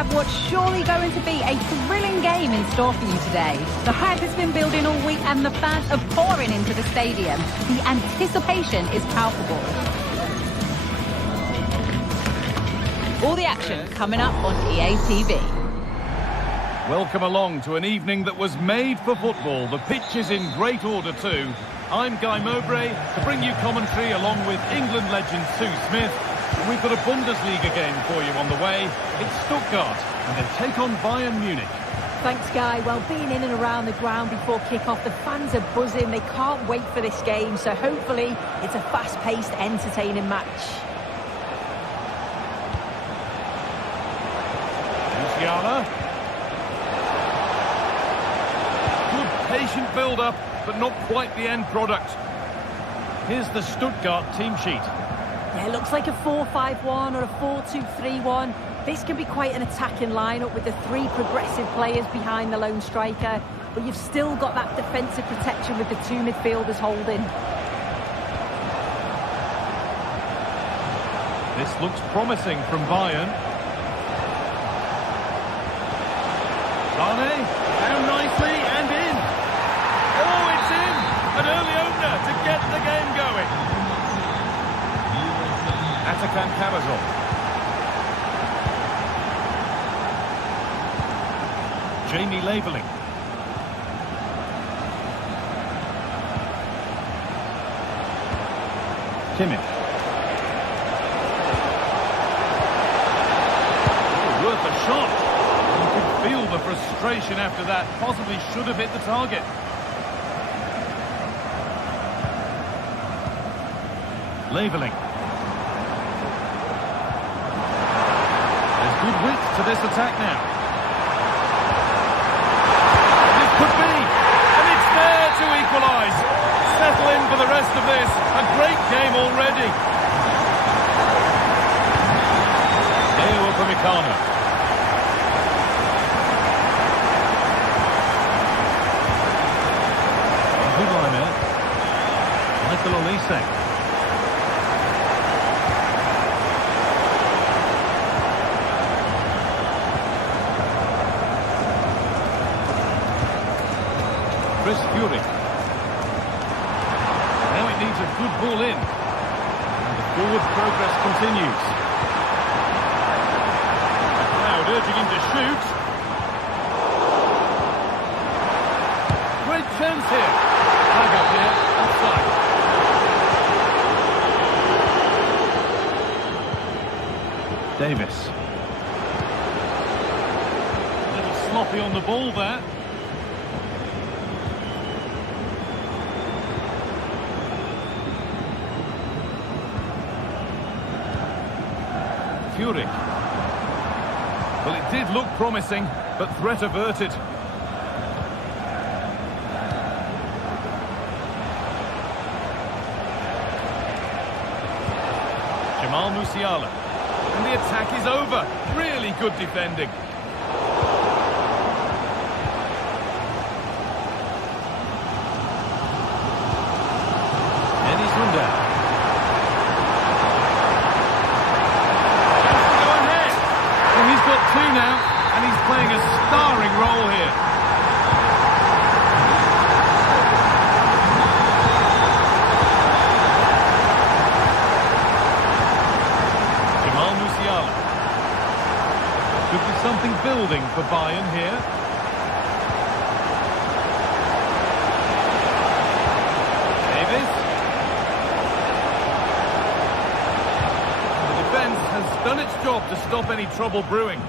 have what's surely going to be a thrilling game in store for you today. The hype has been building all week and the fans are pouring into the stadium. The anticipation is palpable. All the action coming up on EA TV. Welcome along to an evening that was made for football. The pitch is in great order too. I'm Guy Mowbray to bring you commentary along with England legend Sue Smith. We've got a Bundesliga game for you on the way. It's Stuttgart and they take on Bayern Munich. Thanks, Guy. Well, being in and around the ground before kick-off, the fans are buzzing. They can't wait for this game, so hopefully it's a fast-paced, entertaining match. Musiala. Patient build-up, but not quite the end product. Here's the Stuttgart team sheet. Yeah, it looks like a 4-5-1 or a 4-2-3-1. This can be quite an attacking lineup with the three progressive players behind the lone striker, but you've still got that defensive protection with the two midfielders holding. This looks promising from Bayern. Sane, down nicely and in. Oh, it's in! An early opener to get the game going. Atakan Kamazov. Jamie Laveling. Kimmich. Oh, worth a shot. You could feel the frustration after that. Possibly should have hit the target. Laveling. There's good width to this attack now. This could be, and it's there to equalise. Settle in for the rest of this. A great game already. Leo Upamecano. Good line there. Michael Olise. Now it needs a good ball in. And the forward progress continues. The crowd urging him to shoot. Great chance here. Flag up here. Offside. Davis. A little sloppy on the ball there. Well, it did look promising, but threat averted. Jamal Musiala. And the attack is over. Really good defending. Eddie Sundar. Two now, and he's playing a starring role here. Jamal Musiala. Could be something building for Bayern here. Davis. The defence has done its job to stop any trouble brewing.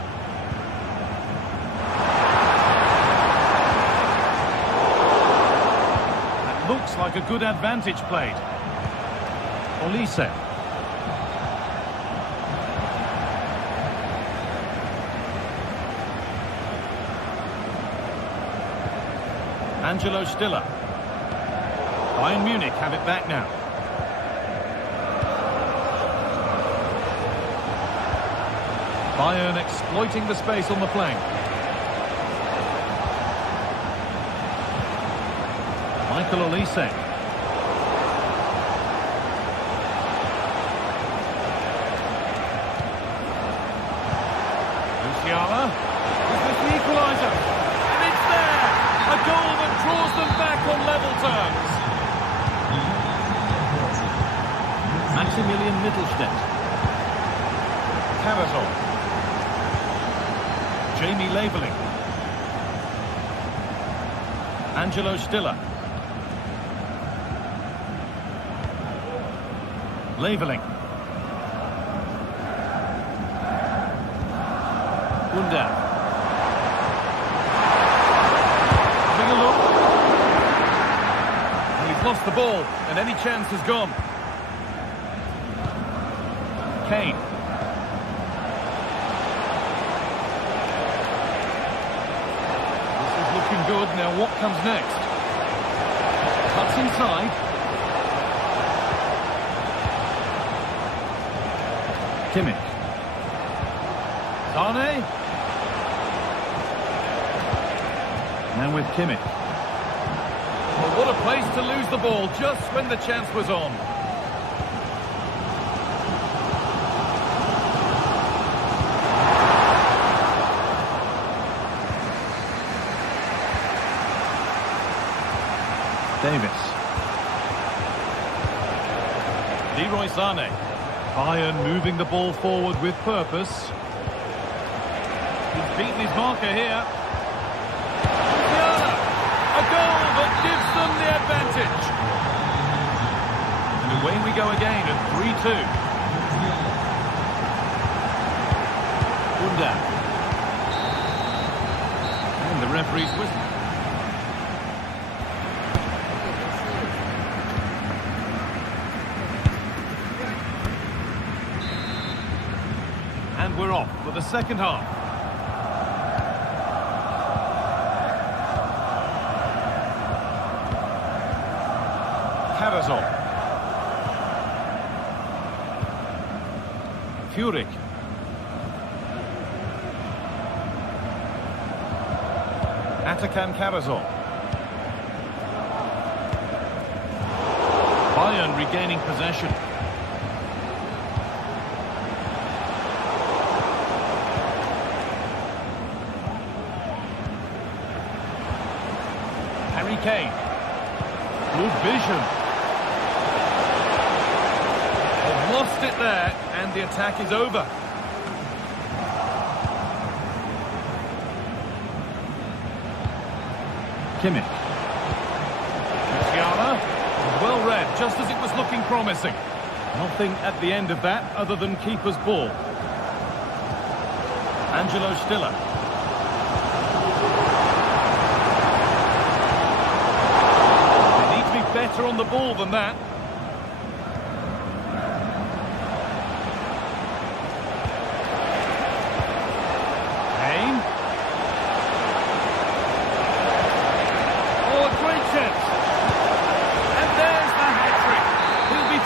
Looks like a good advantage played. Olise. Angelo Stiller. Bayern Munich have it back now. Bayern exploiting the space on the flank. Michael Olise. Musiala. Mittelstädt. Carazol. Jamie Labeling. Angelo Stiller. Labeling. Buildup. Having a look. And he's lost the ball, and any chance is gone. Kane. This is looking good. Now what comes next? Cuts inside. Kimmich. Sane. Now with Kimmich. Well, what a place to lose the ball just when the chance was on. Davis. Leroy Sane. Bayern moving the ball forward with purpose. He's beaten his marker here. A goal that gives them the advantage. And away we go again at 3-2. Buildup. And the referee's whistle. And we're off for the second half. Carazol. Furyk. Atakan Carazol. Bayern regaining possession. Harry Kane. Good vision. They've lost it there, and the attack is over. Kimmich. Musiala. Well read, just as it was looking promising. Nothing at the end of that other than keeper's ball. Angelo Stiller. They need to be better on the ball than that.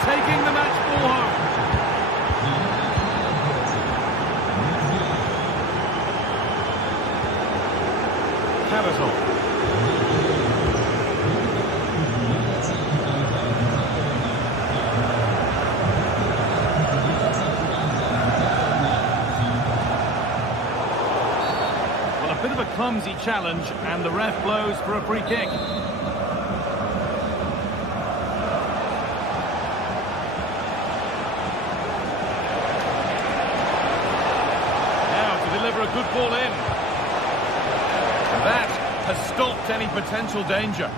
Taking the match ball home. Carazol. Well, a bit of a clumsy challenge, and the ref blows for a free kick. A good ball in. And that has stopped any potential danger.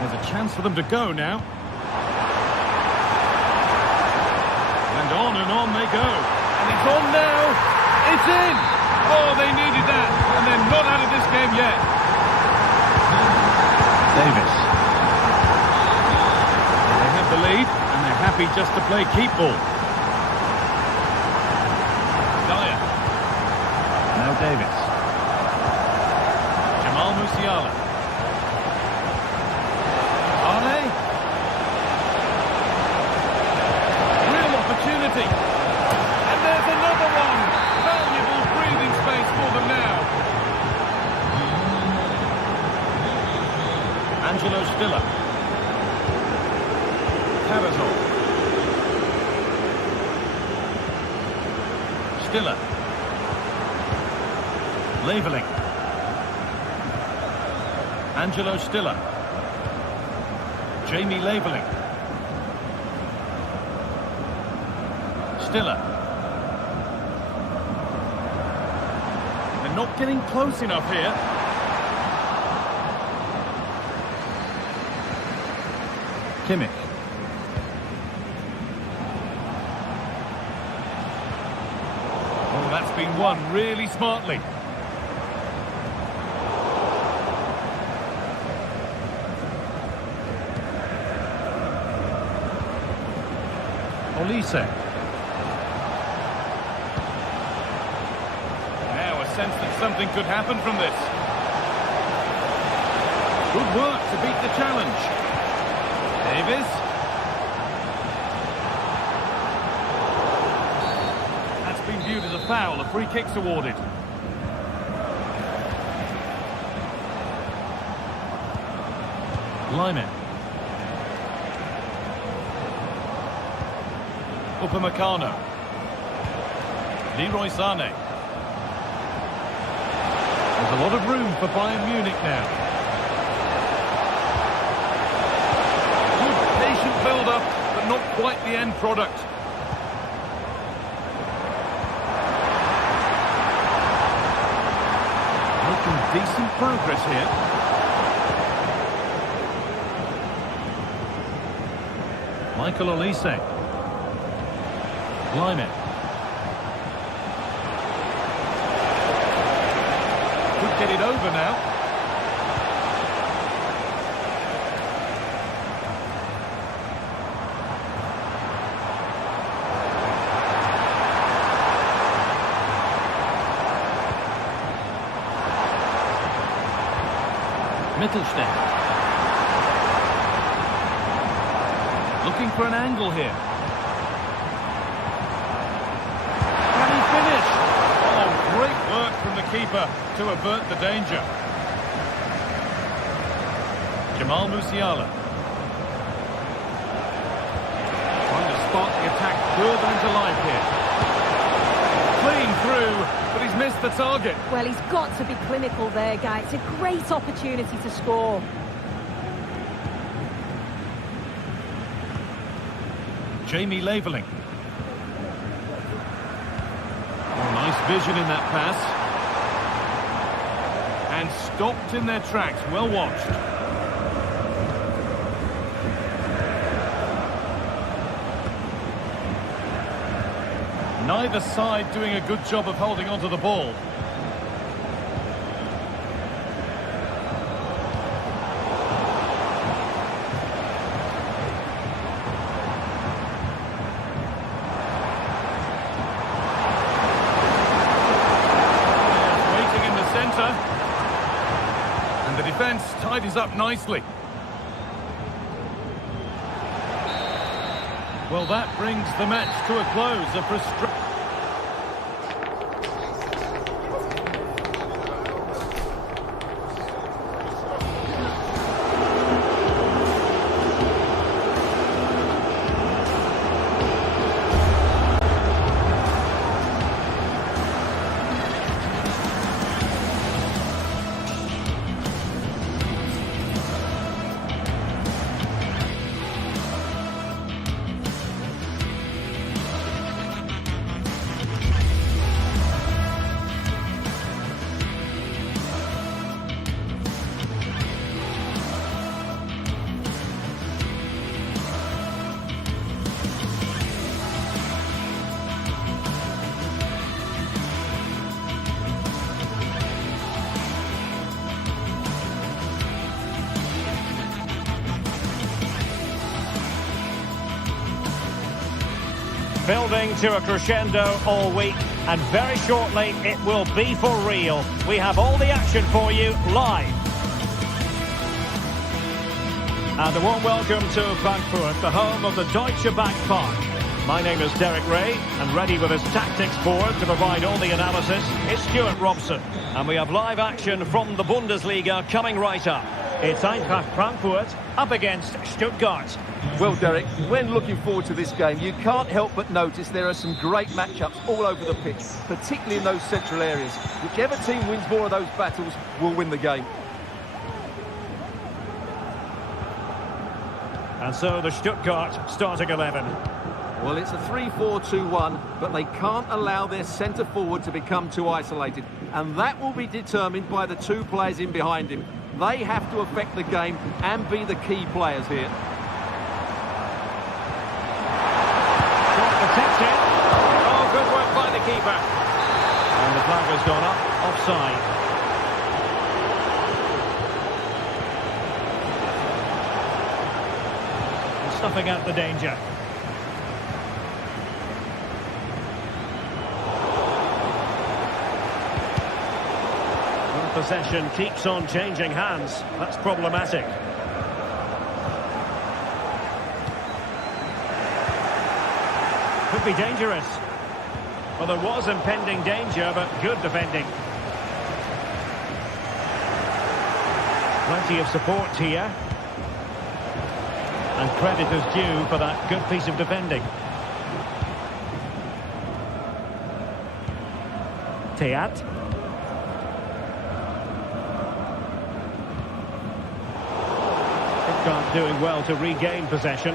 There's a chance for them to go now. And on they go. And it's on now. It's in. Oh, they needed that. And they're not out of this game yet. Davis. They have the lead, and they're happy just to play keep ball. Davis. Jamal Musiala. Arne. Real opportunity. And there's another one. Valuable breathing space for them now. Angelo Stiller. Carazol. Stiller. Labeling. Angelo Stiller. Jamie Labeling. Stiller. They're not getting close enough here. Kimmich. Oh, that's been won really smartly. Olise. Now a sense that something could happen from this. Good work to beat the challenge. Davies. That's been viewed as a foul. A free kick's awarded. Lyman. Upamecano. Leroy Sané. There's a lot of room for Bayern Munich now. Good patient build-up, but not quite the end product. Making decent progress here. Michael Olise. Lyman. Could get it over now. Mittelstädt. Looking for an angle here. Great work from the keeper to avert the danger. Jamal Musiala. Trying to spark the attack further into life here. Clean through, but he's missed the target. Well, he's got to be clinical there, guys. It's a great opportunity to score. Jamie Laveling. Nice vision in that pass. And stopped in their tracks. Well watched. Neither side doing a good job of holding onto the ball. And the defence tidies up nicely. Well, that brings the match to a close. A frustration. Building to a crescendo all week, and very shortly it will be for real. We have all the action for you live. And a warm welcome to Frankfurt, the home of the Deutsche Bank Park. My name is Derek Ray, and ready with his tactics board to provide all the analysis is Stuart Robson. And we have live action from the Bundesliga coming right up. It's Eintracht Frankfurt up against Stuttgart. Well, Derek, when looking forward to this game, you can't help but notice there are some great matchups all over the pitch, particularly in those central areas. Whichever team wins more of those battles will win the game. And so the Stuttgart starting 11. Well, it's a 3-4-2-1, but they can't allow their centre-forward to become too isolated. And that will be determined by the two players in behind him. They have to affect the game and be the key players here. Protected. Oh, good work by the keeper. And the flag has gone up, offside. And snuffing out the danger. Possession keeps on changing hands. That's problematic. Could be dangerous. Well, there was impending danger, but good defending. Plenty of support here. And credit is due for that good piece of defending. Teat. Stuttgart doing well to regain possession.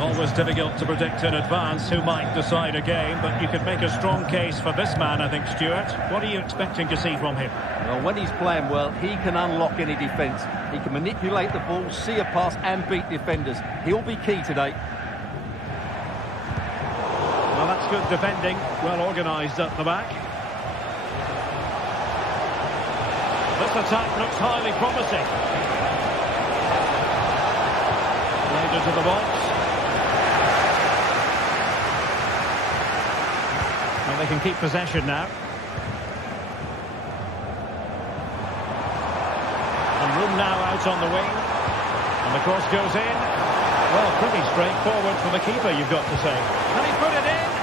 Always difficult to predict in advance who might decide a game, but you could make a strong case for this man, I think, Stuart. What are you expecting to see from him? Well, when he's playing well, he can unlock any defence. He can manipulate the ball, see a pass and beat defenders. He'll be key today. Well, that's good defending. Well organised at the back. This attack looks highly promising. Played into the box. And they can keep possession now. And room now out on the wing. And the cross goes in. Well, pretty straightforward for the keeper, you've got to say. Can he put it in?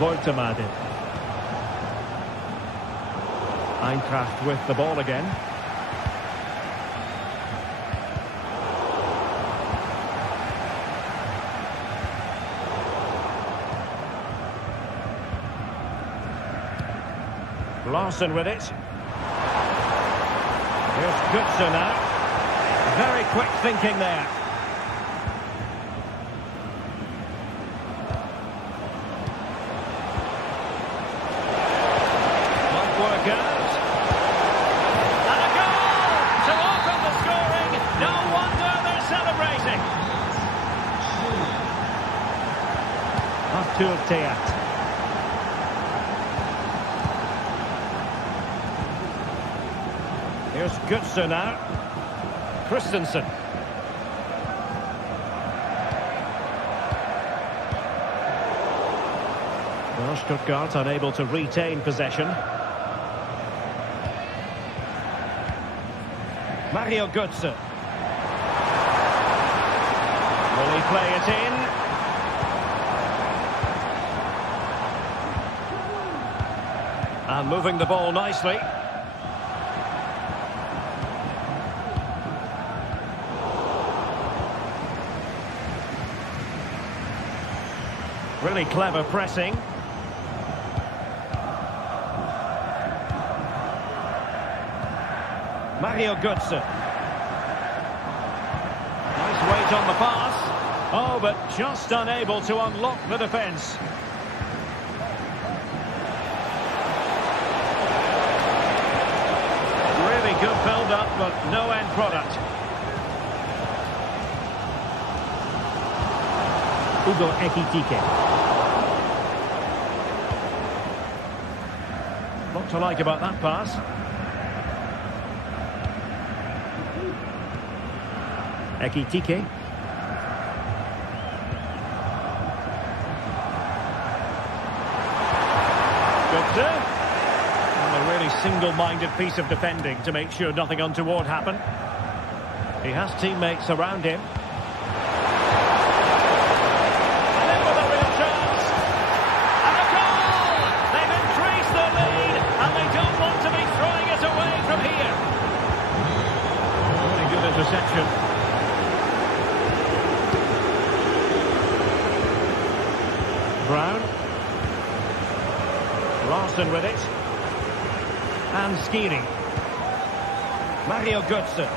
Voltemade. Eintracht with the ball again. Larson with it. Here's Götze now. Very quick thinking there. Work out. And a goal to open the scoring. No wonder they're celebrating. Arthur Teat. Here's Götze now. Christensen. Well, Stuttgart unable to retain possession. Mario Götze. Will he play it in? And moving the ball nicely. Really clever pressing. Mario Götze. Nice weight on the pass. Oh, but just unable to unlock the defence. Really good build-up, but no end product. Ugo Ekitike. Lot to like about that pass. Ekitike. Götze. And a really single-minded piece of defending to make sure nothing untoward happened. He has teammates around him. And in with a real chance. And a goal! They've increased their lead, and they don't want to be throwing it away from here. Really good interception. Brown. Larsen with it. And Skiri. Mario Götze.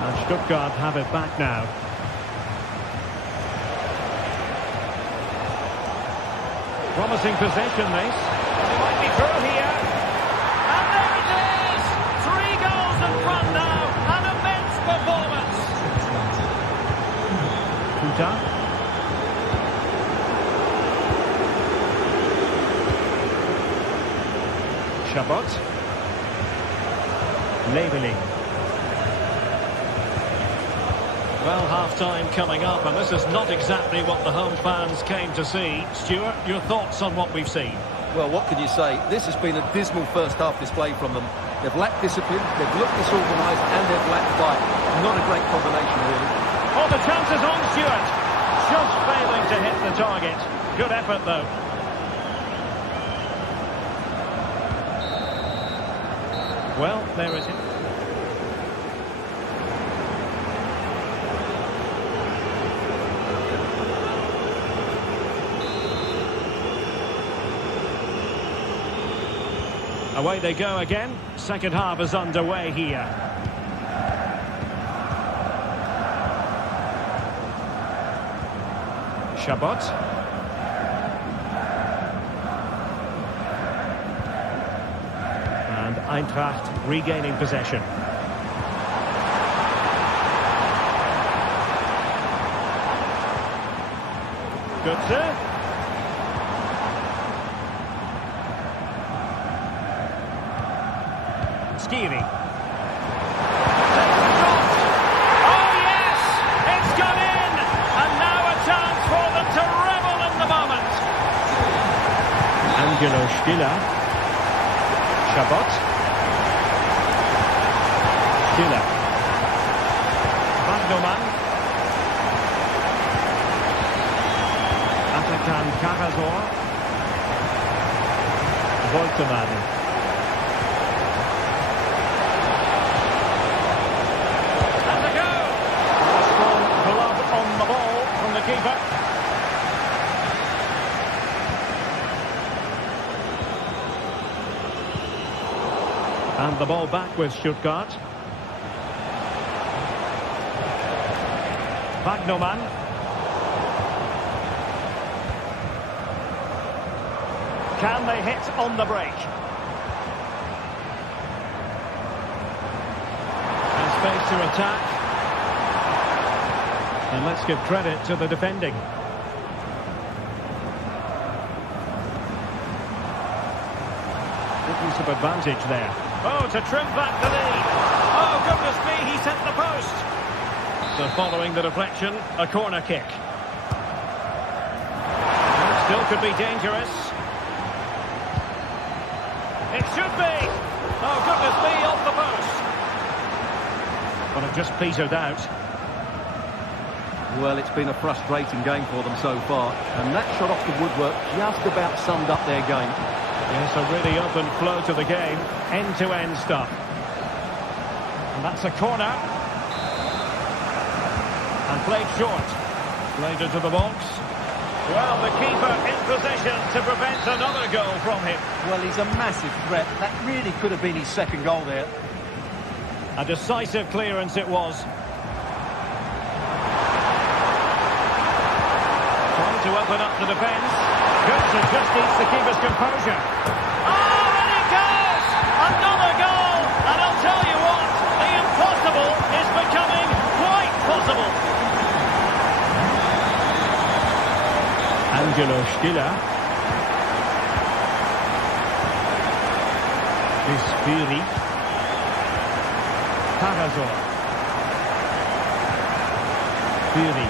And Stuttgart have it back now. Promising possession, this. It might be through here. And there it is! 3 goals in front now. An immense performance. Kuta. Chabot. Leveling. Well, half-time coming up, and this is not exactly what the home fans came to see. Stuart, your thoughts on what we've seen? Well, what can you say? This has been a dismal first-half display from them. They've lacked discipline, they've looked disorganised, and they've lacked fight. Not a great combination, really. Oh, the chance is on, Stuart. Just failing to hit the target. Good effort, though. Well, there is it. Away they go again. Second half is underway here. Chabot. And Eintracht regaining possession. Götze. Skiri. Oh yes! It's gone in! And now a chance for them to revel in the moment. Angelo Stiller. Chabot. Stiller. Bagnoman. Atakan Karasor. Volteman. Keeper. And the ball back with Stuttgart. Bagnoman. Can they hit on the break? And space to attack. And let's give credit to the defending. Good use of advantage there. Oh, to trim back the lead. Oh, goodness me, he's hit the post. So following the deflection, a corner kick. Still could be dangerous. It should be. Oh, goodness me, off the post. But it just petered out. Well, it's been a frustrating game for them so far, and that shot off the woodwork just about summed up their game. Yes, a really open flow to the game, end-to-end stuff. And that's a corner. And played short. Played into the box. Well, the keeper in position to prevent another goal from him. Well, he's a massive threat. That really could have been his second goal there. A decisive clearance it was. To open up the defence. Götze just needs to keep his composure. Oh, and it goes! Another goal! And I'll tell you what, the impossible is becoming quite possible. Angelo Stiller. Skiri. Karasor. Skiri.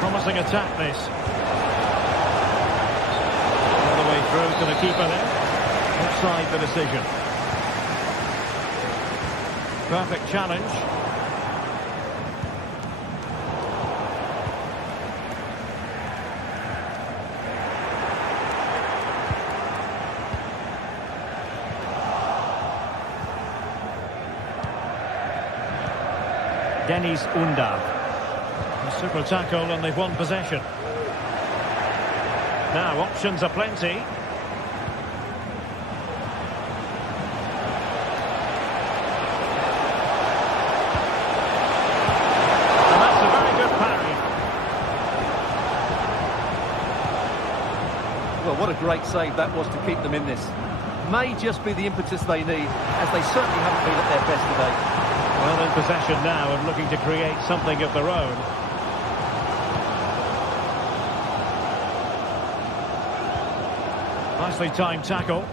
Promising attack, this. All the way through to the keeper there. Offside the decision. Perfect challenge. Dennis Undav. Super tackle and they've won possession. Now, options are plenty. Well, what a great save that was to keep them in this. May just be the impetus they need, as they certainly haven't been at their best today. Well, in possession now and looking to create something of their own. Nicely timed tackle.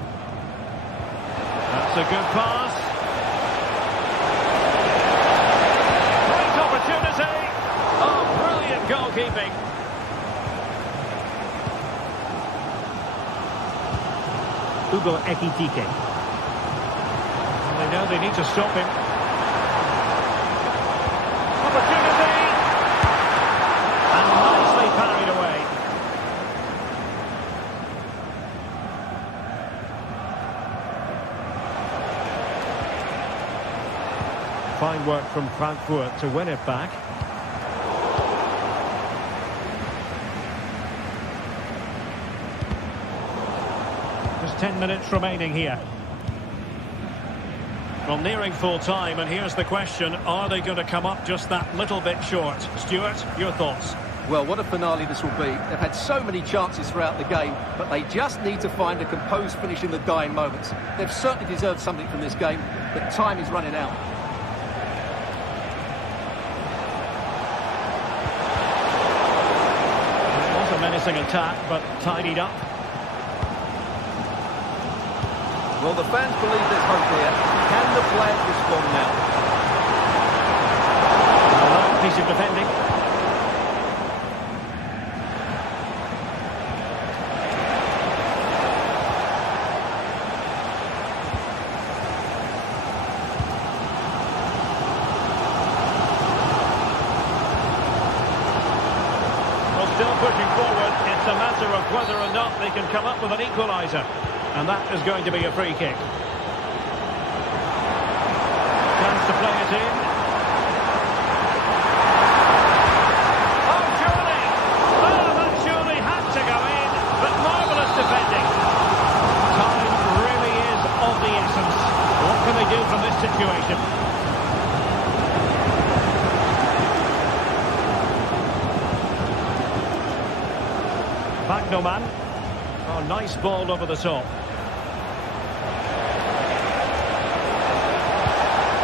That's a good pass. Great opportunity. Oh, brilliant goalkeeping. Hugo Ekitike. They know they need to stop him. Opportunity! And nicely parried away. Fine work from Frankfurt to win it back. Just 10 minutes remaining here. Well, nearing full time, and here's the question, are they going to come up just that little bit short? Stuart, your thoughts? Well, what a finale this will be. They've had so many chances throughout the game, but they just need to find a composed finish in the dying moments. They've certainly deserved something from this game, but time is running out. It was a menacing attack, but tidied up. Well, the fans believe there's hope here. Can the players respond now? Another piece of defending. Well, still pushing forward. It's a matter of whether or not they can come up with an equaliser. And that is going to be a free kick. Chance to play it in. Oh, surely! Oh, that surely had to go in. But marvellous defending. Time really is of the essence. What can they do from this situation? Wagnerman. Oh, nice ball over the top.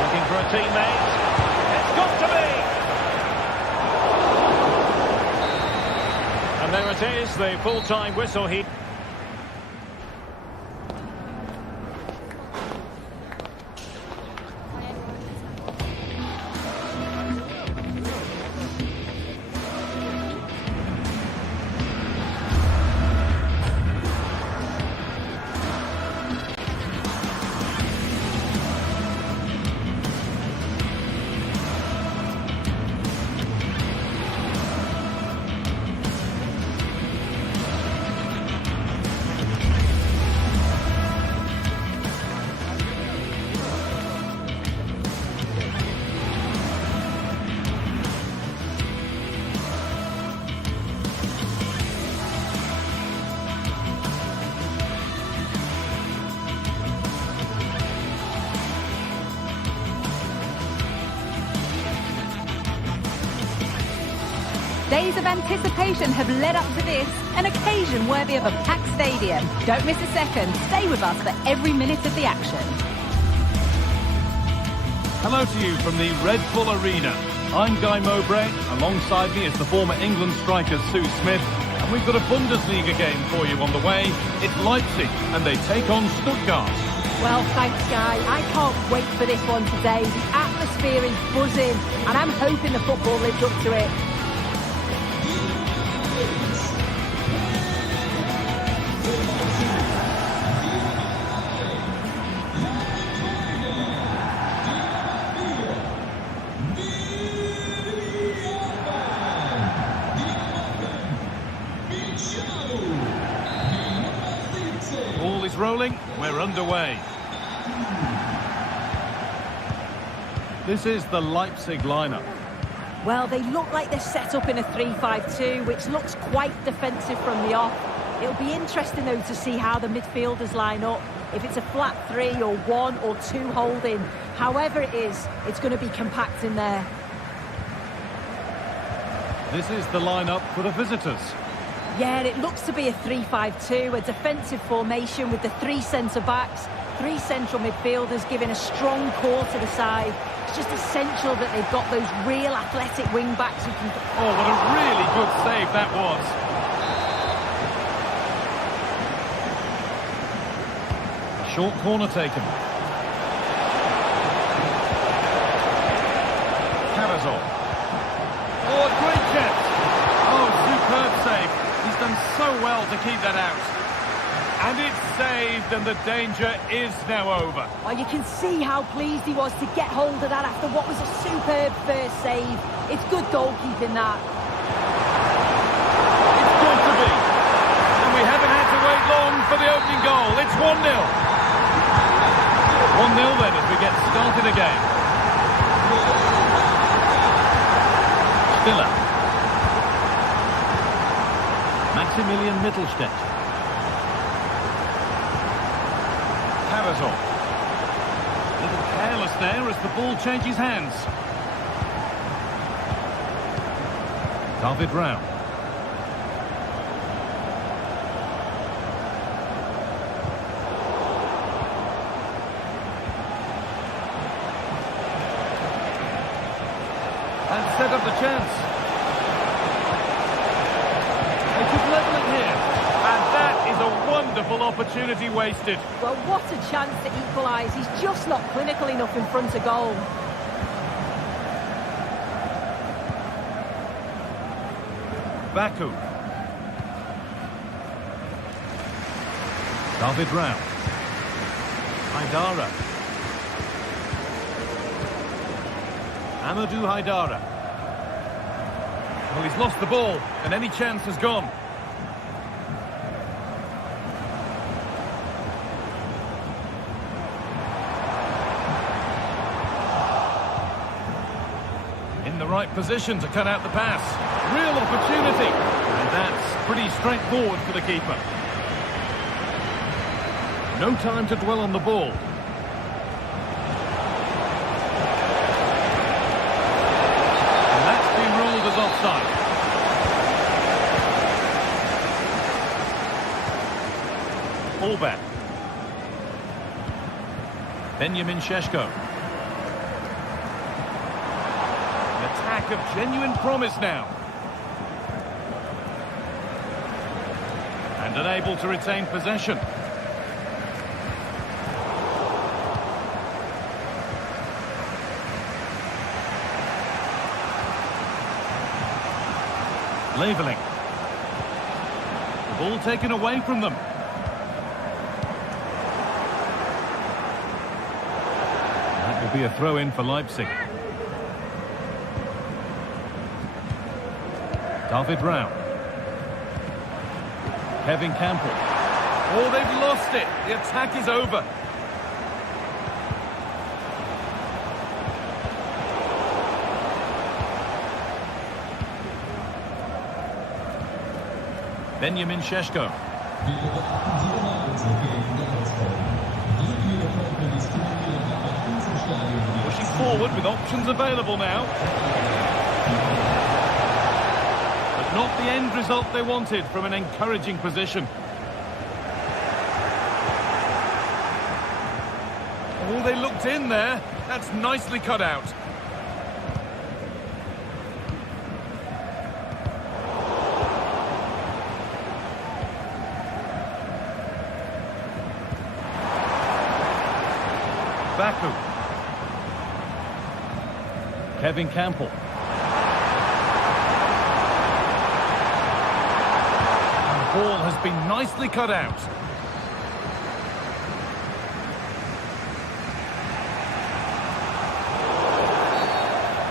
Looking for a teammate. It's got to be! And there it is, the full-time whistle. Days of anticipation have led up to this, an occasion worthy of a packed stadium. Don't miss a second. Stay with us for every minute of the action. Hello to you from the Red Bull Arena. I'm Guy Mowbray. Alongside me is the former England striker Sue Smith. And we've got a Bundesliga game for you on the way. It's Leipzig and they take on Stuttgart. Well, thanks, Guy. I can't wait for this one today. The atmosphere is buzzing, and I'm hoping the football lives up to it. Ball is rolling. We're underway. This is the Leipzig lineup. Well, they look like they're set up in a 3-5-2, which looks quite defensive from the off. It'll be interesting, though, to see how the midfielders line up. If it's a flat 3 or 1 or 2 holding, however it is, it's going to be compact in there. This is the lineup for the visitors. Yeah, it looks to be a 3-5-2, a defensive formation with the 3 centre-backs, 3 central midfielders giving a strong core to the side. It's just essential that they've got those real athletic wing-backs who can... Oh, what a really good save that was. A short corner taken. Cavazor. Oh, a great chance. Oh, superb save. He's done so well to keep that out. And it's saved, and the danger is now over. Oh, you can see how pleased he was to get hold of that after what was a superb first save. It's good goalkeeping, that. It's going to be. And we haven't had to wait long for the opening goal. It's 1-0. 1-0 then as we get started again. Stiller. Maximilian Mittelstädt. Cavazor. A little careless there as the ball changes hands. David Rao. And set up the chance. They could level it here. And that is a wonderful opportunity wasted. Well, what a chance to equalise. He's just not clinical enough in front of goal. Baku. David Rao. Haidara. Amadou Haidara. Well, he's lost the ball, and any chance has gone. In the right position to cut out the pass. Real opportunity. And that's pretty straightforward for the keeper. No time to dwell on the ball. And that's been ruled as offside. Fullback. Benjamin Šeško. An attack of genuine promise now. And unable to retain possession. Leveling. The ball taken away from them. That will be a throw-in for Leipzig. David Rao. Kevin Campbell. Oh, they've lost it. The attack is over. Benjamin Šeško. Pushing forward with options available now. But not the end result they wanted from an encouraging position. Oh, they looked in there. That's nicely cut out. Baku. Kevin Campbell. And the ball has been nicely cut out.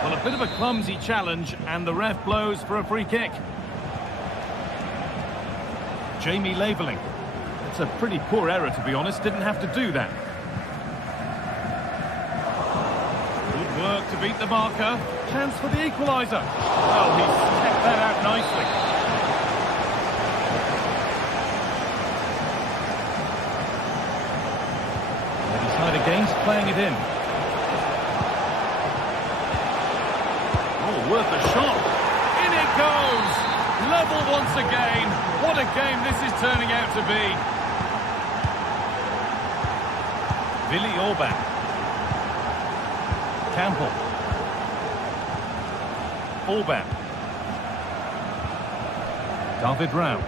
Well, a bit of a clumsy challenge, and the ref blows for a free kick. Jamie Leveling. It's a pretty poor error, to be honest. Didn't have to do that. Good work to beat the marker. Chance for the equaliser. Oh, he stepped that out nicely. They decide against playing it in. Oh, worth a shot. In it goes. Level once again. What a game this is turning out to be. Willi Orban. Campbell. Orban. David Rao.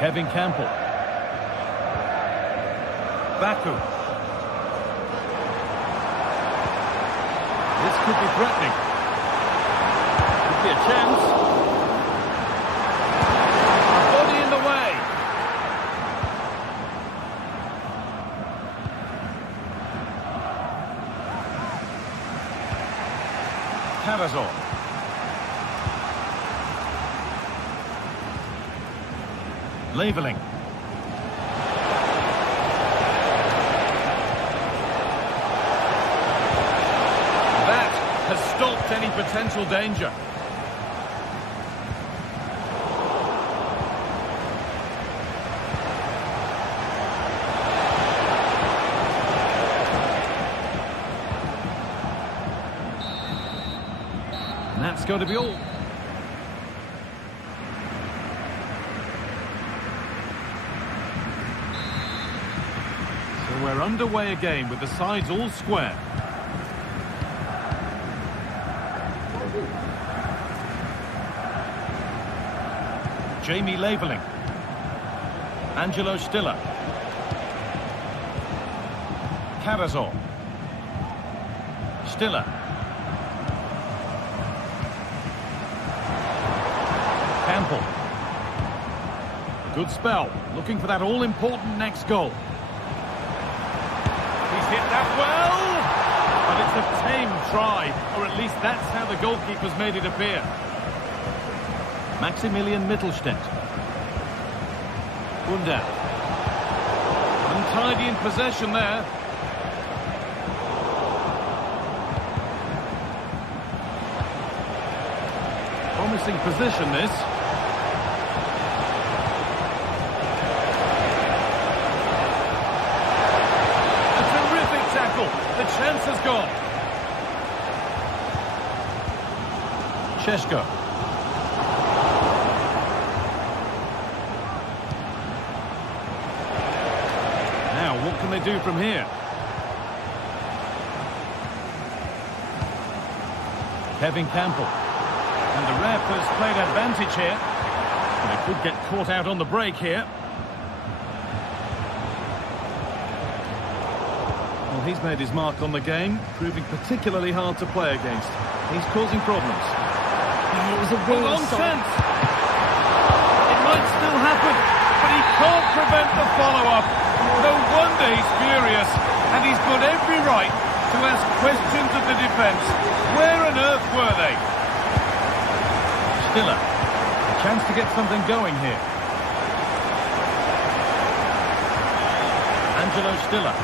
Kevin Campbell. Baku. This could be threatening. Could be a chance. A body in the way. Karazor. Leveling. That has stopped any potential danger. And that's going to be all. So we're underway again with the sides all square. Jamie Leveling. Angelo Stiller. Karazor. Stiller. Campbell. Good spell. Looking for that all-important next goal. He's hit that well. But it's a tame try. Or at least that's how the goalkeeper's made it appear. Maximilian Mittelstädt. Buildup. Untidy in possession there. Promising position, this. A terrific tackle. The chance has gone. Šeško. What can they do from here? Kevin Campbell. And the ref has played advantage here. They could get caught out on the break here. Well, he's made his mark on the game, proving particularly hard to play against. He's causing problems. It was a real chance. It might still happen, but he can't prevent the follow-up. No wonder he's furious, and he's got every right to ask questions of the defence. Where on earth were they? Stiller, a chance to get something going here. Angelo Stiller.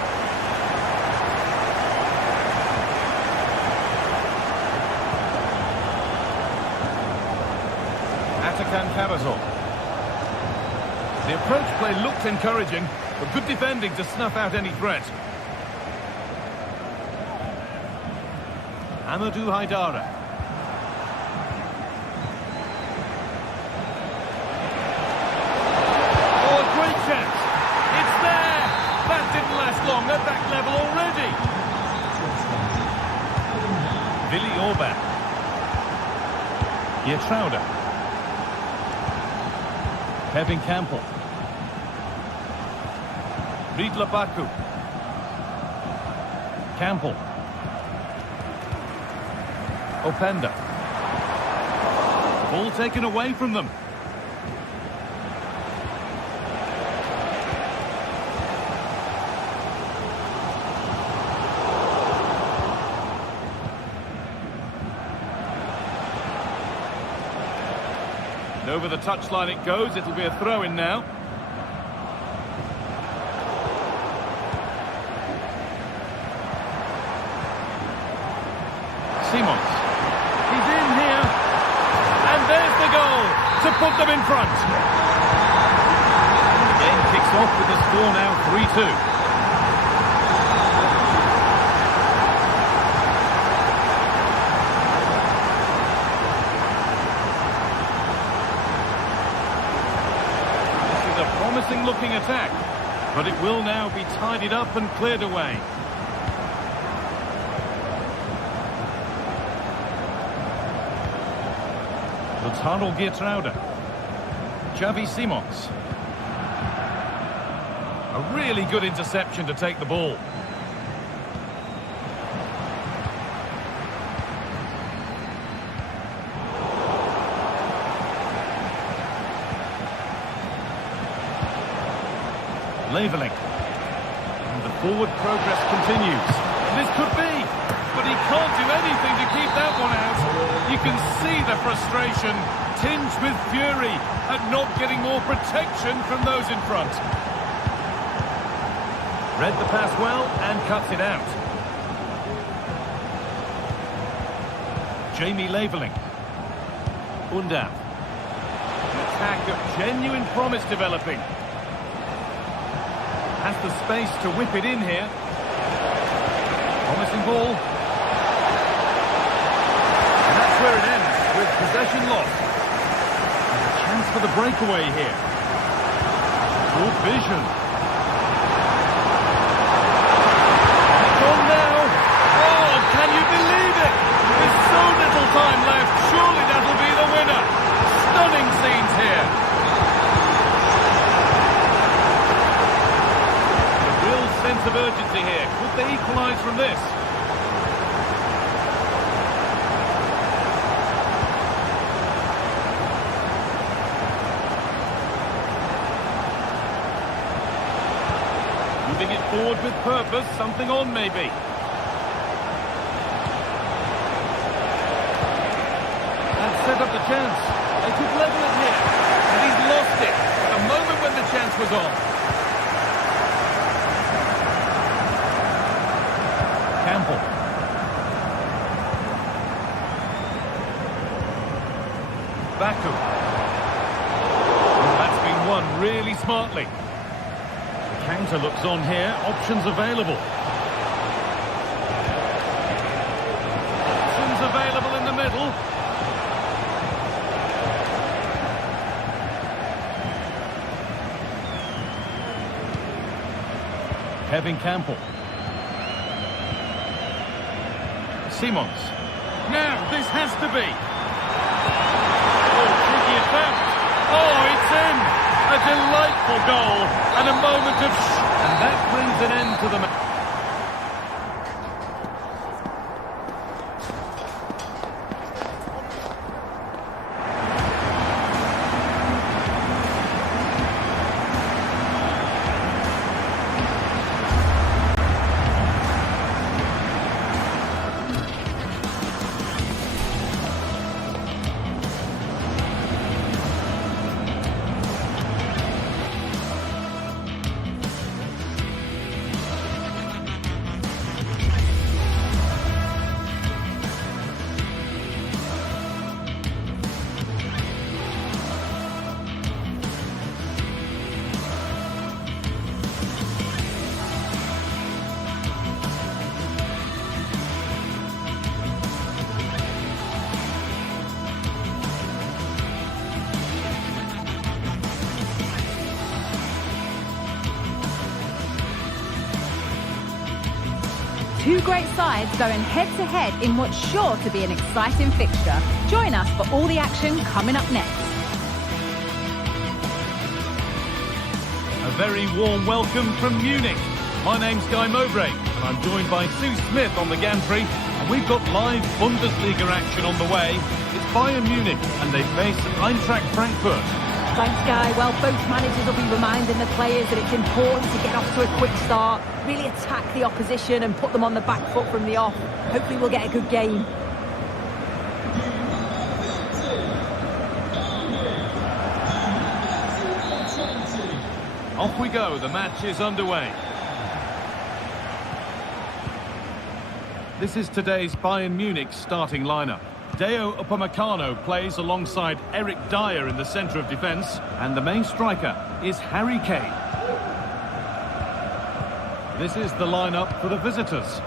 Atakan Karazor. The approach play looked encouraging, but good defending to snuff out any threat. Amadou Haidara. Oh, a great chance. It's there. That didn't last long at that level already. Willi Orban. Geertruida. Kevin Campbell. Riedler Baku. Campbell. Openda. Ball taken away from them. And over the touchline it goes. It'll be a throw-in now. Simons. He's in here. And there's the goal to put them in front. The game kicks off with the score now 3-2. Promising looking attack, but it will now be tidied up and cleared away. Lautaro Geertruida. Xavi Simons. A really good interception to take the ball. Leveling. And the forward progress continues. This could be, but he can't do anything to keep that one out. You can see the frustration, tinged with fury at not getting more protection from those in front. Read the pass well and cuts it out. Jamie Leveling. Buildup. An attack of genuine promise developing. Has the space to whip it in here. Promising ball. And that's where it ends, with possession lost. And a chance for the breakaway here. Good vision. It's on now. Oh, can you believe it? There's so little time left. Surely that'll be the winner. Stunning scenes here. Sense of urgency here. Could they equalise from this? Moving it forward with purpose, something on maybe. And set up the chance. They could level it here. And he's lost it at the moment when the chance was on. Baku. Well, that's been won really smartly. The counter looks on here. Options available. Options available in the middle. Kevin Campbell. Simons. Now, this has to be. Oh, it's in! A delightful goal and a moment of and that brings an end to the match. Two great sides going head-to-head in what's sure to be an exciting fixture. Join us for all the action coming up next. A very warm welcome from Munich. My name's Guy Mowbray, and I'm joined by Sue Smith on the gantry. And we've got live Bundesliga action on the way. It's Bayern Munich, and they face Eintracht Frankfurt. Thanks, Guy. Well, both managers will be reminding the players that it's important to get off to a quick start, really attack the opposition and put them on the back foot from the off. Hopefully we'll get a good game. Off we go, the match is underway. This is today's Bayern Munich starting lineup. Deo Upamecano plays alongside Eric Dyer in the centre of defence, and the main striker is Harry Kane. This is the lineup for the visitors.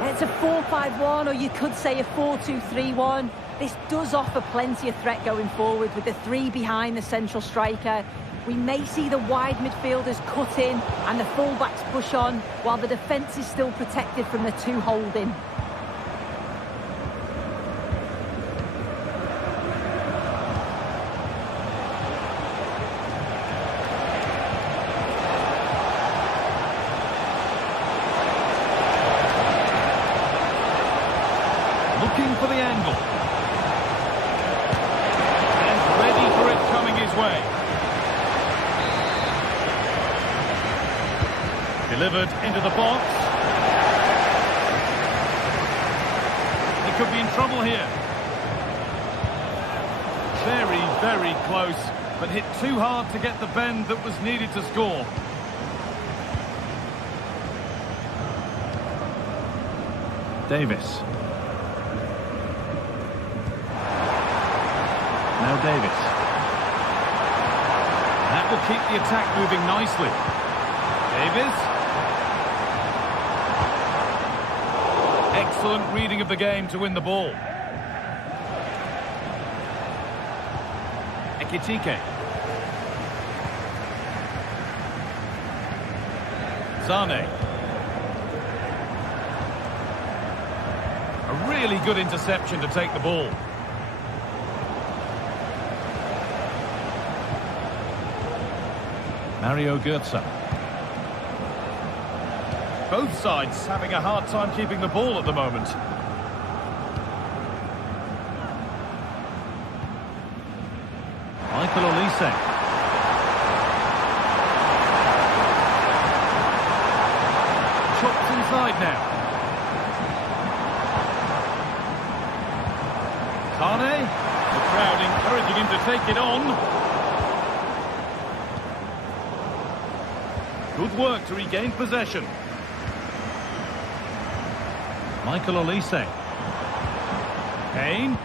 It's a 4-5-1, or you could say a 4-2-3-1. This does offer plenty of threat going forward with the three behind the central striker. We may see the wide midfielders cut in and the full-backs push on, while the defence is still protected from the two holding. Looking for the angle. And ready for it coming his way. Delivered into the box. He could be in trouble here. Very, very close, but hit too hard to get the bend that was needed to score. Davis. Now Davis. That will keep the attack moving nicely. Davis. Excellent reading of the game to win the ball. Ekitike. Sane. A really good interception to take the ball. Mario Götze. Both sides having a hard time keeping the ball at the moment. Michael Olise. Chops inside now. Sane. The crowd encouraging him to take it on. Good work to regain possession. Michael Olise. Kane.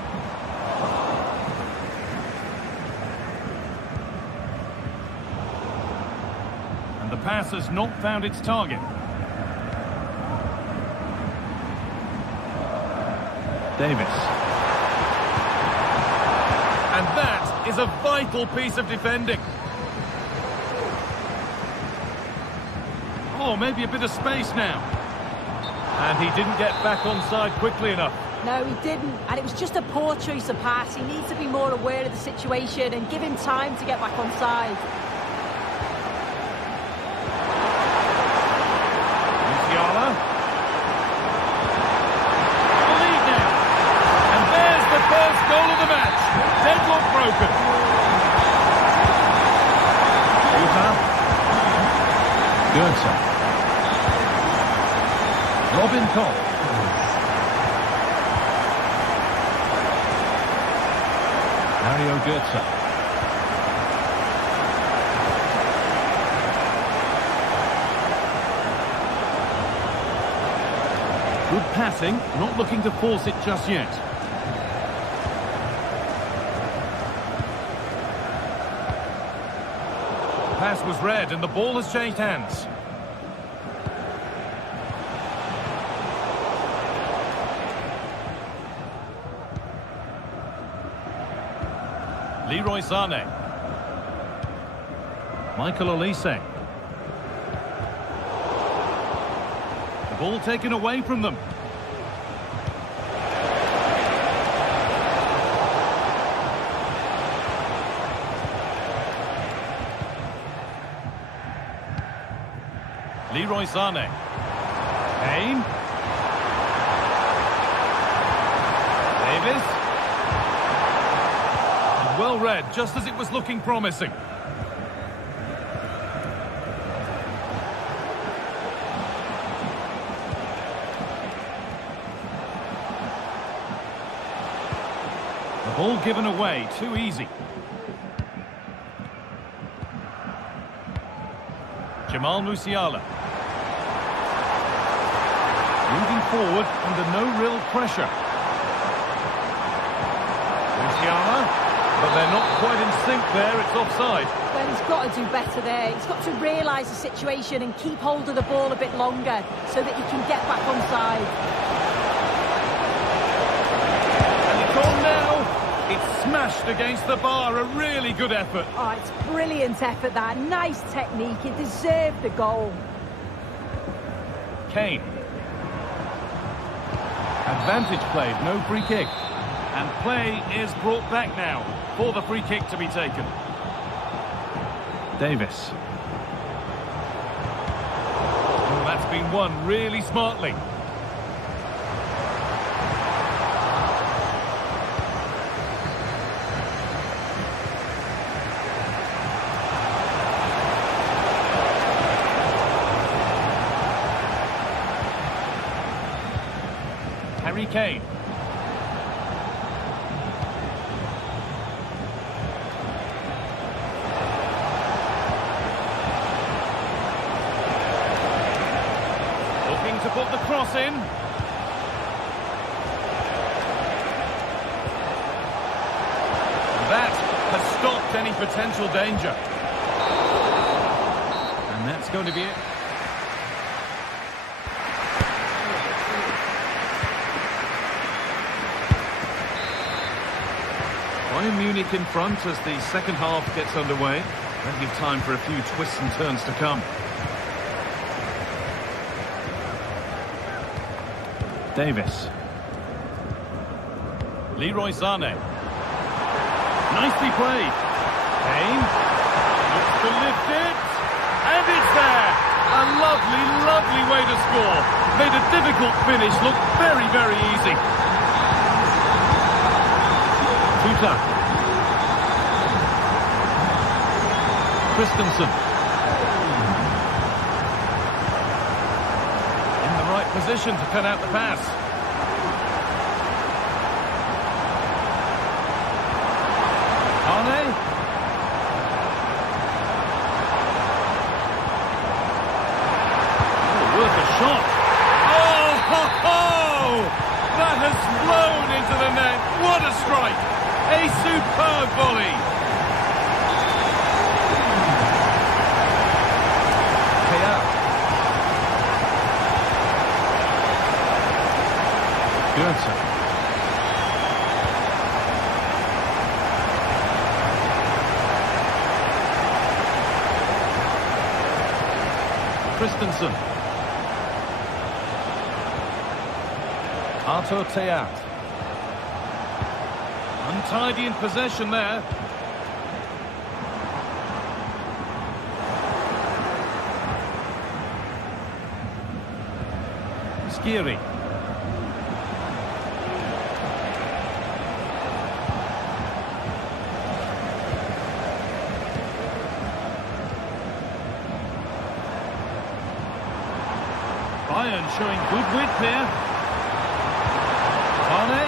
And the pass has not found its target. Davis. And that is a vital piece of defending. Oh, maybe a bit of space now. And he didn't get back onside quickly enough. No, he didn't. And it was just a poor choice of pass. He needs to be more aware of the situation and give him time to get back onside. Musiala. The lead now. And there's the first goal of the match. Deadlock broken. Götze. Robin Koch. Mario Götze. Good passing, not looking to force it just yet. The pass was read and the ball has changed hands. Leroy Sane. Michael Olise. The ball taken away from them. Leroy Sane. Kane. Davis. Well read, just as it was looking promising. The ball given away, too easy. Jamal Musiala. Moving forward under no real pressure. Musiala, but they're not quite in sync there. It's offside. Well, he's got to do better there. He's got to realise the situation and keep hold of the ball a bit longer so that he can get back onside. And it's on now. It's smashed against the bar. A really good effort. Oh, it's brilliant effort, that. Nice technique. It deserved the goal. Kane. Advantage played, no free kick. And play is brought back now for the free kick to be taken. Davis. Oh, that's been won really smartly. Harry Kane. Looking to put the cross in. That has stopped any potential danger. And that's going to be it. Bayern Munich in front as the second half gets underway. Plenty of time for a few twists and turns to come. Davis. Leroy Sané. Nicely played. Kane. Looks to lift it. And it's there. A lovely, lovely way to score. Made a difficult finish look very, very easy. Sttutgart. Christensen. In the right position to cut out the pass. Arne. Oh, worth a shot. Oh, ho, ho! That has flown into the net. What a strike! A superb volley. Goethe. Christensen. Arthur Theat. Untidy in possession there. Skiri. Bayern showing good width here. Arne.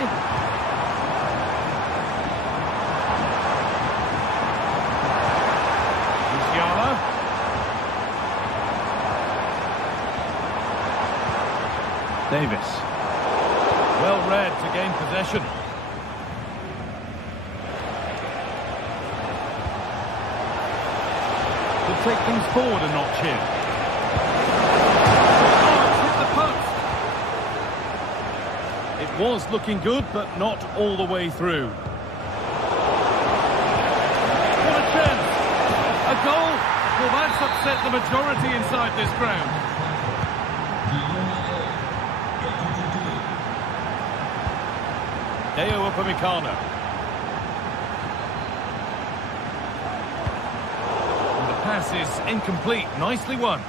Musiala. Davis. Well read to gain possession. Could take things forward a notch here. It was looking good, but not all the way through. What a chance! A goal? Well, that's upset the majority inside this ground. Deo Upamecano. And the pass is incomplete. Nicely won.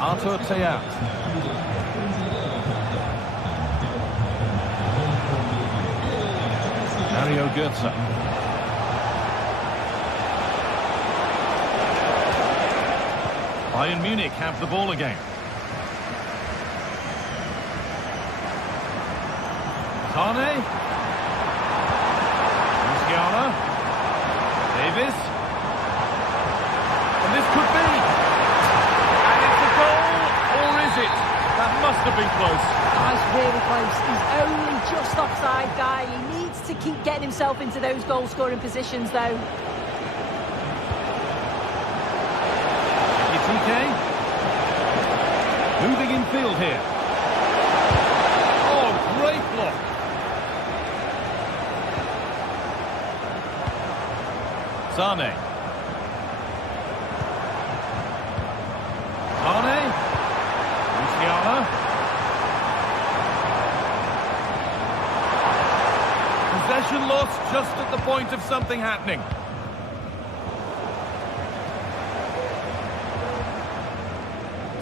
Arthur Theat. Mario Götze. Bayern Munich have the ball again. Sane. Musiala. Davis. And this could be. And it's a goal, or is it? That must have been close. That's really close. He's only just offside, Guy. He needs to keep getting himself into those goal-scoring positions, though. TK. Moving in field here. Oh, great block. Sane. Luciana. Possession lost just at the point of something happening.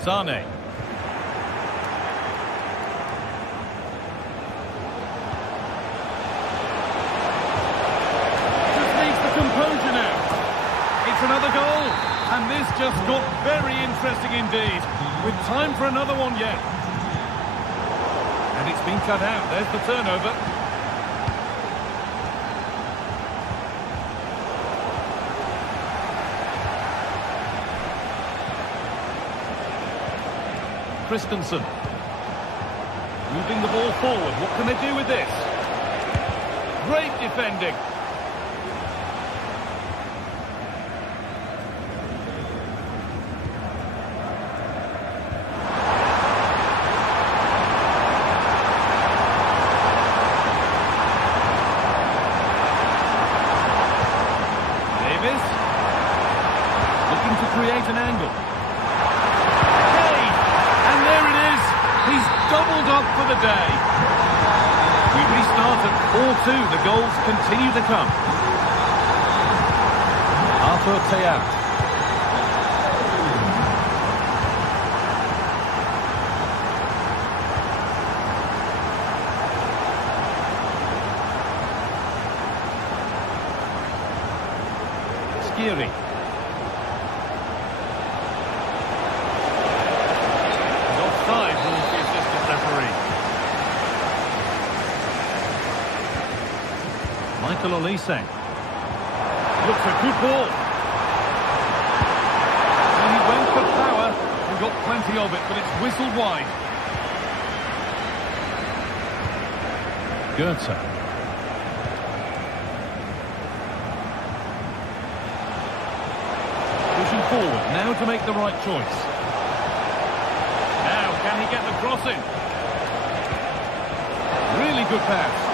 Sane. Just needs the composure now. It's another goal, and this just got very interesting indeed, with time for another one yet. And it's been cut out. There's the turnover. Christensen. Moving the ball forward. What can they do with this? Great defending. Davis. Looking to create an angle. He's doubled up for the day. We restart at 4-2. The goals continue to come. Arthur Teat. Skiri. Michael Olise. Looks a good ball. And he went for power and got plenty of it, but it's whistled wide. Goethe. Pushing forward, now to make the right choice. Now, can he get the crossing? Really good pass.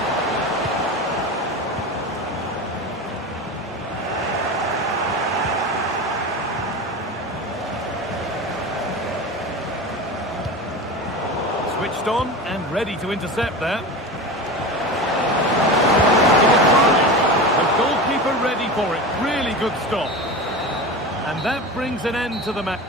Switched on and ready to intercept there. The goalkeeper ready for it. Really good stop. And that brings an end to the match.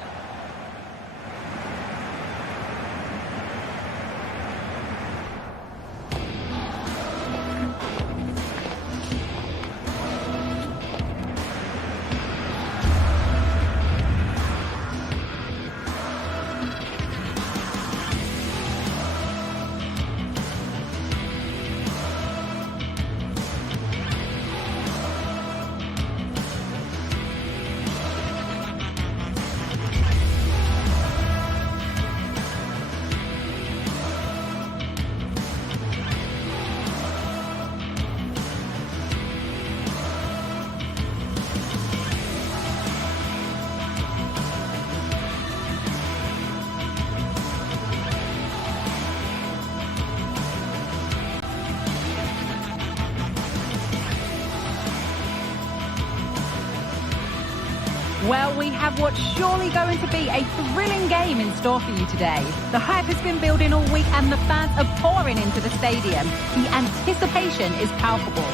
Well, we have what's surely going to be a thrilling game in store for you today. The hype has been building all week and the fans are pouring into the stadium. The anticipation is palpable.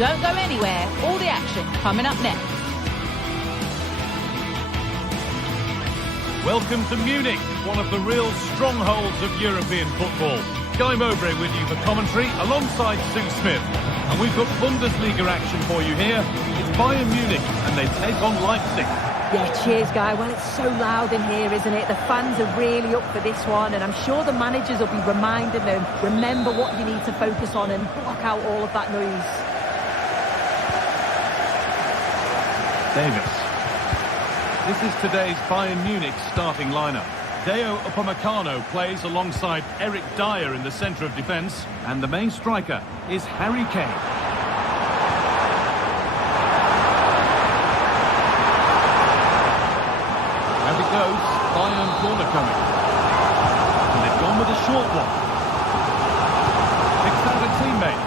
Don't go anywhere. All the action coming up next. Welcome to Munich, one of the real strongholds of European football. Guy Mowbray with you for commentary alongside Stu Smith. And we've got Bundesliga action for you here. It's Bayern Munich and they take on Leipzig. Yeah, cheers, Guy. Well, it's so loud in here, isn't it? The fans are really up for this one, and I'm sure the managers will be reminding them, remember what you need to focus on and block out all of that noise. Davis. This is today's Bayern Munich starting lineup. Deo Upamecano plays alongside Eric Dyer in the centre of defence, and the main striker is Harry Kane. As it goes, Bayern corner coming. And they've gone with a short one. Picks out a teammate.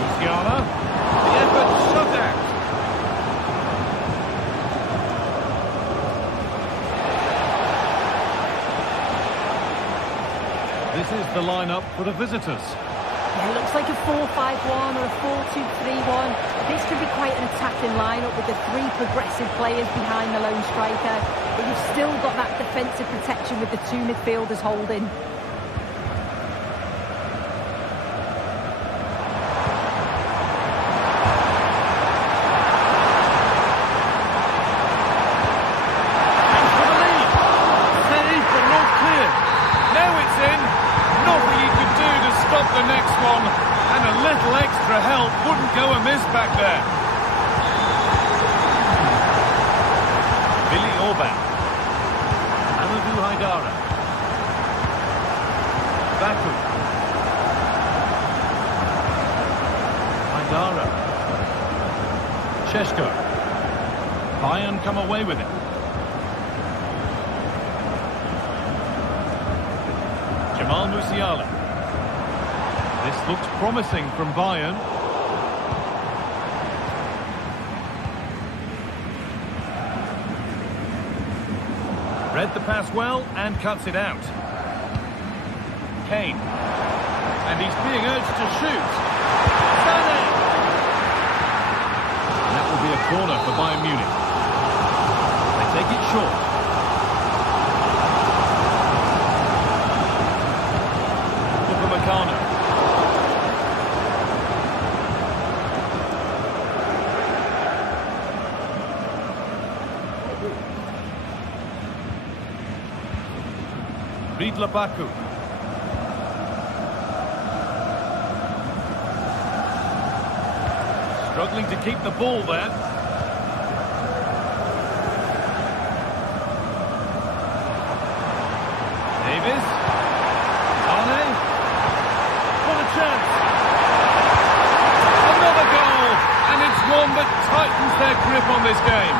Musiala. The effort shut out. This is the lineup for the visitors. Yeah, it looks like a 4-5-1 or a 4-2-3-1. This could be quite an attacking lineup with the three progressive players behind the lone striker. But you've still got that defensive protection with the two midfielders holding. The next one, and a little extra help wouldn't go amiss back there. Billy Orban. Amadou Haidara. Baku. Haidara. Šeško. Bayern come away with it. Jamal Musiala. This looks promising from Bayern. Read the pass well and cuts it out. Kane. And he's being urged to shoot. Sané! And that will be a corner for Bayern Munich. They take it short. Upamecano. Ridla Baku. Struggling to keep the ball there. Davis. Sane. What a chance. Another goal. And it's one that tightens their grip on this game.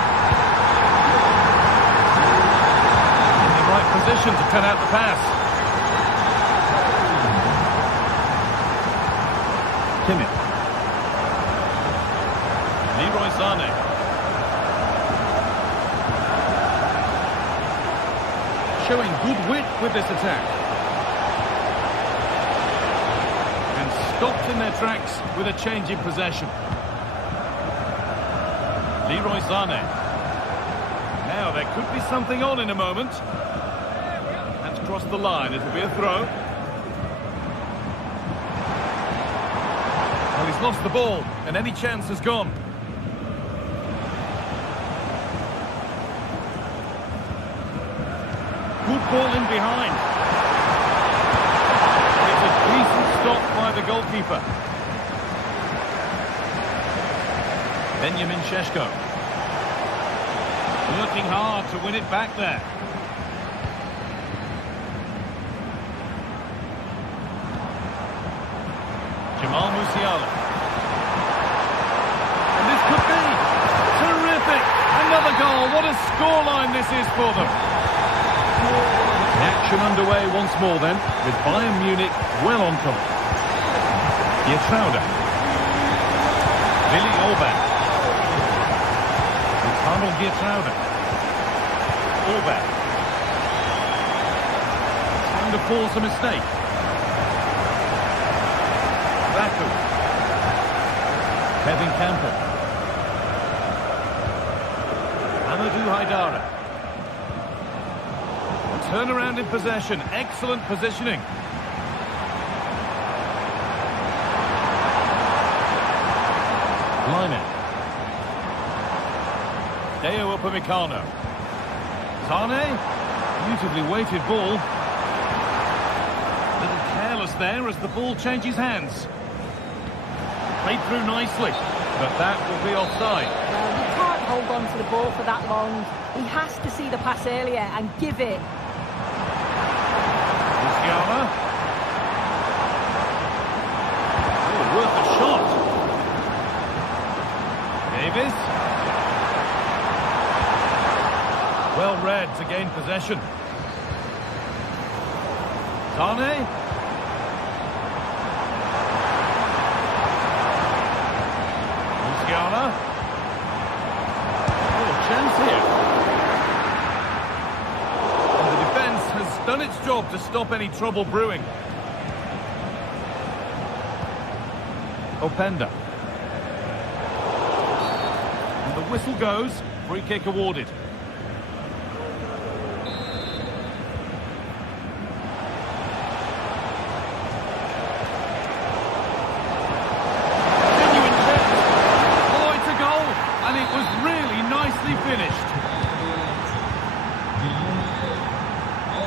Position to cut out the pass. Kimmich. Leroy Sané. Showing good wit with this attack. And stopped in their tracks with a change in possession. Leroy Sané. Now there could be something on in a moment. Across the line, it'll be a throw. Well, he's lost the ball, and any chance has gone. Good ball in behind. It's a decent stop by the goalkeeper. Benjamin Šeško. Working hard to win it back there. Jamal Musiala. And this could be terrific. Another goal. What a scoreline this is for them. The action underway once more then, with Bayern Munich well on top. Geertruida. Billy Orban. Ricardo Geertruida. Orban. Time to force a mistake. Baku. Kevin Campbell. Amadou Haidara. Turnaround in possession. Excellent positioning. Line it. Deo Upamecano. Sane. Beautifully weighted ball. Little careless there as the ball changes hands. Played through nicely, but that will be offside. You can't hold onto the ball for that long. He has to see the pass earlier and give it. Musiala. Oh, worth a shot. Davis. Well read to gain possession. Sane. Musiala. Oh, chance here. And the defence has done its job to stop any trouble brewing. Openda. And the whistle goes. Free kick awarded. Finished.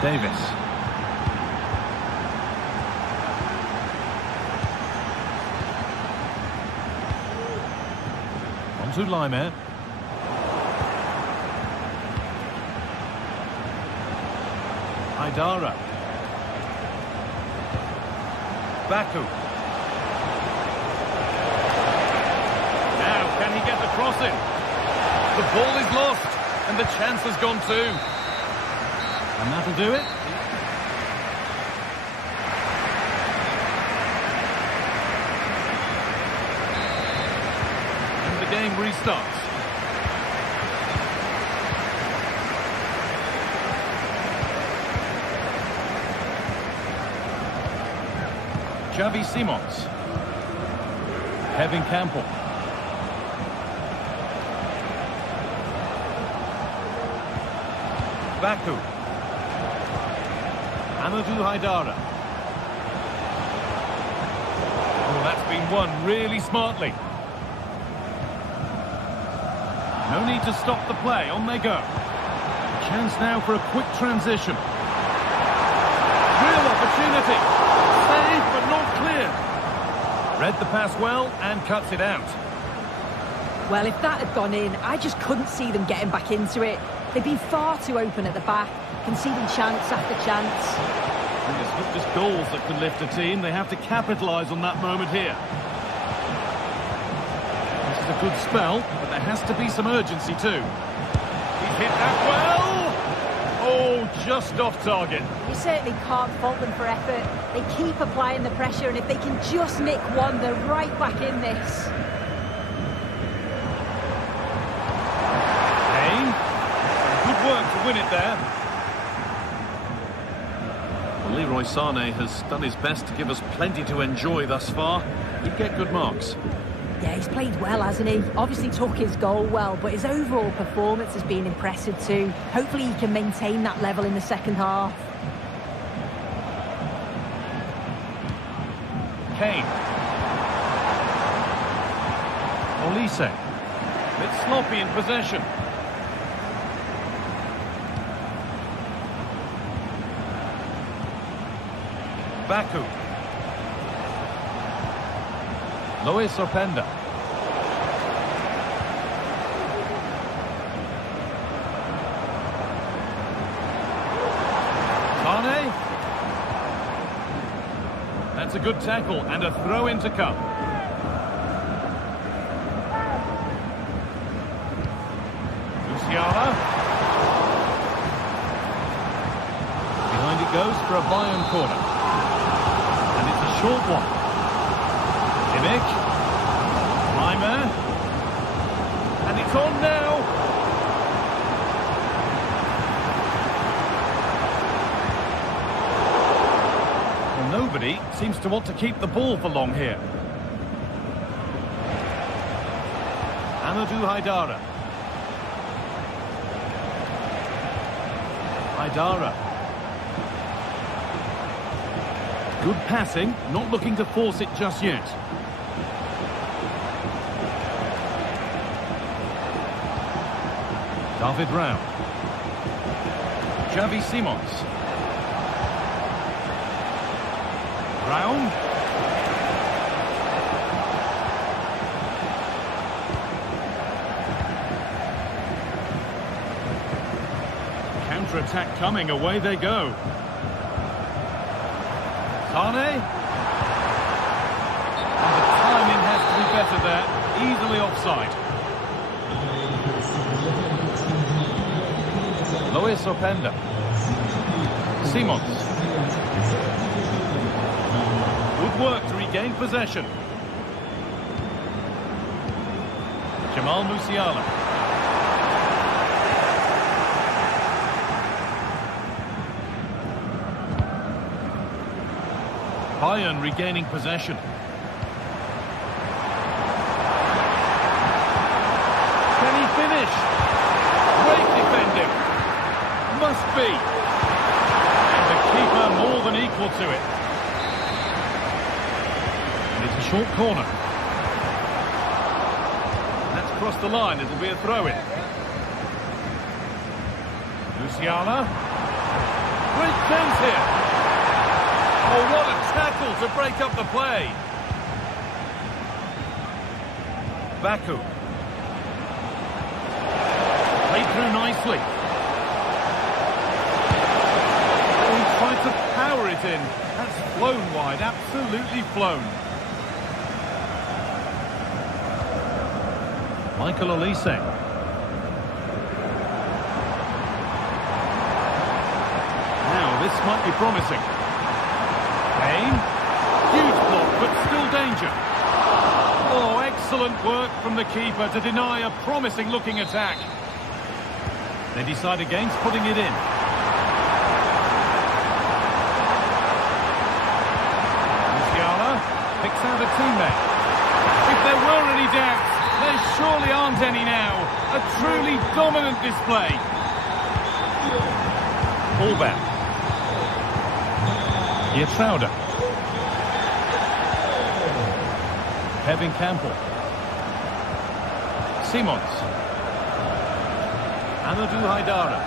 Davis. On to Laimer. Haidara. Baku. Now, can he get the cross in? The ball is lost, and the chance has gone too. And that'll do it. And the game restarts. Xavi Simons. Kevin Campbell. Baku. Amadou Haidara. Oh, that's been won really smartly. No need to stop the play. On they go. Chance now for a quick transition. Real opportunity. Saved but not clear. Read the pass well and cuts it out. Well, if that had gone in, I just couldn't see them getting back into it. They've been far too open at the back, conceding chance after chance. I think it's not just goals that can lift a team. They have to capitalise on that moment here. This is a good spell, but there has to be some urgency too. He's hit that well! Oh, just off target. You certainly can't fault them for effort. They keep applying the pressure, and if they can just nick one, they're right back in this. Work to win it there. Well, Leroy Sane has done his best to give us plenty to enjoy thus far. He'd get good marks. Yeah, he's played well, hasn't he? Obviously took his goal well, but his overall performance has been impressive too. Hopefully he can maintain that level in the second half. Kane. Olise. Bit sloppy in possession. Baku. Luis Openda. Sane. That's a good tackle and a throw in to come. Musiala. Behind it goes for a Bayern corner. Short one. Kimmich. Laimer. And it's on now. Well, nobody seems to want to keep the ball for long here. Amadou Haidara. Haidara. Good passing, not looking to force it just yet. David Rao. Xavi Simons. Brown. counter-attack coming, away they go. Sane. And the timing has to be better there, easily offside. Luis Openda. Simons. Good work to regain possession. Jamal Musiala. Bayern regaining possession. Can he finish? Great defending. Must be. And the keeper more than equal to it. And it's a short corner. That's crossed the line. It'll be a throw-in. Musiala. Great chance here. Oh, what a tackle to break up the play. Baku. Played through nicely. Oh, he tried to power it in. That's flown wide, absolutely flown. Michael Olise. Now, this might be promising. Kane. Huge block, but still danger. Oh, excellent work from the keeper to deny a promising-looking attack. They decide against putting it in. Musiala picks out a teammate. If there were any doubts, there surely aren't any now. A truly dominant display. Ball back. Yetrauda. Kevin Campbell. Simons. Amadou Haidara.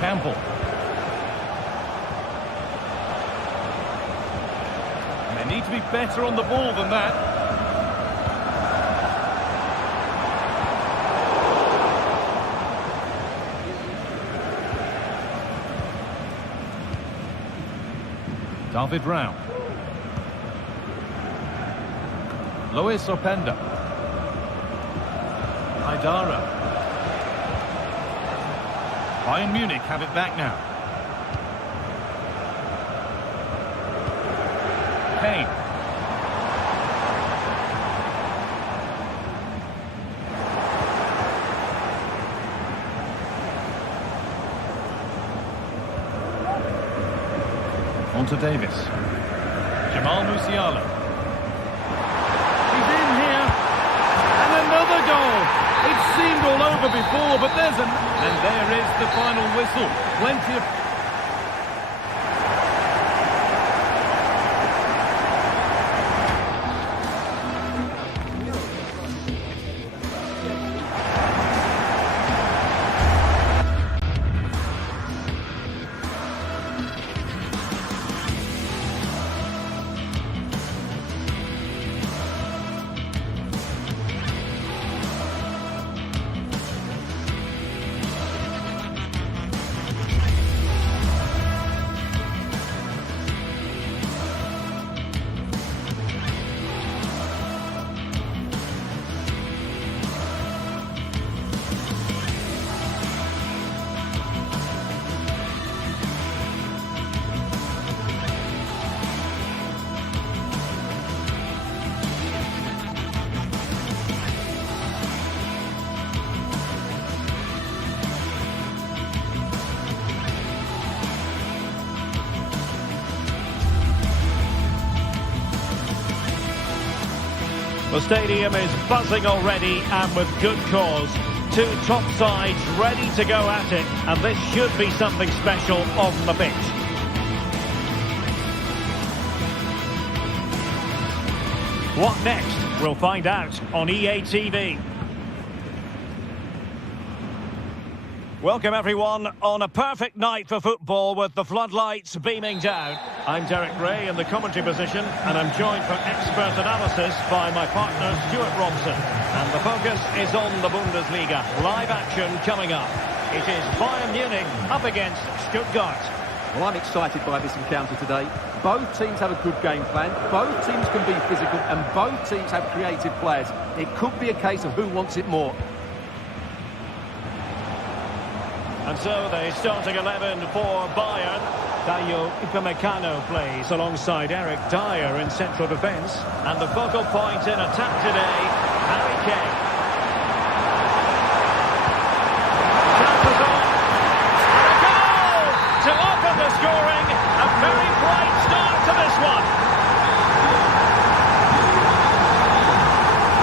Campbell. And they need to be better on the ball than that. David Rao. Luis Openda. Haidara. Bayern Munich have it back now. Kane. On to Davis. Jamal Musiala. He's in here. And another goal. It seemed all over before, but there's an... And there is the final whistle. Plenty of... The stadium is buzzing already, and with good cause. Two top sides ready to go at it, and this should be something special on the pitch. What next? We'll find out on EA TV. Welcome everyone on a perfect night for football with the floodlights beaming down. I'm Derek Ray in the commentary position and I'm joined for expert analysis by my partner Stuart Robson. And the focus is on the Bundesliga. Live action coming up. It is Bayern Munich up against Stuttgart. Well, I'm excited by this encounter today. Both teams have a good game plan, both teams can be physical and both teams have creative players. It could be a case of who wants it more. And so the starting 11 for Bayern. Dayo Upamecano plays alongside Eric Dyer in central defence. And the focal point in attack today, Harry Kane. Chances on. And a goal to open the scoring. A very bright start to this one.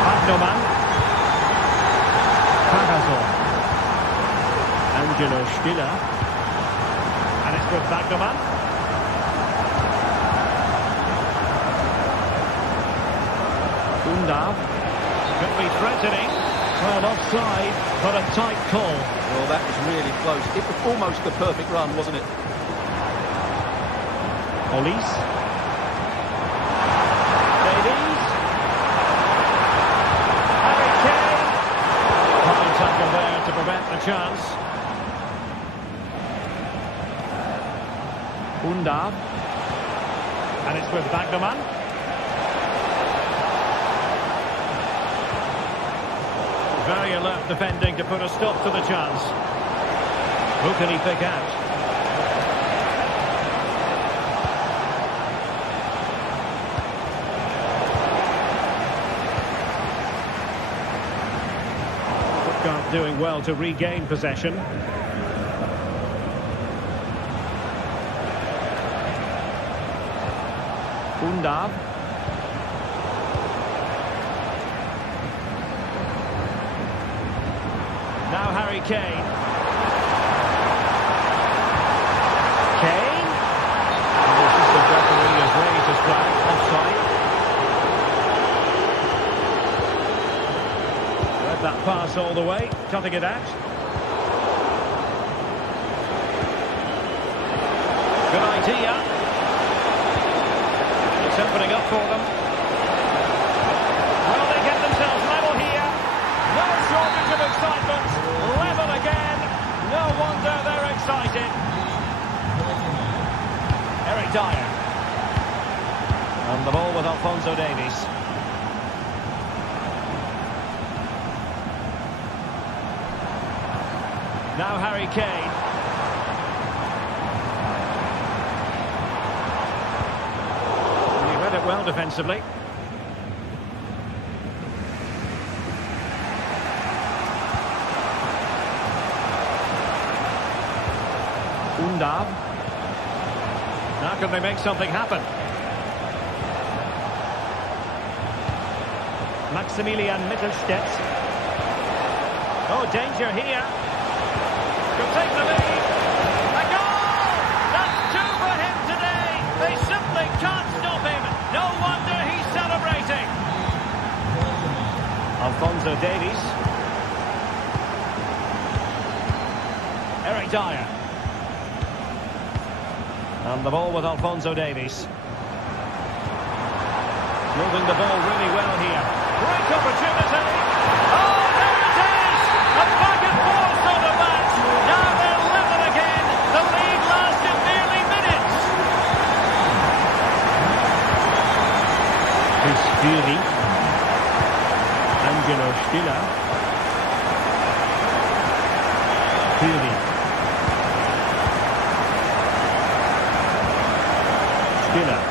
Magnoman. Pagazol. Angelo Stiller. And it's with Magnoman. Buildup. Could be threatening. Well, offside, but a tight call. Well, that was really close. It was almost the perfect run, wasn't it? Olise. Davies. Harry Kane. Fine tackle there to prevent the chance. Buildup. And it's with Magnoman. Very alert defending to put a stop to the chance. Who can he pick out? Stuttgart doing well to regain possession. Buildup. Now Harry Kane. Kane. And the assistant referee has raised his flag. Offside. Read that pass all the way. Cutting it out. Good idea. It's opening up for them. Well, they get themselves level here. No shortage of excitement. Level again. No wonder they're excited. Eric Dyer. And the ball with Alphonso Davies. Now Harry Kane. And he read it well defensively. Buildup. Now can they make something happen? Maximilian Mittelstädt. Oh, danger here. Could take the lead. A goal! That's two for him today. They simply can't stop him. No wonder he's celebrating. Alphonso Davies. Eric Dyer. And the ball with Alphonso Davies. Moving the ball really well here. Great opportunity. Oh, there it is! A back and forth sort of match. Now they're level again. The lead lasted nearly minutes. Chris Fury. Angelo Stiller. Fury. Stiller.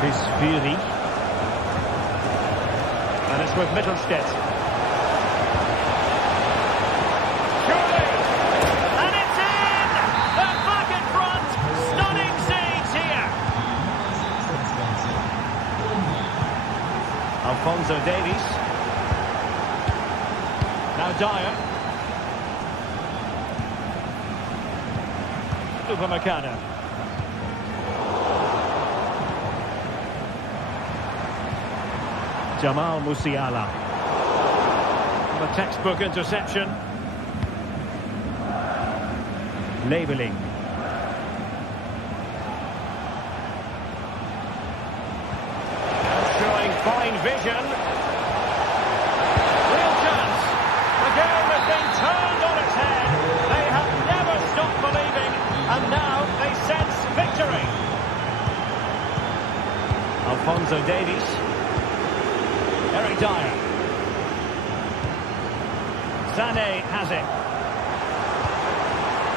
Chris Fury. And it's with Mittelstädt. Surely! And it's in! They're back in front! Stunning scenes here! Alphonso Davies. Now Dyer. Upamecano. Jamal Musiala. The textbook interception. Labeling. Showing fine vision. Real chance. The game has been turned on its head. They have never stopped believing, and now they sense victory. Alphonso Davies. Eric Dyer. Sané has it.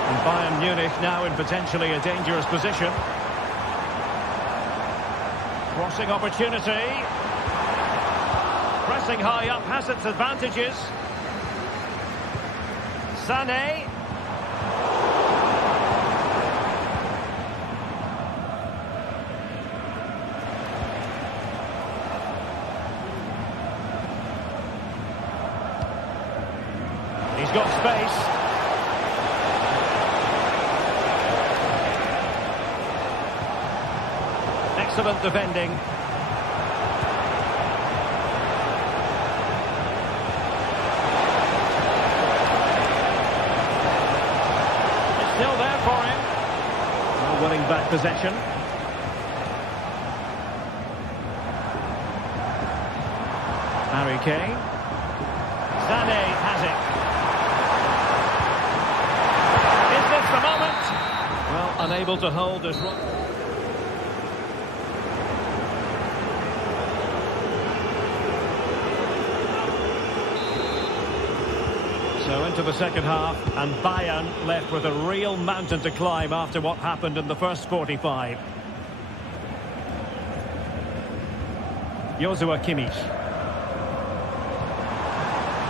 And Bayern Munich now in potentially a dangerous position. Crossing opportunity. Pressing high up has its advantages. Sané. He's got space. Excellent defending. It's still there for him. Well, winning back possession. Harry Kane. Sané has it. Is this the moment? Well, unable to hold his run. So into the second half, and Bayern left with a real mountain to climb after what happened in the first 45. Joshua Kimmich.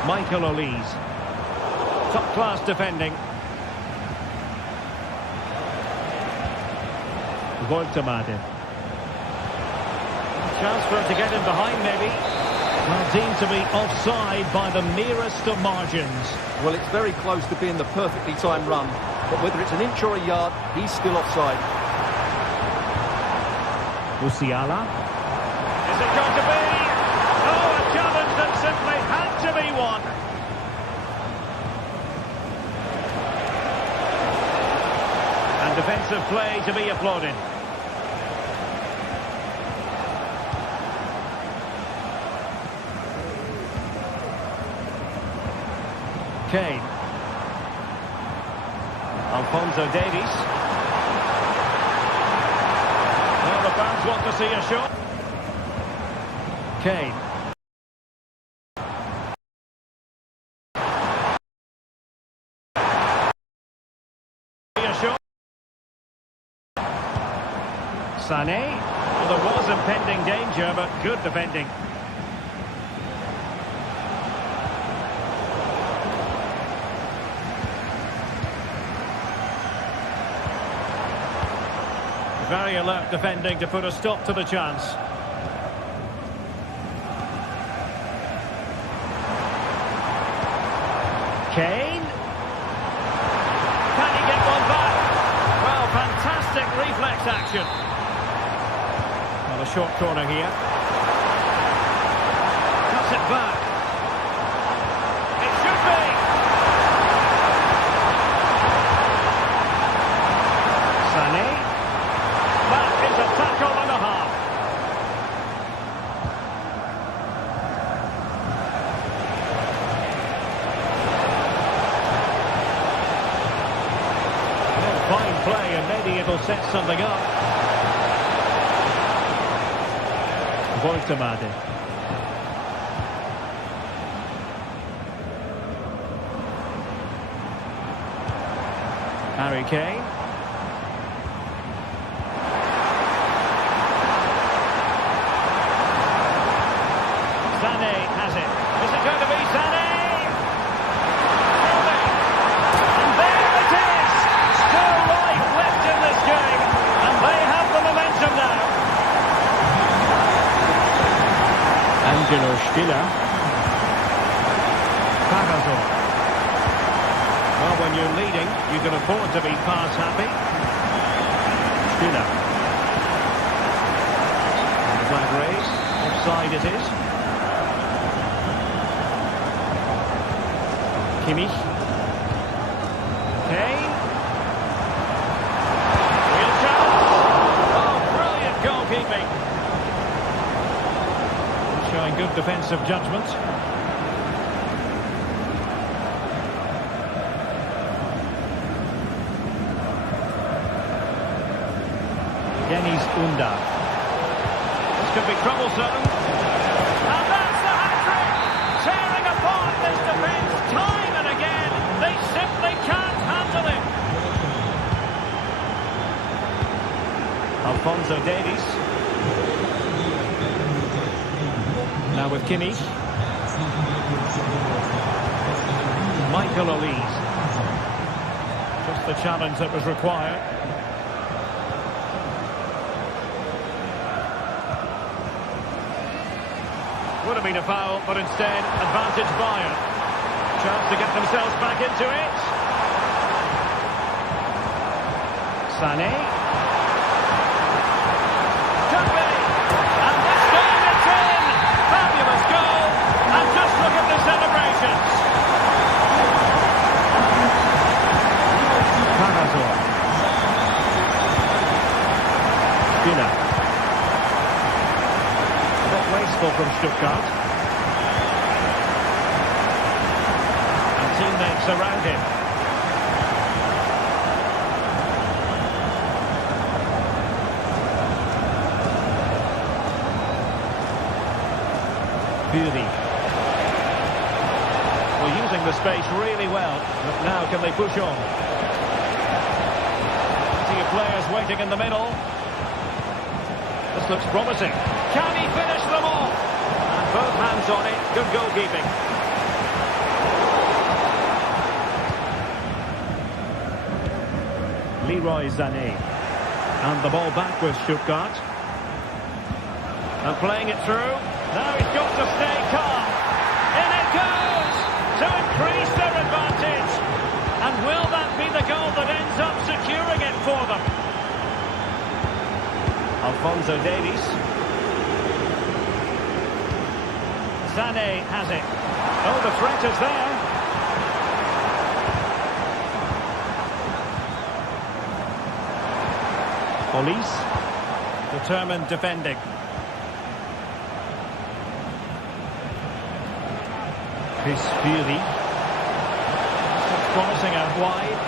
Michael Olise. Top-class defending. Woltemade. Chance for him to get in behind, maybe. Well, deemed to be offside by the merest of margins. Well, it's very close to being the perfectly timed run, but whether it's an inch or a yard, he's still offside. Musiala. Is it going to be? Oh, a challenge that simply had to be won. And defensive play to be applauded. Kane. Alphonso Davies. Well, the fans want to see a shot. Kane. A shot. Sané. Well, there was impending danger, but good defending. Very alert defending to put a stop to the chance. Kane. Can he get one back? Well, fantastic reflex action. Well, a short corner here. Cuts it back. It should be. Sané. That is a tackle and a half. Well, fine play, and maybe it'll set something up. Woltemade. Harry Kane. Sané has it. Is it going to be Sané? And there it is! Still life left in this game, and they have the momentum now. Angelo Stiller. Pagazol. Well, when you're leading, you can afford to be pass happy. Stiller. And the flag raised. Offside it is. Kimmich. Kane. defensive judgment. Dennis Unda. This could be troublesome. And that's the hat-trick! Tearing apart this defence time and again. They simply can't handle him. Alphonso Davies. Now with Kimmich. Michael Olise. Just the challenge that was required. Would have been a foul, but instead, advantage Bayern. Chance to get themselves back into it. Sané. Could be. And this time it's in. Fabulous goal. And just look at the celebrations. Parazor. Spinner. Wasteful from Stuttgart. And teammates around him. Fury. Well, using the space really well. But now can they push on? Plenty of players waiting in the middle. This looks promising. Can he finish them off? And both hands on it. Good goalkeeping. Leroy Sané. And the ball back with Stuttgart. And playing it through. Now he's got to stay calm. In it goes! To increase their advantage. And will that be the goal that ends up securing it for them? Alphonso Davies. Sané has it. Oh, the threat is there. Olise. Determined defending. Chris Fury. Looks promising out wide.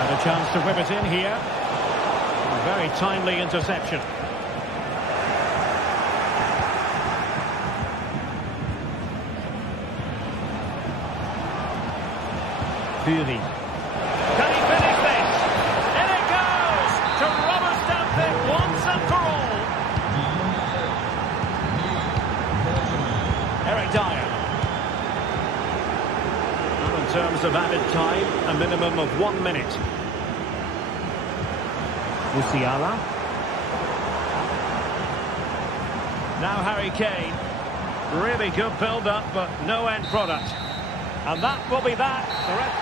And a chance to whip it in here. A very timely interception. Fury. Can he finish this? In it goes! To rubber stamp it once and for all. Eric Dyer. Well, in terms of added time, a minimum of 1 minute. Musiala. Now Harry Kane. Really good build-up, but no end product. And that will be that. The rest.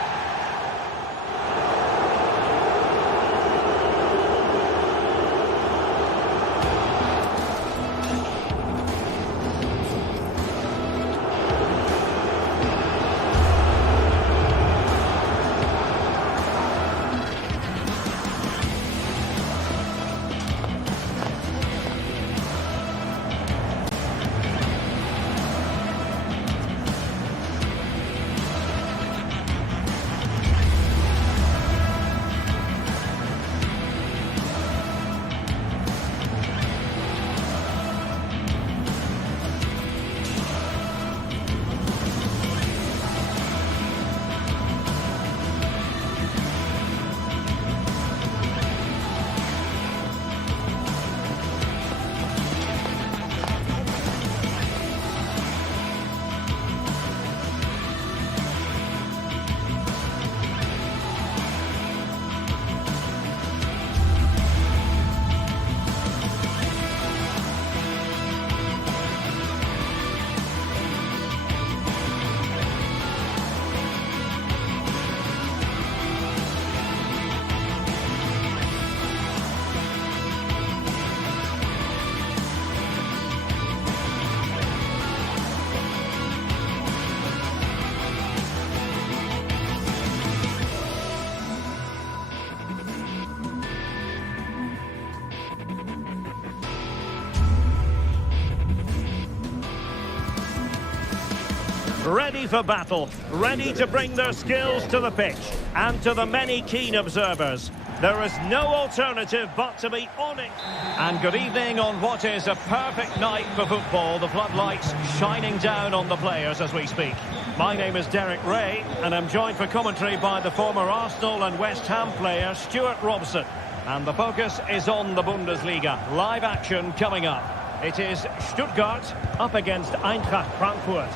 ready for battle, ready to bring their skills to the pitch. And to the many keen observers, there is no alternative but to be on it. And good evening on what is a perfect night for football. The floodlights shining down on the players as we speak. My name is Derek Ray, and I'm joined for commentary by the former Arsenal and West Ham player Stuart Robson. And the focus is on the Bundesliga. Live action coming up. It is Stuttgart up against Eintracht Frankfurt.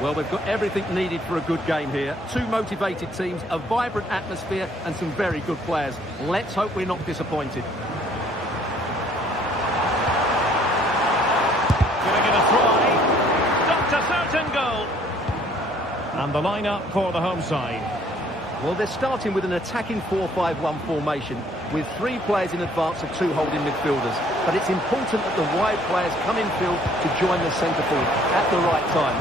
Well, we've got everything needed for a good game here. Two motivated teams, a vibrant atmosphere and some very good players. Let's hope we're not disappointed. Giving it a try. Stopped a certain goal. And the lineup for the home side. Well, they're starting with an attacking 4-5-1 formation with three players in advance of two holding midfielders. But it's important that the wide players come in field to join the centre forward at the right time.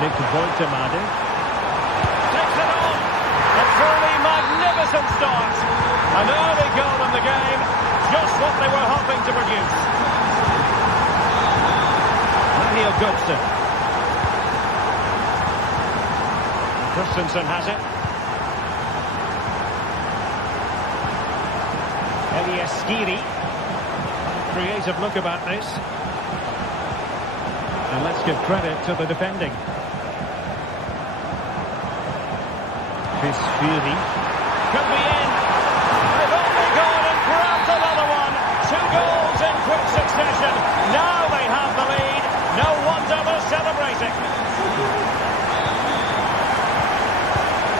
Takes it on. A truly magnificent start. An early goal in the game. Just what they were hoping to produce. Mario Götze. Christensen has it. Elias Skiri. Creative look about this. And let's give credit to the defending. Chris Fury. Could be in. They've only gone and grabbed another one. 2 goals in quick succession. Now they have the lead. No wonder they're celebrating.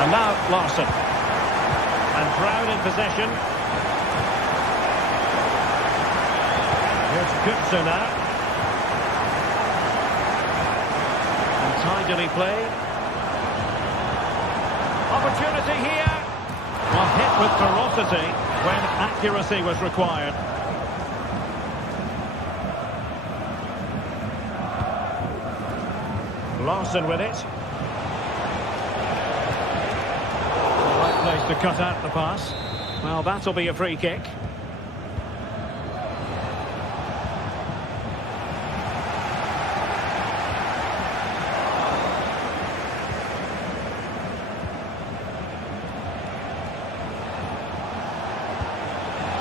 And now Larson. And Brown in possession. Here's Götze now. And tidily played. Opportunity here. Well, hit with ferocity when accuracy was required. Larson with it. The right place to cut out the pass. Well, that'll be a free kick.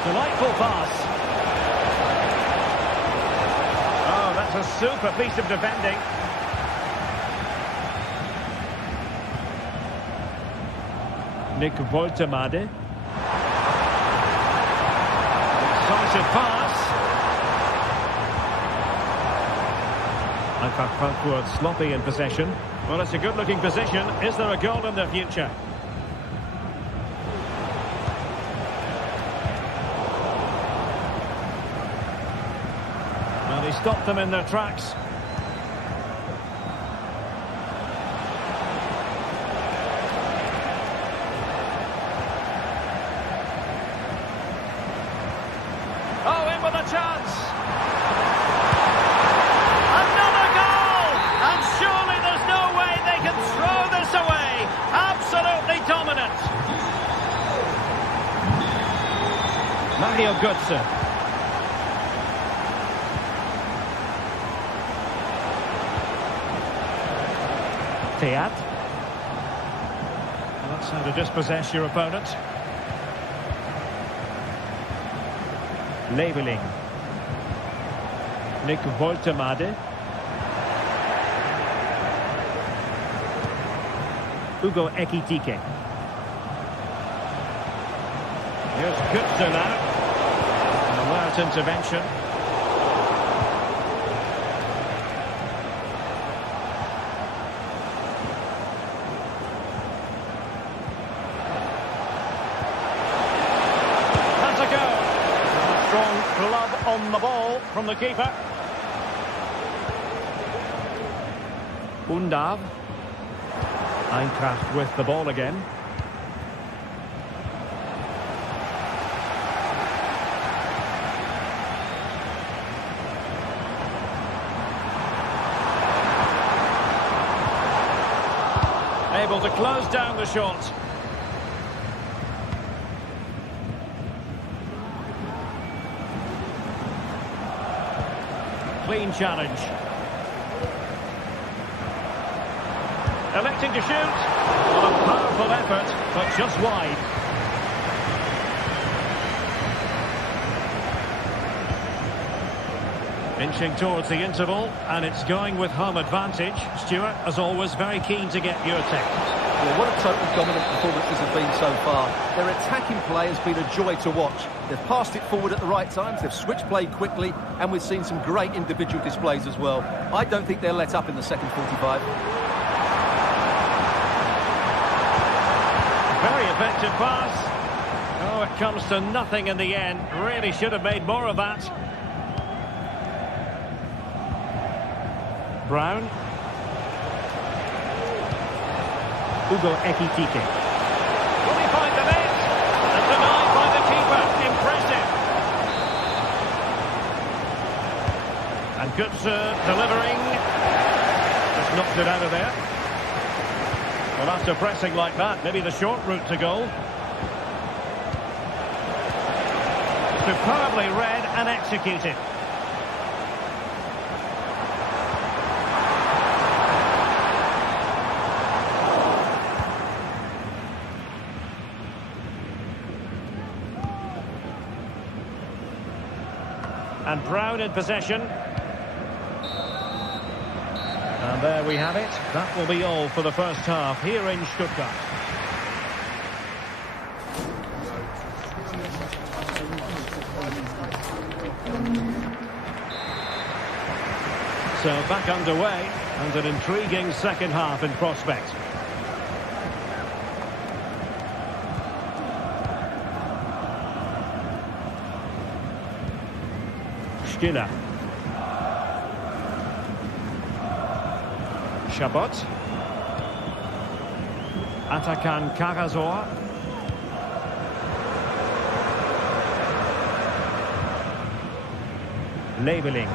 Delightful pass. Oh, that's a super piece of defending. Nick Woltemade. Decisive pass. Eintracht Frankfurt sloppy in possession. Well, it's a good-looking position. Is there a goal in the future? Well, he stopped them in their tracks. Oh, in with a chance. Another goal! And surely there's no way they can throw this away. Absolutely dominant. Mario Götze. Teat. Well, that's how to dispossess your opponent. Leveling. Nick Woltemade. Hugo Ekitike. Here's Götze now. An alert intervention. That's a goal. Strong glove on the ball from the keeper. Undav. Eintracht with the ball again. Able to close down the shot. clean challenge. Electing to shoot. Well, a powerful effort, but just wide. Inching towards the interval, and it's going with home advantage. Stuart, as always, very keen to get your take. Well, what a totally dominant performance this has been so far. Their attacking play has been a joy to watch. They've passed it forward at the right times, they've switched play quickly, and we've seen some great individual displays as well. I don't think they'll let up in the second 45. Very effective pass. Oh, it comes to nothing in the end. Really should have made more of that. Brown. Hugo Ekitike. Will he find the net? And denied by the keeper. Impressive. And Götze delivering. Just knocked it out of there. Well, after pressing like that, maybe the short route to goal. Superbly read and executed. And Brown in possession. And there we have it. That will be all for the first half here in Stuttgart. So back underway, and an intriguing second half in prospect. Stiller. Chabot. Atakan Karazor. Labeling.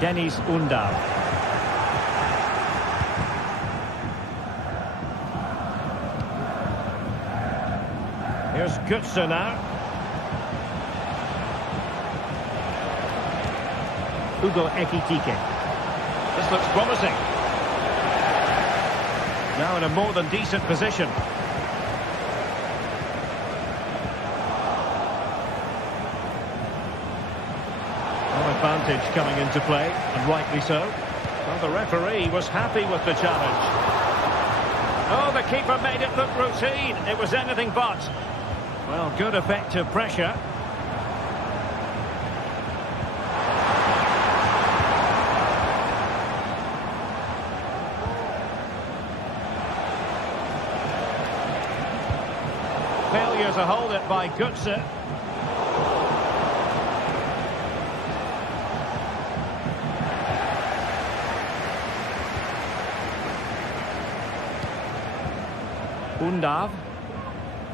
Dennis Undav. Here's Götze now. Hugo Ekitike. This looks promising. Now in a more than decent position. Advantage coming into play, and rightly so. Well, the referee was happy with the challenge. Oh, the keeper made it look routine. It was anything but. Well, good effective pressure. Failure to hold it by Götze. Undav.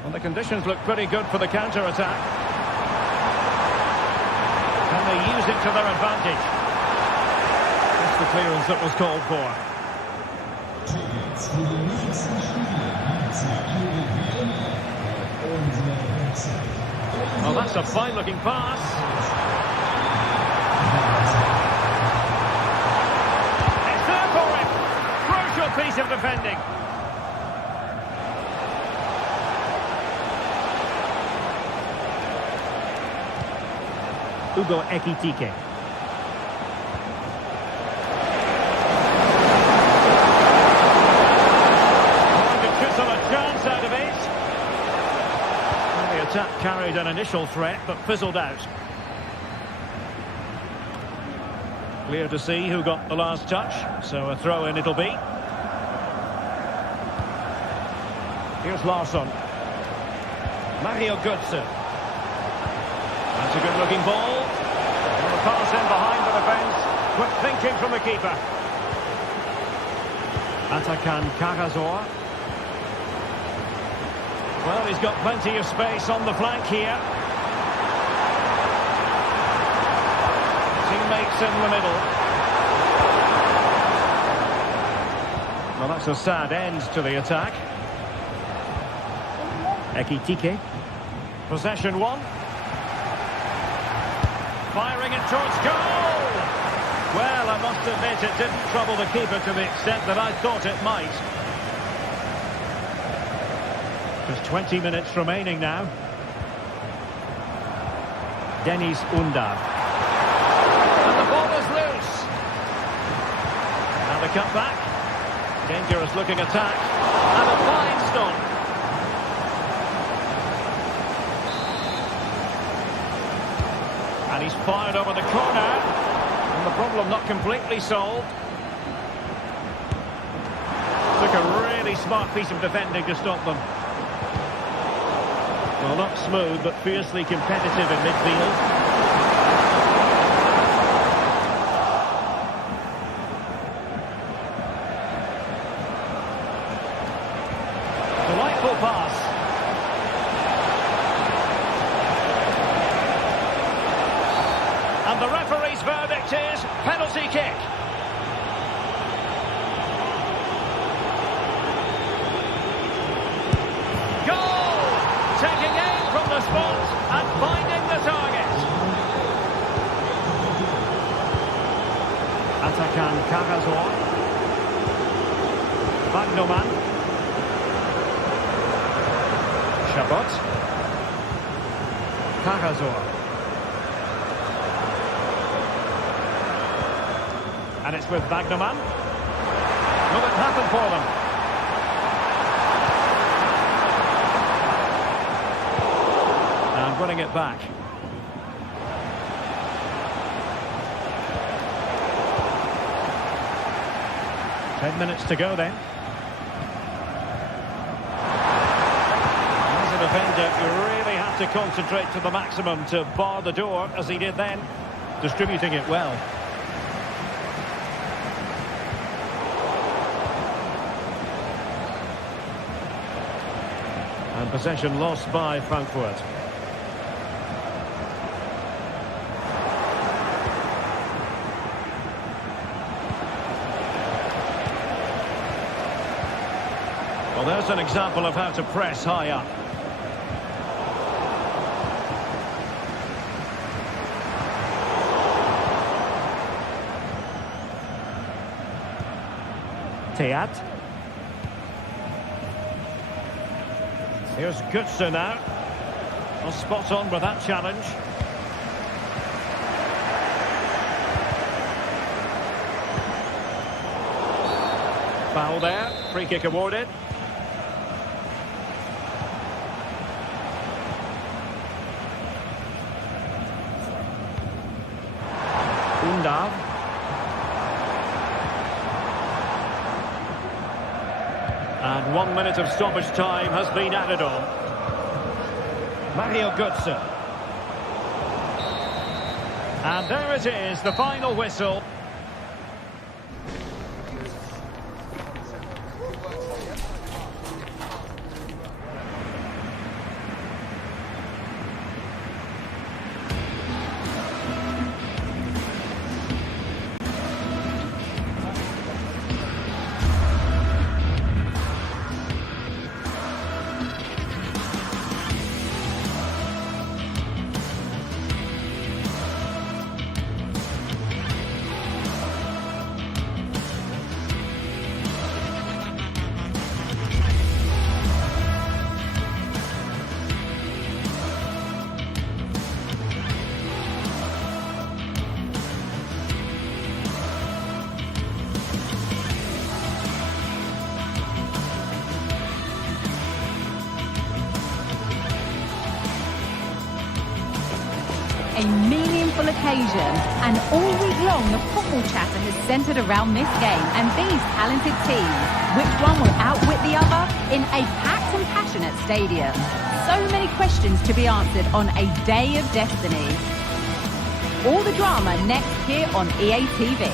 Well, the conditions look pretty good for the counter-attack. Can they use it to their advantage? That's the clearance that was called for. Well, that's a fine-looking pass. It's there for him. Crucial piece of defending. Hugo Ekitike. Trying to chisel a chance out of it. Well, the attack carried an initial threat, but fizzled out. Clear to see who got the last touch, so a throw-in it'll be. Here's Larsson. Mario Götze. That's a good-looking ball. And the pass in behind the defence. Quick thinking from the keeper. Atakan Karazor. Well, he's got plenty of space on the flank here. Teammates in the middle. Well, that's a sad end to the attack. Ekitike. Possession one. firing it towards goal! Well, I must admit it didn't trouble the keeper to the extent that I thought it might. Just 20 minutes remaining now. Deniz Undav. And the ball is loose. And the cutback. Dangerous looking attack. And a fine stop. And he's fired over the corner. And the problem not completely solved. Took a really smart piece of defending to stop them. Well, not smooth, but fiercely competitive in midfield. Delightful pass. And the referee's verdict is penalty kick. Taking aim from the spot and finding the target. Atakan Karazor. Bagnoman. Chabot. Karazor. And it's with Bagnoman. Will it happen for them? Running it back. Ten minutes to go then. As a defender, you really have to concentrate to the maximum to bar the door, as he did then, distributing it well. And possession lost by Frankfurt. Well, there's an example of how to press high up. Teat. Here's Götze now. Well, spot on with that challenge. Foul there. Free kick awarded. Undav. And 1 minute of stoppage time has been added on. Mario Götze. And there it is, the final whistle. A meaningful occasion, and all week long the football chatter has centred around this game and these talented teams. Which one will outwit the other in a packed and passionate stadium? So many questions to be answered on a day of destiny. All the drama next here on EA TV.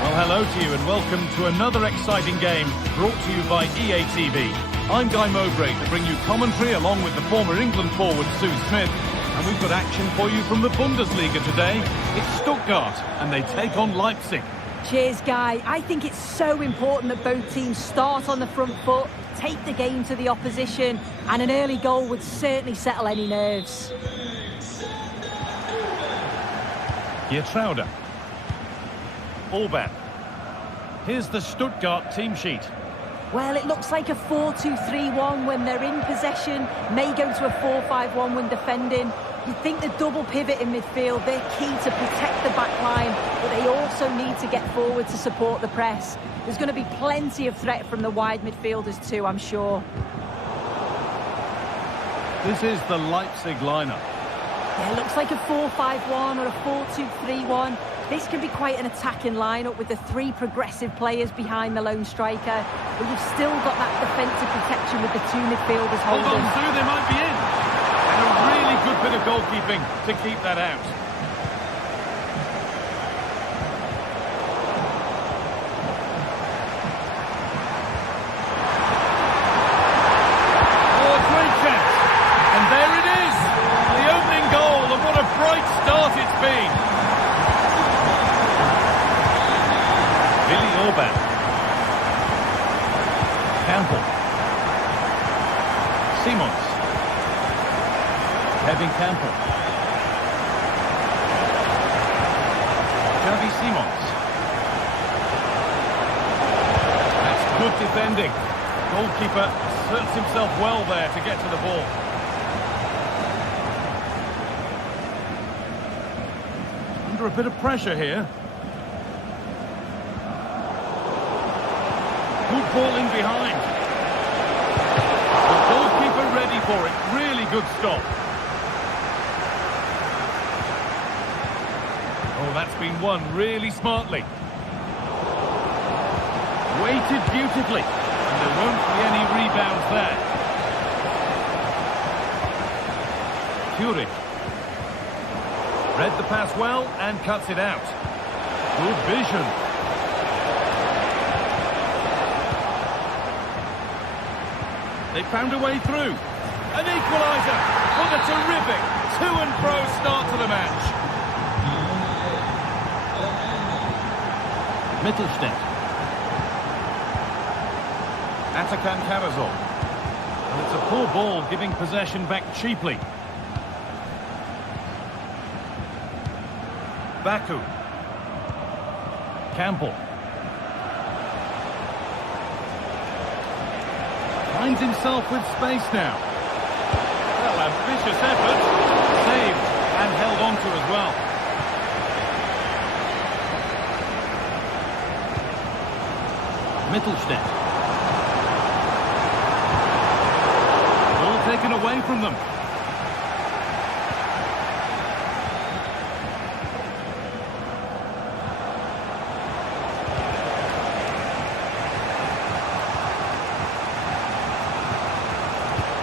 Well, hello to you and welcome to another exciting game brought to you by EA TV. I'm Guy Mowbray to bring you commentary along with the former England forward Stu Smith, and we've got action for you from the Bundesliga today. It's Stuttgart and they take on Leipzig. Cheers, Guy. I think it's so important that both teams start on the front foot, take the game to the opposition, and an early goal would certainly settle any nerves. Geertruida. Orban. Here's the Stuttgart team sheet. Well, it looks like a 4-2-3-1 when they're in possession. May go to a 4-5-1 when defending. You think the double pivot in midfield, they're key to protect the back line, but they also need to get forward to support the press. There's going to be plenty of threat from the wide midfielders too, I'm sure. This is the Leipzig lineup. Yeah, it looks like a 4-5-1 or a 4-2-3-1. This can be quite an attacking lineup with the three progressive players behind the lone striker, but you've still got that defensive protection with the two midfielders Hold holding. on, Sue, they might be in. And a really good bit of goalkeeping to keep that out. Oh, a great chance. And there it is. The opening goal, and what a bright start it's been. Billy Orban. Campbell. Simons. Kevin Campbell. Xavi Simons. That's good defending. Goalkeeper asserts himself well there to get to the ball. Under a bit of pressure here. Good ball in behind. The goalkeeper ready for it. Really good stop. Oh, that's been won really smartly. Weighted beautifully. And there won't be any rebounds there. Fury. Read the pass well and cuts it out. Good vision. They found a way through. An equaliser for the terrific to-and-fro start to the match. Mittelstädt. Atakan Karazor. And it's a poor ball giving possession back cheaply. Baku. Campbell. Finds himself with space now. Well, ambitious effort. Saved and held on to as well. Mittelstädt. Ball taken away from them.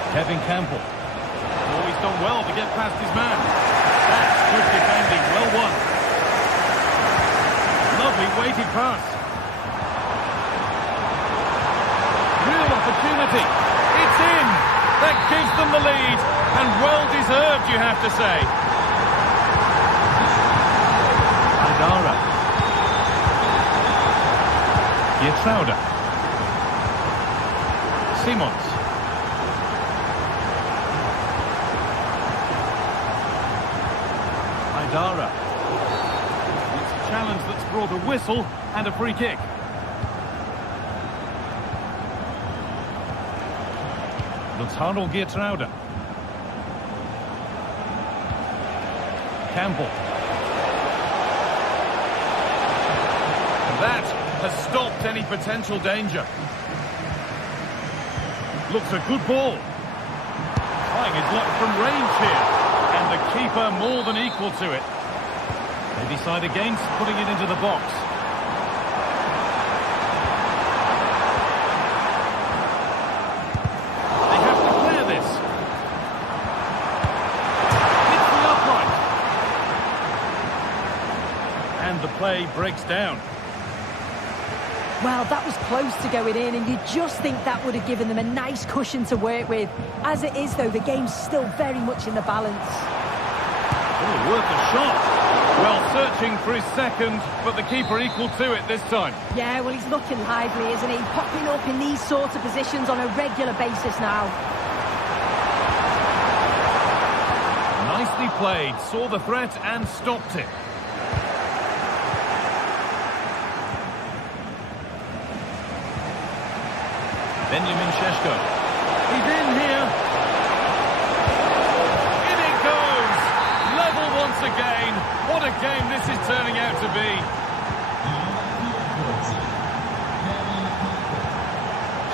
Kevin Campbell. Oh, he's done well to get past his man. That's good defending, well won. Lovely weighted pass. Real opportunity. It's in. That gives them the lead. And well deserved, you have to say. Adara. Geertruida. Simons. Adara. It's a challenge that's brought a whistle and a free kick. Lutzhano Geertruida. Campbell. That has stopped any potential danger. Looks a good ball. Trying his luck from range here. And the keeper more than equal to it. They decide against putting it into the box. They have to clear this. Hits the upright. And the play breaks down. Well, that was close to going in, and you just think that would have given them a nice cushion to work with. As it is, though, the game's still very much in the balance. Oh, worth a shot. Well, searching for his second, but the keeper equal to it this time. Yeah, well, he's looking lively, isn't he? Popping up in these sorts of positions on a regular basis now. Nicely played, saw the threat and stopped it. Benjamin Šeško. He's in here. In it goes. Level once again. What a game this is turning out to be.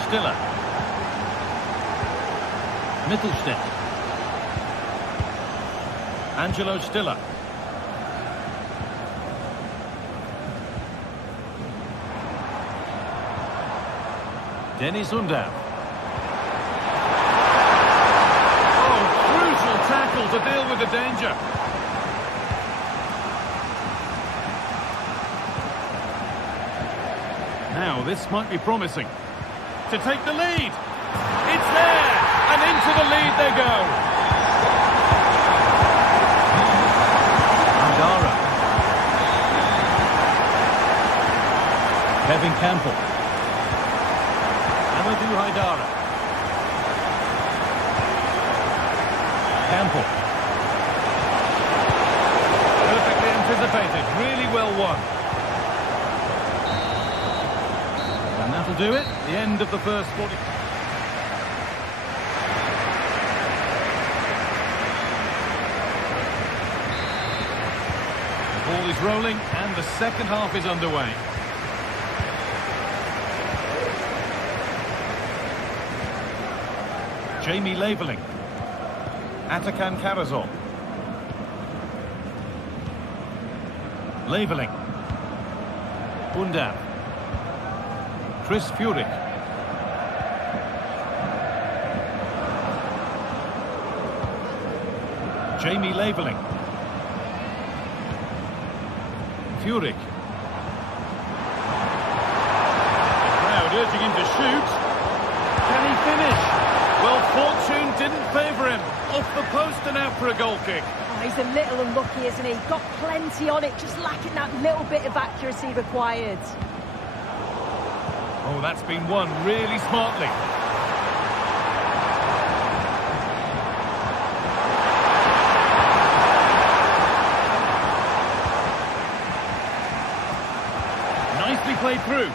Stiller. Mittelstädt. Angelo Stiller. Dennis Undav. Oh, crucial tackle to deal with the danger. Now, this might be promising. To take the lead. It's there! And into the lead they go. Andara. Kevin Campbell. Amadou Haidara. Campbell. Perfectly anticipated. Really well won. And that'll do it. The end of the first 40. The ball is rolling and the second half is underway. Jamie Labeling. Atakan Karazor. Labeling. Undav. Chris Furyk. Jamie Labeling. Furyk. The crowd urging him to shoot. Can he finish? Well, fortune didn't favour him. Off the post and out for a goal kick. Oh, he's a little unlucky, isn't he? Got plenty on it, just lacking that little bit of accuracy required. Oh, that's been won really smartly. Nicely played through.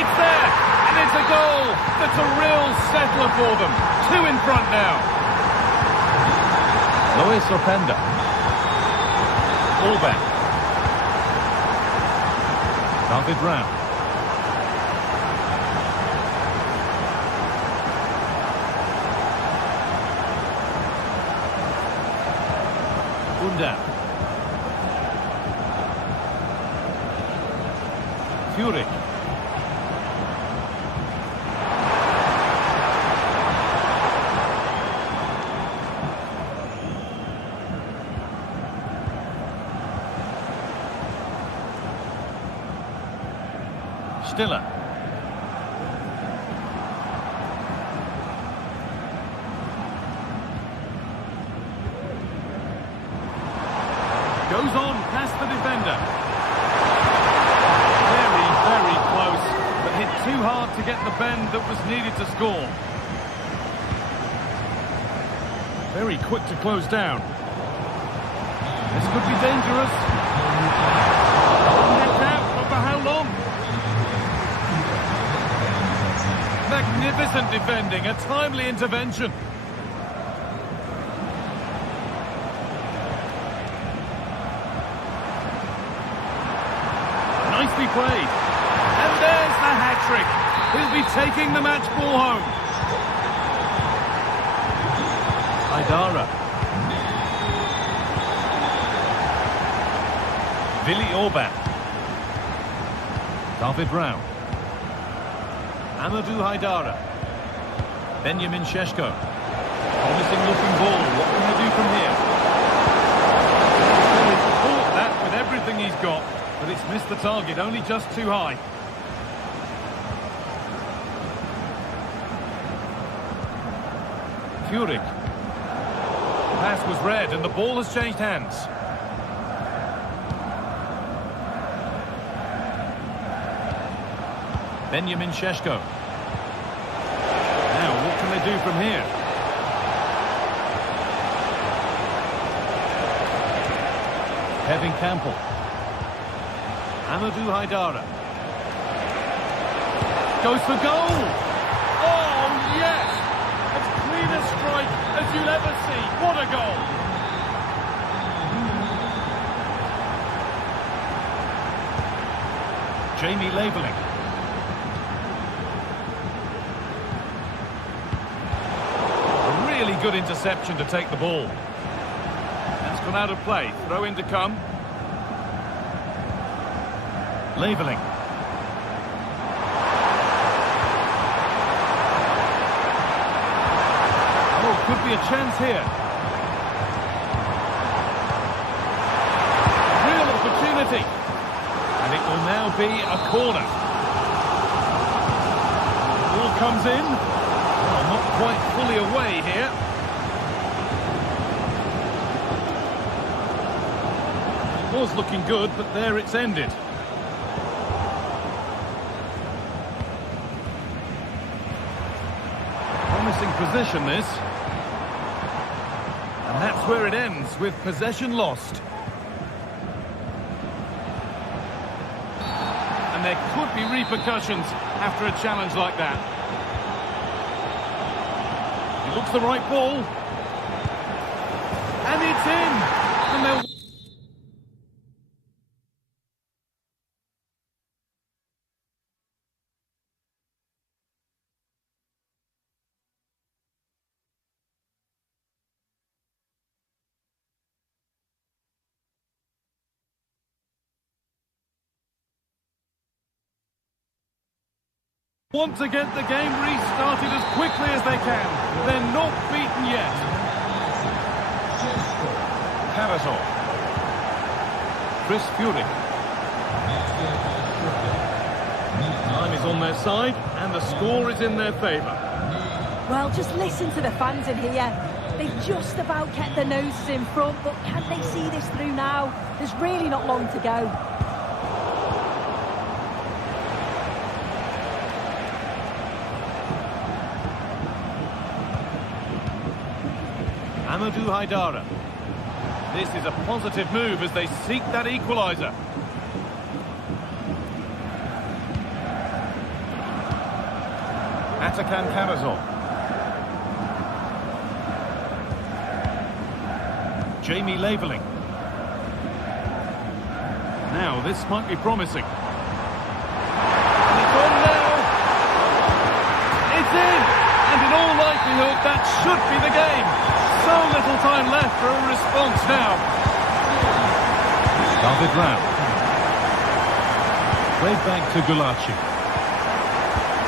It's there, and it's a goal. That's a real settler for them. 2 in front now. Luis Openda. Orban. David Brown. Undav. Furyk. Stiller. Goes on past the defender. Very, very close, but hit too hard to get the bend that was needed to score. Very quick to close down. This could be dangerous. Gets out, but for how long? Magnificent defending, a timely intervention. Nicely played. And there's the hat-trick. He'll be taking the match ball home. Haidara. Willi Orban. David Brown. Amadou Haidara. Benjamin Šeško. Promising looking ball. What can they do from here? He's caught that with everything he's got, but it's missed the target, only just too high. Furyk. Pass was read and the ball has changed hands. Benjamin Šeško. Now, what can they do from here? Kevin Campbell. Amadou Haidara. Goes for goal! strike as you'll ever see. What a goal! Jamie Labeling. A really good interception to take the ball. That's gone out of play. Throw in to come. Labeling. Oh, could be a chance here. Real opportunity. And it will now be a corner. Ball comes in. Well, not quite fully away here. It was looking good, but there it's ended. Promising position, this. And that's where it ends, with possession lost. And there could be repercussions after a challenge like that. It looks the right ball. And it's in! And they'll... Want to get the game restarted as quickly as they can. They're not beaten yet. Karazor. Chris Fury. Time is on their side and the score is in their favour. Well, just listen to the fans in here. They've just about kept their noses in front, but can they see this through now? There's really not long to go. Amadou Haidara. This is a positive move as they seek that equaliser. Atakan Karazor. Jamie Labeling. Now, this might be promising. And it's on now. It's in! And in all likelihood, that should be the game. So little time left for a response now. David Lam. Played back to Gulaci.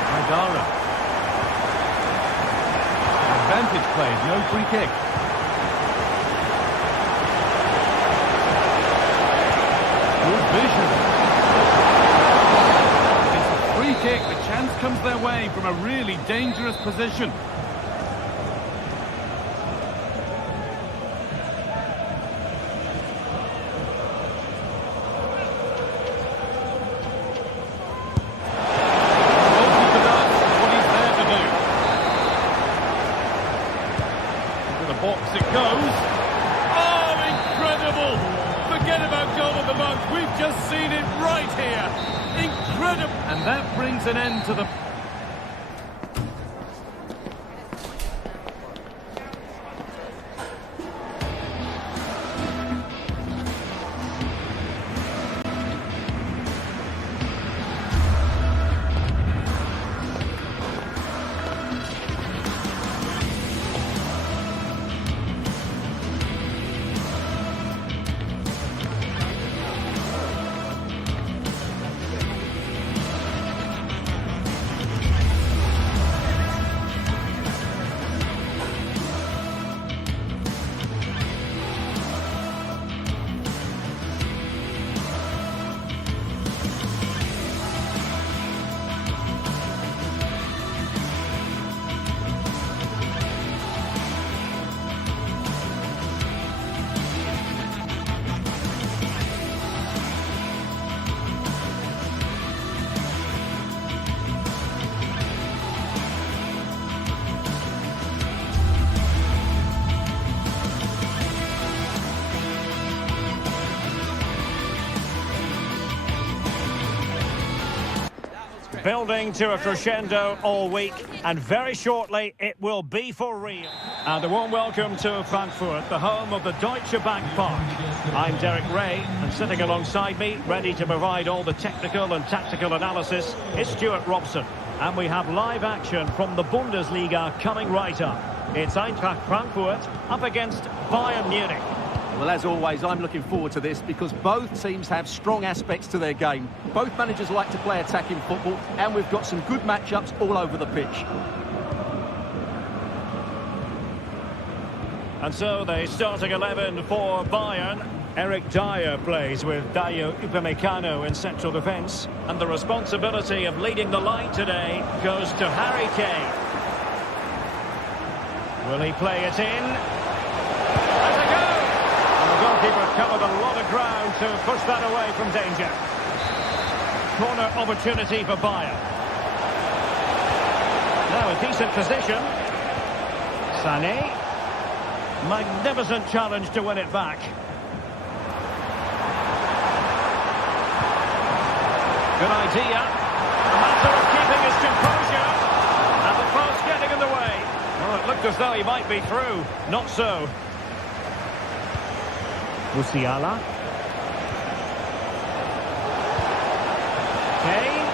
Haidara. Advantage played, no free kick. Good vision. It's a free kick, the chance comes their way from a really dangerous position. Box it goes. Oh, incredible! Forget about goal of the month. We've just seen it right here. Incredible! And that brings an end to the... Building to a crescendo all week, and very shortly it will be for real. And a warm welcome to Frankfurt, the home of the Deutsche Bank Park. I'm Derek Ray, and sitting alongside me, ready to provide all the technical and tactical analysis, is Stuart Robson. And we have live action from the Bundesliga coming right up. It's Eintracht Frankfurt up against Bayern Munich. Well, as always, I'm looking forward to this because both teams have strong aspects to their game. Both managers like to play attacking football, and we've got some good matchups all over the pitch. And so the starting 11 for Bayern. Eric Dyer plays with Dayo Upamecano in central defence. And the responsibility of leading the line today goes to Harry Kane. Will he play it in? Has a go! And the goalkeeper covered a lot of ground to push that away from danger. Corner opportunity for Bayern. Now a decent position. Sané. Magnificent challenge to win it back. Good idea. A matter of keeping his composure. And the post getting in the way. Well, it looked as though he might be through. Not so. Musiala. Kane.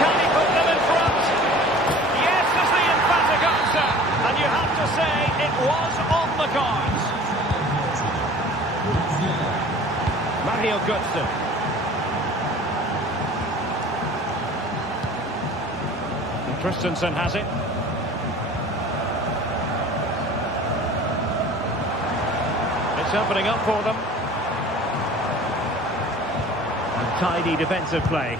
Can he put them in front? Yes, is the emphatic answer. And you have to say it was on the cards. Mario Götze. And Christensen has it. It's opening up for them. And tidy defensive play.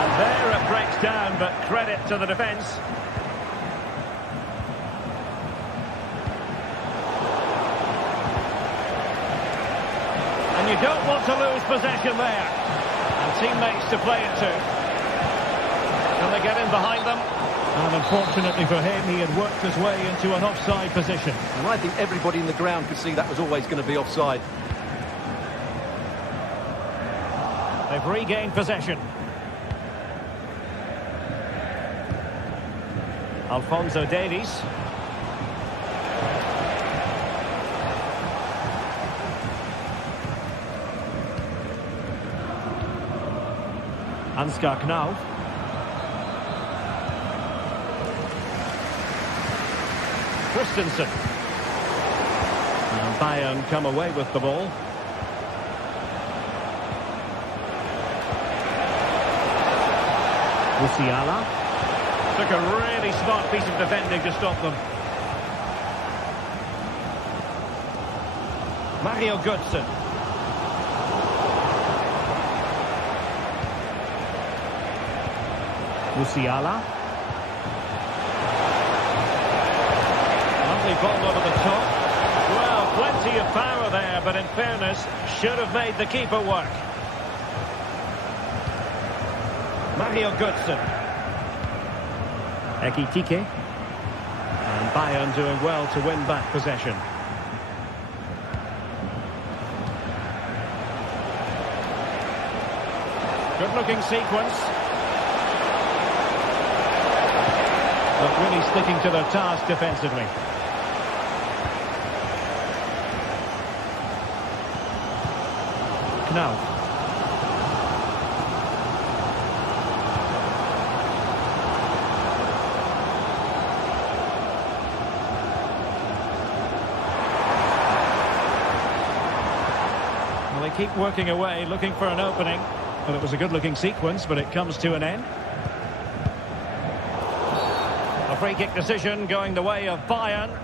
And there it breaks down, but credit to the defence. And you don't want to lose possession there. And teammates to play it to. Can they get in behind them? And unfortunately for him, he had worked his way into an offside position. And I think everybody in the ground could see that was always going to be offside. They've regained possession. Alphonso Davies. Ansgar Knauf. Christensen. And Bayern come away with the ball. Musiala. Took a really smart piece of defending to stop them. Mario Götze. Musiala. Lovely ball over the top. Well, plenty of power there, but in fairness, should have made the keeper work. Mario Götze. Ekitike. And Bayern doing well to win back possession. Good-looking sequence. But really sticking to their task defensively. Knauf. Well, they keep working away, looking for an opening. Well, it was a good-looking sequence, but it comes to an end. A free kick decision going the way of Bayern.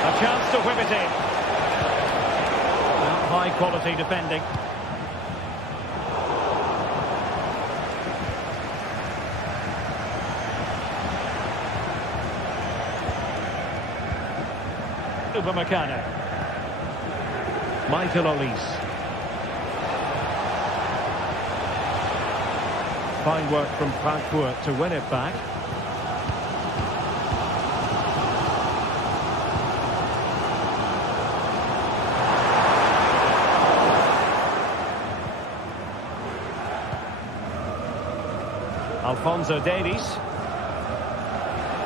A chance to whip it in. High-quality defending. Upamecano. Michael Olise. Fine work from Frankfurt to win it back. Alphonso Davies.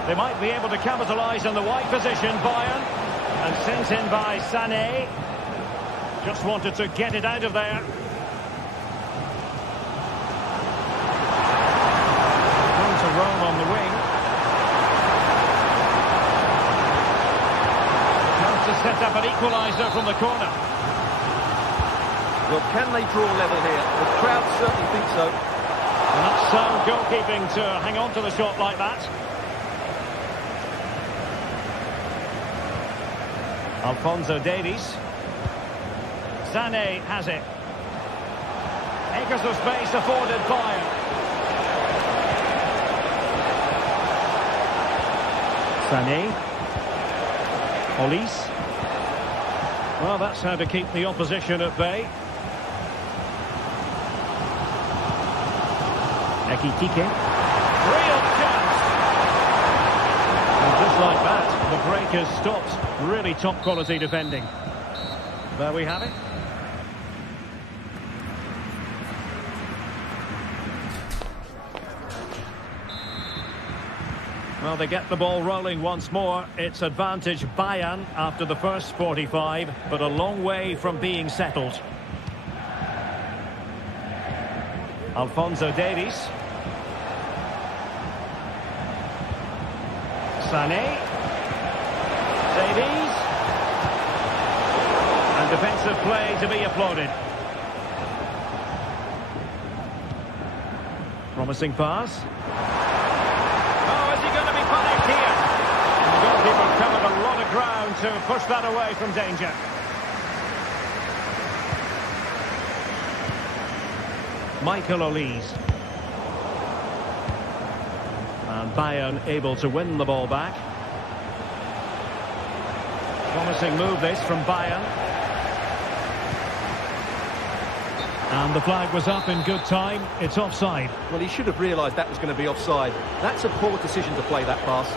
They might be able to capitalise on the wide position, Bayern. And sent in by Sané. Just wanted to get it out of there. Going to Roma on the wing. Chance to set up an equaliser from the corner. Well, can they draw level here? The crowd certainly think so. And that's sound goalkeeping to hang on to the shot like that. Alphonso Davies. Sané has it. Acres of space afforded Bayern. Sané. Olise. Well, that's how to keep the opposition at bay. Ekitike. Real chance. And just like that, the break has stopped. Really top quality defending. There we have it. Well, they get the ball rolling once more. It's advantage Bayern after the first 45, but a long way from being settled. Alphonso Davies. Sané. Davies. And defensive play to be applauded. Promising pass. Oh, is he going to be punished here? The goalkeeper covered a lot of ground to push that away from danger. Michael Olise. And Bayern able to win the ball back. Promising move this from Bayern. And the flag was up in good time. It's offside. Well, he should have realised that was going to be offside. That's a poor decision to play that pass.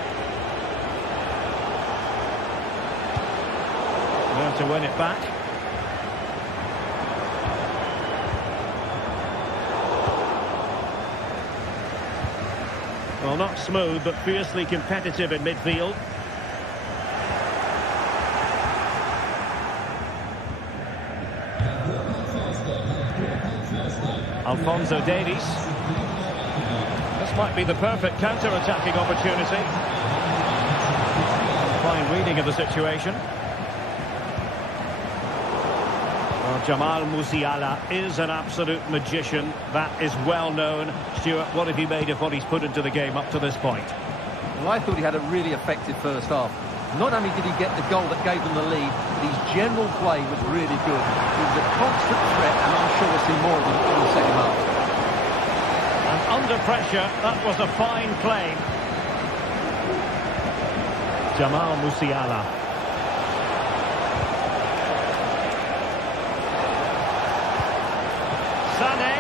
There to win it back. Well, not smooth, but fiercely competitive in midfield. Alphonso Davies. This might be the perfect counter-attacking opportunity. Fine reading of the situation. Well, Jamal Musiala is an absolute magician. That is well known. Stuart, what have you made of what he's put into the game up to this point? Well, I thought he had a really effective first half. Not only did he get the goal that gave them the lead, but his general play was really good. He was a constant threat, and I'm sure we'll see more of him in the second half. And under pressure, that was a fine claim. Jamal Musiala. Sané.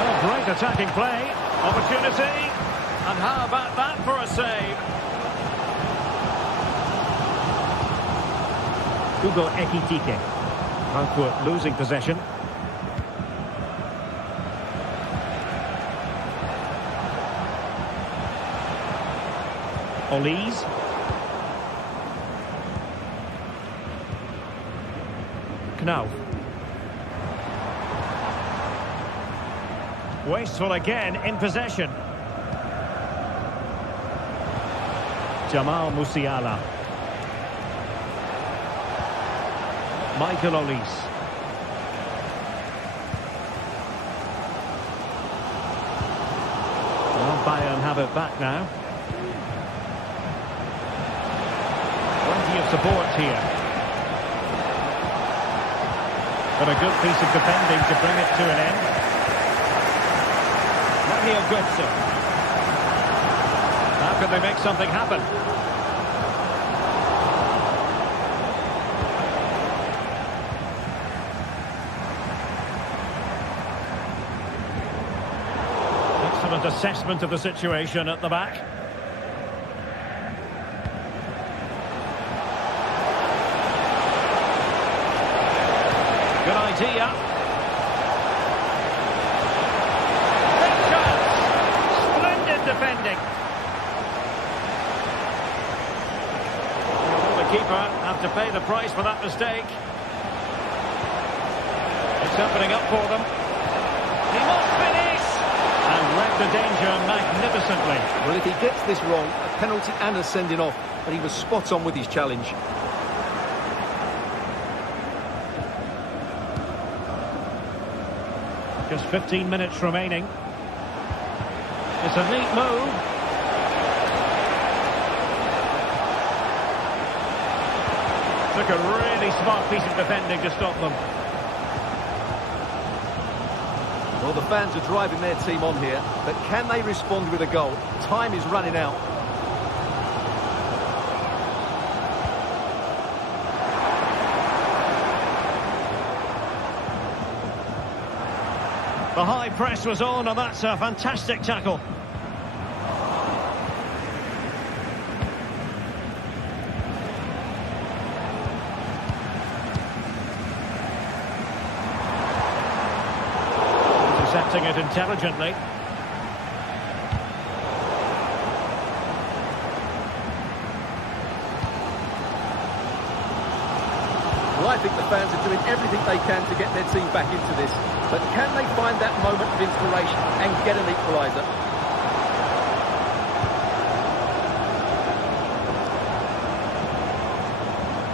Oh, great attacking play. Opportunity. And how about that for a save? Hugo Ekitike. Frankfurt losing possession. Olise. Knauf. Wasteful again in possession. Jamal Musiala. Michael Olise. Well, Bayern have it back now. Plenty of support here. But a good piece of defending to bring it to an end. Mario Götze. How can they make something happen? Excellent assessment of the situation at the back. Good idea. Big chance. Splendid defending. Will the keeper have to pay the price for that mistake? It's opening up for them. He must finish! And read the danger magnificently. Well, if he gets this wrong, a penalty and a sending off, but he was spot on with his challenge. Just 15 minutes remaining. It's a neat move. Took a really smart piece of defending to stop them. Well, the fans are driving their team on here, but can they respond with a goal? Time is running out. The high press was on, and that's a fantastic tackle. Intercepting it intelligently. Well, I think the fans are doing everything they can to get their team back into this. But can they find that moment of inspiration and get an equaliser?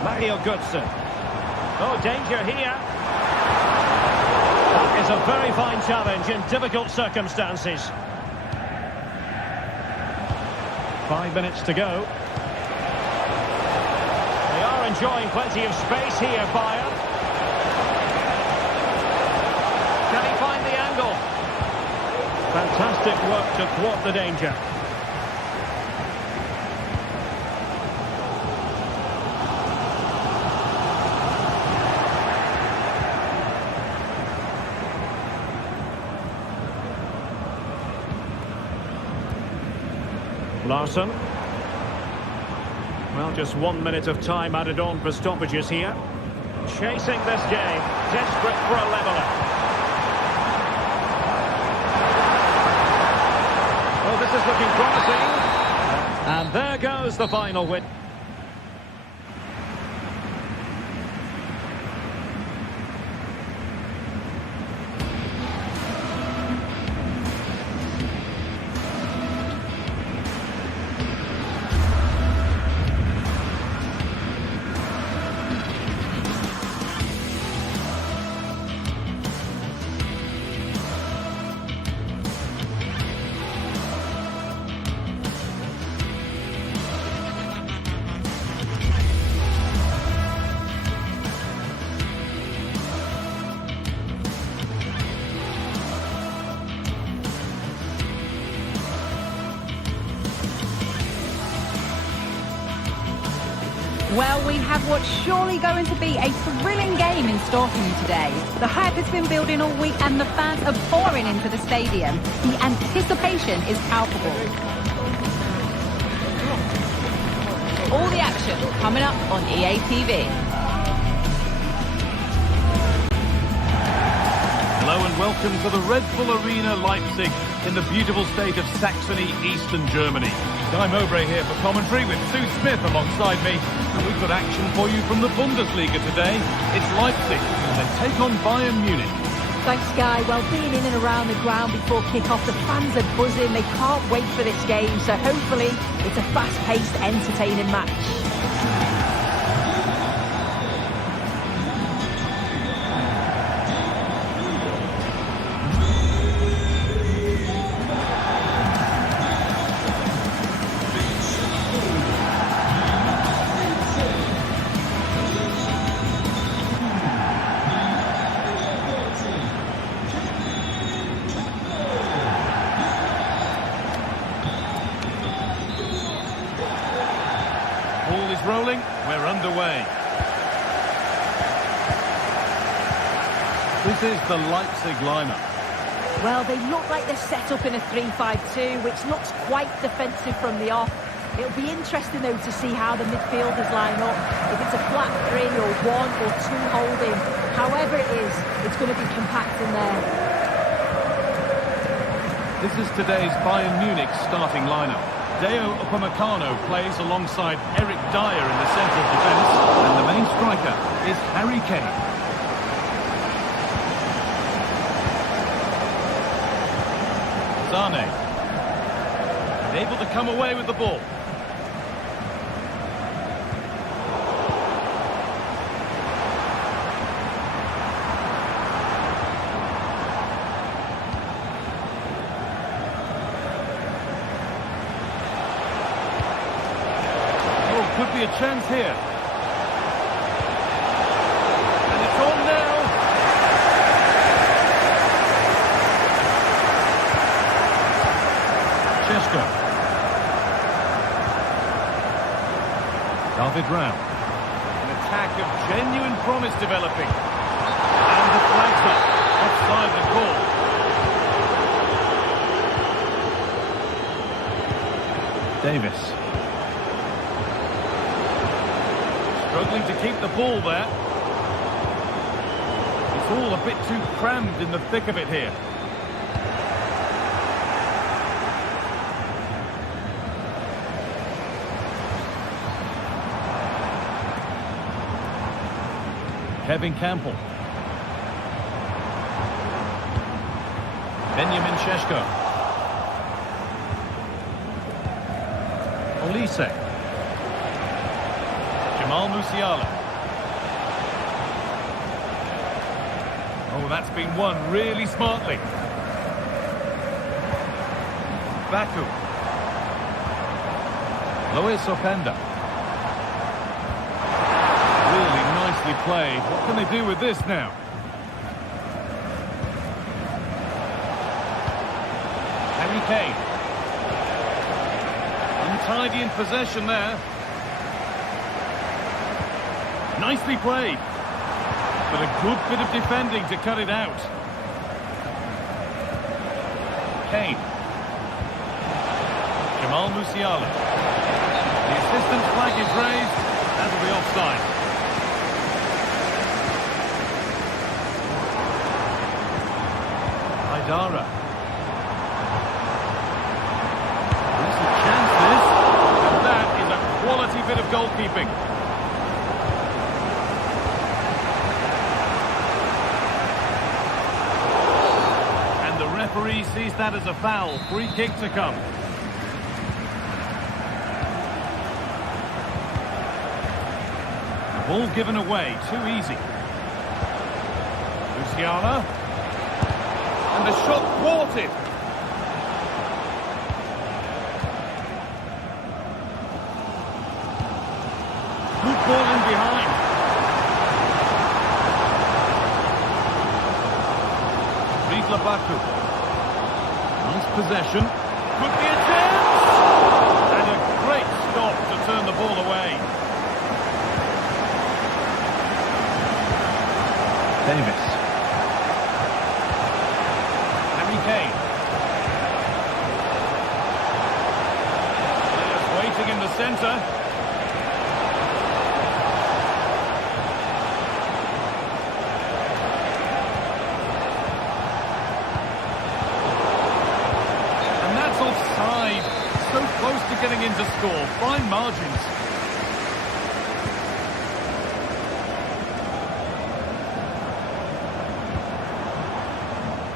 Mario Götze. Oh, danger here. That is a very fine challenge in difficult circumstances. 5 minutes to go. They are enjoying plenty of space here, Bayern. Can he find the angle? Fantastic work to thwart the danger. Larsson. Well, just 1 minute of time added on for stoppages here. Chasing this game, desperate for a leveller. Oh, this is looking promising. And there goes the final win. Well, we have what's surely going to be a thrilling game in store for you today. The hype has been building all week and the fans are pouring into the stadium. The anticipation is palpable. All the action coming up on EA TV. Hello and welcome to the Red Bull Arena Leipzig in the beautiful state of Saxony, eastern Germany. Guy Mowbray here for commentary with Stu Smith alongside me. And we've got action for you from the Bundesliga today. It's Leipzig, and they take on Bayern Munich. Thanks, Guy. Well, being in and around the ground before kick-off, the fans are buzzing. They can't wait for this game, so hopefully it's a fast-paced, entertaining match. Ball is rolling, we're underway. This is the Leipzig lineup. Well, they look like they're set up in a 3-5-2, which looks quite defensive from the off. It'll be interesting, though, to see how the midfielders line up. If it's a flat 3 or 1 or 2 holding, however it is, it's going to be compact in there. This is today's Bayern Munich starting lineup. Deo Upamecano plays alongside Eric Dyer in the centre of defence, and the main striker is Harry Kane. Zane, able to come away with the ball. Could be a chance here. And it's on now. Chesko. David Raum. An attack of genuine promise developing. And the flag's up. Offside the call. Davis. Struggling to keep the ball there. It's all a bit too crammed in the thick of it here. Kevin Campbell. Benjamin Šeško. Olise. Jamal Musiala. Oh, that's been won really smartly. Baku. Luis Openda. Really nicely played. What can they do with this now? Harry Kane. Untidy in possession there. Nicely played, but a good bit of defending to cut it out. Kane. Jamal Musiala. The assistant's flag is raised. That'll be offside. Haidara. There's some chances, and that is a quality bit of goalkeeping. Referee sees that as a foul. Free kick to come. The ball given away. Too easy. Musiala. And the shot thwarted. Good ball in behind. Rizla Baku. Nice possession. Could be a chance! And a great stop to turn the ball away. Davis. Harry Kane. Players waiting in the centre. Offside. So close to getting in to score. Fine margins.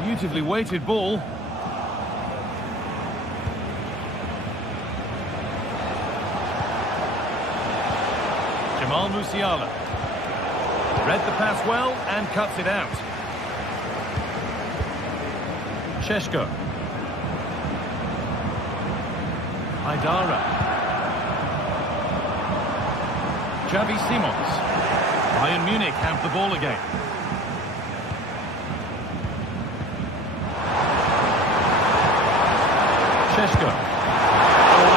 Beautifully weighted ball. Jamal Musiala. Read the pass well and cuts it out. Šeško. Haidara. Xavi Simons. Bayern Munich have the ball again. Šeško. Oh,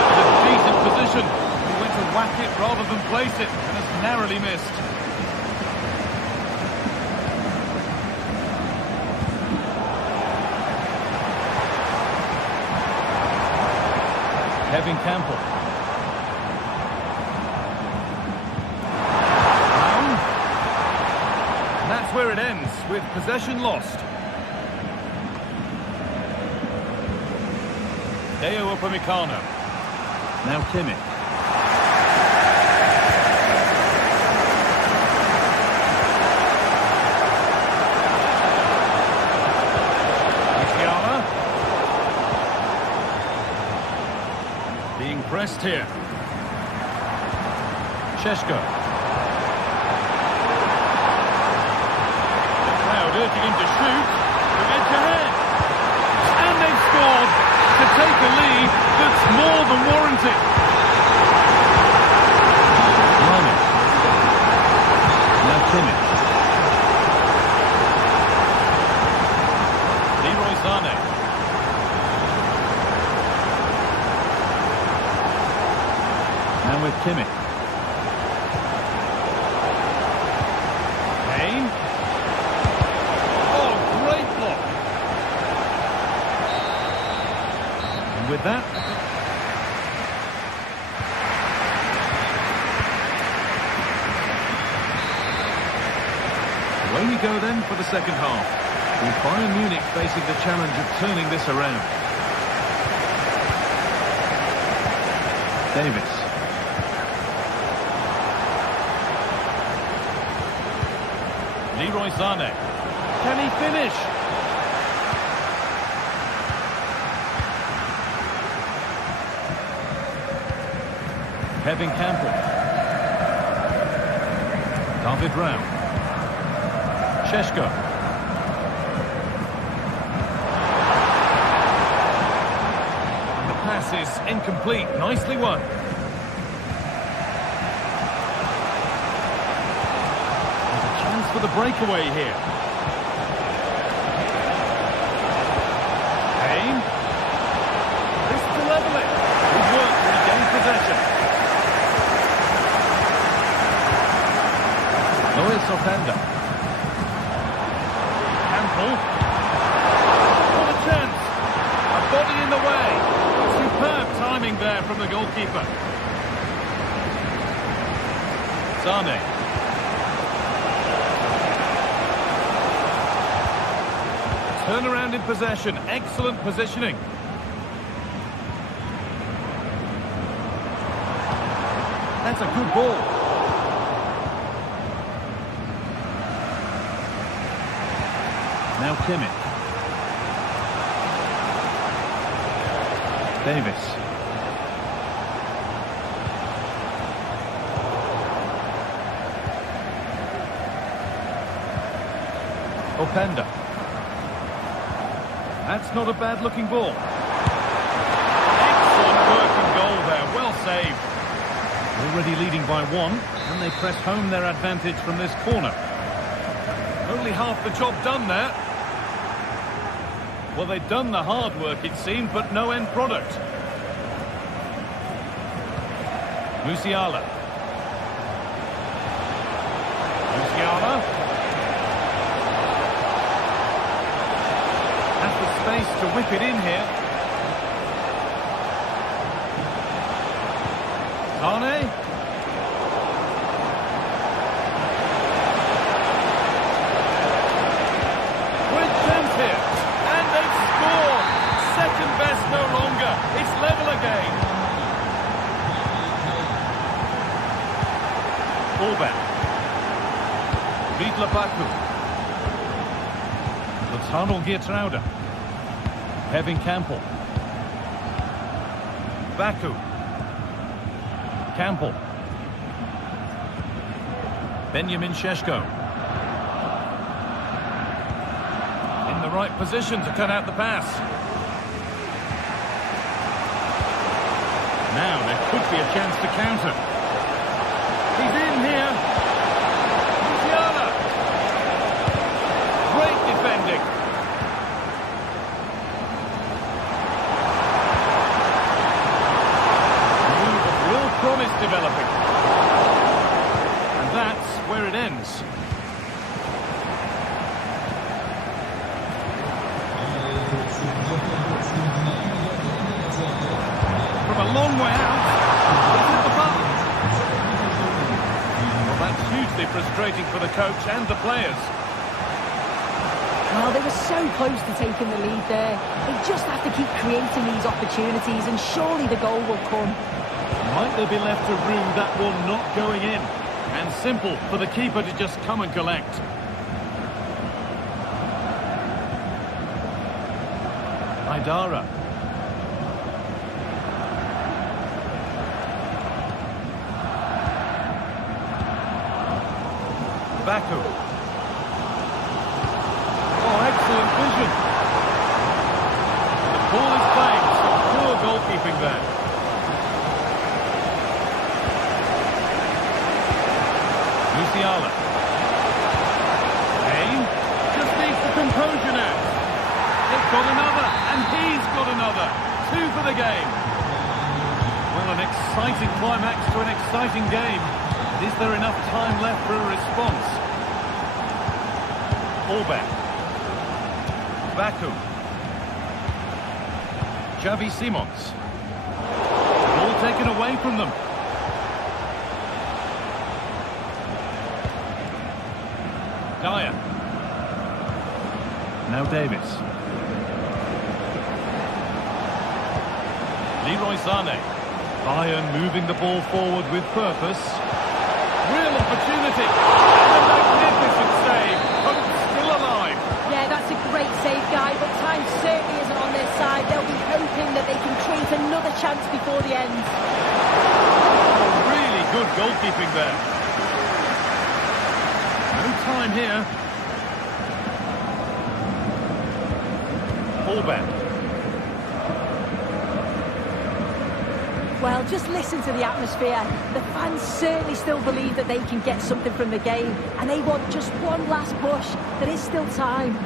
that was a decent position. He went to whack it rather than place it and has narrowly missed. Kevin Campbell. And that's where it ends, with possession lost. Deo Upamecano. Now Kimmich. Being pressed here. Šeško. The crowd urging him to shoot. From edge ahead. And they've scored to take a lead that's more than warranted. Roma. Now Kimmich. Leroy Sané. And with Kimmich. Kane. Oh, great block. And with that... away we go then for the second half. With Bayern Munich facing the challenge of turning this around. Davis. Leroy Sané. Can he finish? Kevin Campbell. David Rao. Šeško. The pass is incomplete. Nicely won. For the breakaway here. Kane. This to level it. Good work to regain possession. Luis Openda. Campbell. What a chance. A body in the way. Superb timing there from the goalkeeper. Sané. Turn around in possession. Excellent positioning. That's a good ball. Now Kimmich. Davis. Openda. That's not a bad-looking ball. Excellent work and goal there. Well saved. Already leading by one, and they press home their advantage from this corner. Only half the job done there. Well, they've done the hard work, it seemed, but no end product. Musiala. Musiala. Space to whip it in here. Sané. Great chance here. And they've scored. Second best no longer. It's level again. Fullback. Vidla Baku. Lutano Geertruida. Kevin Campbell. Baku. Campbell. Benjamin Šeško. In the right position to cut out the pass. Now there could be a chance to counter. He's in here. Musiala. Great defending. Promise developing. And that's where it ends. From a long way out. He's hit the button. Well, that's hugely frustrating for the coach and the players. Well, they were so close to taking the lead there. They just have to keep creating these opportunities, and surely the goal will come. Might they be left to rue that one not going in? And simple for the keeper to just come and collect. Idara. Baku. Oh, excellent vision. The ball is played, so poor goalkeeping there. Musiala. Kane just needs the composure now. They've got another, and he's got another. 2 for the game. Well, an exciting climax to an exciting game. Is there enough time left for a response? Allback. Baku. Xavi Simons. Ball taken away from them. Dyer. Now Davis. Leroy Sané. Bayern moving the ball forward with purpose. Real opportunity. And a magnificent save. Hope still alive. Yeah, that's a great save, Guy, but time certainly isn't on their side. They'll be hoping that they can create another chance before the end. Oh, really good goalkeeping there. No time here. Fullback. Well, just listen to the atmosphere. The fans certainly still believe that they can get something from the game, and they want just one last push. There is still time.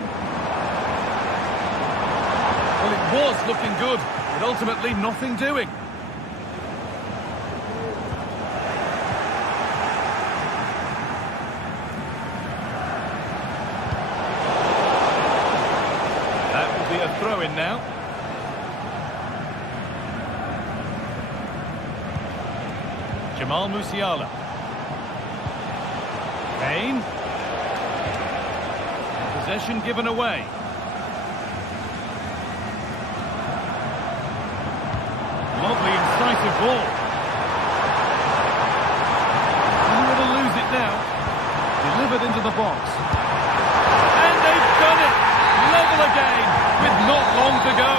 Well, it was looking good, but ultimately nothing doing. That will be a throw-in now. Jamal Musiala. Kane. Possession given away. Lovely incisive ball. Don't want to lose it now. Delivered into the box. And they've done it! Level again with not long to go.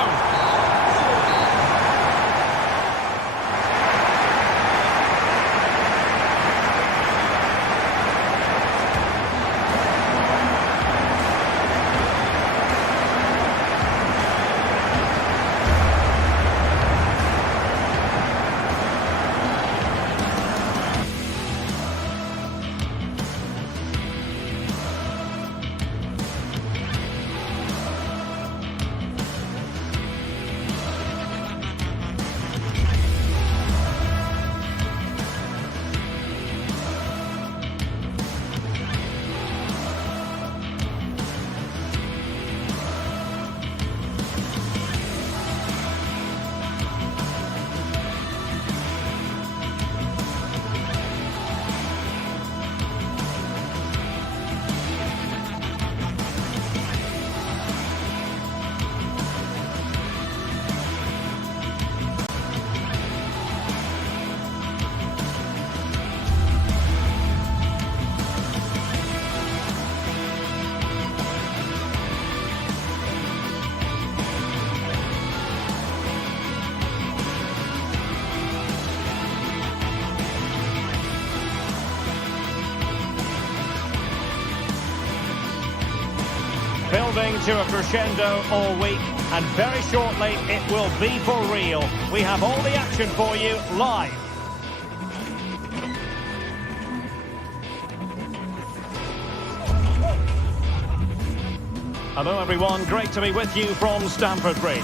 Building to a crescendo all week, and very shortly it will be for real. We have all the action for you live. Hello everyone, great to be with you from Stamford Bridge.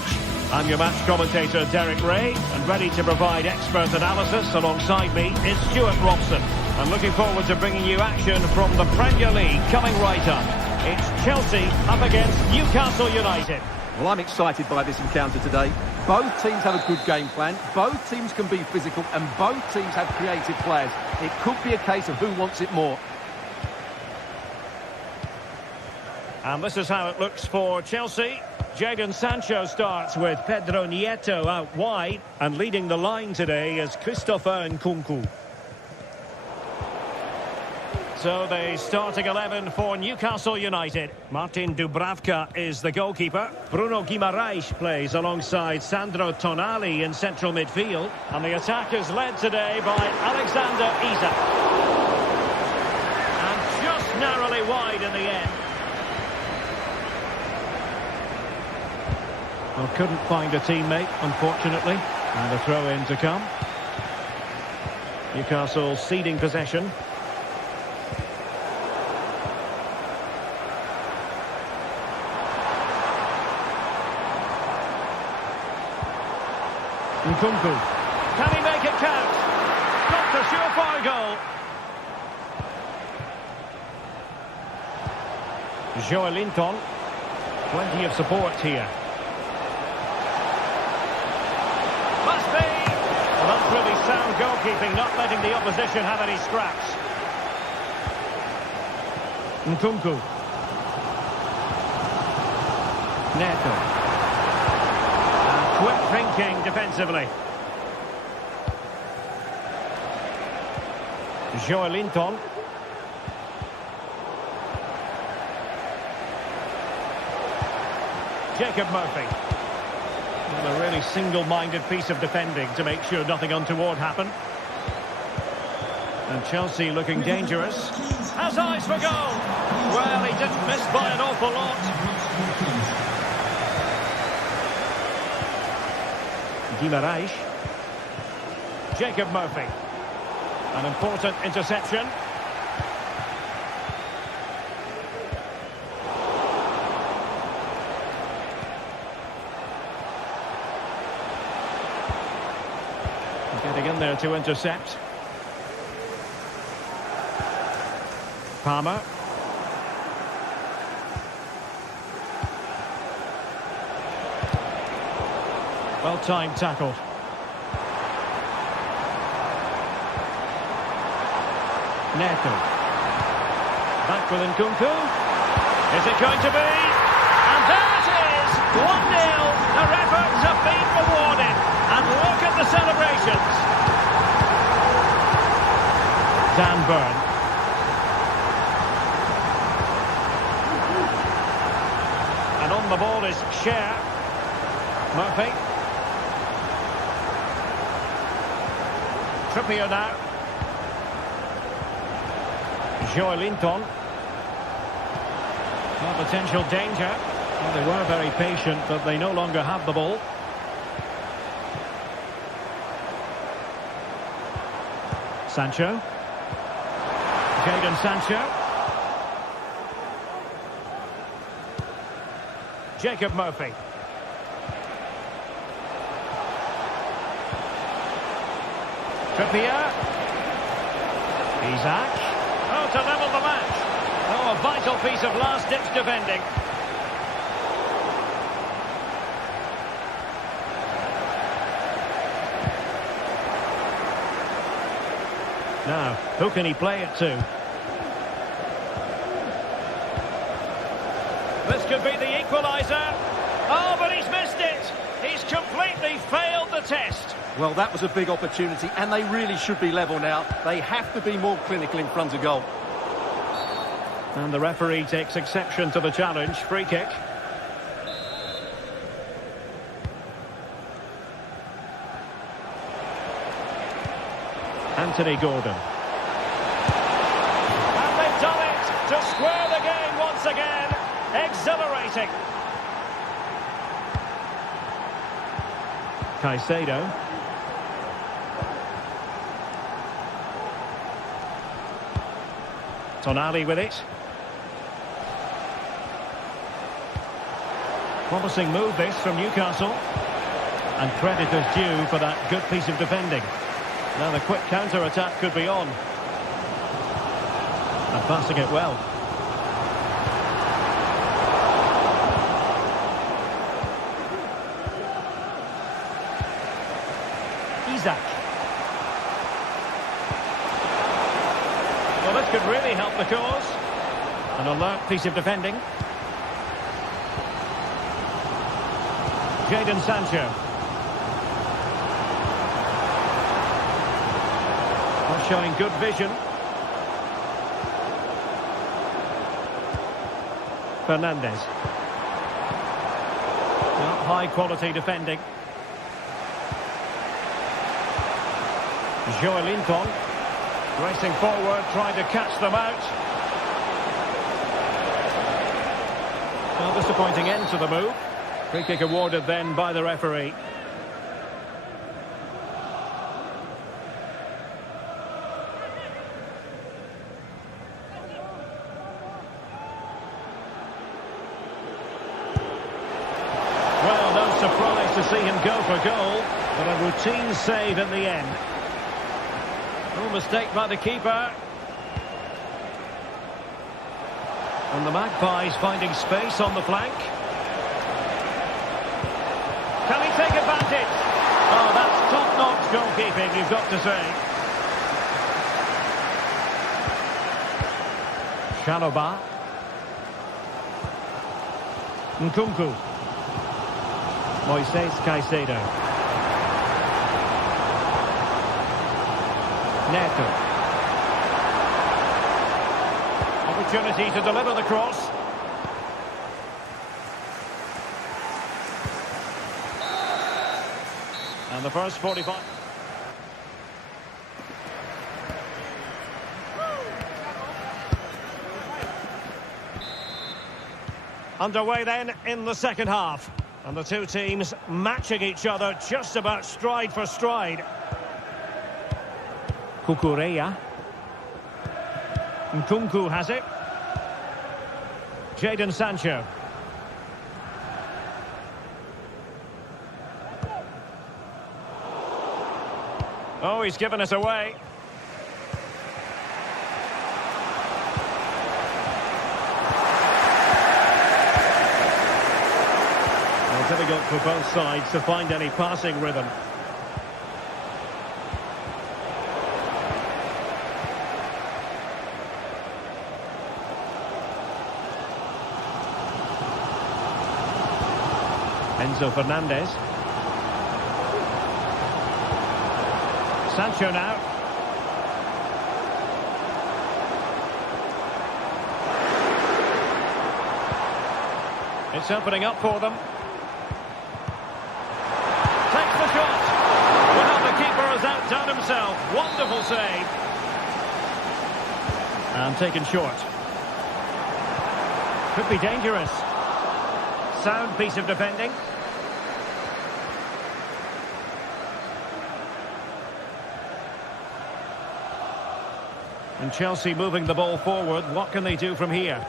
I'm your match commentator Derek Ray, and ready to provide expert analysis alongside me is Stuart Robson. I'm looking forward to bringing you action from the Premier League coming right up. It's Chelsea up against Newcastle United. Well, I'm excited by this encounter today. Both teams have a good game plan, both teams can be physical, and both teams have creative players. It could be a case of who wants it more. And this is how it looks for Chelsea. Jadon Sancho starts with Pedro Nieto out wide, and leading the line today is Christopher Nkunku. So the starting 11 for Newcastle United. Martin Dubravka is the goalkeeper. Bruno Guimaraes plays alongside Sandro Tonali in central midfield. And the attack is led today by Alexander Isak. And just narrowly wide in the end. Well, couldn't find a teammate, unfortunately. And a throw-in to come. Newcastle ceding possession. Nkunku. Can he make it count? Not a surefire goal. Joelinton. Plenty of support here. Must be. Well, that's really sound goalkeeping, not letting the opposition have any scraps. Nkunku. Neto. Quick thinking defensively. Joelinton. Jacob Murphy. Well, a really single-minded piece of defending to make sure nothing untoward happened. And Chelsea looking dangerous. Has eyes for goal. Well, he didn't miss by an awful lot. Guimaraes. Jacob Murphy. An important interception. Getting in there to intercept. Palmer. Well-timed tackle. Neto. Back with Nkunku. Is it going to be? And there it is! 1-0. Their efforts have been rewarded. And look at the celebrations. Dan Burn. And on the ball is Scher. Murphy. Trippier now. Joelinton. Well, potential danger. Well, they were very patient, but they no longer have the ball. Sancho. Jadon Sancho. Jacob Murphy. Trippier. Isak. Oh, to level the match. Oh, a vital piece of last-ditch defending. Now, who can he play it to? This could be the equaliser. Oh, but he's missed it. He's completely failed the test. Well, that was a big opportunity, and they really should be level now. They have to be more clinical in front of goal. And the referee takes exception to the challenge. Free kick. Anthony Gordon. And they've done it to square the game once again. Exhilarating. Caicedo. Tonali with it. Promising move this from Newcastle. And credit is due for that good piece of defending. Now the quick counter-attack could be on. And passing it well. Isak. Well, this could really help the cause. An alert piece of defending. Jadon Sancho. Well, showing good vision. Fernandes. Well, high quality defending. Joelinton racing forward, trying to catch them out. Well, disappointing end to the move. Free kick awarded then by the referee. Well, no surprise to see him go for goal, but a routine save in the end. No mistake by the keeper. And the Magpies finding space on the flank. Can he take advantage? Oh, that's top-notch goalkeeping, you've got to say. Chalobah. Nkunku. Moises Caicedo. Neto. Opportunity to deliver the cross. And the first 45. Underway then in the second half. And the two teams matching each other just about stride for stride. Cucurella. Nkunku has it. Jadon Sancho. Oh, he's given us away. Well, difficult for both sides to find any passing rhythm. Enzo Fernandez. Sancho now. It's opening up for them. Takes the shot. Well, the keeper has outdone himself. Wonderful save. And taken short. Could be dangerous. Sound piece of defending. And Chelsea moving the ball forward. What can they do from here?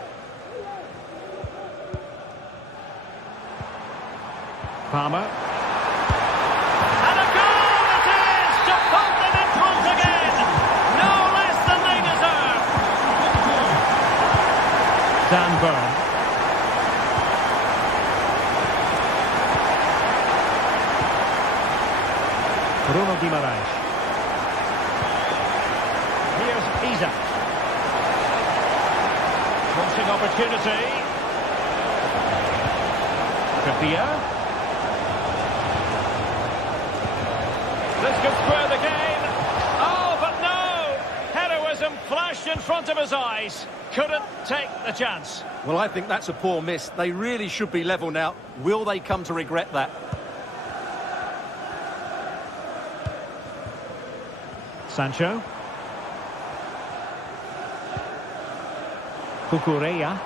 Palmer. And a goal it is! To put them in front again! No less than they deserve! Dan Burn. Bruno Guimaraes. Here's Isak. Crossing opportunity. Trippier. This could square the game. Oh, but no! Heroism flashed in front of his eyes. Couldn't take the chance. Well, I think that's a poor miss. They really should be level now. Will they come to regret that? Sancho. Cucurella.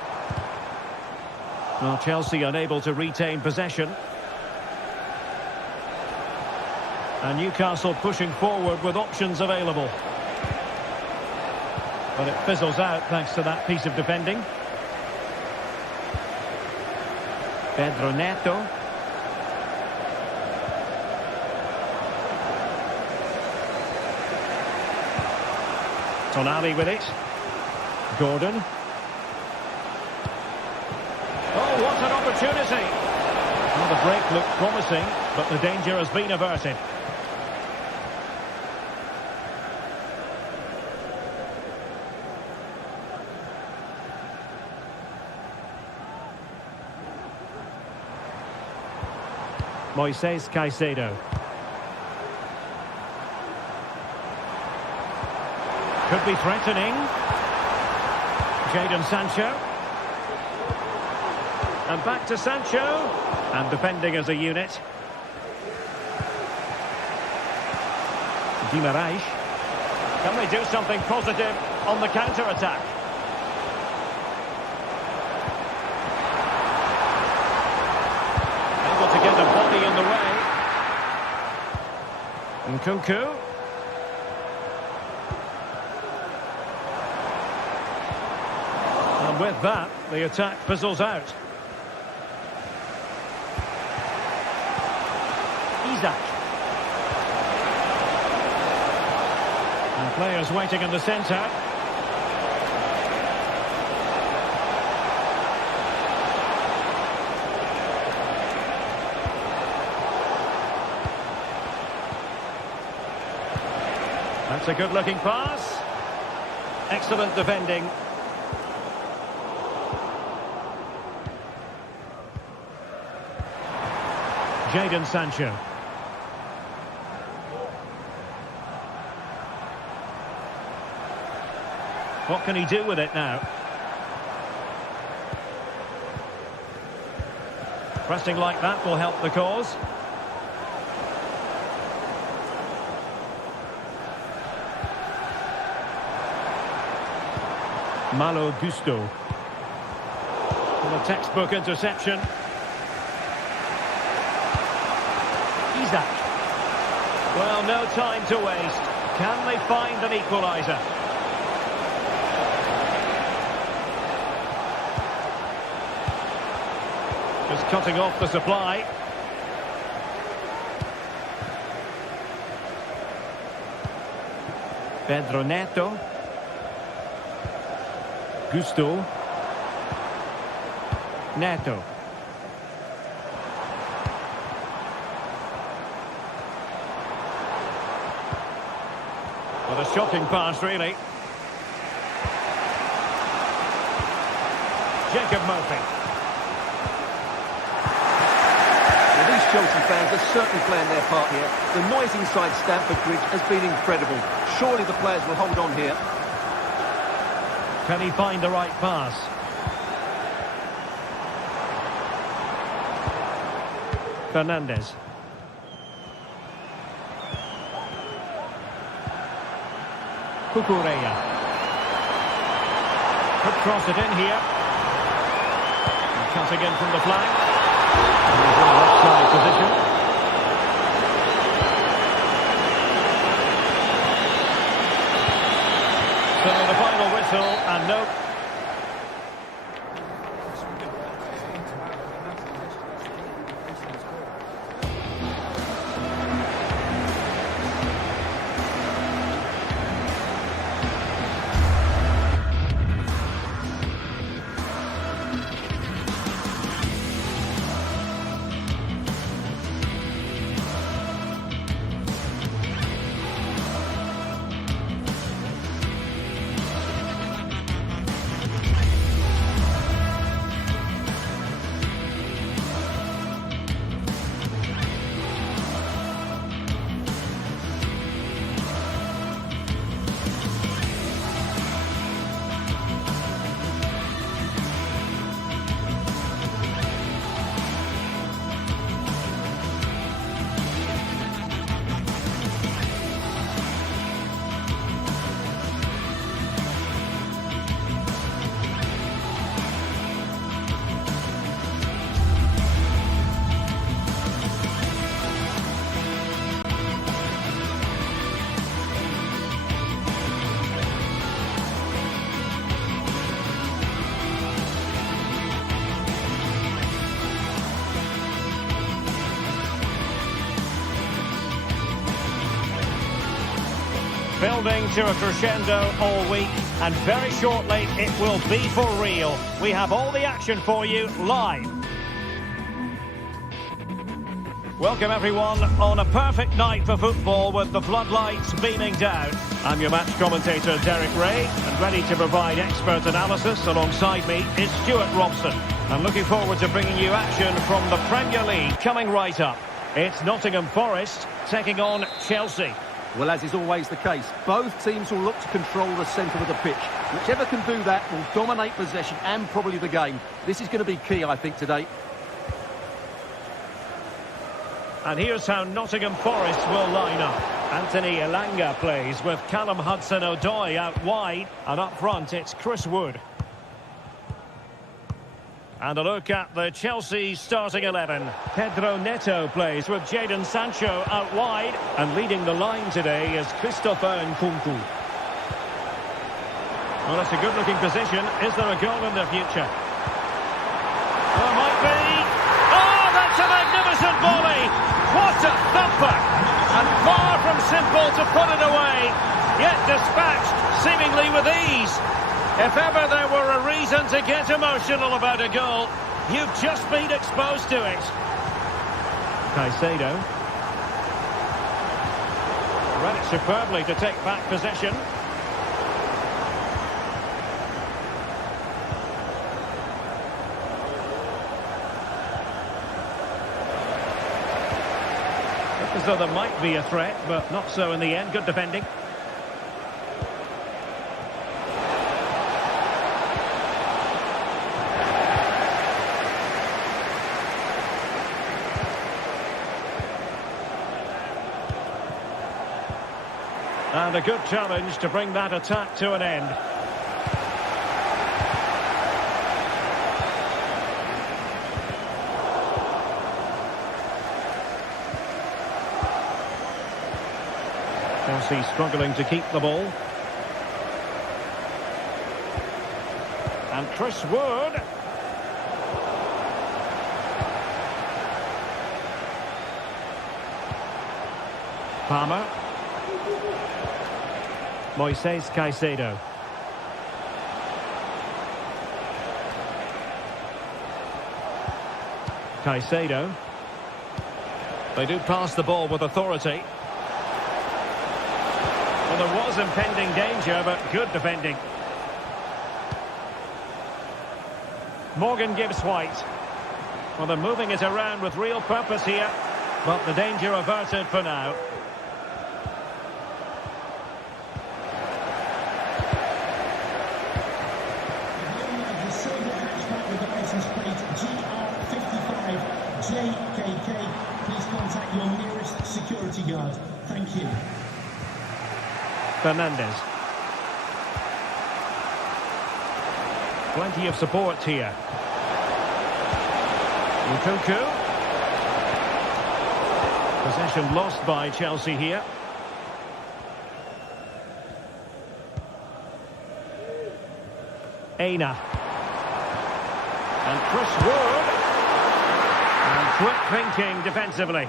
Well, Chelsea unable to retain possession. And Newcastle pushing forward with options available. But it fizzles out thanks to that piece of defending. Pedro Neto. Tonali with it. Gordon. Oh, what an opportunity. Well, the break looked promising, but the danger has been averted. Moises Caicedo. Could be threatening. Jadon Sancho. And back to Sancho. And defending as a unit. Guimaraes. Can they do something positive on the counter-attack? Able to get a body in the way. Nkunku. And with that, the attack fizzles out. Isak. And players waiting in the centre. That's a good-looking pass. Excellent defending. Jadon Sancho. What can he do with it now? Pressing like that will help the cause. Malo Gusto. And a textbook interception. Isak. Well, no time to waste. Can they find an equaliser? Just cutting off the supply. Pedro Neto. Gusto. Neto. What a shocking pass, really. Jacob Murphy. Well, these Chelsea fans are certainly playing their part here. The noise inside Stamford Bridge has been incredible. Surely the players will hold on here. Can he find the right pass? Fernandes. Cucurella. Could cross it in here. And cutting in from the flank. And he's in an offside position. So the final whistle, and no. Building to a crescendo all week, and very shortly it will be for real. We have all the action for you live. Welcome everyone on a perfect night for football with the floodlights beaming down. I'm your match commentator Derek Ray, and ready to provide expert analysis alongside me is Stuart Robson. I'm looking forward to bringing you action from the Premier League coming right up. It's Nottingham Forest taking on Chelsea. Well, as is always the case, both teams will look to control the centre of the pitch. Whichever can do that will dominate possession and probably the game. This is going to be key, I think, today. And here's how Nottingham Forest will line up. Anthony Elanga plays with Callum Hudson-Odoi out wide. And up front, it's Chris Wood. And a look at the Chelsea starting 11. Pedro Neto plays with Jadon Sancho out wide. And leading the line today is Christopher Nkunku. Well, that's a good-looking position. Is there a goal in the future? There might be. Oh, that's a magnificent volley! What a thumper! And far from simple to put it away. Yet dispatched, seemingly with ease. If ever there were a reason to get emotional about a goal, you've just been exposed to it. Caicedo. Read it superbly to take back possession. Looked as though there might be a threat, but not so in the end. Good defending. And a good challenge to bring that attack to an end. Chelsea struggling to keep the ball. And Chris Wood. Palmer. Moises Caicedo. Caicedo. They do pass the ball with authority. Well, there was impending danger, but good defending. Morgan Gibbs White. Well, they're moving it around with real purpose here, but the danger averted for now. Please contact your nearest security guard. Thank you. Fernandes. Plenty of support here. Nkunku. Possession lost by Chelsea here. Aina. And Chris Wood. And quick thinking defensively.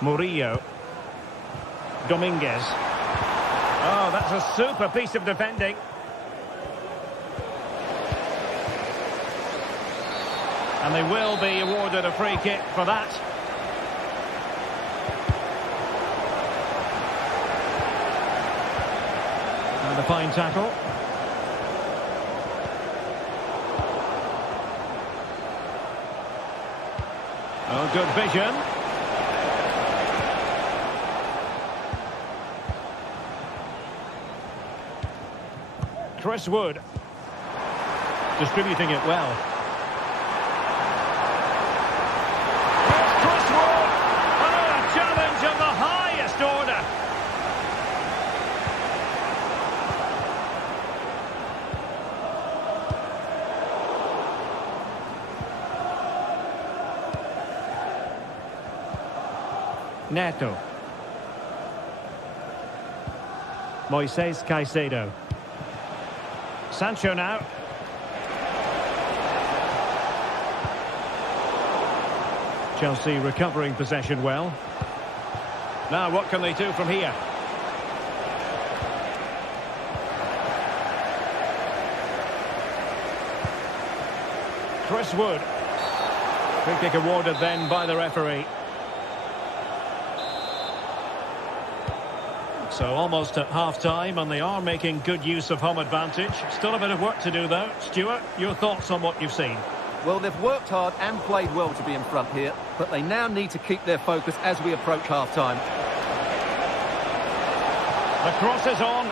Murillo. Dominguez. Oh, that's a super piece of defending. And they will be awarded a free kick for that. And a fine tackle. Oh, good vision. Chris Wood. Distributing it well. It's Chris Wood! Oh, a challenge of the highest order. Neto. Moises Caicedo. Sancho now. Chelsea recovering possession well. Now what can they do from here? Chris Wood. Free kick awarded then by the referee. So almost at half-time, and they are making good use of home advantage. Still a bit of work to do, though. Stuart, your thoughts on what you've seen? Well, they've worked hard and played well to be in front here, but they now need to keep their focus as we approach half-time. The cross is on.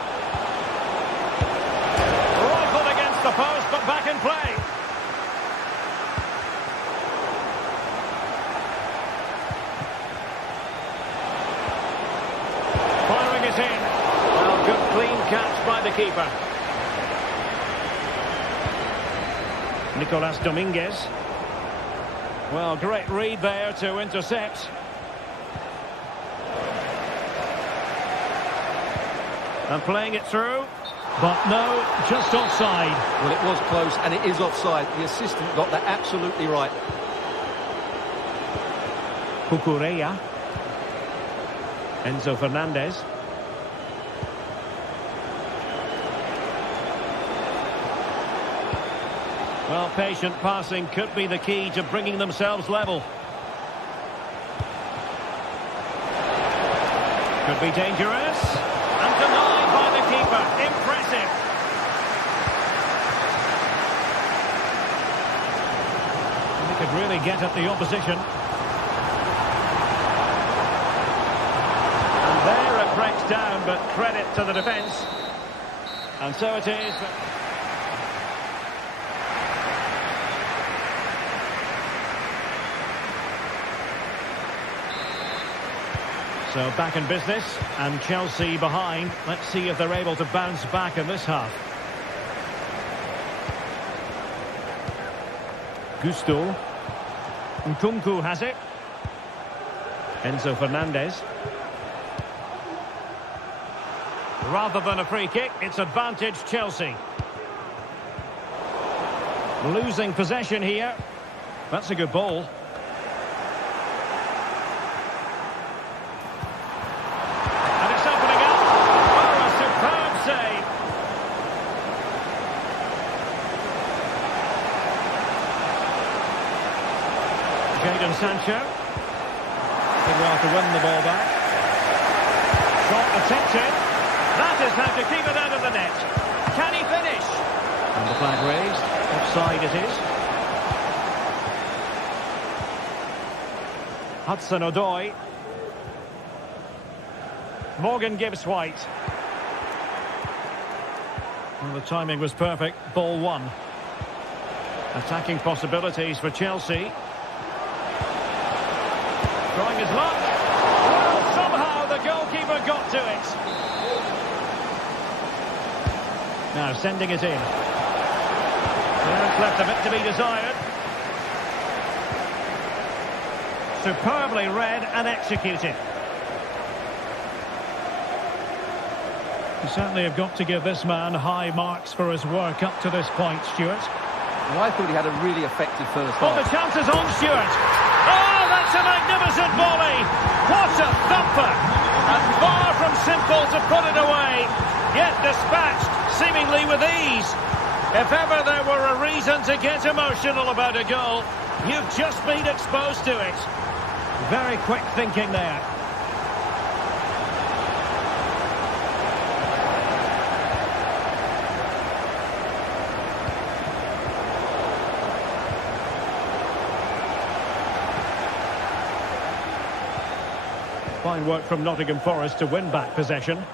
Rifled against the post, but back in play. Firing it in. Well, good clean catch by the keeper. Nicolas Dominguez. Well, great read there to intercept. And playing it through. But no, just offside. Well, it was close, and it is offside. The assistant got that absolutely right. Cucurella. Enzo Fernandez. Well, patient passing could be the key to bringing themselves level. Could be dangerous. And denied by the keeper. Impressive. They could really get at the opposition. And there it breaks down, but credit to the defence. And so it is. So back in business, and Chelsea behind. Let's see if they're able to bounce back in this half. Gusto. Nkunku has it. Enzo Fernandez. Rather than a free kick, it's advantage Chelsea. Losing possession here. That's a good ball. Jadon Sancho. Did well to win the ball back. Shot attempted. That is how to keep it out of the net. Can he finish? And the flag raised. Offside it is. Hudson-Odoi. Morgan Gibbs-White. Well, the timing was perfect. Ball one. Attacking possibilities for Chelsea. Trying his luck. Well, somehow the goalkeeper got to it. Now sending it in. It's left a bit to be desired. Superbly read and executed. You certainly have got to give this man high marks for his work up to this point, Stuart. Well, I thought he had a really effective first half. Oh, the chance is on, Stuart. Oh, that's a magnificent volley. What a thumper. And far from simple to put it away. Yet dispatched, seemingly with ease. If ever there were a reason to get emotional about a goal, you've just been exposed to it. Very quick thinking there. Fine work from Nottingham Forest to win back possession.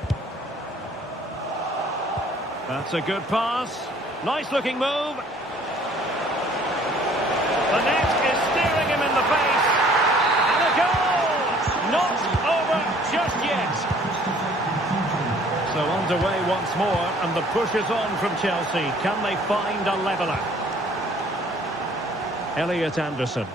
That's a good pass. Nice looking move. The net is staring him in the face. And a goal! Not over just yet. So underway once more, and the push is on from Chelsea. Can they find a leveller? Elliot Anderson.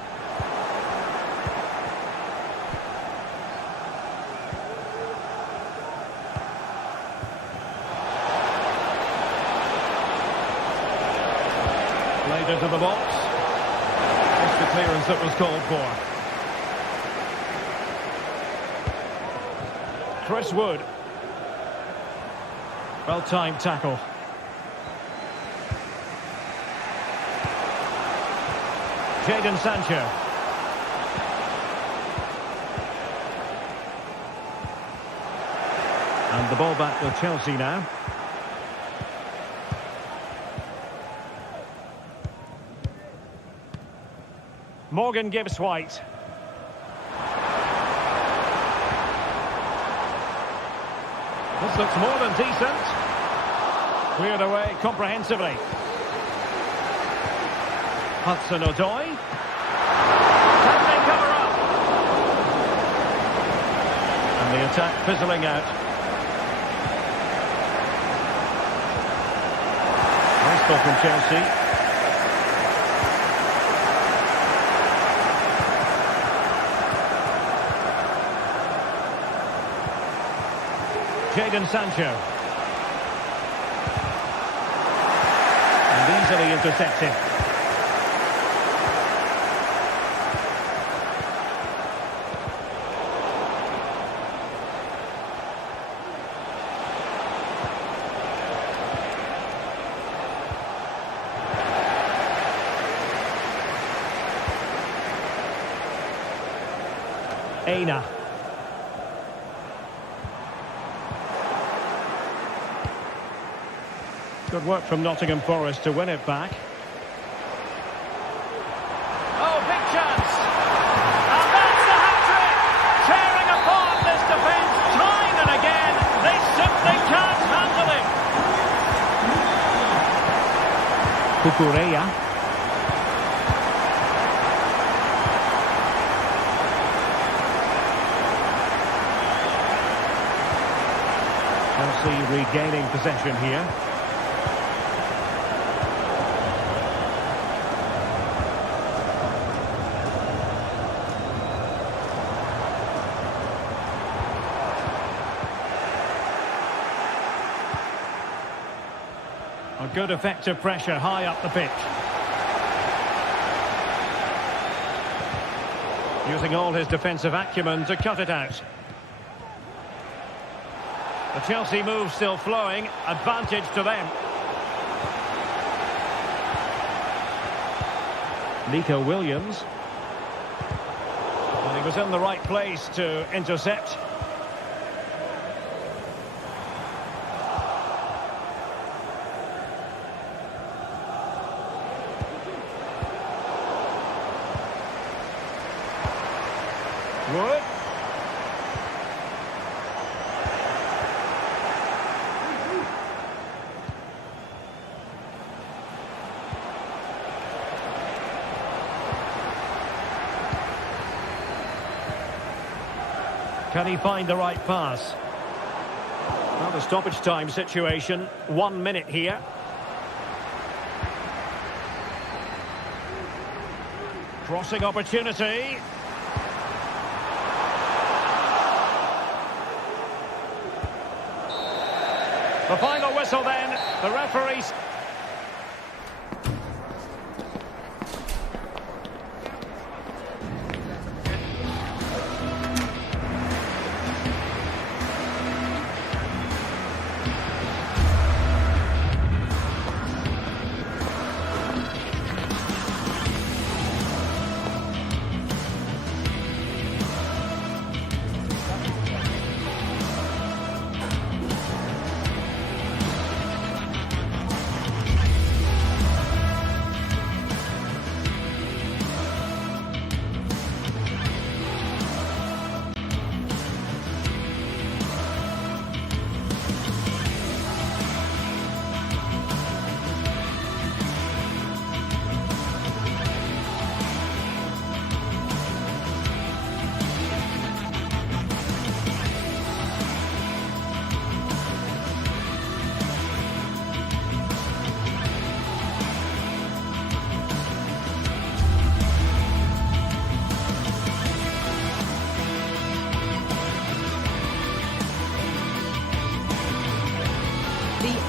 Into the box. That's the clearance that was called for. Chris Wood. Well-timed tackle. Jadon Sancho. And the ball back with Chelsea now. Morgan gives White. This looks more than decent. Cleared away comprehensively. Hudson-Odoi. Can they cover up? And the attack fizzling out. Nice ball from Chelsea. Jadon Sancho. And easily intercepted. Aina. Good work from Nottingham Forest to win it back. Oh, big chance! And that's the hat-trick! Tearing apart this defence time and again. They simply can't handle it. Cucurella. Chelsea regaining possession here. A good effective pressure high up the pitch. Using all his defensive acumen to cut it out. The Chelsea move still flowing, advantage to them. Nico Williams. And he was in the right place to intercept. Wood. Can he find the right pass? Well, the stoppage time situation, 1 minute here. Crossing opportunity. The final whistle then, the referees.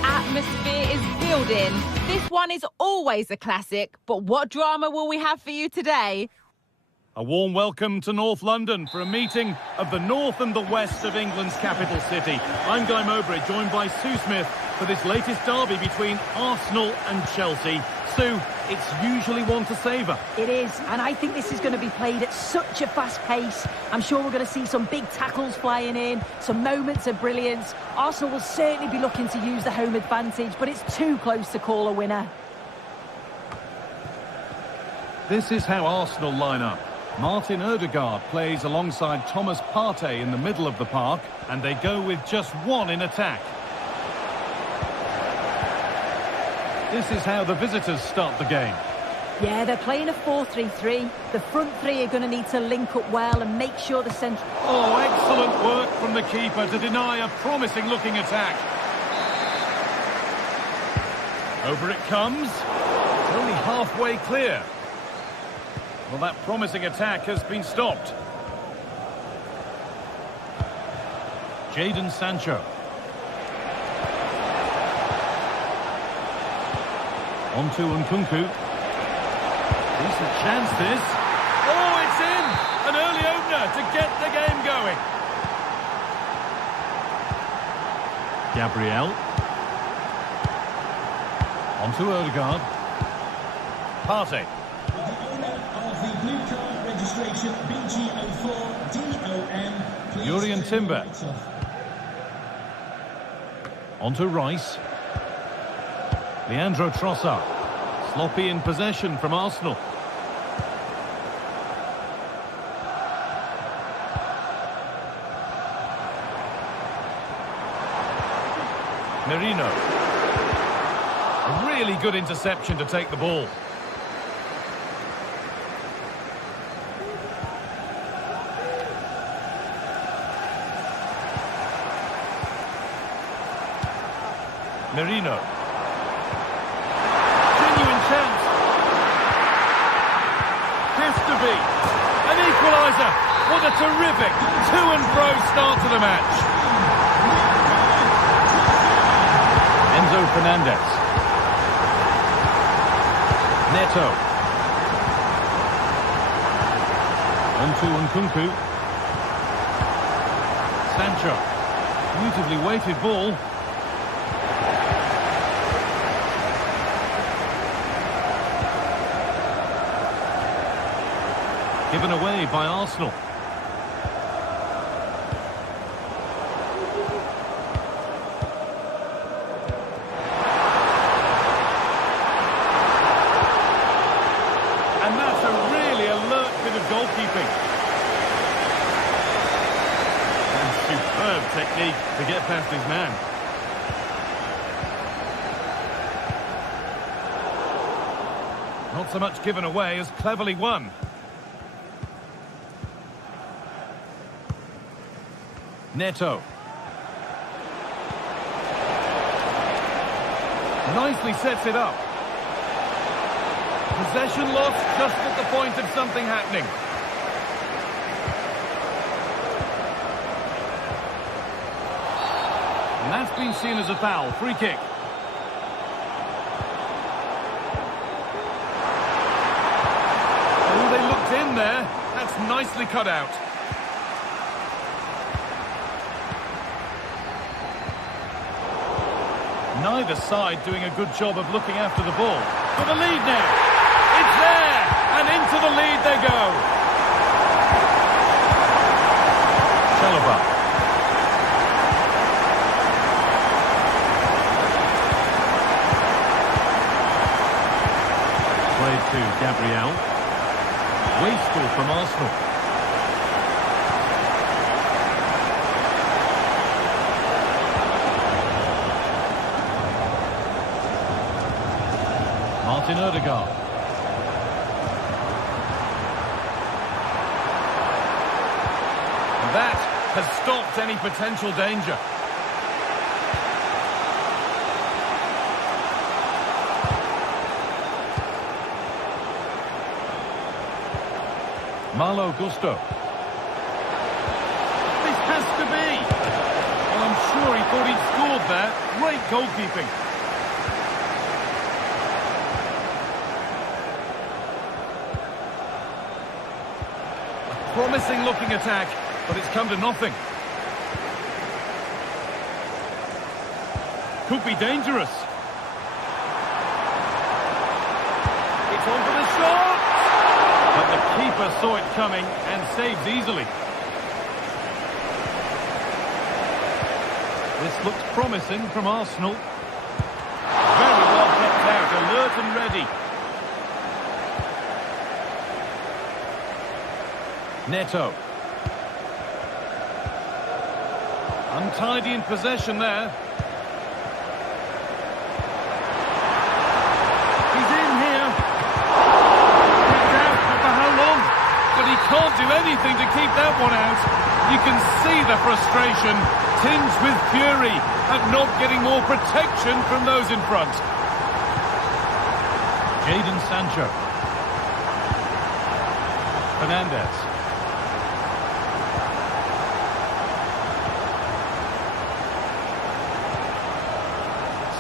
Atmosphere is building. This one is always a classic, but what drama will we have for you today? A warm welcome to North London for a meeting of the north and the west of England's capital city. I'm Guy Mowbray, joined by Sue Smith for this latest derby between Arsenal and Chelsea. Stu, it's usually one to savour. It is, and I think this is going to be played at such a fast pace. I'm sure we're going to see some big tackles flying in, some moments of brilliance. Arsenal will certainly be looking to use the home advantage, but it's too close to call a winner. This is how Arsenal line up. Martin Odegaard plays alongside Thomas Partey in the middle of the park, and they go with just one in attack. This is how the visitors start the game. Yeah, they're playing a 4-3-3. The front three are going to need to link up well and make sure the centre... Oh, excellent work from the keeper to deny a promising-looking attack. Over it comes. It's only halfway clear. Well, that promising attack has been stopped. Jadon Sancho. On to Nkunku. Decent chance this. Oh, it's in! An early opener to get the game going. Gabriel. On to Odegaard. Partey. The owner of the blue card registration BG04DOM. Jurriën Timber. On to Rice. Leandro Trossard. Sloppy in possession from Arsenal. Merino. A really good interception to take the ball. Merino. Genuine chance. Has to be. An equaliser. What a terrific to-and-fro start to the match. Enzo Fernandez. Neto. On to Nkunku. Sancho. Beautifully weighted ball. Given away by Arsenal. And that's a really alert bit of goalkeeping. And superb technique to get past his man. Not so much given away as cleverly won. Neto. Nicely sets it up. Possession lost just at the point of something happening. And that's been seen as a foul. Free kick. Oh, they looked in there. That's nicely cut out. Neither side doing a good job of looking after the ball. For the lead now. It's there! And into the lead they go. Chalobah. Played to Gabriel. Wasteful from Arsenal. Martin Odegaard. That has stopped any potential danger. Malo Gusto. This has to be. Well, I'm sure he thought he'd scored there. Great goalkeeping. Promising looking attack, but it's come to nothing. could be dangerous. It's on for the shot! But the keeper saw it coming and saves easily. This looks promising from Arsenal. Very well kept out, alert and ready. Neto. Untidy in possession there. He's in here. Kicked out, but for how long? But he can't do anything to keep that one out. You can see the frustration, tinged with fury at not getting more protection from those in front. Jadon Sancho. Fernandes.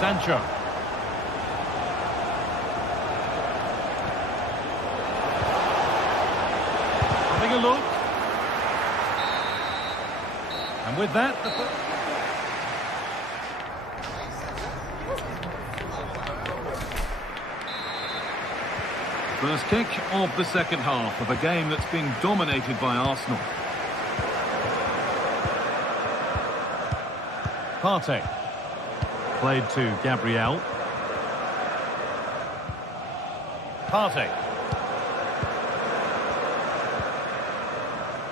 Sancho. Having a look. And with that, first kick of the second half of a game that's being dominated by Arsenal. Partey. Played to Gabriel. Partey.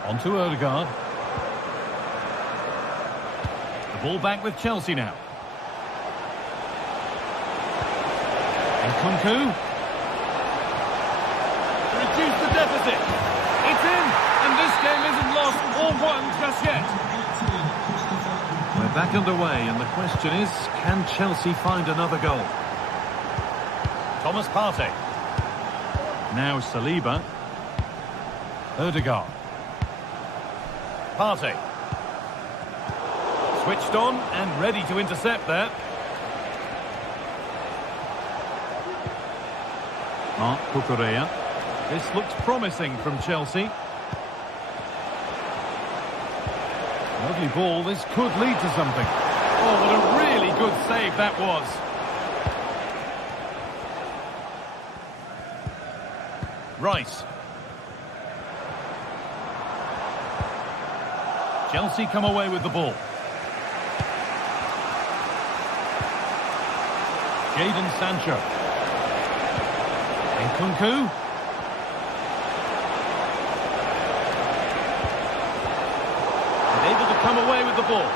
On to Odegaard. The ball back with Chelsea now. And Nkunku. Reduce the deficit. It's in, and this game isn't lost or won just yet. We're back underway, and the question is, can Chelsea find another goal? Thomas Partey. Now Saliba. Odegaard. Partey. Switched on and ready to intercept there. Marc Cucurella. This looks promising from Chelsea. Lovely ball, this could lead to something. Oh, what a really good save that was. Rice. Chelsea come away with the ball. Jadon Sancho. Nkunku. Able to come away with the ball.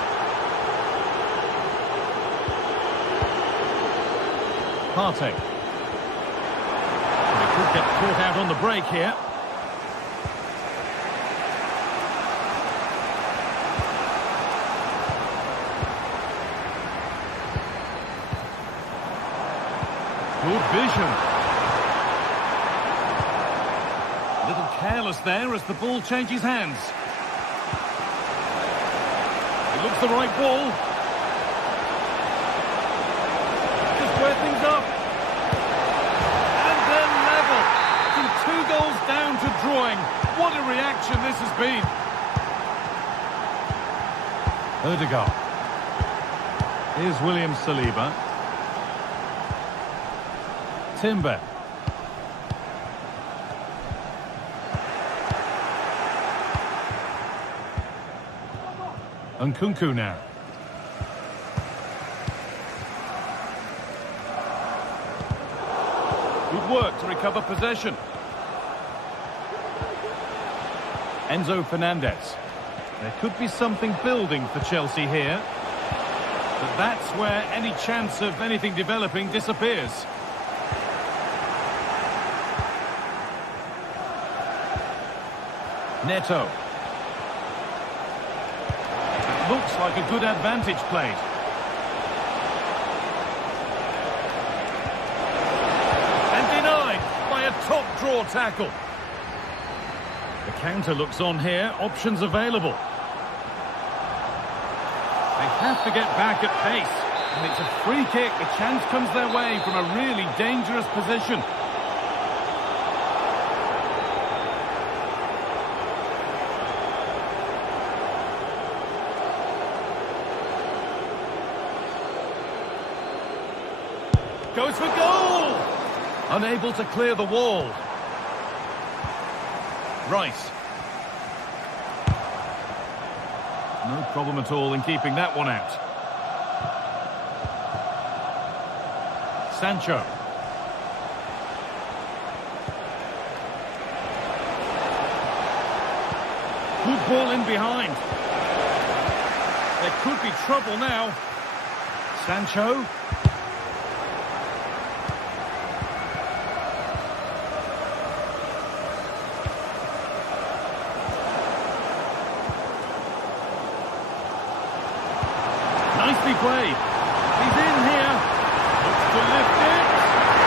Partey. He could get caught out on the break here. Good vision. A little careless there as the ball changes hands. It looks the right ball. Just wear things up. And then level. From 2 goals down to drawing. What a reaction this has been. Odegaard. Here's William Saliba. Timber. Nkunku now. Good work to recover possession. Enzo Fernandez. There could be something building for Chelsea here. But that's where any chance of anything developing disappears. Neto. Looks like a good advantage played. And denied by a top draw tackle. The counter looks on here, options available. They have to get back at pace. And it's a free kick, the chance comes their way from a really dangerous position. Goes for goal! Unable to clear the wall. Rice. No problem at all in keeping that one out. Sancho. Good ball in behind. There could be trouble now. Sancho. Nicely played. He's in here. Looks to lift it.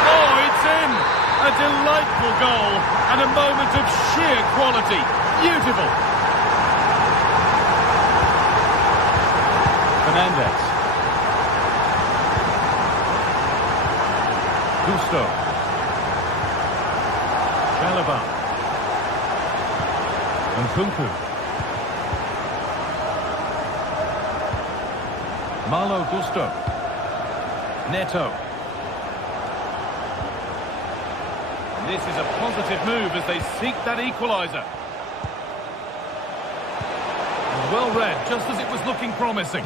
Oh, it's in. A delightful goal and a moment of sheer quality. Beautiful. Fernandez. Gusto. Chalaba. And Kunku. Malo Gusto. Neto. This is a positive move as they seek that equaliser. Well read, just as it was looking promising.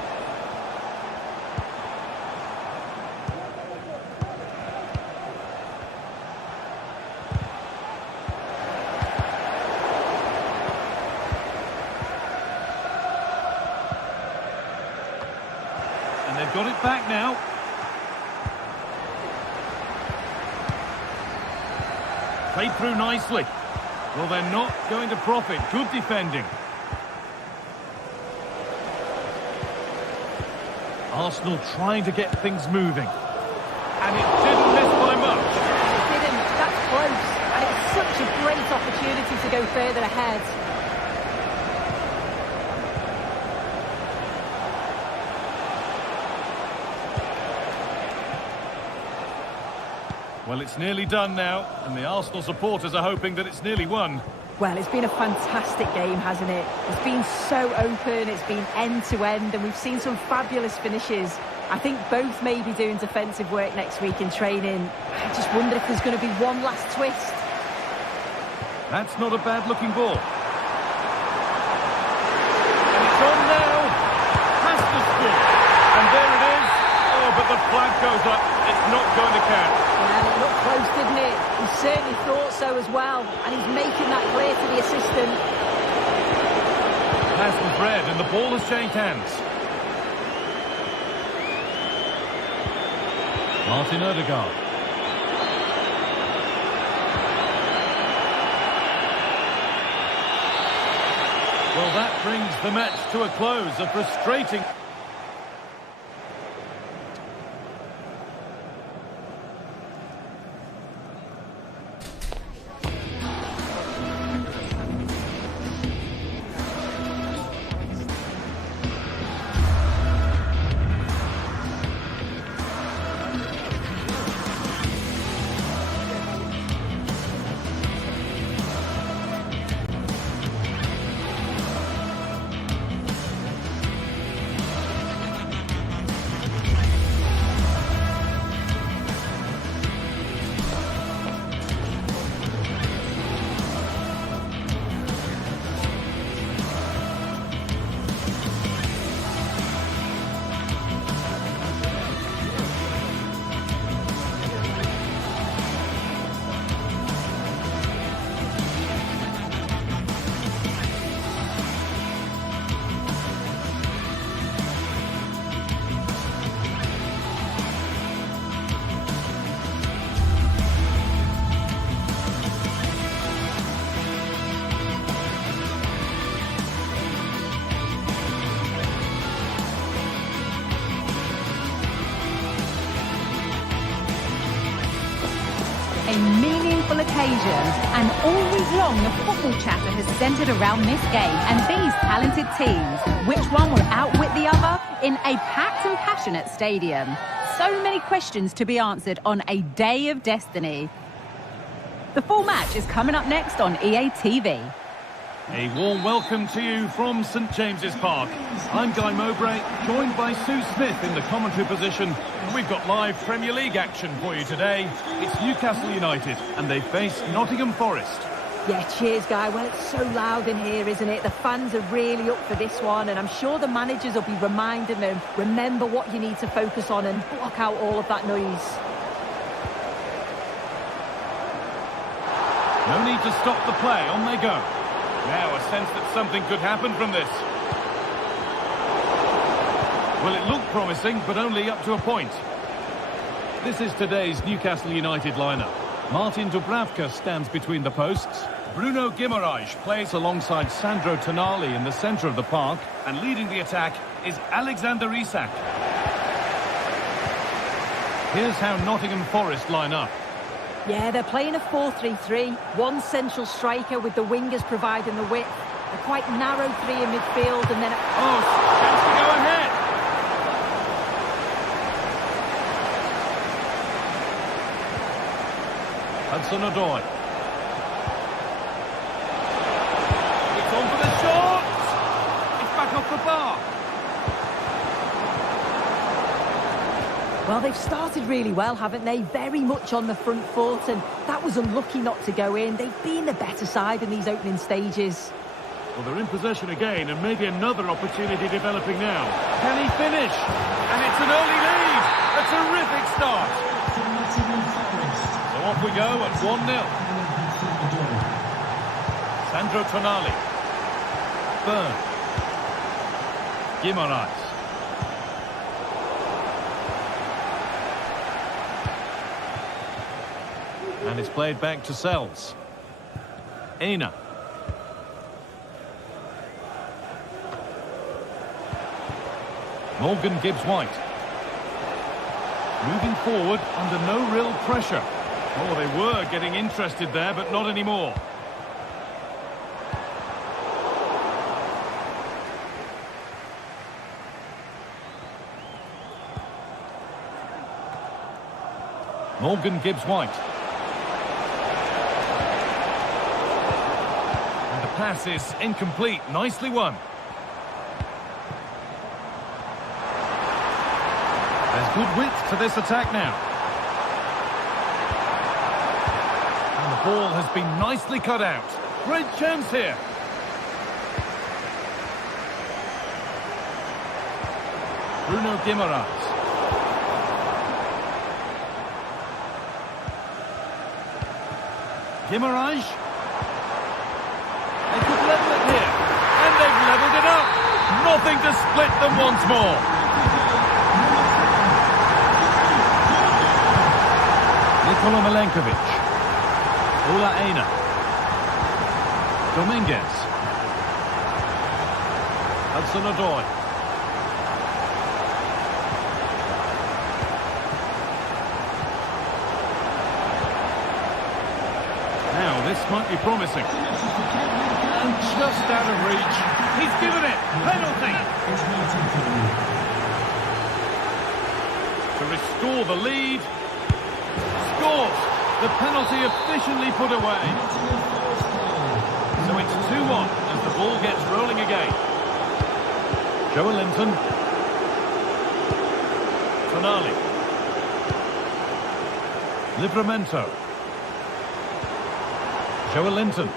And they've got it back now. Played through nicely. Well, they're not going to profit. Good defending. Arsenal trying to get things moving. And it didn't miss by much. It didn't. That's close. And it's such a great opportunity to go further ahead. Well, it's nearly done now, and the Arsenal supporters are hoping that it's nearly won. Well, it's been a fantastic game, hasn't it? It's been so open, it's been end-to-end, and we've seen some fabulous finishes. I think both may be doing defensive work next week in training. I just wonder if there's going to be one last twist. That's not a bad-looking ball. And it's on now. Has to score. And there it is. Oh, but the flag goes up. It's not going to count. Well, it looked close, didn't it? He certainly thought so as well. And he's making that clear to the assistant. Pass was read and the ball has changed hands. Martin Odegaard. Well, that brings the match to a close. A frustrating... A meaningful occasion, and all week long the football chatter has centred around this game and these talented teams. Which one will outwit the other in a packed and passionate stadium? So many questions to be answered on a day of destiny. The full match is coming up next on EA TV. A warm welcome to you from St James's Park. I'm Guy Mowbray, joined by Sue Smith in the commentary position. We've got live Premier League action for you today. It's Newcastle United, and they face Nottingham Forest. Yeah, cheers, Guy. Well, it's so loud in here, isn't it? The fans are really up for this one, and I'm sure the managers will be reminding them, remember what you need to focus on and block out all of that noise. No need to stop the play, on they go. Now a sense that something could happen from this. Well, it looked promising, but only up to a point. This is today's Newcastle United lineup. Martin Dubravka stands between the posts. Bruno Guimaraes plays alongside Sandro Tonali in the centre of the park. And leading the attack is Alexander Isak. Here's how Nottingham Forest line up. Yeah, they're playing a 4-3-3. One central striker with the wingers providing the width. A quite narrow three in midfield and then... Oh, chance to go ahead! Hudson-Odoi. It's on for the shot! It's back off the bar. Well, they've started really well, haven't they? Very much on the front foot, and that was unlucky not to go in. They've been the better side in these opening stages. Well, they're in possession again, and maybe another opportunity developing now. Can he finish? And it's an early lead! A terrific start! So off we go at 1-0. Sandro Tonali. Byrne. Guimaraes. And it's played back to Sells. Aina. Morgan Gibbs-White. Moving forward under no real pressure. Oh, they were getting interested there, but not anymore. Morgan Gibbs-White. Pass is incomplete. Nicely won. There's good width to this attack now. And the ball has been nicely cut out. Great chance here. Bruno Guimaraes. Guimaraes. They could level it here, and they've levelled it up. Nothing to split them once more. Nikola Milenkovic. Ola Aina. Dominguez. Hudson-Odoi. Now, this might be promising. And just out of reach. He's given it. Penalty. To restore the lead. Scores. The penalty efficiently put away. So it's 2-1 as the ball gets rolling again. Joelinton. Tonali. Livramento. Joelinton.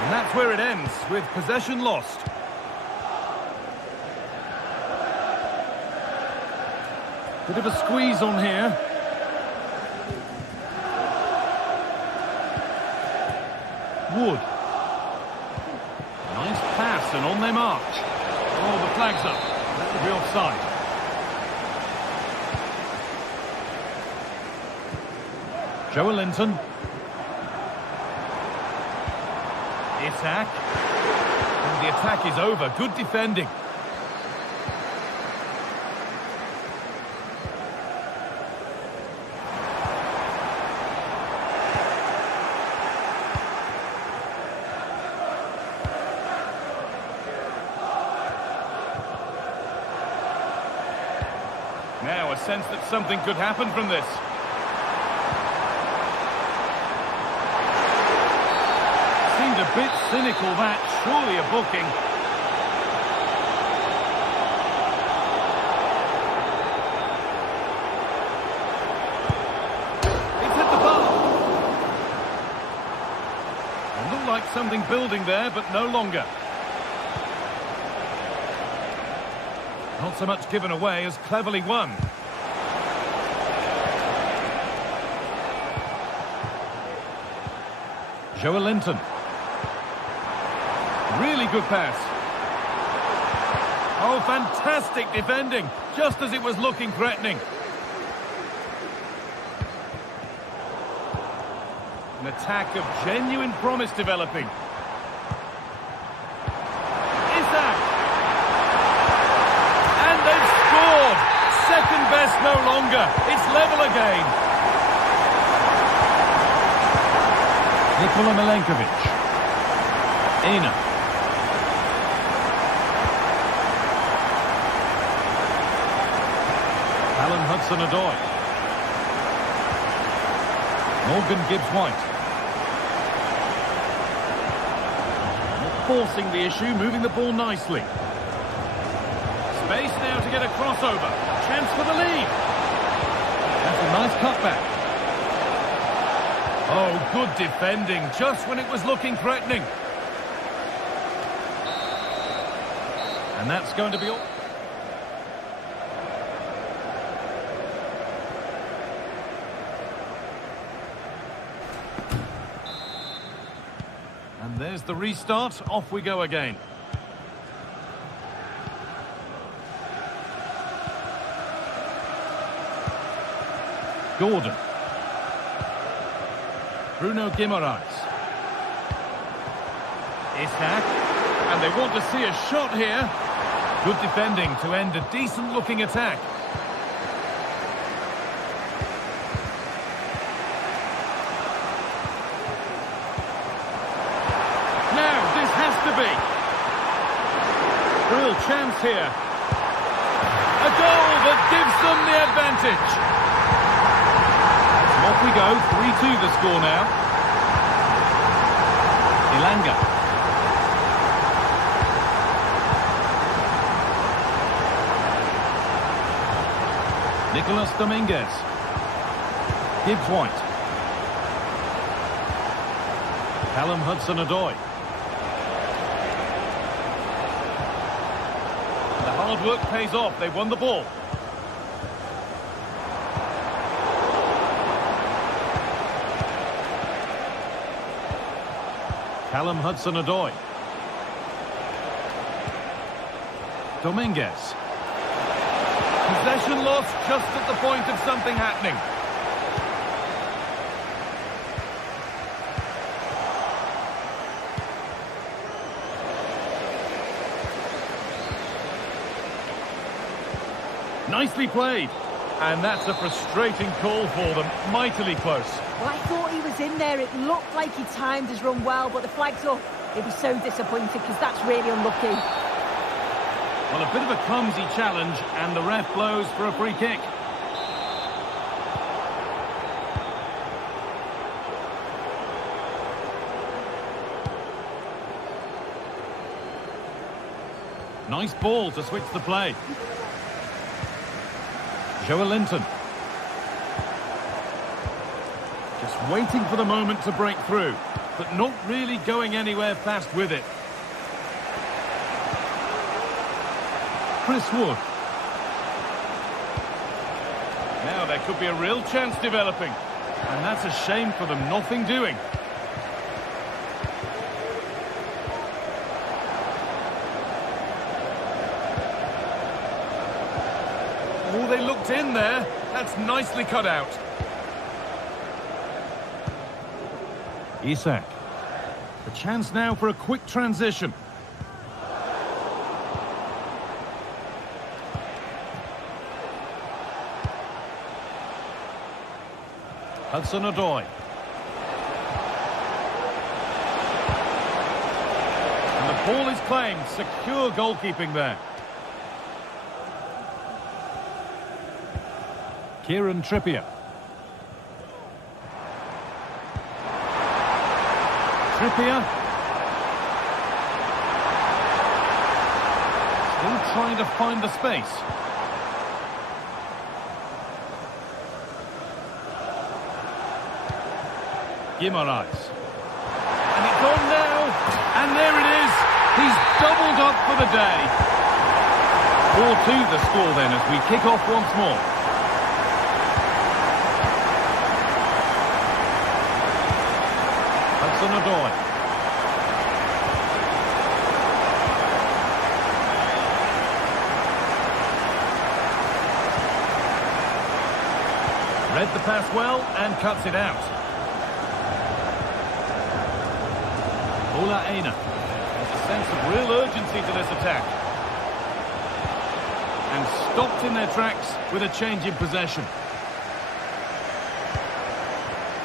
And that's where it ends, with possession lost. Bit of a squeeze on here. Wood. Nice pass, and on they march. Oh, the flag's up. That would be offside. Joelinton. Isak. And the attack is over. Good defending. Now a sense that something could happen from this. A bit cynical, that. Surely a booking. It's hit the bar. It looked like something building there, but no longer. Not so much given away as cleverly won. Joelinton. Really good pass. Oh, fantastic defending, just as it was looking threatening. An attack of genuine promise developing. Isak! And they've scored! Second best no longer. It's level again. Nikola Milenkovic. Ena. Alan Hudson-Odoi. Morgan Gibbs-White. Forcing the issue, moving the ball nicely. Space now to get a crossover. Chance for the lead. That's a nice cutback. Oh, good defending, just when it was looking threatening. And that's going to be all. And there's the restart. Off we go again. Gordon. Bruno Guimaraes. Isak. And they want to see a shot here. Good defending to end a decent-looking attack. Now, this has to be. Real chance here. A goal that gives them the advantage. Off we go, 3-2 the score now. Ilanga. Nicolas Dominguez. Gibbs-White. Callum Hudson-Odoi. The hard work pays off, they won the ball. Callum Hudson-Odoi. Dominguez. Possession lost just at the point of something happening. Nicely played. And that's a frustrating call for them. Mightily close. Well, I thought he was in there. It looked like he timed his run well, but the flag's up. He'll be so disappointed because that's really unlucky. Well, a bit of a clumsy challenge, and the ref blows for a free kick. Nice ball to switch the play. Joelinton. Just waiting for the moment to break through, but not really going anywhere fast with it. Chris Wood. Now there could be a real chance developing, and that's a shame for them, nothing doing. Oh, they looked in there. That's nicely cut out. Isak. A chance now for a quick transition. Hudson-Odoi. And the ball is claimed. Secure goalkeeping there. Kieran Trippier. Trippier. trying to find the space. Guimaraes. And it's on now. And there it is. He's doubled up for the day. 4-2 the score then as we kick off once more. Hudson-Odoi. Read the pass well and cuts it out. Ola Aina. There's a sense of real urgency to this attack. And stopped in their tracks with a change in possession.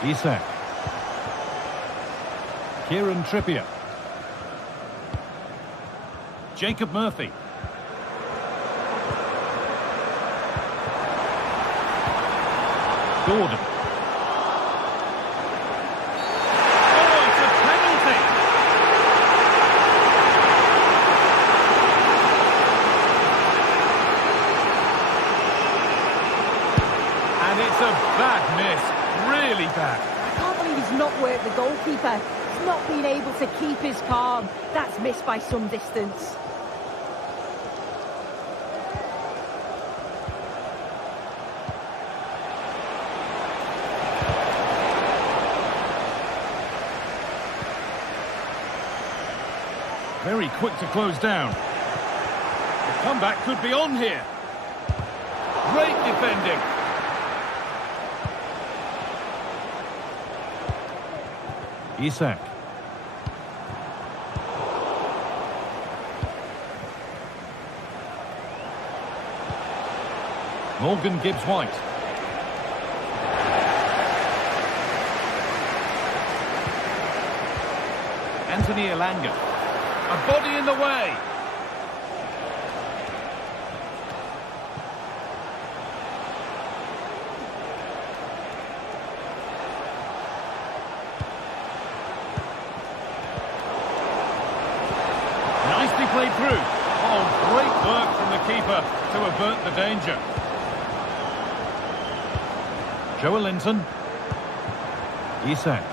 Isak. Kieran Trippier. Jacob Murphy. Gordon. Oh, it's a penalty! And it's a bad miss, really bad. I can't believe he's not worked the goalkeeper. He's not been able to keep his calm. That's missed by some distance. Very quick to close down. The comeback could be on here. Great defending. Isak. Morgan Gibbs-White. Anthony Elanga. A body in the way. Nicely played through. Oh, great work from the keeper to avert the danger. Joelinton. Isak.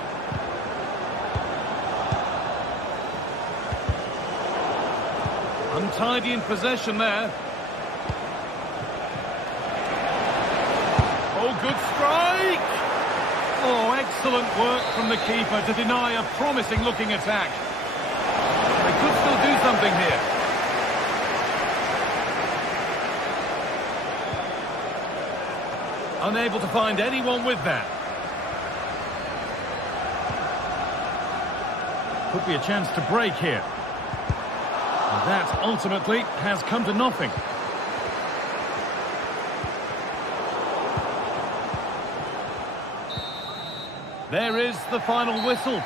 Untidy in possession there. Oh, good strike! Oh, excellent work from the keeper to deny a promising-looking attack. They could still do something here. Unable to find anyone with that. Could be a chance to break here. And that ultimately has come to nothing. There is the final whistle.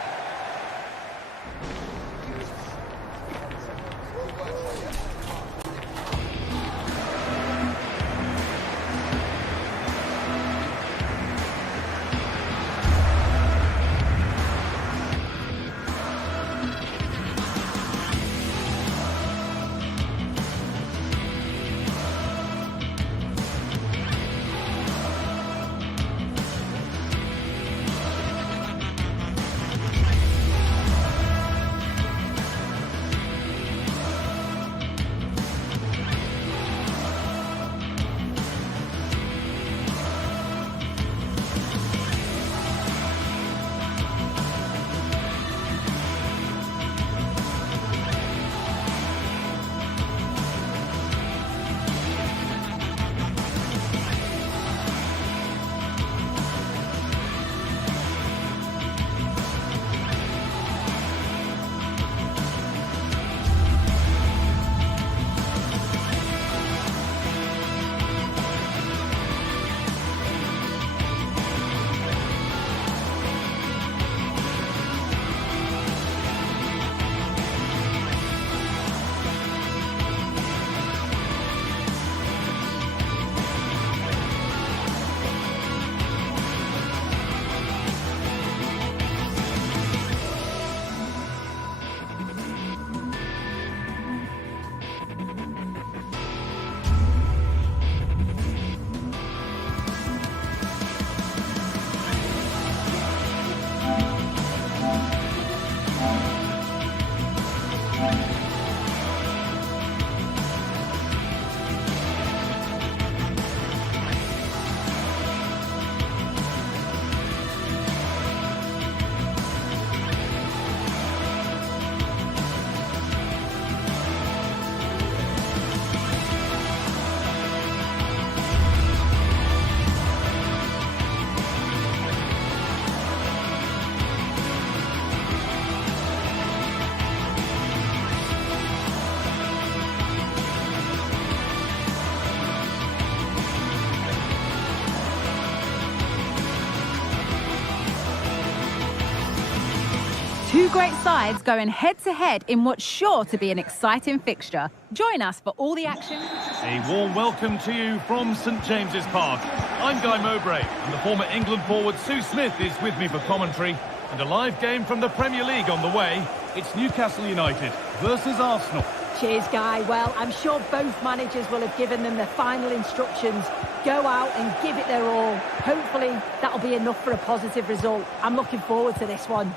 Two great sides going head-to-head in what's sure to be an exciting fixture. Join us for all the action. A warm welcome to you from St James's Park. I'm Guy Mowbray, and the former England forward Sue Smith is with me for commentary. And a live game from the Premier League on the way. It's Newcastle United versus Arsenal. Cheers, Guy. Well, I'm sure both managers will have given them their final instructions. Go out and give it their all. Hopefully, that'll be enough for a positive result. I'm looking forward to this one.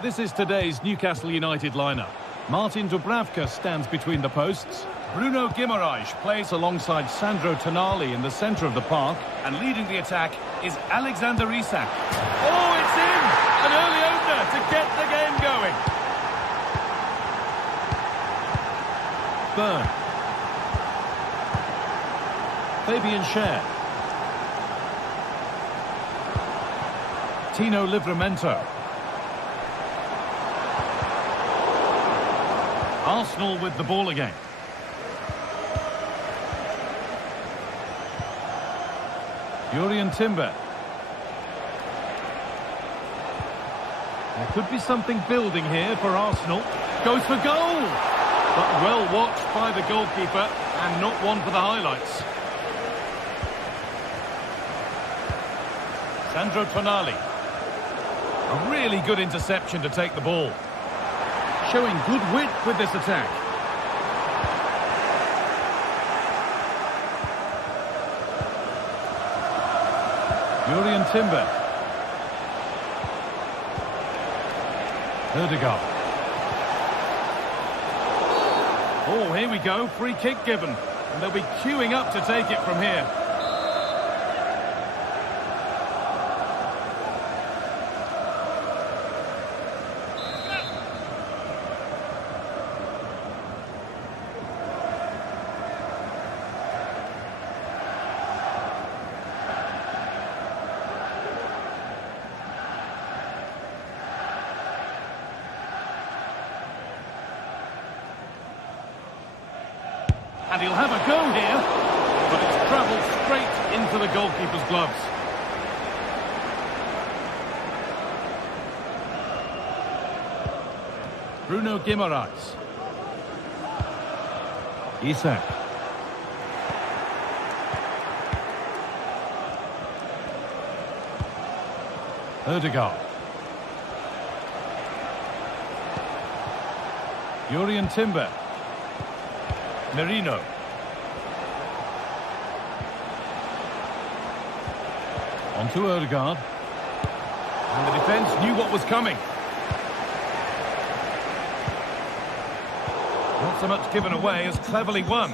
This is today's Newcastle United lineup. Martin Dubravka stands between the posts. Bruno Guimaraes plays alongside Sandro Tonali in the centre of the park. And leading the attack is Alexander Isak. Oh, it's in! An early opener to get the game going. Byrne. Fabian Schär. Tino Livramento. Arsenal with the ball again. Jurrien Timber. There could be something building here for Arsenal. Goes for goal! But well watched by the goalkeeper and not one for the highlights. Sandro Tonali. A really good interception to take the ball. Showing good width with this attack. Jurrien Timber. Sttutgart. Oh, here we go. Free kick given. And they'll be queuing up to take it from here. And he'll have a go here, but it's travelled straight into the goalkeeper's gloves. Bruno Guimaraes. Isak. Sttutgart. Jurrien Timber. Merino. On to Sttutgart. And the defence knew what was coming. Not so much given away as cleverly won.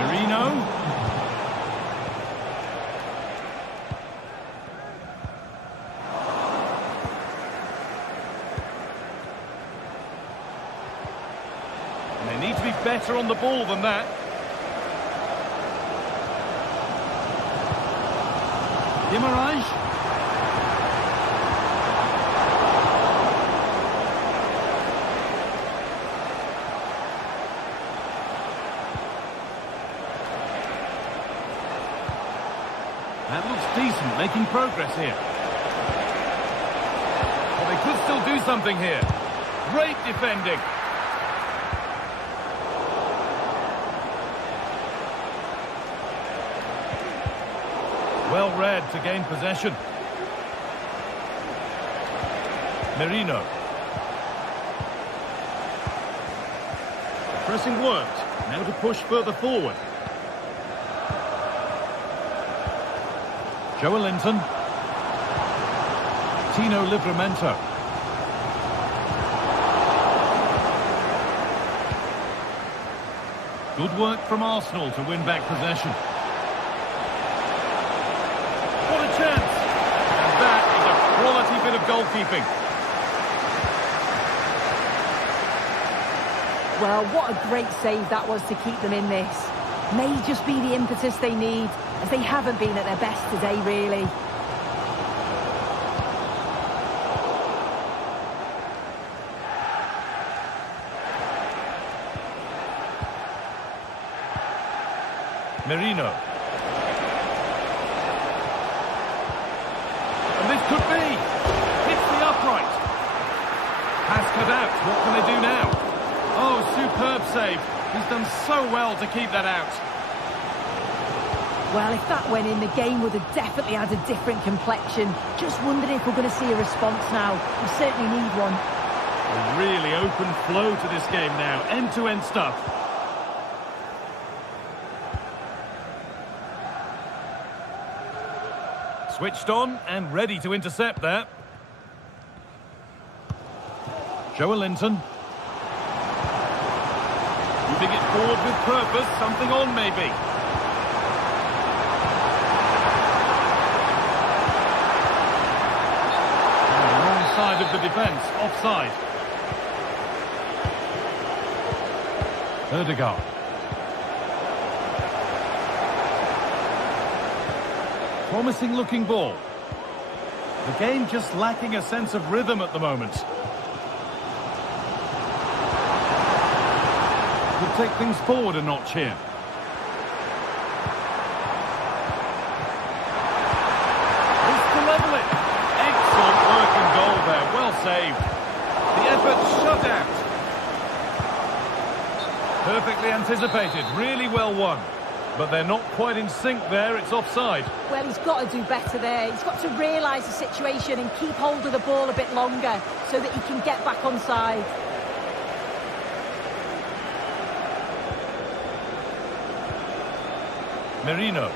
Merino. They need to be better on the ball than that. Guimaraes. That looks decent, making progress here. Well, they could still do something here. Great defending. Well read to gain possession. Merino. The pressing worked. Now to push further forward. Joelinton. Tino Livramento. Good work from Arsenal to win back possession. What a chance! And that is a quality bit of goalkeeping. Well, what a great save that was to keep them in this. May just be the impetus they need, as they haven't been at their best today, really. Merino. Could be. Hits the upright. Pass cut out. What can they do now? Oh, superb save. He's done so well to keep that out. Well, if that went in, the game would have definitely had a different complexion. Just wondering if we're going to see a response now. We certainly need one. A really open flow to this game now. End-to-end stuff. Switched on and ready to intercept there. Joelinton. Moving it forward with purpose. Something on, maybe. Side of the defence, offside. Sttutgart. Promising looking ball. The game just lacking a sense of rhythm at the moment. Could take things forward a notch here. Saved. The effort shut out. Perfectly anticipated, really well won. But they're not quite in sync there, it's offside. Well, he's got to do better there. He's got to realise the situation and keep hold of the ball a bit longer so that he can get back on side. Merino.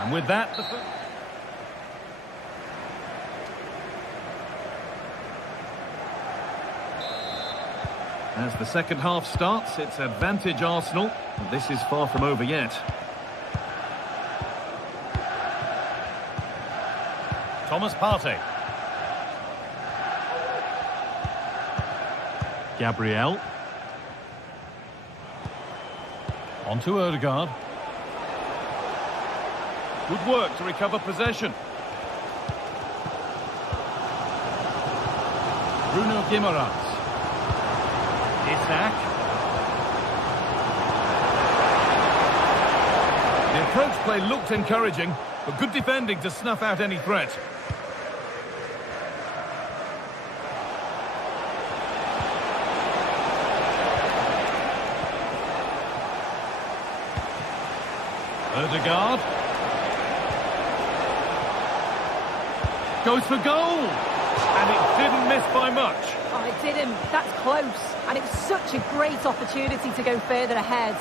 And with that, as the second half starts, it's advantage Arsenal. And this is far from over yet. Thomas Partey. Gabriel. On to Odegaard. Good work to recover possession. Bruno Guimaraes. Isak. The approach play looked encouraging, but good defending to snuff out any threat. Odegaard. Goes for goal! And it didn't miss by much. Oh, it didn't. That's close. And it's such a great opportunity to go further ahead.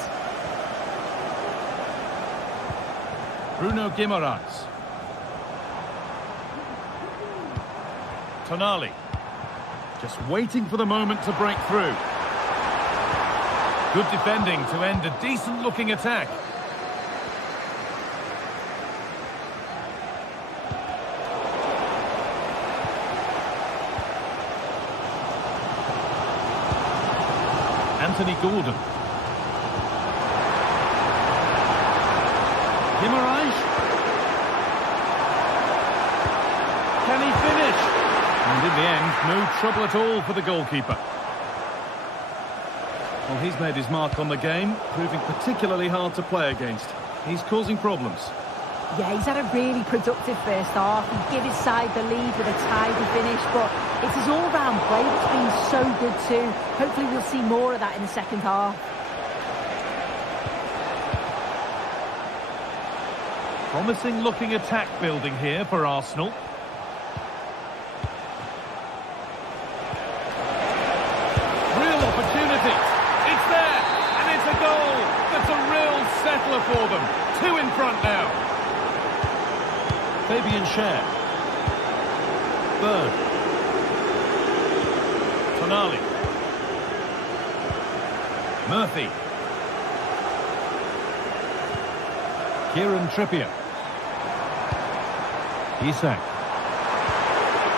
Bruno Guimaraes. Tonali. Just waiting for the moment to break through. Good defending to end a decent-looking attack. Anthony Gordon. Guimaraes. Can he finish? And in the end, no trouble at all for the goalkeeper. Well, he's made his mark on the game, proving particularly hard to play against. He's causing problems. Yeah, he's had a really productive first half. He gave his side the lead with a tidy finish, but it's his all-round play that's been so good too. Hopefully we'll see more of that in the second half. Promising looking attack building here for Arsenal. Real opportunity. It's there, and it's a goal. That's a real settler for them. 2 in front now. Fabian Schär. Bird. Tonali. Murphy. Kieran Trippier. Isak.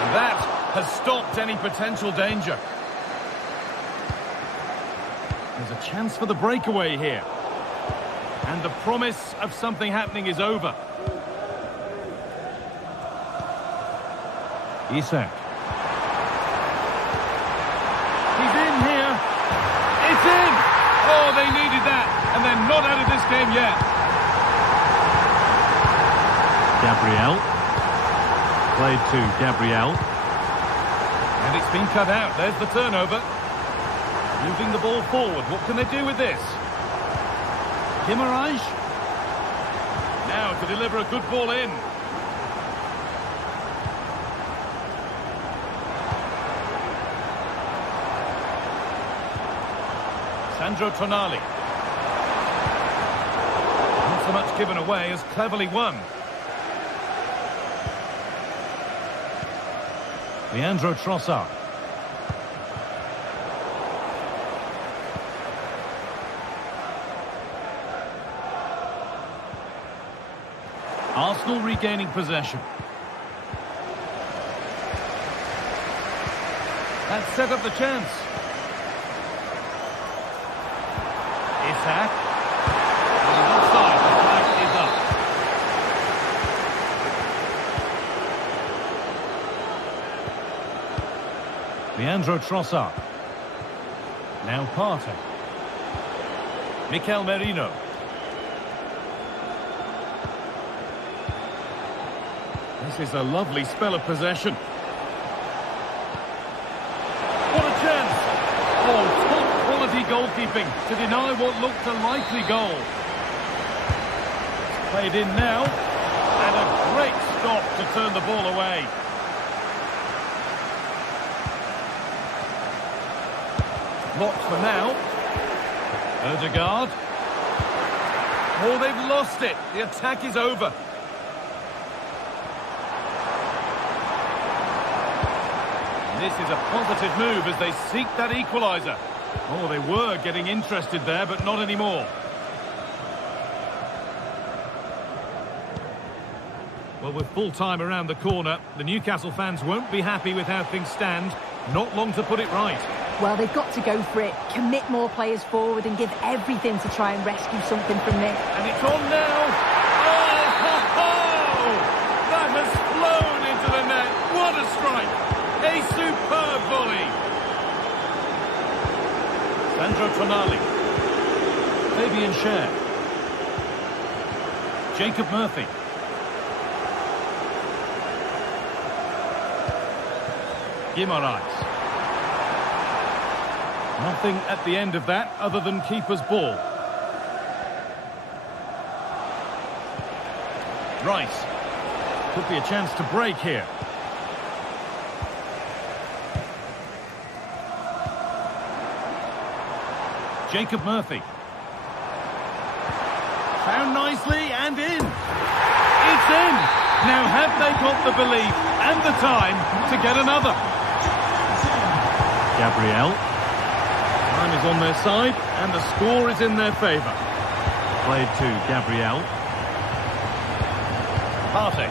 And that has stopped any potential danger. There's a chance for the breakaway here. And the promise of something happening is over. Isak. He's in here. It's Oh, they needed that, and they're not out of this game yet. Gabriel. Played to Gabriel. And it's been cut out. There's the turnover. Moving the ball forward. What can they do with this? Guimaraes. Now to deliver a good ball in. Sandro Tonali. Not so much given away as cleverly won. Leandro Trossard. Arsenal regaining possession. That set up the chance. Isak. And offside, the flag is up. Leandro Trossard. Now Partey. Mikel Merino. This is a lovely spell of possession. What a chance! Oh, top quality goalkeeping to deny what looked a likely goal. It's played in now, and a great stop to turn the ball away. Locked for now. Odegaard. Oh, they've lost it. The attack is over. This is a positive move as they seek that equaliser. Oh, they were getting interested there, but not anymore. Well, with full time around the corner, the Newcastle fans won't be happy with how things stand. Not long to put it right. Well, they've got to go for it, commit more players forward and give everything to try and rescue something from this. And it's on now. Oh, ho, ho! That has flown into the net. What a strike. A superb volley. Sandro Tonali. Fabian Schär. Jacob Murphy. Guimaraes. Nothing at the end of that other than keeper's ball. Rice. Could be a chance to break here. Jacob Murphy. Found nicely and in. It's in. Now have they got the belief and the time to get another? Gabriel. Time is on their side and the score is in their favour. Played to Gabriel. Partey.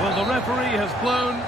Well, the referee has blown.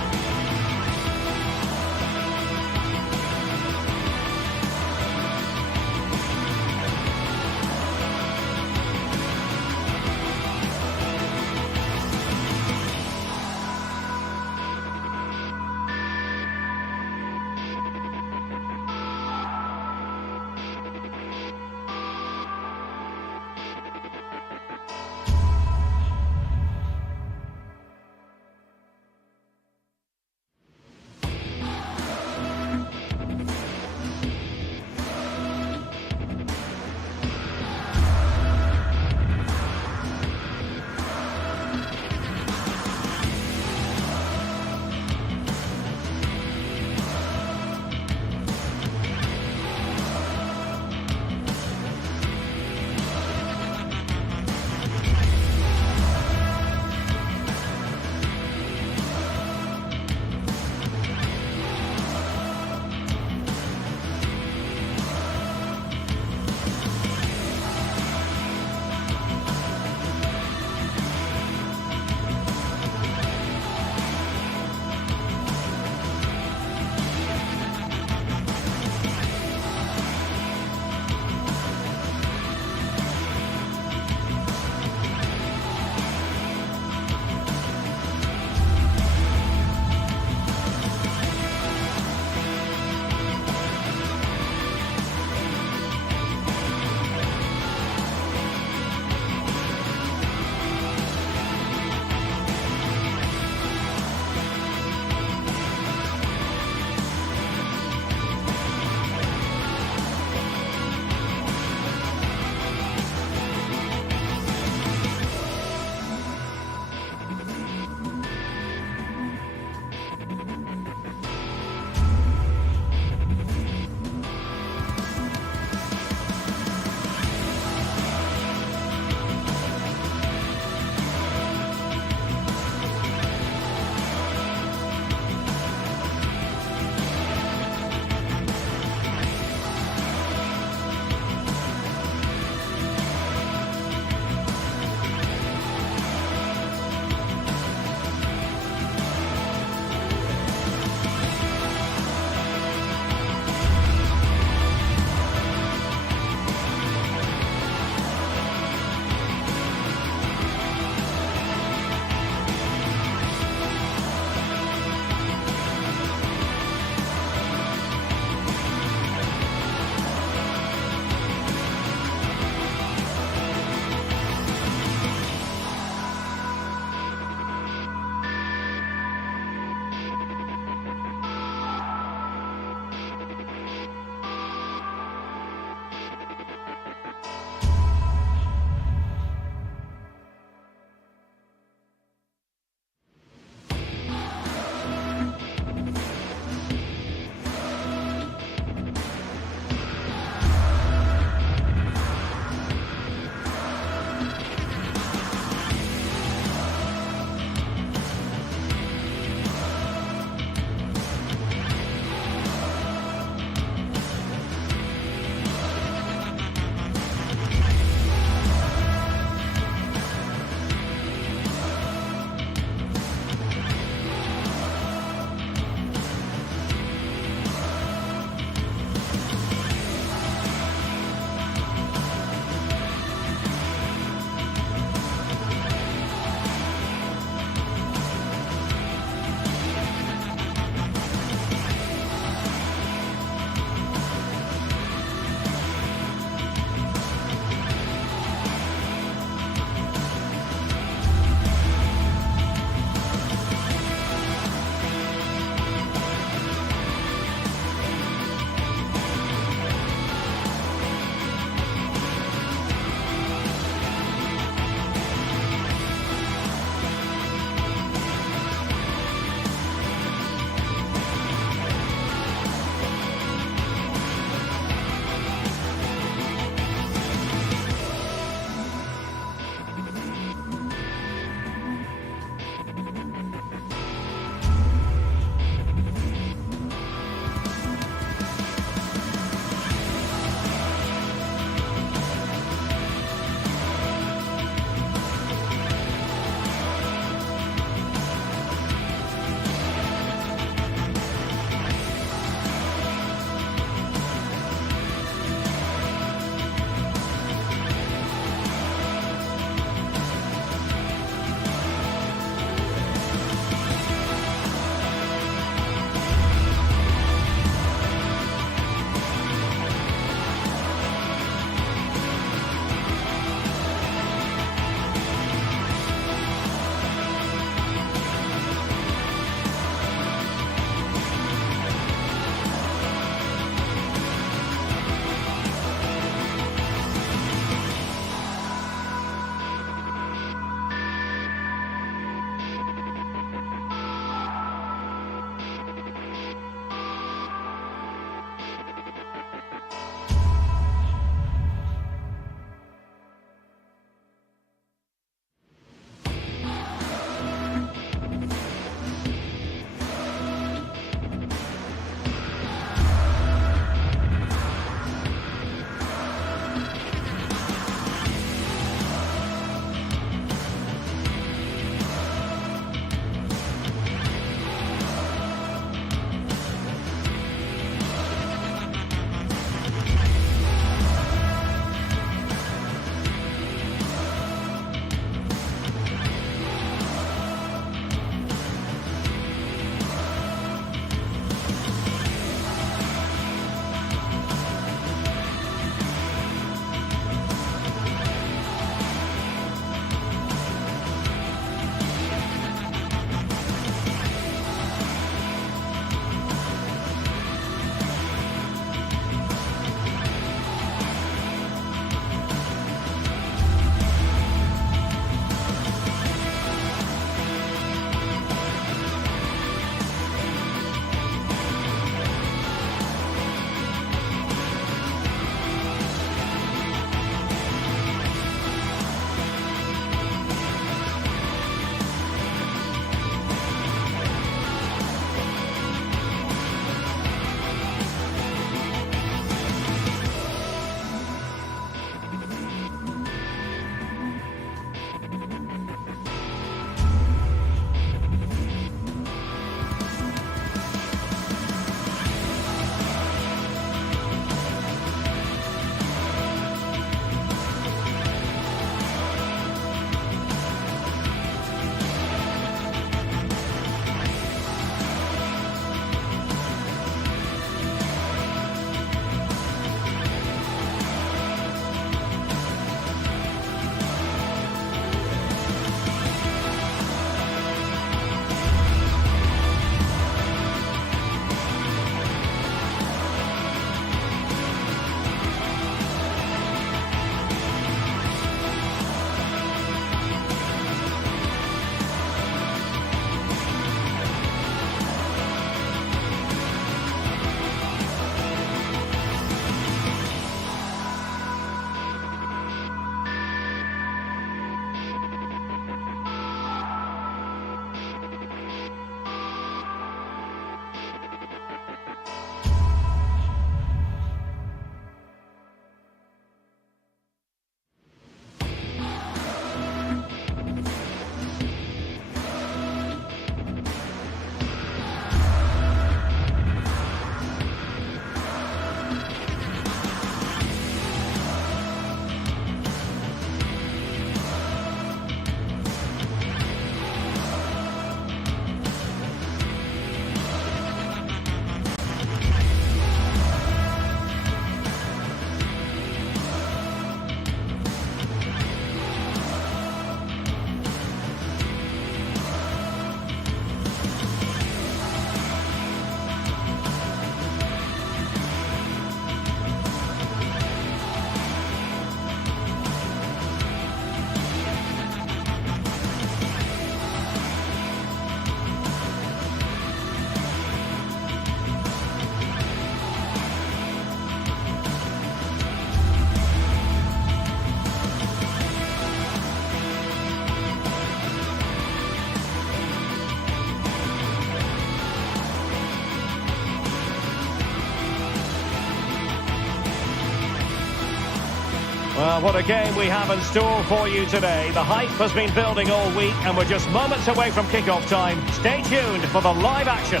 Well, what a game we have in store for you today. The hype has been building all week, and we're just moments away from kick-off time. Stay tuned for the live action.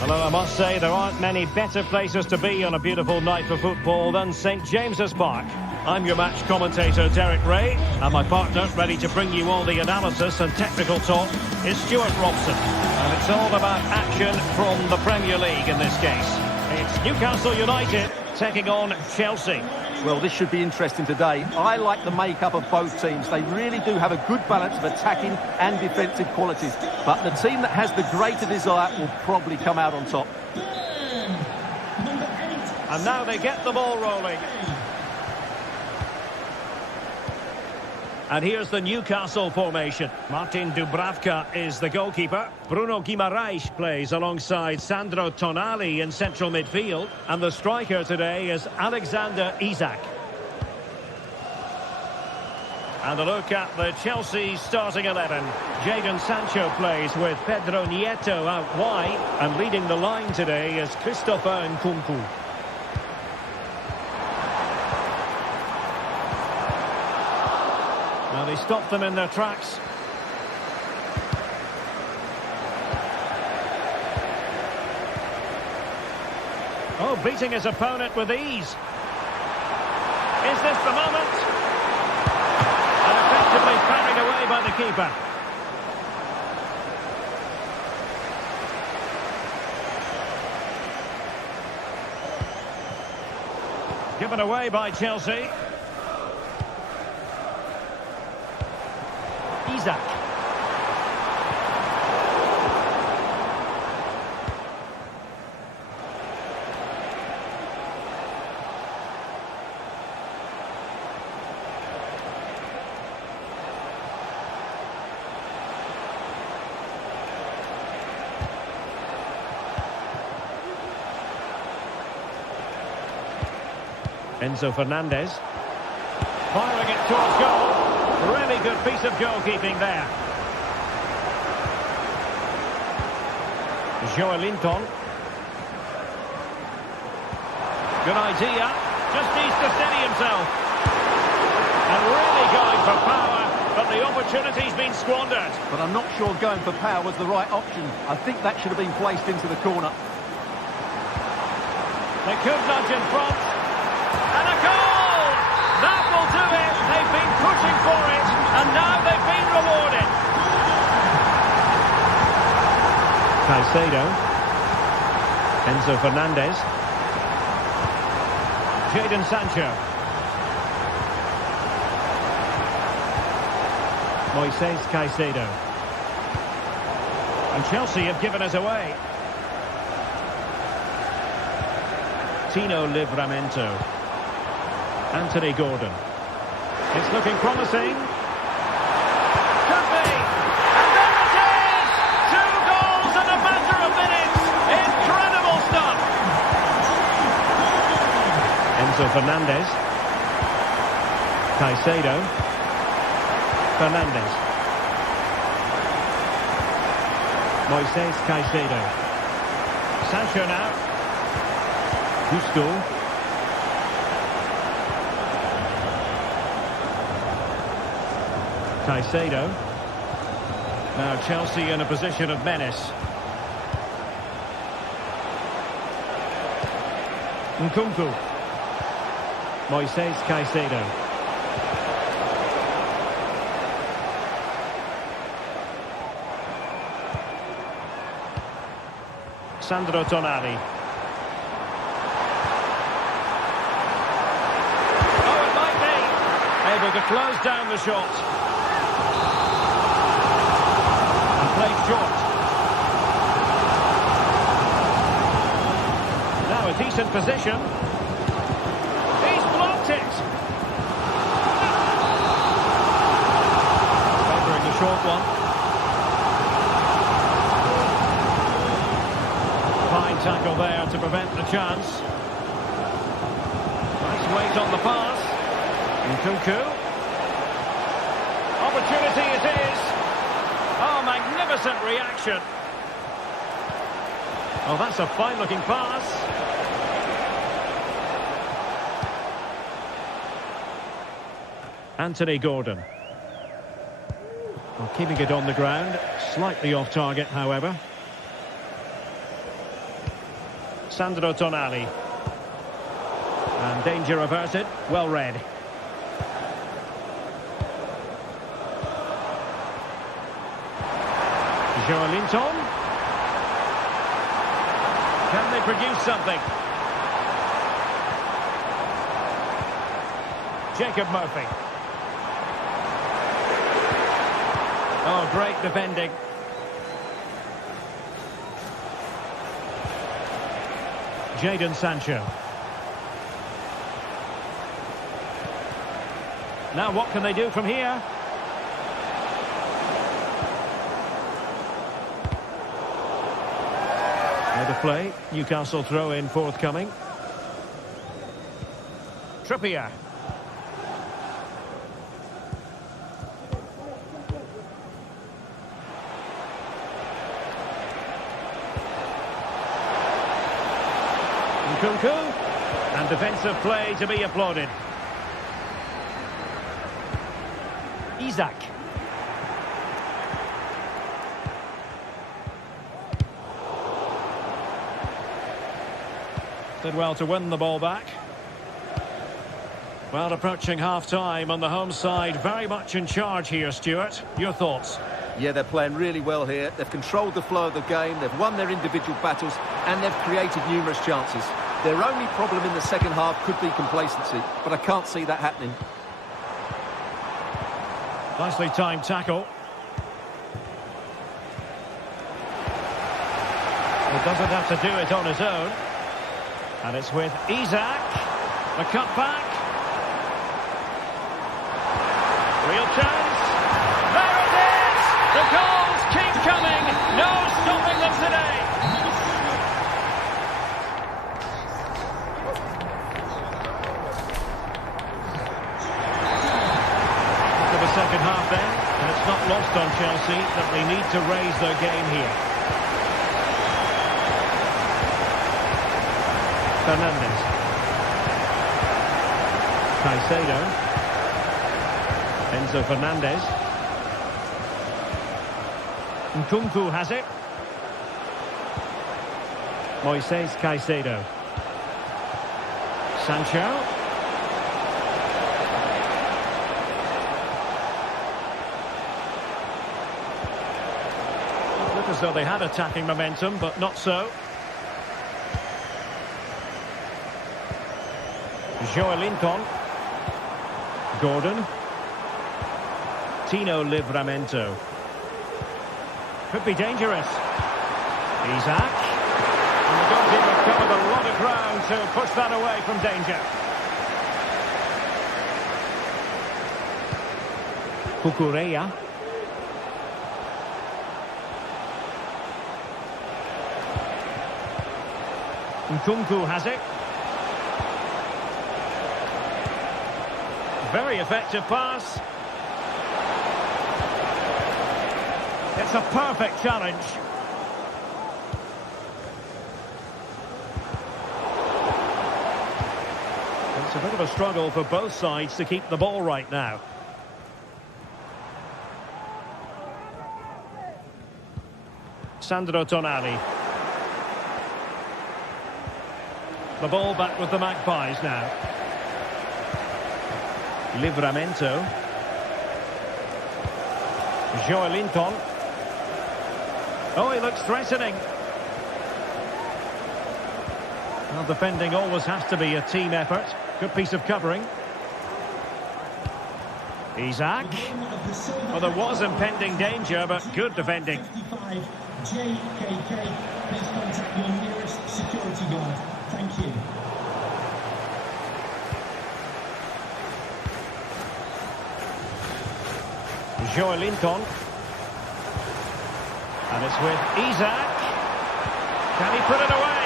Although I must say there aren't many better places to be on a beautiful night for football than St James's Park. I'm your match commentator, Derek Ray, and my partner, ready to bring you all the analysis and technical talk, is Stuart Robson. And it's all about action from the Premier League in this case. It's Newcastle United taking on Chelsea. Well, this should be interesting today. I like the makeup of both teams. They really do have a good balance of attacking and defensive qualities. But the team that has the greater desire will probably come out on top. And now they get the ball rolling. And here's the Newcastle formation. Martin Dubravka is the goalkeeper. Bruno Guimaraes plays alongside Sandro Tonali in central midfield. And the striker today is Alexander Isak. And a look at the Chelsea starting 11. Jadon Sancho plays with Pedro Nieto out wide. And leading the line today is Christopher Nkunku. Now they stopped them in their tracks. Oh, beating his opponent with ease. Is this the moment? And effectively carried away by the keeper. Given away by Chelsea. Isak. Enzo Fernandez. Firing it towards goal. Really good piece of goalkeeping there. Joelinton. Good idea. Just needs to steady himself. And really going for power, but the opportunity's been squandered. But I'm not sure going for power was the right option. I think that should have been placed into the corner. They could nudge in front. And a goal! That will do it. They've been pushing for it, and now they've been rewarded. Caicedo. Enzo Fernandez. Jadon Sancho. Moises Caicedo. And Chelsea have given us away. Tino Livramento. Anthony Gordon. It's looking promising. Could be. And there it is! 2 goals in a matter of minutes. Incredible stuff. Enzo Fernandez. Caicedo. Fernandez. Moises Caicedo. Sancho now. Gusto. Caicedo. Now Chelsea in a position of menace. Nkunku. Moises Caicedo. Sandro Tonali. Oh, it might be. Able to close down the shot. Played short. Now a decent position. He's blocked it. Favouring the short one. Fine tackle there to prevent the chance. Nice weight on the pass. Nkunku. Opportunity it is. Oh, magnificent reaction. Oh, that's a fine-looking pass. Anthony Gordon. Well, keeping it on the ground, slightly off target, however. Sandro Tonali. And danger averted, well read. Joelinton. Can they produce something? Jacob Murphy. Oh, great defending. Jadon Sancho. Now what can they do from here? Now the play. Newcastle throw in forthcoming. Trippier. Nkunku. And defensive play to be applauded. Isaac. Did well to win the ball back. Well, approaching half-time on the home side, very much in charge here, Stuart. Your thoughts? Yeah, they're playing really well here. They've controlled the flow of the game, they've won their individual battles, and they've created numerous chances. Their only problem in the second half could be complacency, but I can't see that happening. Nicely timed tackle. He doesn't have to do it on his own. And it's with Isaac. The cutback. Real chance. There it is! The goals keep coming. No stopping them today. Into the second half then. And it's not lost on Chelsea that they need to raise their game here. Fernandes. Caicedo. Enzo Fernandez. Nkunku has it. Moises Caicedo. Sancho. Looked as though they had attacking momentum, but not so. Joelinton. Gordon. Tino Livramento. Could be dangerous. Isaac. And the goalkeeper covered a lot of ground to push that away from danger. Cucurella. Nkunku has it. Very effective pass. It's a perfect challenge. It's a bit of a struggle for both sides to keep the ball right now. Sandro Tonali. The ball back with the Magpies now. Livramento. Joelinton. Oh, he looks threatening. Well, defending always has to be a team effort. Good piece of covering. Isaac. Well, there was impending danger, but good defending. JKK, please contact your nearest security guard. Thank you. Joelinton. And it's with Isaac. Can he put it away?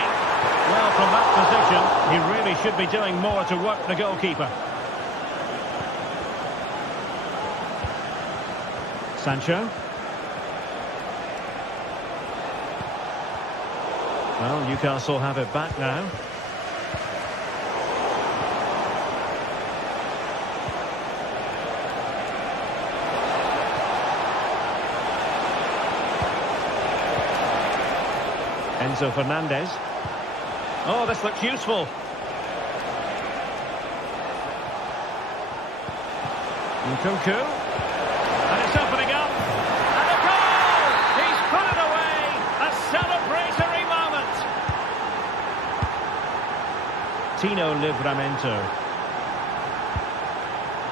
Well, from that position, he really should be doing more to work the goalkeeper. Sancho. Well, Newcastle have it back now. Enzo Fernandez. Oh, this looks useful. Nkunku. And it's opening up. And a goal! He's put it away! A celebratory moment! Tino Livramento.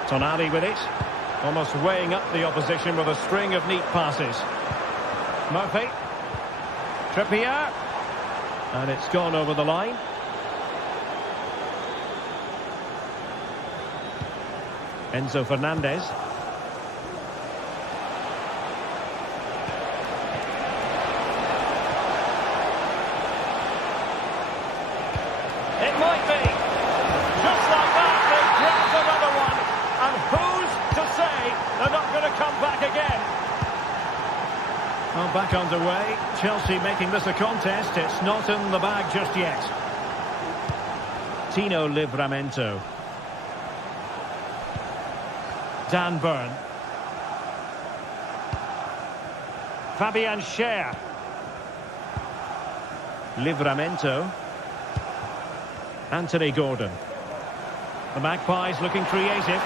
Tonali with it. Almost weighing up the opposition with a string of neat passes. Murphy. Trippier. And it's gone over the line. Enzo Fernandez. It might be. Just like that, they've grabbed another one. And who's to say they're not going to come back again? Well, back underway. Chelsea making this a contest. It's not in the bag just yet. Tino Livramento. Dan Burn. Fabian Schär. Livramento. Anthony Gordon. The Magpies looking creative.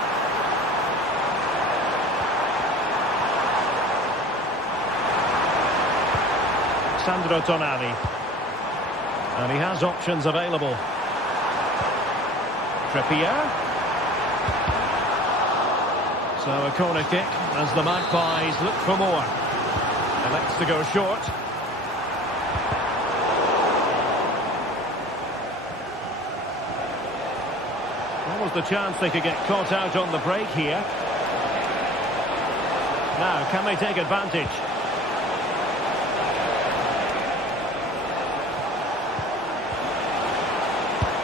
Sandro Tonali. And he has options available. Trippier. So a corner kick as the Magpies look for more. Elects to go short. Almost a chance they could get caught out on the break here. Now, can they take advantage?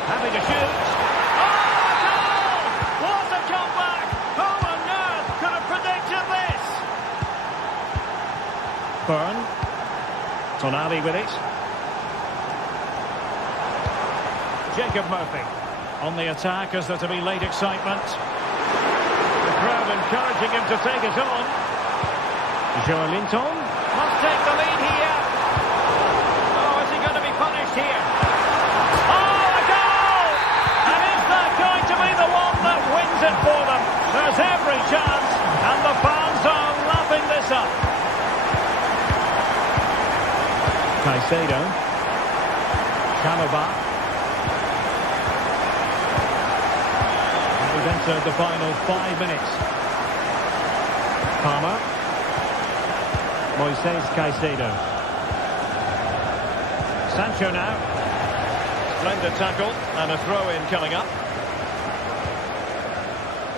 Having to shoot. Burn. Tonali with it. Jacob Murphy on the attack as there to be late excitement. The crowd encouraging him to take it on. Joelinton must take the lead here. Oh, is he going to be punished here? Oh, a goal! And is that going to be the one that wins it for them? There's every chance, and the fans are lapping this up. Caicedo. Chalobah. We've entered the final 5 minutes. Palmer. Moises Caicedo. Sancho now. Splendid tackle and a throw-in coming up.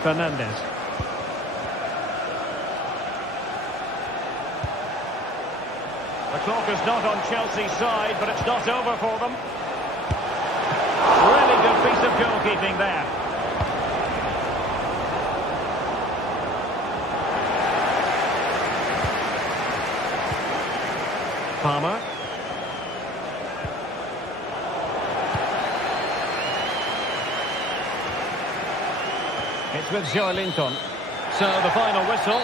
Fernandez. The clock is not on Chelsea's side, but it's not over for them. Really good piece of goalkeeping there. Palmer. It's with Joelinton. So the final whistle.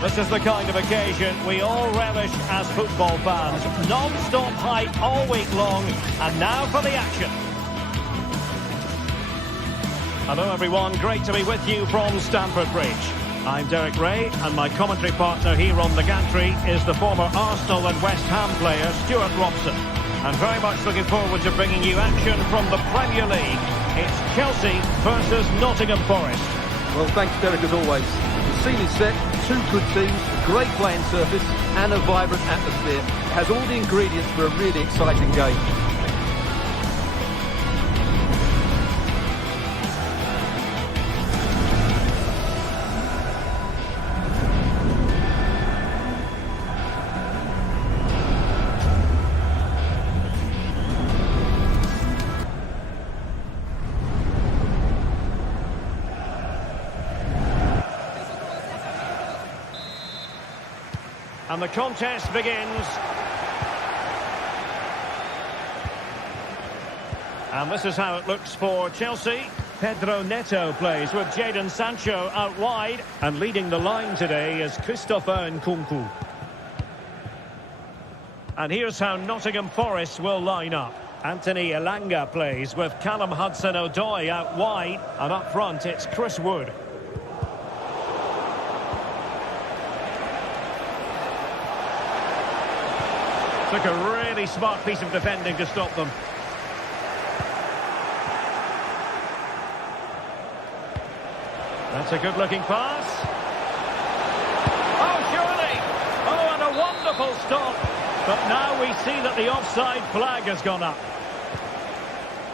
This is the kind of occasion we all relish as football fans. Non-stop hype all week long, and now for the action. Hello everyone, great to be with you from Stamford Bridge. I'm Derek Ray, and my commentary partner here on the gantry is the former Arsenal and West Ham player Stuart Robson. And very much looking forward to bringing you action from the Premier League. It's Chelsea versus Nottingham Forest. Well, thanks Derek as always. The scene is set. two good teams, great playing surface and a vibrant atmosphere. It has all the ingredients for a really exciting game. And the contest begins. And this is how it looks for Chelsea. Pedro Neto plays with Jadon Sancho out wide. And leading the line today is Christopher Nkunku. And here's how Nottingham Forest will line up. Anthony Elanga plays with Callum Hudson-Odoi out wide. And up front it's Chris Wood. Took a really smart piece of defending to stop them. That's a good-looking pass. Oh, surely! Oh, and a wonderful stop. But now we see that the offside flag has gone up.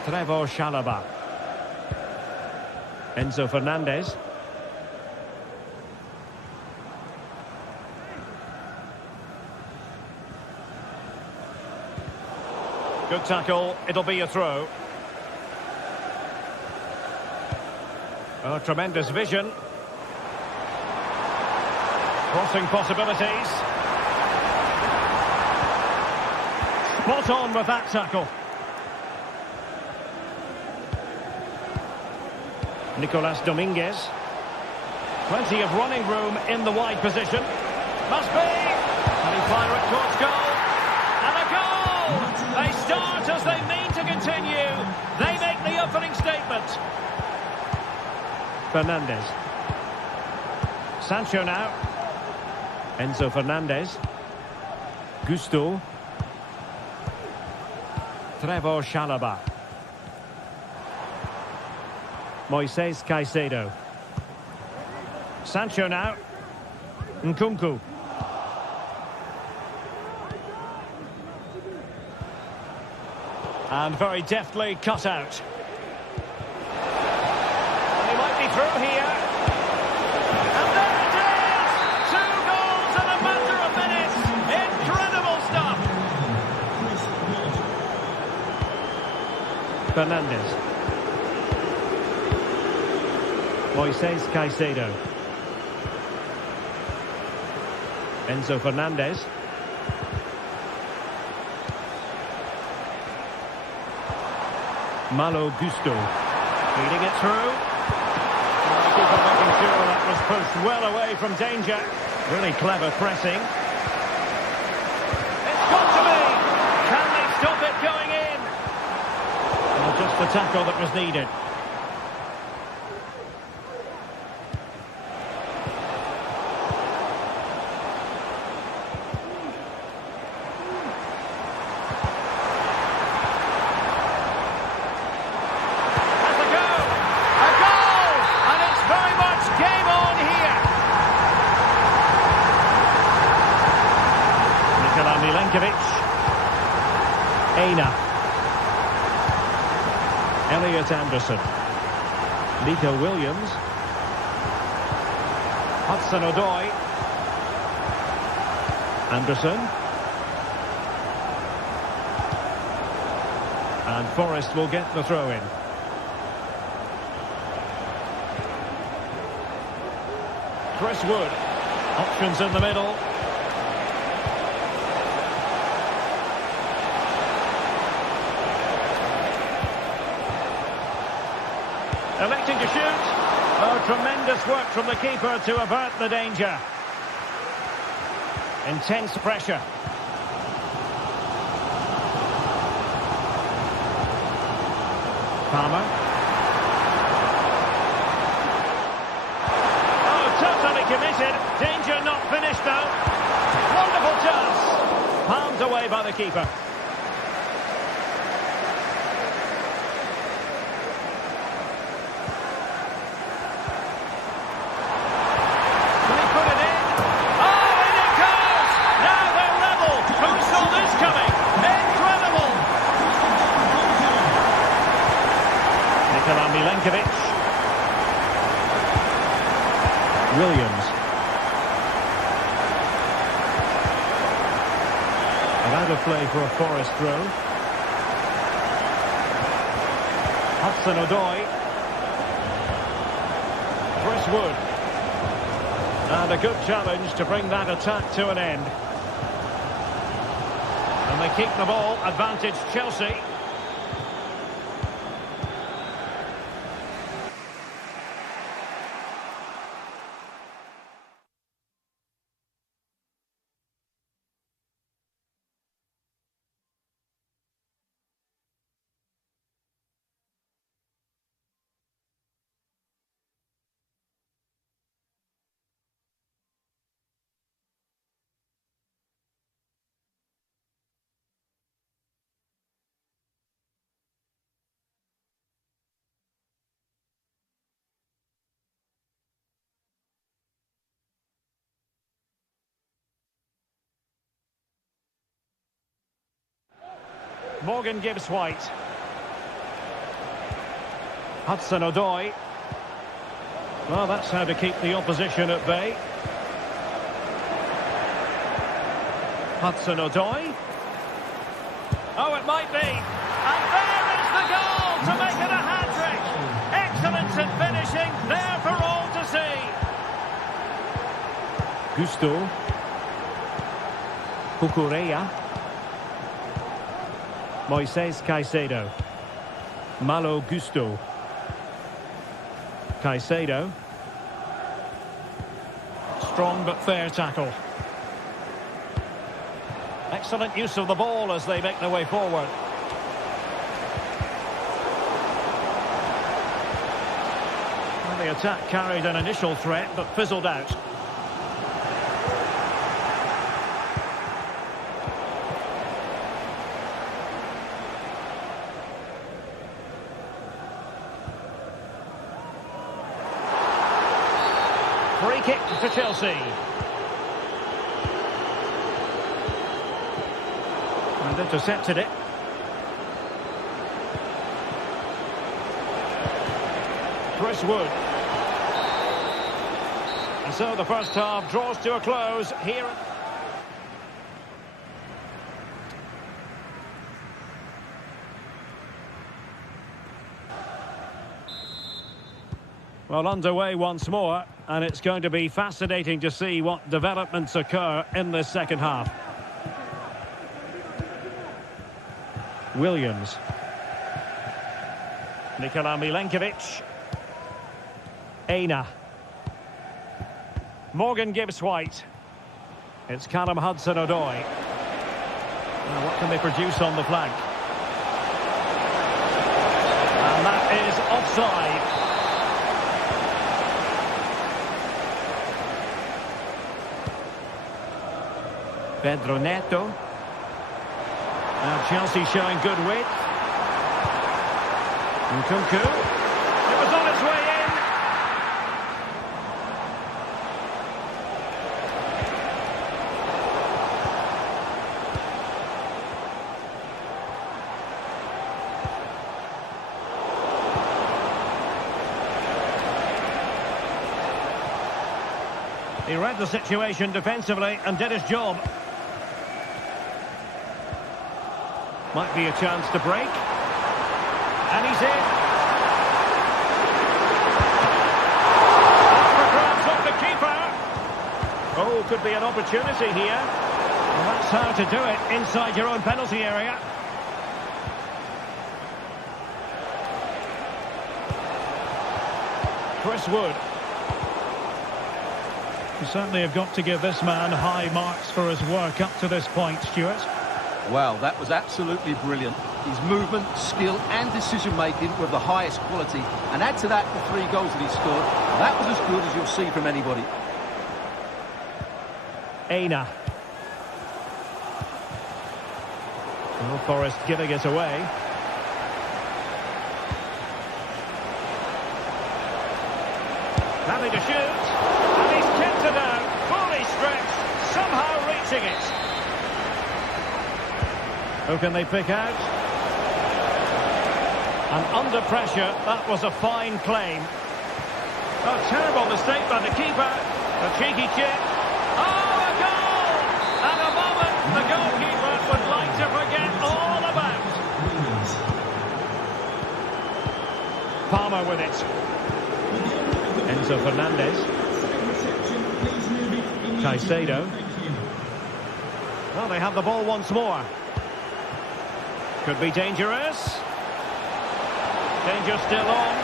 Trevor Chalobah. Enzo Fernandez. Good tackle, it'll be a throw. Oh, tremendous vision. Crossing possibilities. Spot on with that tackle. Nicolas Dominguez. Plenty of running room in the wide position. Must be! Can he fire it towards goal? And a goal! They start as they mean to continue. They make the opening statement. Fernandez. Sancho now. Enzo Fernandez. Gusto. Trevor Chalobah. Moises Caicedo. Sancho now. Nkunku. And very deftly cut out. And he might be through here. And there it is! 2 goals in a matter of minutes. Incredible stuff. Fernandez. Moises Caicedo. Enzo Fernandez. Malo Gusto. Feeding it through. The keeper making sure that was pushed well away from danger. Really clever pressing. It's got to be! Can they stop it going in? Well, just the tackle that was needed. Elliot Anderson. Nico Williams. Hudson-Odoi. Anderson. And Forest will get the throw-in. Chris Wood. Options in the middle. Electing to shoot. Oh, tremendous work from the keeper to avert the danger. Intense pressure. Palmer. Oh, totally committed. Danger not finished though. Wonderful chance. Palmed away by the keeper. Can he put it in? Williams. And out of play for a Forest throw. Hudson-Odoi. Chris Wood. And a good challenge to bring that attack to an end. And they keep the ball. Advantage Chelsea. Morgan Gibbs-White. Hudson-Odoi. Well, that's how to keep the opposition at bay. Hudson-Odoi. Oh, it might be. And there is the goal to make it a hat-trick. Excellence in finishing, there for all to see. Gusto. Cucurella. Moises Caicedo. Malo Gusto. Caicedo. Strong but fair tackle. Excellent use of the ball as they make their way forward. Well, the attack carried an initial threat but fizzled out. Free kick for Chelsea. And intercepted it. Chris Wood. And so the first half draws to a close here. Well, underway once more, and it's going to be fascinating to see what developments occur in this second half. Williams. Nikola Milenkovic. Aina. Morgan Gibbs-White. It's Callum Hudson-Odoi. Now, what can they produce on the flank? And that is offside. Pedro Neto. Now Chelsea showing good width. Nkunku. It was on its way in. He read the situation defensively and did his job. Might be a chance to break. And he's in. For grabs off the keeper. Oh, could be an opportunity here. Well, that's how to do it inside your own penalty area. Chris Wood. You certainly have got to give this man high marks for his work up to this point, Stuart. Well, that was absolutely brilliant. His movement, skill and decision-making were of the highest quality. And add to that the 3 goals that he scored. That was as good as you'll see from anybody. Aina. Well, Forest giving it away. Having to shoot. And he's kept it out. Fully stretched. Somehow reaching it. Who can they pick out? And under pressure, that was a fine claim. A terrible mistake by the keeper. keeper. A cheeky chip. Oh, a goal! And a moment the goalkeeper would like to forget all about. Palmer with it. Enzo Fernandez. Caicedo. Well, they have the ball once more. Could be dangerous. Danger still on.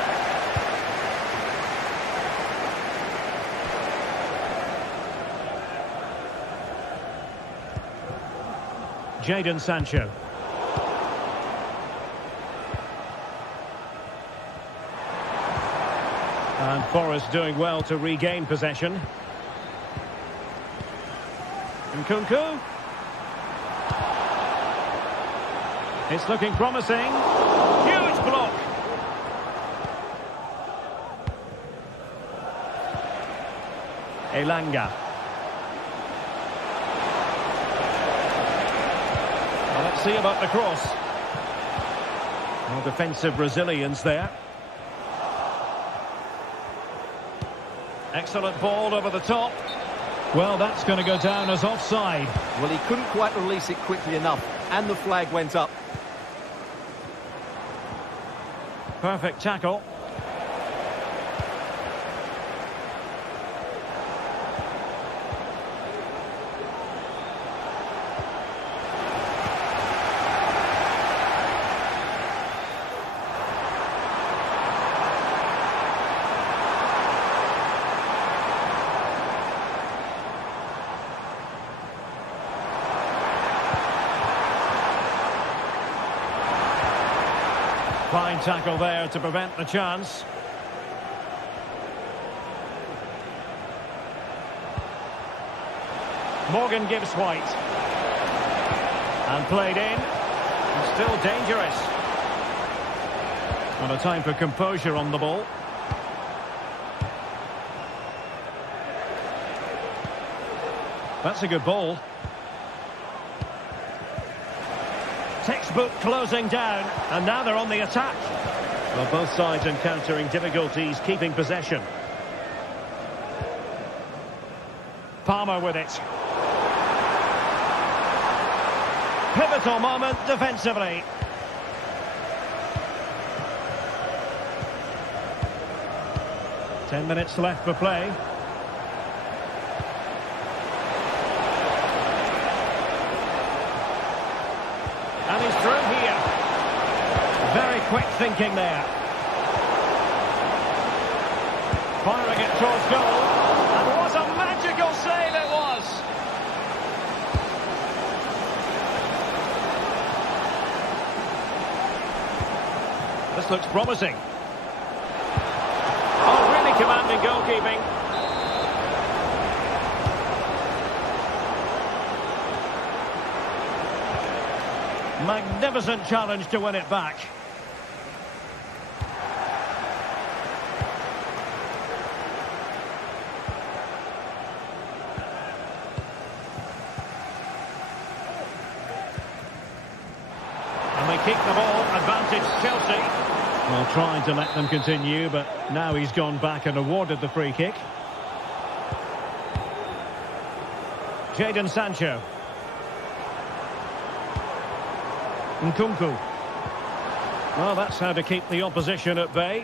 Jadon Sancho. And Forest doing well to regain possession. Nkunku. It's looking promising. Huge block. Elanga. Well, let's see about the cross. Well, defensive resilience there. Excellent ball over the top. Well, that's going to go down as offside. Well, he couldn't quite release it quickly enough, and the flag went up. Perfect tackle. Fine tackle there to prevent the chance. Morgan gives White. And played in. And still dangerous. And a time for composure on the ball. That's a good ball. Textbook closing down, and now they're on the attack. Well, both sides encountering difficulties keeping possession. Palmer with it. Pivotal moment defensively. Ten minutes left for play. And he's through here. Very quick thinking there. Firing it towards goal. And what a magical save it was. This looks promising. Oh, really commanding goalkeeping. Magnificent challenge to win it back. And they keep the ball. Advantage Chelsea. Well, trying to let them continue, but now he's gone back and awarded the free kick. Jadon Sancho. Nkunku. Well, that's how to keep the opposition at bay.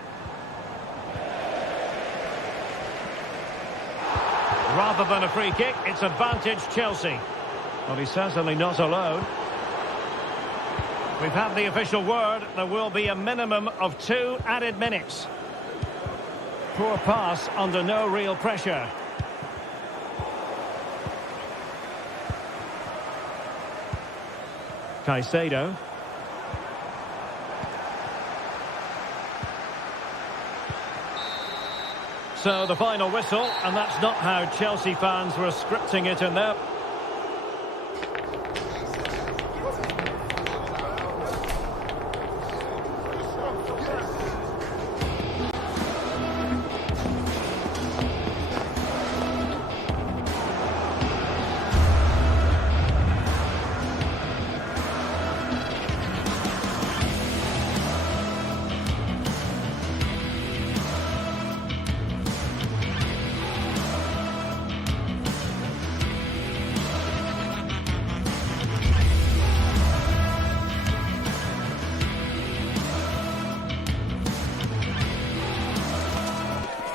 Rather than a free kick, it's advantage Chelsea. Well, he's certainly not alone. We've had the official word. There will be a minimum of 2 added minutes. Poor pass under no real pressure. Caicedo. So the final whistle, and that's not how Chelsea fans were scripting it in there.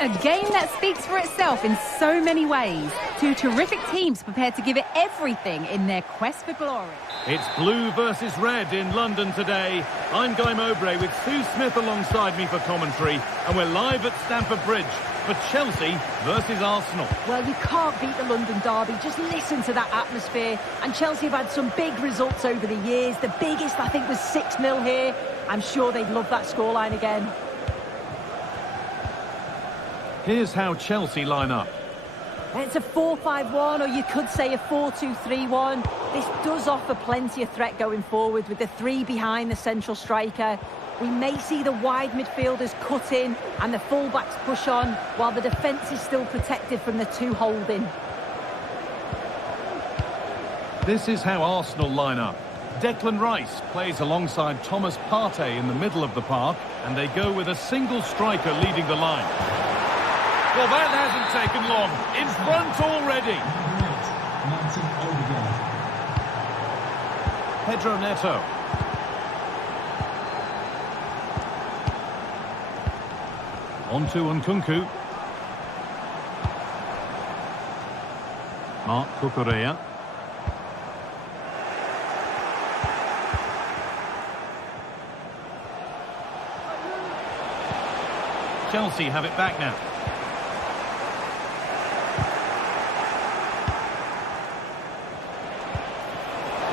A game that speaks for itself in so many ways. Two terrific teams prepared to give it everything in their quest for glory. It's blue versus red in London today. I'm Guy Mowbray with Sue Smith alongside me for commentary, and we're live at Stamford Bridge for Chelsea versus Arsenal. Well, you can't beat the London derby. Just listen to that atmosphere. And Chelsea have had some big results over the years. The biggest, I think, was 6-0 here. I'm sure they'd love that scoreline again. Here's how Chelsea line up. It's a 4-5-1, or you could say a 4-2-3-1. This does offer plenty of threat going forward with the three behind the central striker. We may see the wide midfielders cut in and the fullbacks push on, while the defence is still protected from the two holding. This is how Arsenal line up. Declan Rice plays alongside Thomas Partey in the middle of the park, and they go with a single striker leading the line. Well, that hasn't taken long. In front already. Pedro Neto. On to Nkunku. Marc Cucurella. Chelsea have it back now.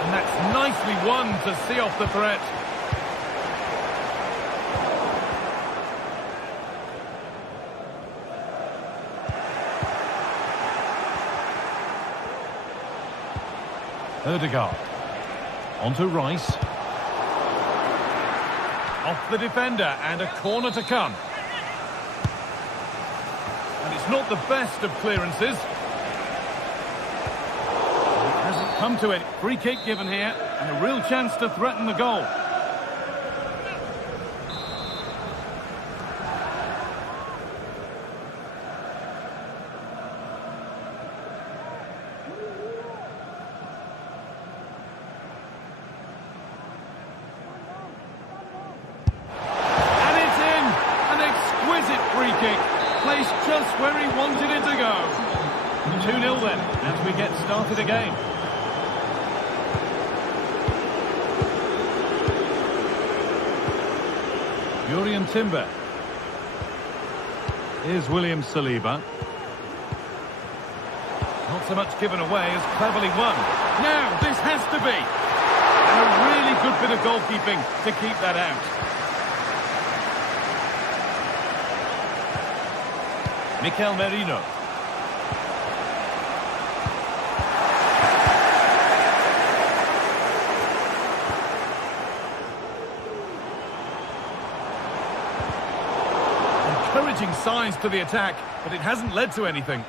And that's nicely won to see off the threat. Sttutgart. On to Rice. Off the defender and a corner to come. And it's not the best of clearances. It hasn't come to it. Free kick given here and a real chance to threaten the goal. Free kick, placed just where he wanted it to go. 2-0 then, as we get started again. Jurriën Timber. Here's William Saliba. Not so much given away as cleverly won. Now, this has to be. And a really good bit of goalkeeping to keep that out. Mikel Merino. Encouraging signs to the attack, but it hasn't led to anything.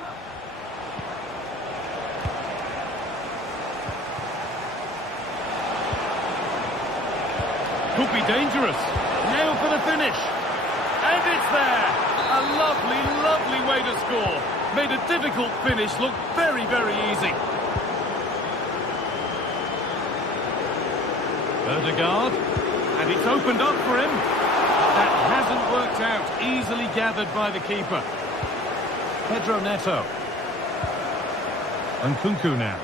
Could be dangerous. Now for the finish. And it's there. A lovely, lovely way to score. Made a difficult finish look very, very easy. Sttutgart. And it's opened up for him. That hasn't worked out. Easily gathered by the keeper. Pedro Neto. Nkunku now.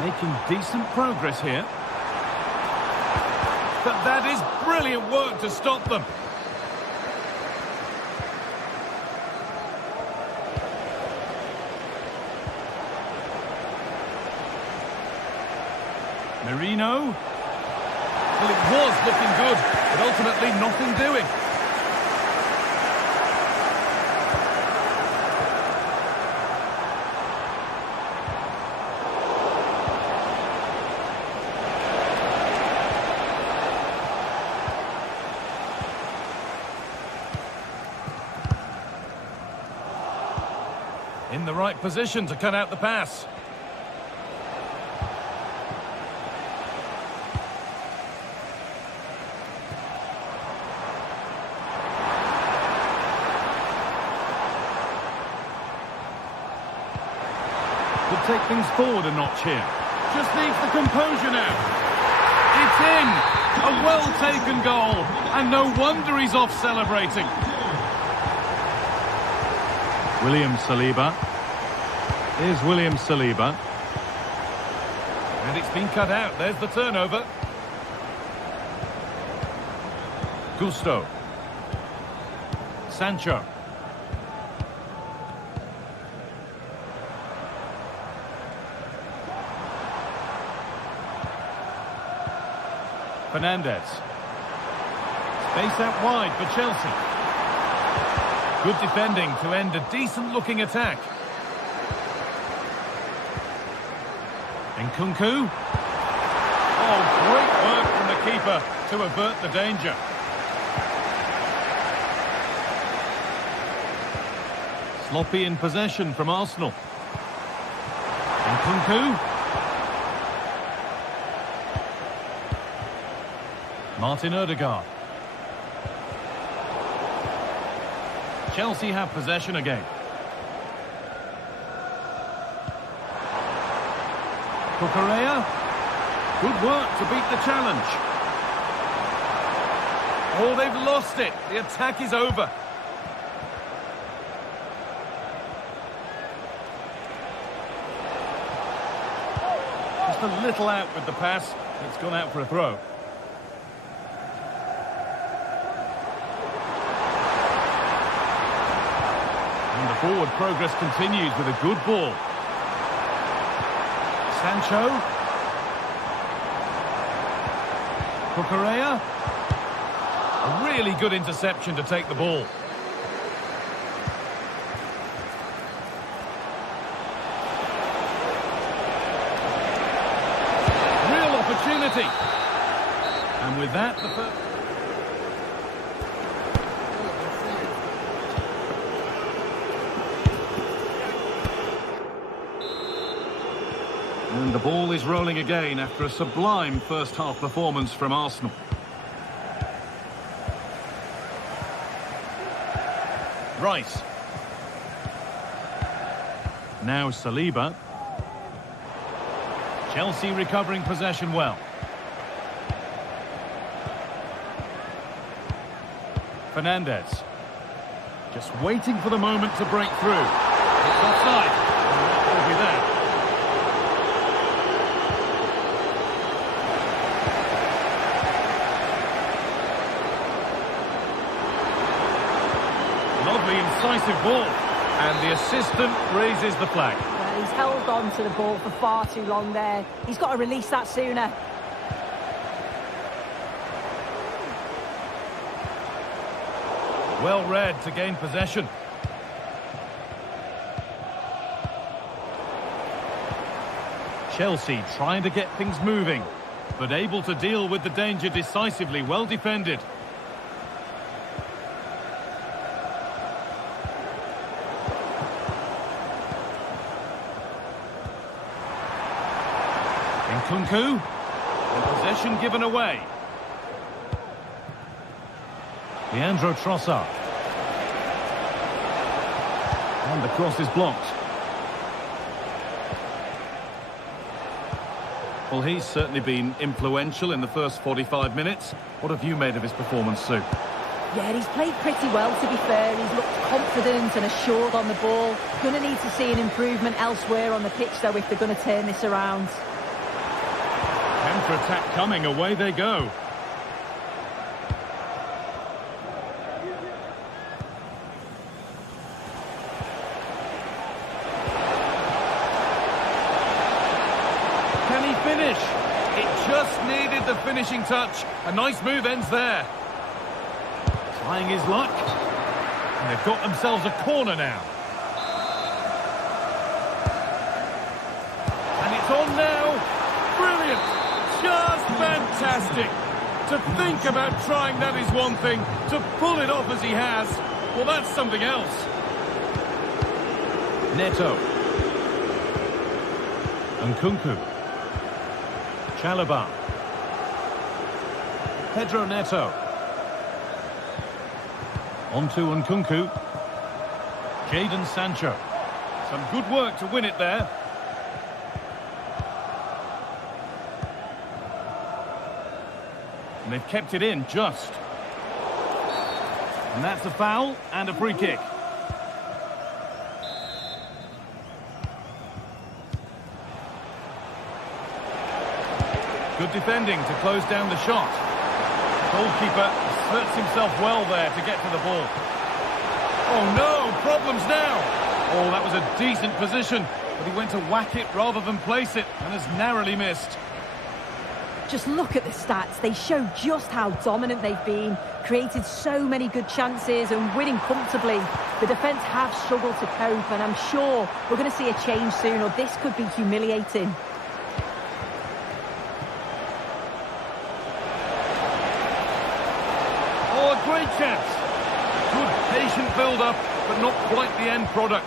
Making decent progress here. But that is brilliant work to stop them. Merino. Well, it was looking good, but ultimately nothing doing. In the right position to cut out the pass. Could take things forward a notch here. Just needs the composure now. in! A well-taken goal, and no wonder he's off celebrating. William Saliba. Here's William Saliba. And it's been cut out. There's the turnover. Gusto. Sancho. Fernandez. Space out wide for Chelsea. Good defending to end a decent-looking attack. Nkunku. Oh, great work from the keeper to avert the danger. Sloppy in possession from Arsenal. Nkunku. Martin Odegaard. Chelsea have possession again. Cucurella. Good work to beat the challenge. Oh, they've lost it. The attack is over. Just a little out with the pass. It's gone out for a throw. And the forward progress continues with a good ball. Sancho. Cucurella. A really good interception to take the ball. Real opportunity. And with that, the first... And the ball is rolling again after a sublime first-half performance from Arsenal. Rice. Now Saliba. Chelsea recovering possession well. Fernandez. Just waiting for the moment to break through. It's offside. That will be there. Lovely incisive ball, and the assistant raises the flag. Well, he's held on to the ball for far too long there. He's got to release that sooner. Well read to gain possession. Chelsea trying to get things moving, but able to deal with the danger decisively. Well defended. Nkunku, and possession given away. Leandro Trossard. And the cross is blocked. Well, he's certainly been influential in the first 45 minutes. What have you made of his performance, Sue? Yeah, he's played pretty well, to be fair. He's looked confident and assured on the ball. Going to need to see an improvement elsewhere on the pitch, though, if they're going to turn this around. Counter-attack coming, away they go. Can he finish? It just needed the finishing touch. A nice move ends there. Trying his luck. And they've got themselves a corner now. And it's on now. Brilliant. Just fantastic. To think about trying that is one thing. To pull it off as he has, well, that's something else. Neto. Nkunku. Chalobah. Pedro Neto. On to Nkunku. Jadon Sancho. Some good work to win it there. And they've kept it in just. And that's a foul and a free kick. Good defending to close down the shot. Goalkeeper asserts himself well there to get to the ball. Oh no, problems now. Oh, that was a decent position, but he went to whack it rather than place it and has narrowly missed. Just look at the stats. They show just how dominant they've been, created so many good chances and winning comfortably. The defence have struggled to cope, and I'm sure we're going to see a change soon, or this could be humiliating. Oh, a great chance. Good patient build-up, but not quite the end product.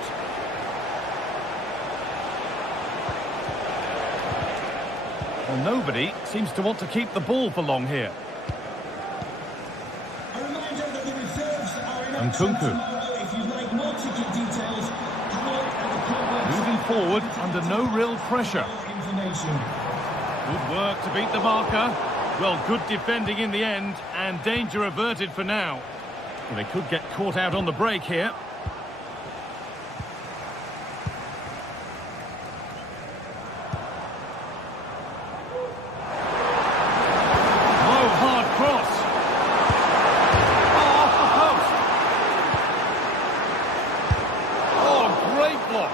Well, nobody seems to want to keep the ball for long here. A reminder that the reserves are in Nkunku. tomorrow. If you'd like more ticket details, have a look at the club website. Moving forward under no real pressure. Information. Good work to beat the marker. Well, good defending in the end, and danger averted for now. Well, they could get caught out on the break here. Oh, hard cross. Oh, off the post. Oh, great block.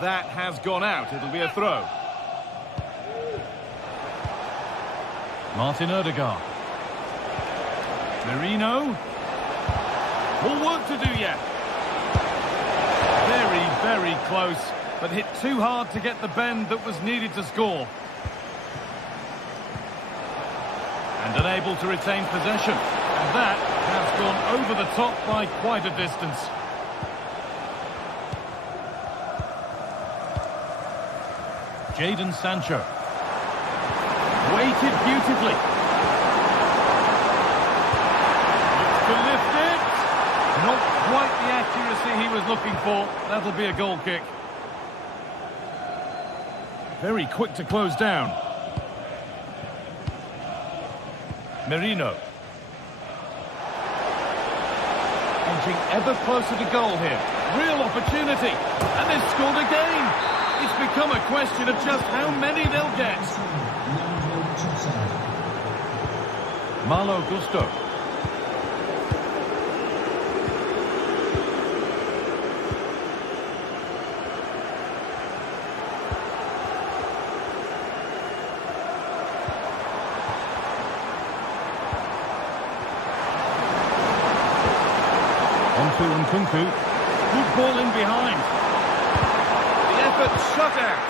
That has gone out. It'll be a throw. Martin Odegaard. Merino. More work to do yet. Very, very close, but hit too hard to get the bend that was needed to score. And unable to retain possession. And that has gone over the top by quite a distance. Jadon Sancho. Weighted beautifully. Looks to lift it. Not quite the accuracy he was looking for. That'll be a goal kick. Very quick to close down. Merino. Inching ever closer to goal here. Real opportunity. And they've scored again. It's become a question of just how many they'll get. Malo Gusto. Onto Nkunku. Good ball in behind. The effort shut out.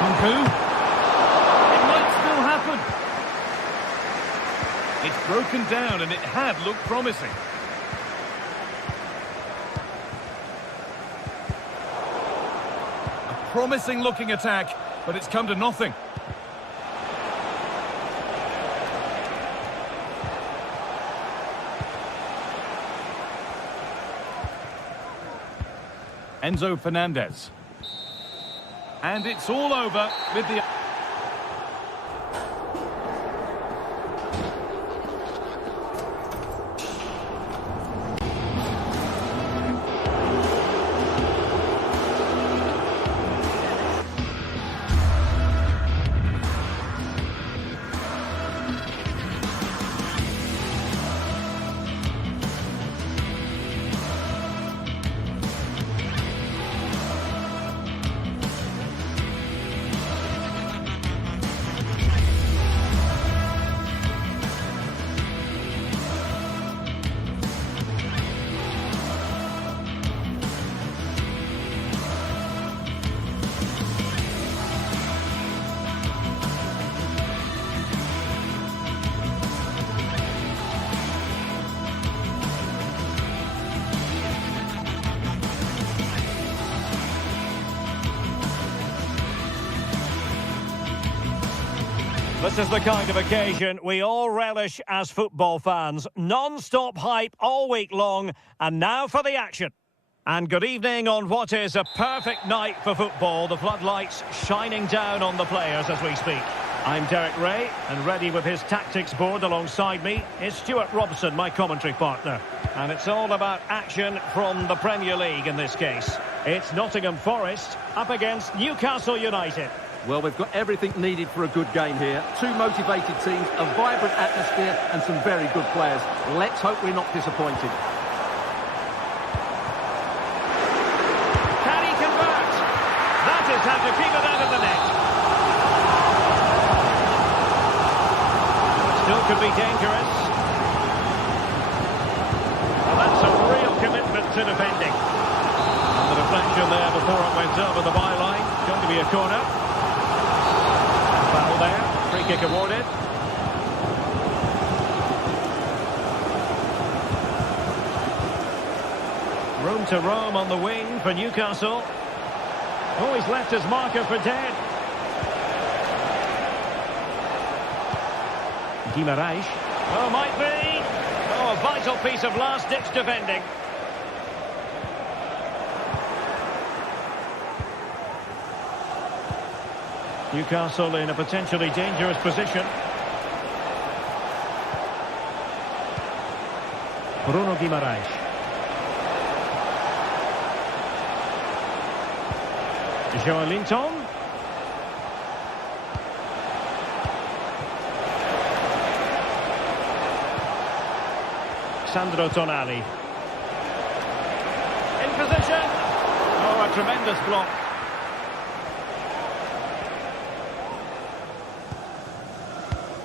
Nkunku. It might still happen. It's broken down and it had looked promising. A promising looking attack, but it's come to nothing. Enzo Fernandez. And it's all over with the... This is the kind of occasion we all relish as football fans. Non-stop hype all week long, and now for the action. And good evening on what is a perfect night for football. The floodlights shining down on the players as we speak. I'm Derek Ray, and ready with his tactics board alongside me is Stuart Robson, my commentary partner. And it's all about action from the Premier League in this case. It's Nottingham Forest up against Newcastle United. Well, we've got everything needed for a good game here. Two motivated teams, a vibrant atmosphere and some very good players. Let's hope we're not disappointed. Can he convert? That is how to keep it out of the net. Still could be dangerous. Well, that's a real commitment to defending. And the deflection there before it went over the byline. Going to be a corner. Foul there. Free kick awarded. Room to roam on the wing for Newcastle. Oh, he's left his marker for dead. Guimaraes. Oh, might be. Oh, a vital piece of last-ditch defending. Newcastle in a potentially dangerous position. Bruno Guimaraes. Joelinton. Sandro Tonali. In position. Oh, a tremendous block.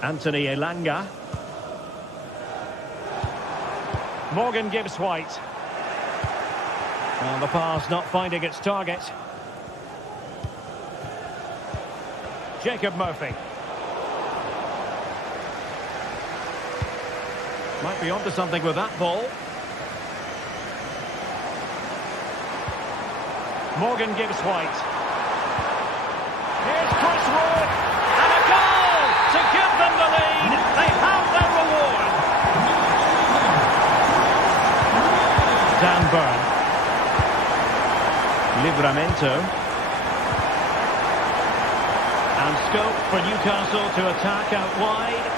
Anthony Elanga. Morgan Gibbs-White. And the pass not finding its target. Jacob Murphy. Might be onto something with that ball. Morgan Gibbs-White. Here's Chris Wood. And a goal to give them the lead. They have their reward. Dan Burn. Livramento. And scope for Newcastle to attack out wide.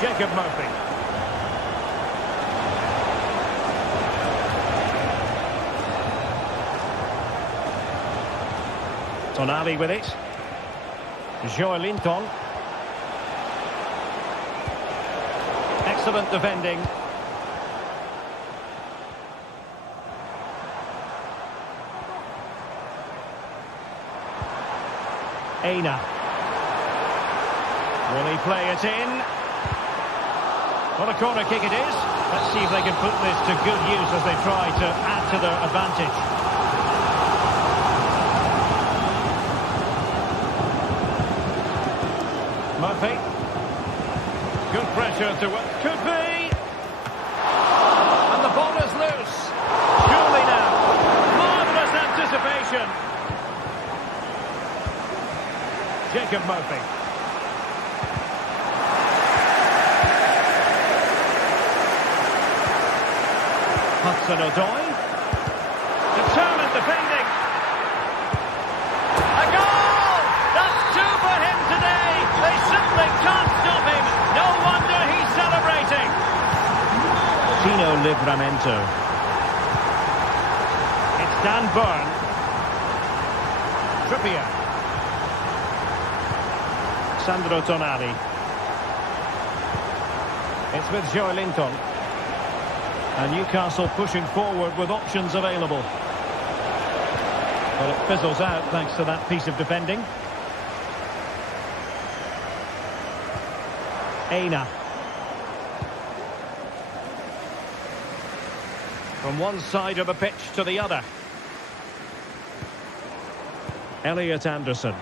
Jacob Murphy. Tonali with it. Joelinton. Excellent defending. Aina. Will he play it in? What a corner kick it is. Let's see if they can put this to good use as they try to add to their advantage. Murphy. Good pressure to what could be. And the ball is loose. Surely now. Marvellous anticipation. Jacob Murphy. Hudson-Odoi. Determined defending. A goal! That's two for him today. They simply can't stop him. No wonder he's celebrating. Tino Livramento. It's Dan Burn. Trippier. Sandro Tonali. It's with Joelinton. And Newcastle pushing forward with options available. Well, it fizzles out thanks to that piece of defending. Aina. From one side of the pitch to the other. Elliot Anderson.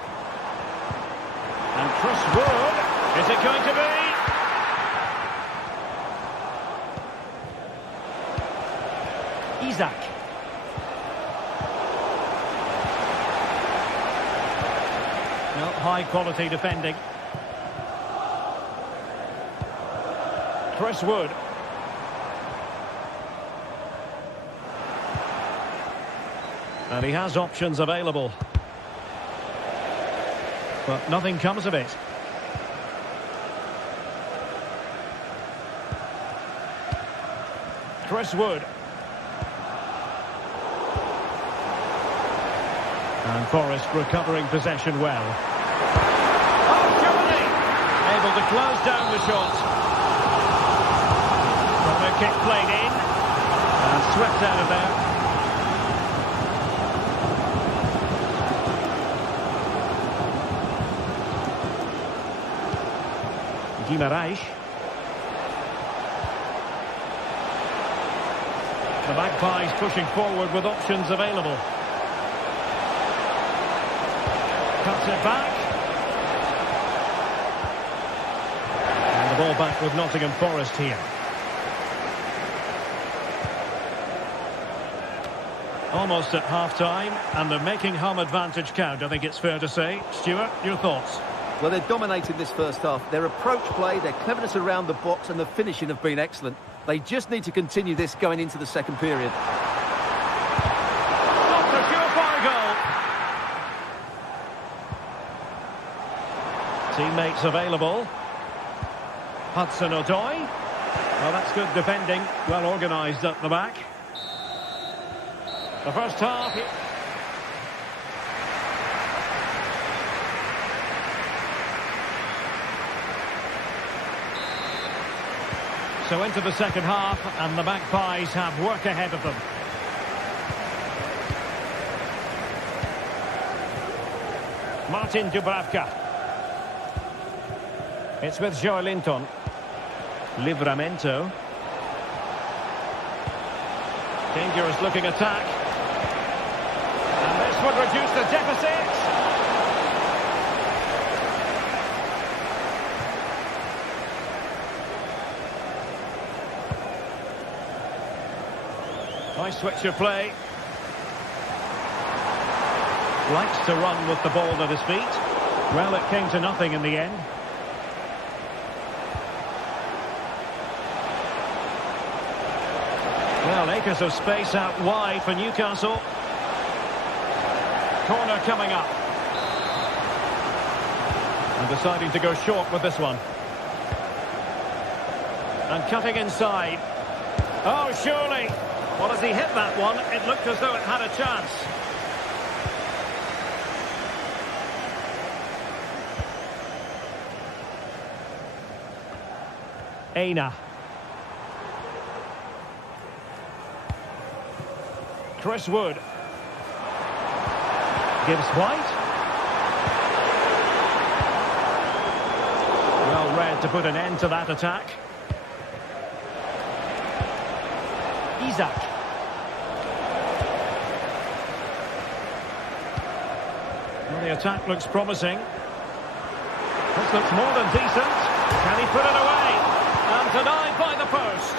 And Chris Wood. Is it going to be? Isaac. Well, high-quality defending. Chris Wood. And he has options available. But nothing comes of it. Chris Wood. And Forest recovering possession well. Oh, surely! Able to close down the shot. Corner kick played in. And swept out of there. Guimaraes. The Magpies pushing forward with options available. Cuts it back. And the ball back with Nottingham Forest here. Almost at half-time, and they're making home advantage count, I think it's fair to say. Stuart, your thoughts? Well, they're dominating this first half. Their approach play, their cleverness around the box and the finishing have been excellent. They just need to continue this going into the second period. Not a surefire goal. Teammates available. Hudson-Odoi. Well, that's good defending. Well organised at the back. The first half. So into the second half, and the Magpies have work ahead of them. Martin Dubravka. It's with Joelinton. Livramento. Dangerous looking attack. And this would reduce the deficit. Nice switch of play. Likes to run with the ball at his feet. Well, it came to nothing in the end. Well, acres of space out wide for Newcastle. Corner coming up. And deciding to go short with this one. And cutting inside. Oh, surely. Well, as he hit that one, it looked as though it had a chance. Aina. Chris Wood. Gives White. Well read to put an end to that attack. Isaac. Well, the attack looks promising. This looks more than decent. Can he put it away? And denied by the post.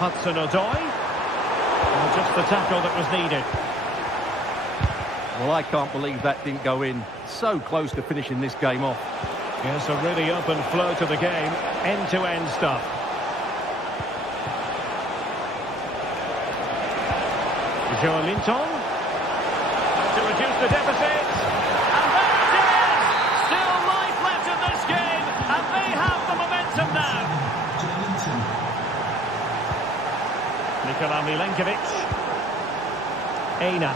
Hudson-Odoi. Well, just the tackle that was needed. Well, I can't believe that didn't go in. So close to finishing this game off. Yes, a really open flow to the game. End-to-end stuff. Joelinton. To reduce the deficit. And there it is! Still life left in this game. And they have the momentum now. Nikola Milenkovic. Aina.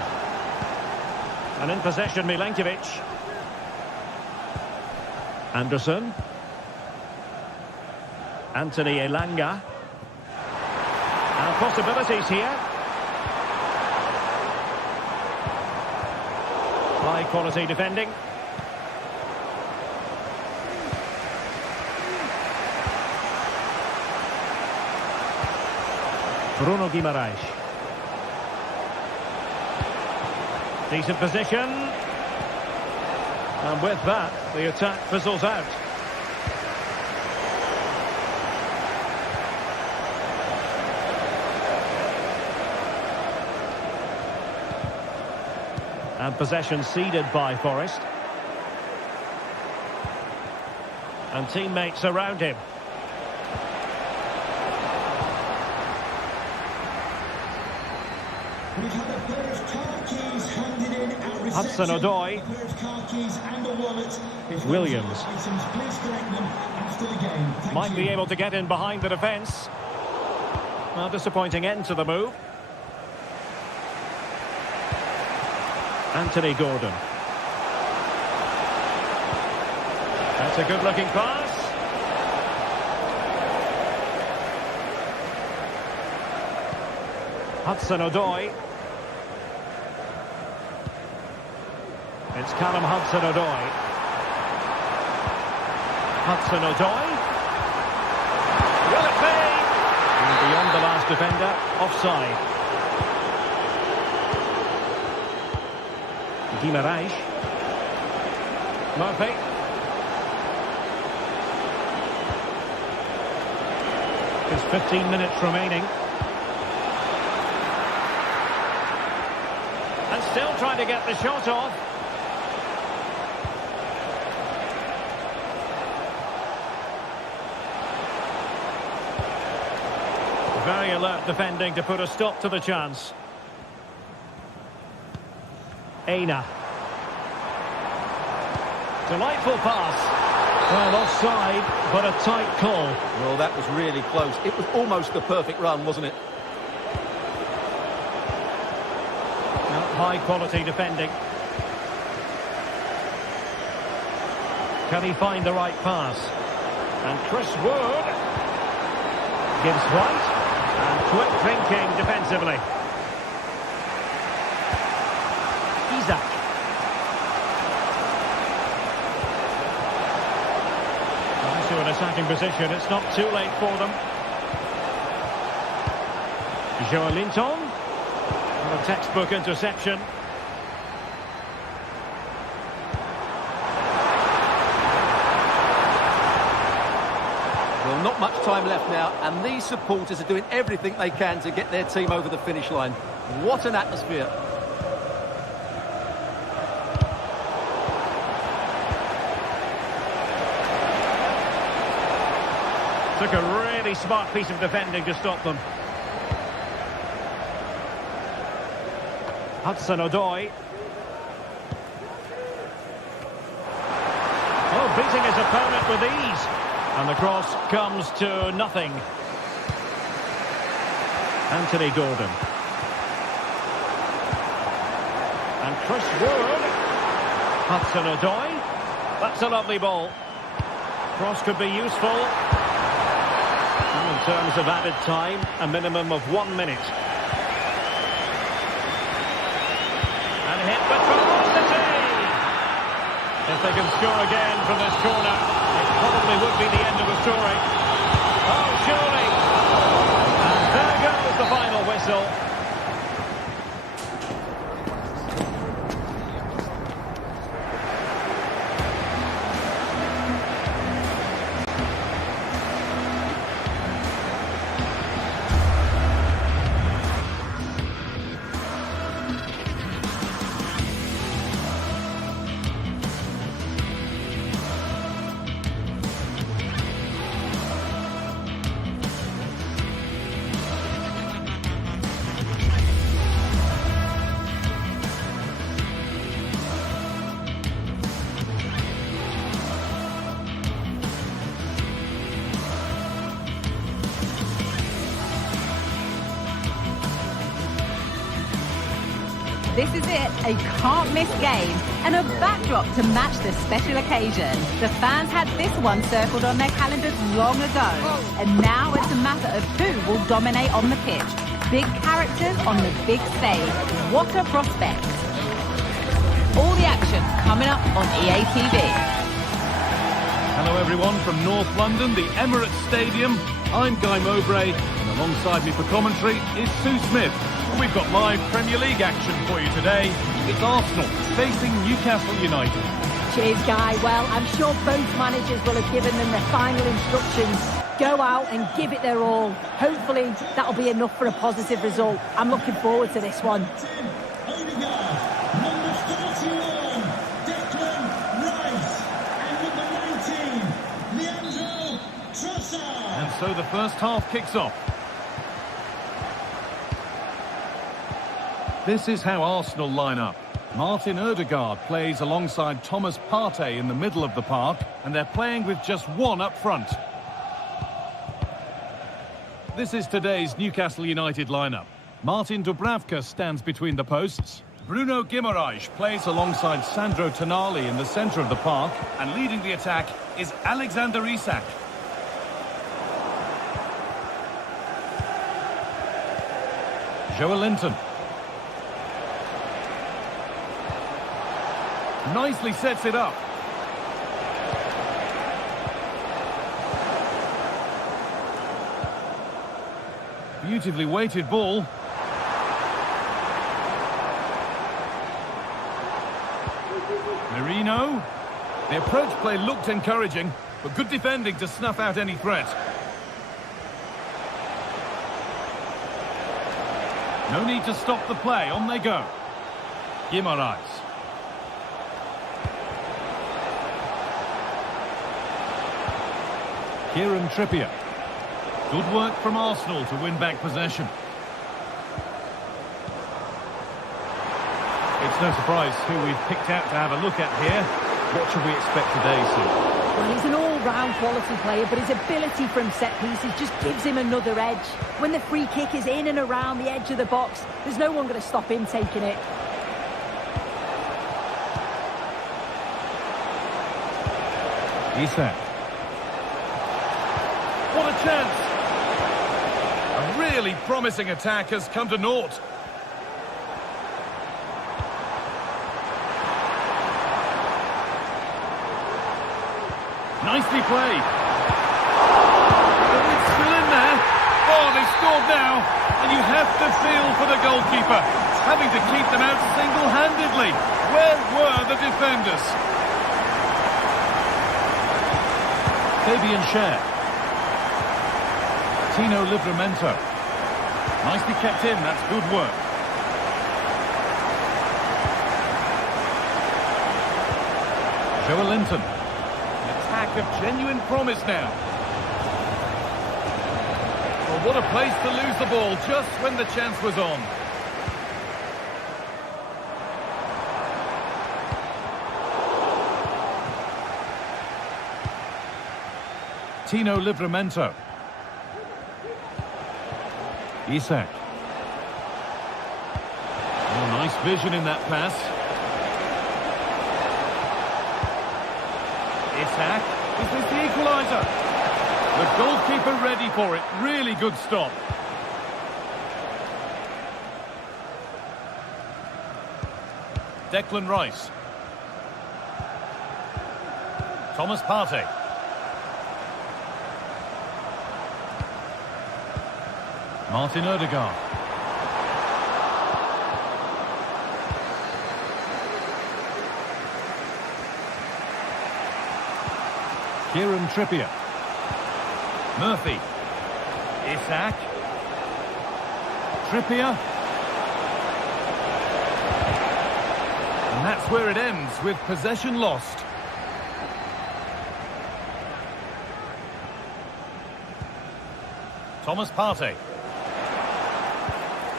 And in possession, Milenkovic. Anderson. Anthony Elanga. And possibilities here. High quality defending. Bruno Guimaraes. Decent position. And with that, the attack fizzles out. And possession ceded by Forest. And teammates around him. We've had a pair of car keys handed in at reception. Hudson-Odoi. A pair of car keys and a wallet. If Williams. Items, please collect them after the game. Thank Might you. be able to get in behind the defence. A disappointing end to the move. Anthony Gordon. That's a good-looking pass. Hudson-Odoi. It's Callum Hudson-Odoi. Hudson-Odoi. Will it be? And beyond the last defender, offside. Guimaraes. Murphy. There's 15 minutes remaining. And still trying to get the shot off. Very alert defending to put a stop to the chance. Aina. Delightful pass. Well, offside, but a tight call. Well, that was really close. It was almost the perfect run, wasn't it? High quality defending. Can he find the right pass? And Chris Wood gives White. And quick thinking defensively. Isaac. Into an attacking position. It's not too late for them. Joelinton. A textbook interception. Well, not much time left now, and these supporters are doing everything they can to get their team over the finish line. What an atmosphere. Took a really smart piece of defending to stop them. Hudson-Odoi. Oh, beating his opponent with ease. And the cross comes to nothing. Anthony Gordon. And Chris Wood. Hudson-Odoi. That's a lovely ball. Cross could be useful. In terms of added time, a minimum of 1 minute. And hit with velocity! If they can score again from this corner, it probably would be the end of the story. Oh, surely! And there goes the final whistle. This is it, a can't-miss game and a backdrop to match the special occasion. The fans had this one circled on their calendars long ago, and now it's a matter of who will dominate on the pitch. Big characters on the big stage. What a prospect. All the action coming up on EA TV. Hello everyone from North London, the Emirates Stadium. I'm Guy Mowbray, and alongside me for commentary is Sue Smith. We've got live Premier League action for you today. It's Arsenal facing Newcastle United. Cheers, Guy. Well, I'm sure both managers will have given them their final instructions. Go out and give it their all. Hopefully, that'll be enough for a positive result. I'm looking forward to this one. Number 41, Declan Rice. And number 19, So the first half kicks off. This is how Arsenal line up. Martin Odegaard plays alongside Thomas Partey in the middle of the park, and they're playing with just one up front. This is today's Newcastle United lineup. Martin Dubravka stands between the posts. Bruno Guimaraes plays alongside Sandro Tonali in the centre of the park, and leading the attack is Alexander Isak. Joelinton. Nicely sets it up. Beautifully weighted ball. Merino. The approach play looked encouraging, but good defending to snuff out any threat. No need to stop the play, on they go. Guimaraes. Kieran Trippier. Good work from Arsenal to win back possession. It's no surprise who we've picked out to have a look at here. What should we expect today, Sue? Well, he's an all-round quality player, but his ability from set pieces just gives him another edge. When the free kick is in and around the edge of the box, there's no one going to stop him taking it. Isak. What a chance! A really promising attack has come to naught. Nicely played. Oh, it's still in there. Oh, they've scored now. And you have to feel for the goalkeeper, having to keep them out single-handedly. Where were the defenders? Fabian Schär. Tino Livramento. Nicely kept in, that's good work. Joelinton. An attack of genuine promise now. Well, what a place to lose the ball just when the chance was on. Tino Livramento. Isak. Oh, nice vision in that pass. Isak. Is this the equaliser? The goalkeeper ready for it. Really good stop. Declan Rice. Thomas Partey. Martin Odegaard. Kieran Trippier. Murphy. Isak. Trippier. And that's where it ends, with possession lost. Thomas Partey.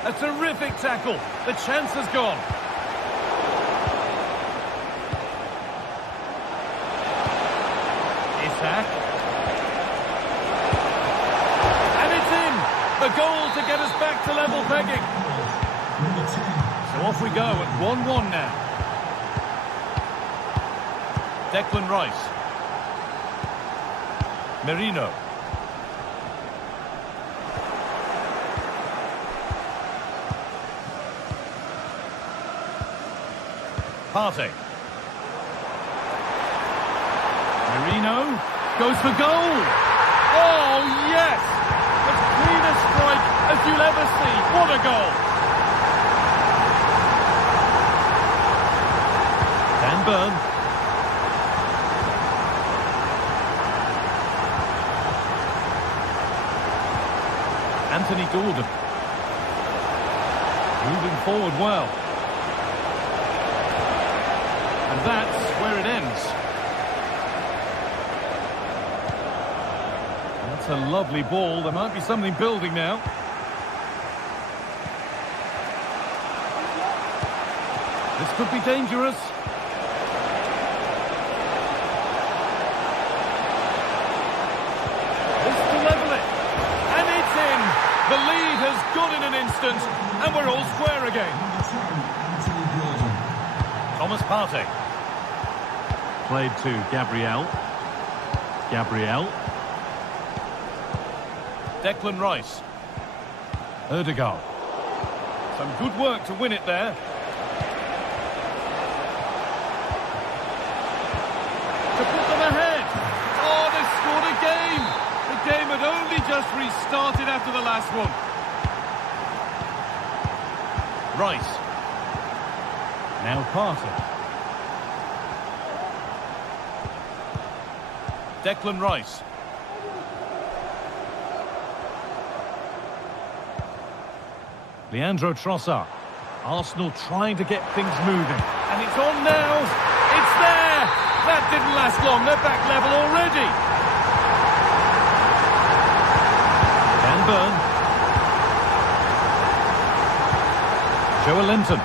A terrific tackle. The chance has gone. Isak. And it's in. The goal to get us back to level pegging. So off we go at 1-1 now. Declan Rice. Merino. Partey. Merino goes for goal. Oh, yes! As clean a strike as you'll ever see. What a goal! Dan Burn. Anthony Gordon. Moving forward well. And that's where it ends. Let's a lovely ball. There might be something building now. This could be dangerous. This to level it. And it's in. The lead has gone in an instant, and we're all square again. Thomas Partey. Played to Gabriel. Declan Rice. Ødegaard. Some good work to win it there. To put them ahead. Oh, they scored again. The game had only just restarted after the last one. Rice. Now Partey. Declan Rice. Leandro Trossard. Arsenal trying to get things moving. And it's on now. It's there. That didn't last long. They're back level already. Dan Burn. Joelinton.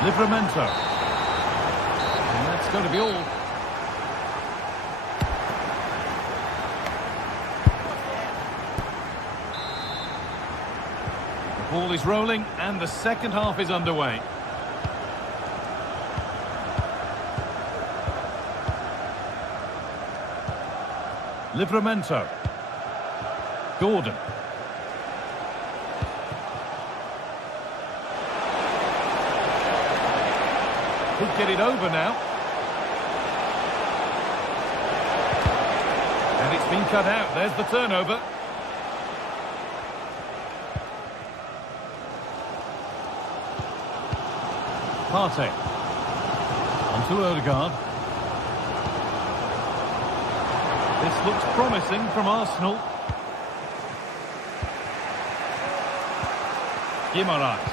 Livramento. And that's going to be all. Ball is rolling and the second half is underway. Livramento. Gordon. Could get it over now. And it's been cut out. There's the turnover. Partey. On to Ødegaard. This looks promising from Arsenal. Guimaraes.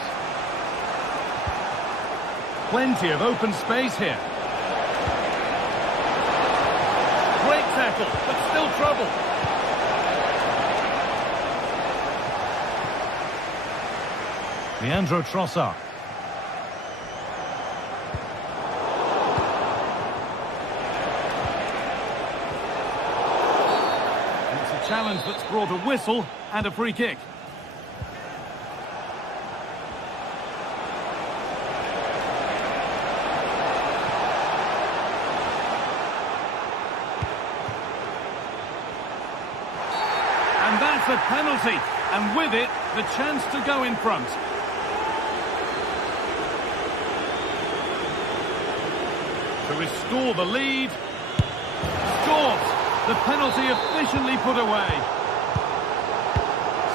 Plenty of open space here. Great tackle, but still trouble. Leandro Trossard. Challenge that's brought a whistle and a free kick. And that's a penalty, and with it, the chance to go in front. To restore the lead. Scored! The penalty efficiently put away.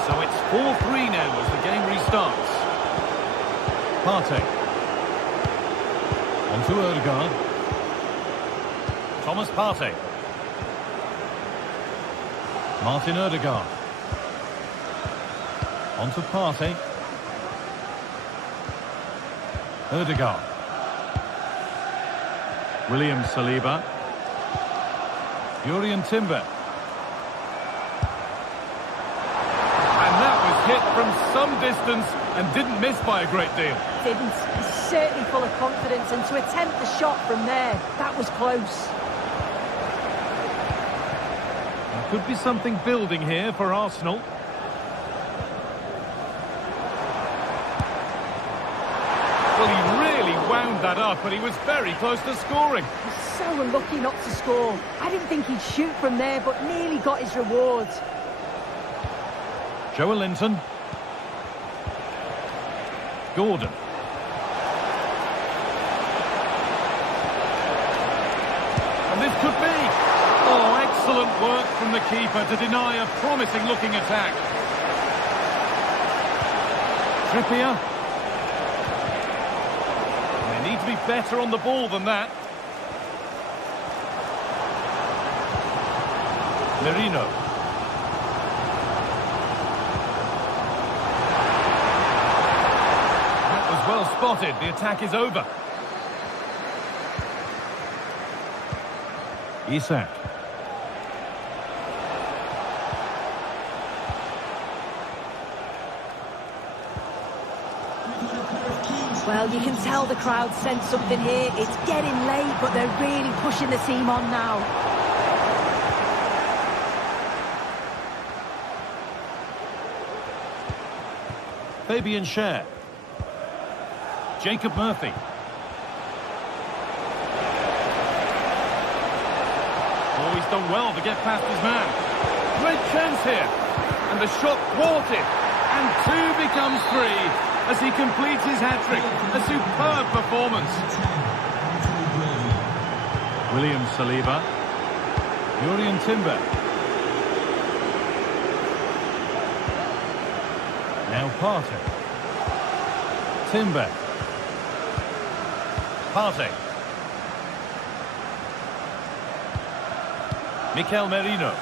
So it's 4-3 now as the game restarts. Partey. On to Ødegaard. Thomas Partey. Martin Ødegaard. On to Partey. Ødegaard. William Saliba. Jurien Timber. And that was hit from some distance and didn't miss by a great deal. Didn't. He's certainly full of confidence, and to attempt the shot from there, that was close. There could be something building here for Arsenal. Well, he really wound that up, but he was very close to scoring. He's so unlucky not to score. I didn't think he'd shoot from there, but nearly got his reward. Joelinton. Gordon. And this could be. Oh, excellent work from the keeper to deny a promising-looking attack. Trippier. They need to be better on the ball than that. Merino. That was well spotted. The attack is over. Isak. Well, you can tell the crowd sense something here. It's getting late, but they're really pushing the team on now. Fabian Schär. Jacob Murphy. Oh, he's done well to get past his man. Great chance here. And the shot thwarted. And 2 becomes 3 as he completes his hat-trick. A superb performance. William Saliba. Jurien Timber. Now Partey. Timber. Partey. Mikel Merino.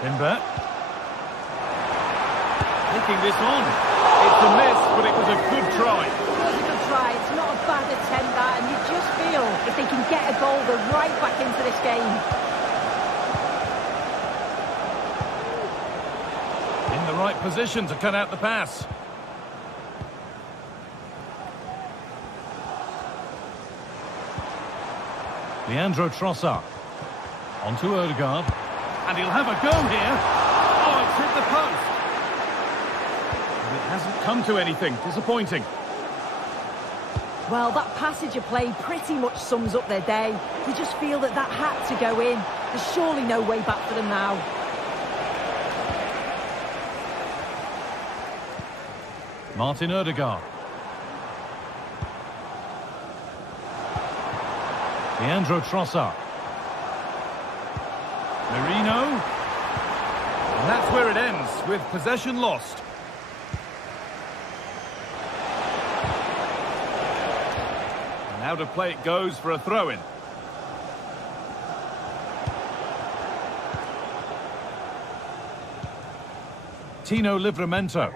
Timber. Taking this on. It's a miss, but it was a good try. It was a good try. It's not a bad attempt, that, and you just feel if they can get a goal, they're right back into this game. In the right position to cut out the pass. Leandro Trossard. On to Odegaard. And he'll have a go here. Oh, it's hit the post. But it hasn't come to anything. Disappointing. Well, that passage of play pretty much sums up their day. You just feel that had to go in. There's surely no way back for them now. Martin Odegaard. Leandro Trossard. Merino. And that's where it ends, with possession lost. And out of play it goes for a throw-in. Tino Livramento.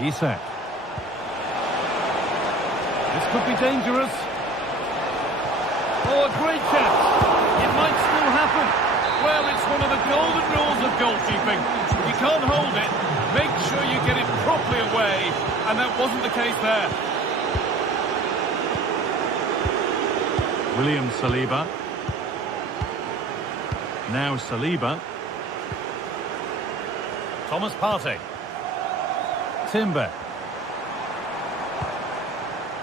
Isak. This could be dangerous. Oh, a great chance. It might still happen. Well, it's one of the golden rules of goalkeeping. You can't hold it. Make sure you get it properly away. And that wasn't the case there. William Saliba. Now Saliba. Thomas Partey. Timber.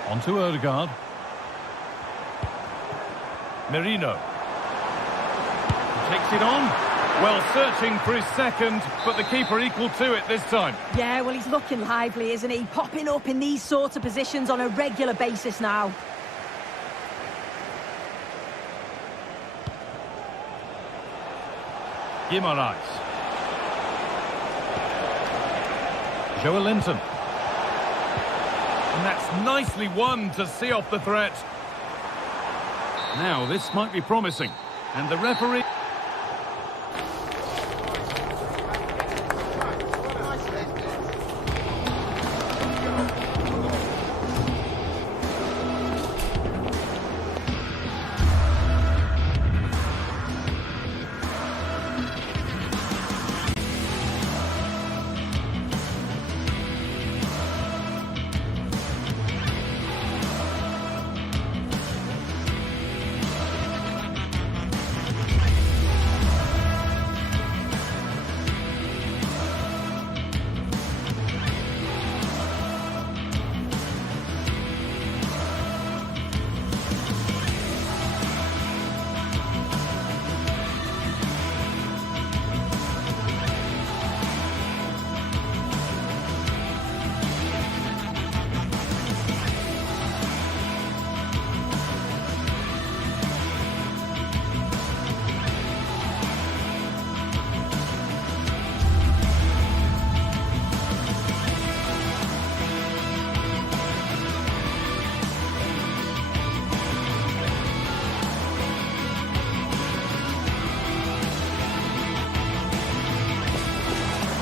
On to Odegaard. Merino. Takes it on. Well, searching for his second, but the keeper equal to it this time. Yeah, well, he's looking lively, isn't he? Popping up in these sorts of positions on a regular basis now. Guimaraes. Joe Linton. And that's nicely won to see off the threat. Now, this might be promising. And the referee...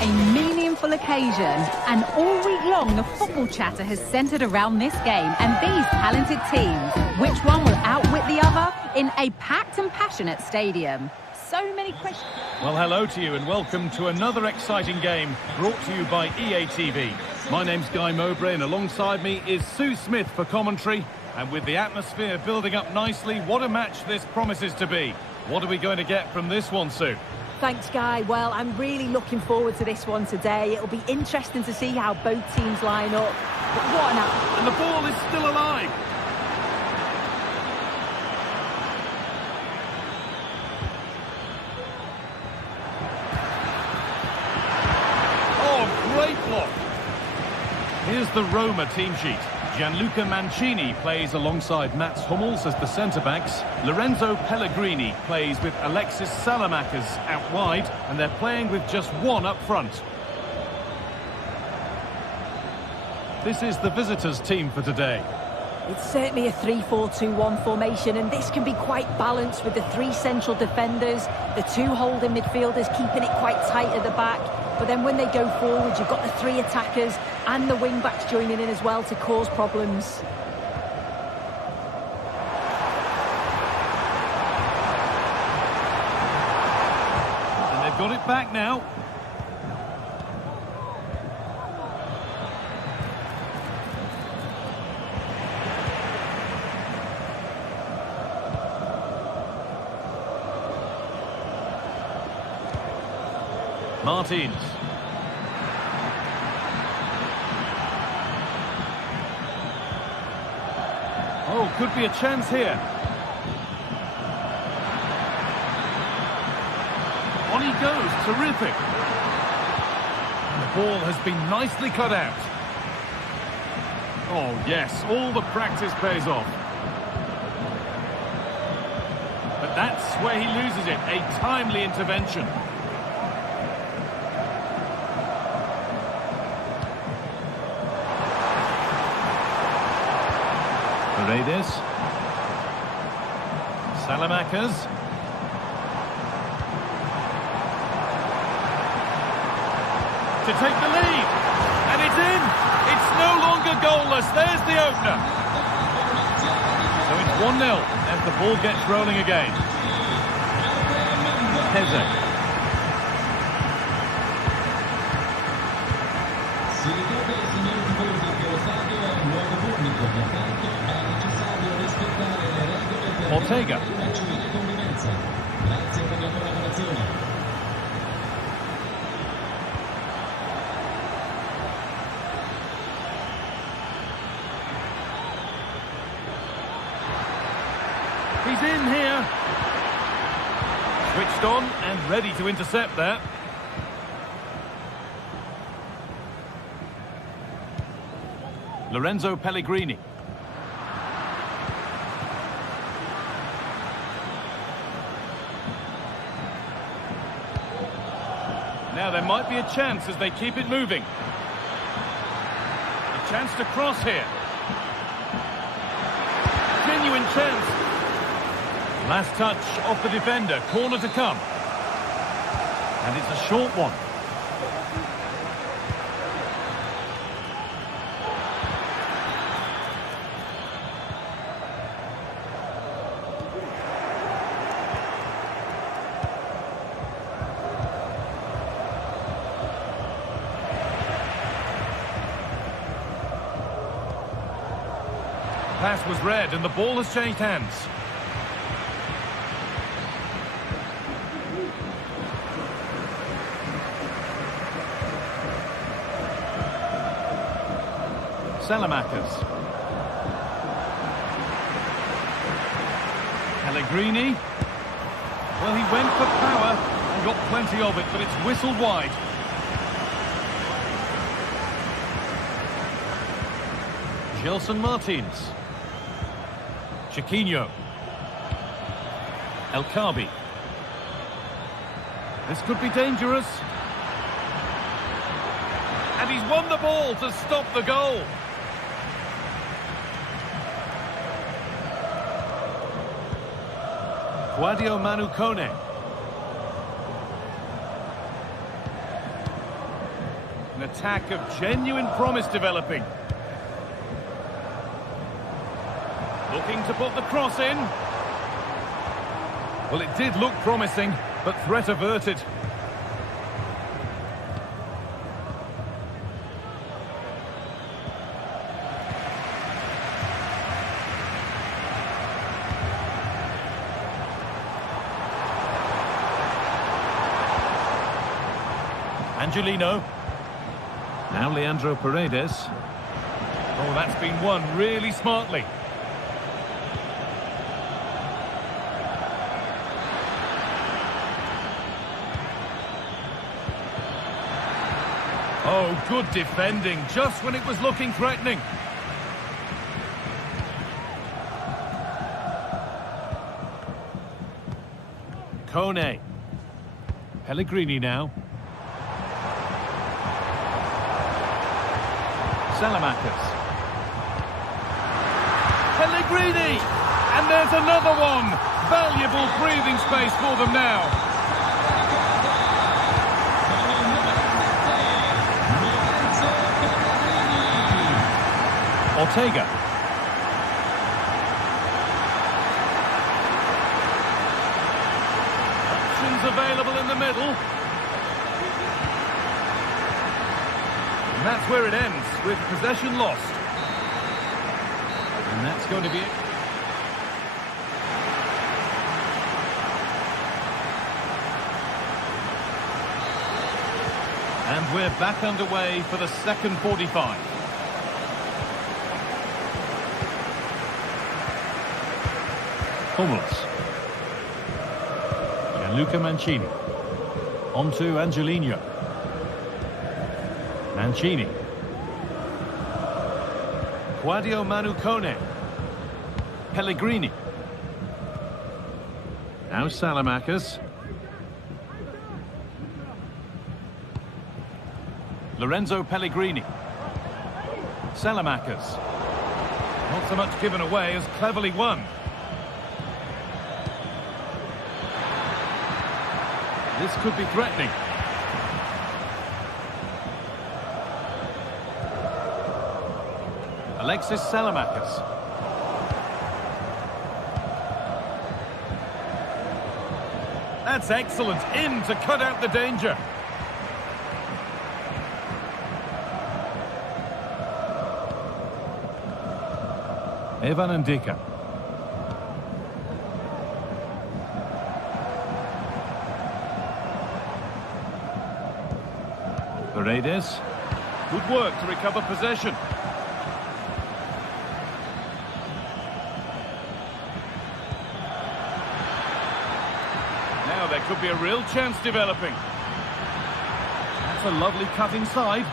A meaningful occasion, and all week long the football chatter has centred around this game and these talented teams. Which one will outwit the other in a packed and passionate stadium? So many questions. Well, hello to you and welcome to another exciting game brought to you by EA TV. My name's Guy Mowbray, and alongside me is Sue Smith for commentary. And with the atmosphere building up nicely, what a match this promises to be. What are we going to get from this one, Sue? Thanks, Guy. Well, I'm really looking forward to this one today. It'll be interesting to see how both teams line up. But what an act. And the ball is still alive. Oh, great block. Here's the Roma team sheet. Gianluca Mancini plays alongside Mats Hummels as the centre-backs. Lorenzo Pellegrini plays with Alexis Salamakers out wide, and they're playing with just one up front. This is the visitors' team for today. It's certainly a 3-4-2-1 formation, and this can be quite balanced with the three central defenders, the two holding midfielders keeping it quite tight at the back. But then when they go forward, you've got the three attackers and the wing-backs joining in as well to cause problems. And they've got it back now. Martins. Oh, could be a chance here. On he goes, terrific. And the ball has been nicely cut out. Oh yes, all the practice pays off. But that's where he loses it, a timely intervention. Paredes. Salamakers. To take the lead. And it's in. It's no longer goalless. There's the opener. So it's 1-0 as the ball gets rolling again. Heze. Ortega. He's in here. Switched on and ready to intercept there. Lorenzo Pellegrini. Now there might be a chance as they keep it moving. A chance to cross here. Genuine chance. Last touch off the defender. Corner to come. And it's a short one. Pass was read and the ball has changed hands. Salamakers. Pellegrini. Well, he went for power and got plenty of it, but it's whistled wide. Gelson Martins. Chiquinho. El Khabi. This could be dangerous. And he's won the ball to stop the goal. Guadio Manukone. An attack of genuine promise developing. Looking to put the cross in. Well, it did look promising, but threat averted. Angelino. Now Leandro Paredes. Oh, that's been won really smartly. Oh, good defending, just when it was looking threatening. Kone. Pellegrini now. Salamakers. Pellegrini! And there's another one! Valuable breathing space for them now. Ortega. Options available in the middle. And that's where it ends, with possession lost. And that's going to be it. And we're back underway for the second 45. Hummels. Gianluca Mancini. On to Angelino. Mancini. Guadio Manu Kone. Pellegrini. Now Salamakers. Lorenzo Pellegrini. Salamakers. Not so much given away as cleverly won. This could be threatening. Alexis Salamakers. That's excellent. In to cut out the danger. Evan Ndika. Paredes. Good work to recover possession. Now there could be a real chance developing. That's a lovely cut inside.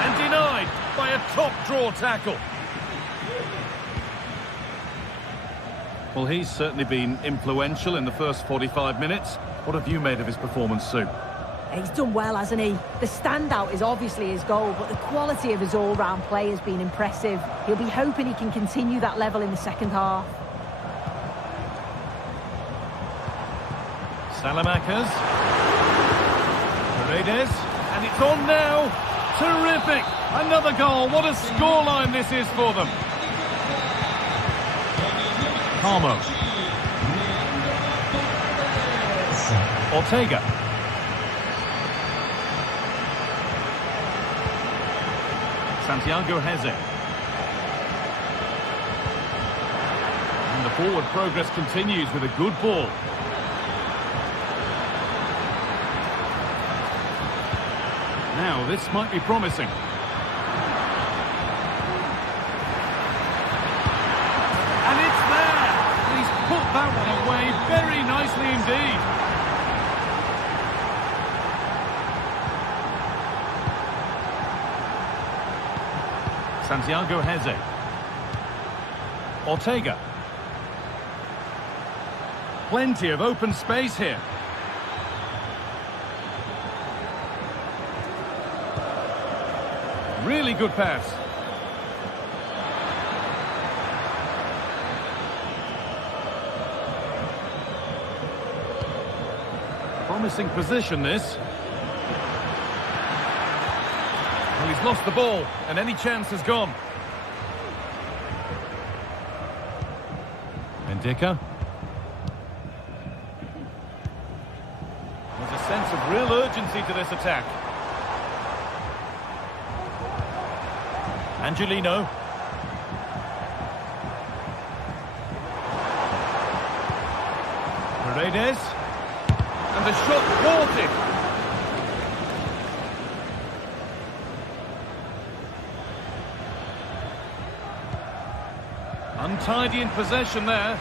And denied by a top draw tackle. Well, he's certainly been influential in the first 45 minutes. What have you made of his performance, Sue? He's done well, hasn't he? The standout is obviously his goal, but the quality of his all-round play has been impressive. He'll be hoping he can continue that level in the second half. Salamakers. Paredes. And it's on now. Terrific. Another goal. What a scoreline this is for them. Palmo. Ortega. Santiago Heze. And the forward progress continues with a good ball. Now, this might be promising. And it's there! He's put that one away very nicely indeed. Santiago Heze. Ortega. Plenty of open space here. Really good pass. Promising position, this. Well, he's lost the ball, and any chance has gone. Ndika. There's a sense of real urgency to this attack. Angelino. Paredes. And the shot thwarted. Untidy in possession there.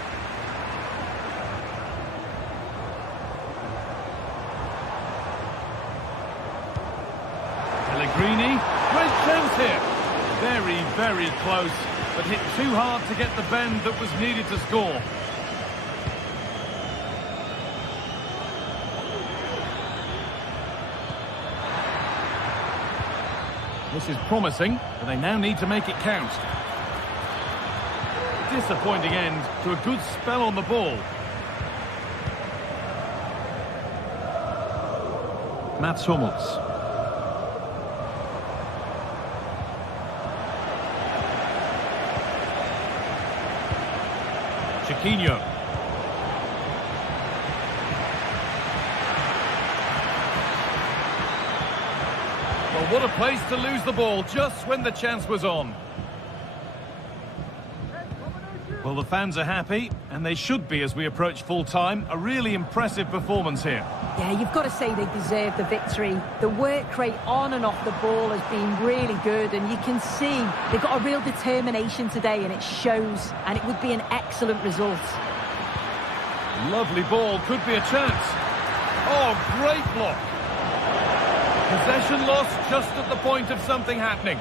Pellegrini, great chance here. Very, very close, but hit too hard to get the bend that was needed to score. This is promising, but they now need to make it count. Disappointing end to a good spell on the ball. Mats Hummels. Chiquinho. Well, what a place to lose the ball just when the chance was on. Well, the fans are happy, and they should be as we approach full-time. A really impressive performance here. Yeah, you've got to say they deserve the victory. The work rate on and off the ball has been really good, and you can see they've got a real determination today, and it shows, and it would be an excellent result. Lovely ball, could be a chance. Oh, great block. Possession lost just at the point of something happening.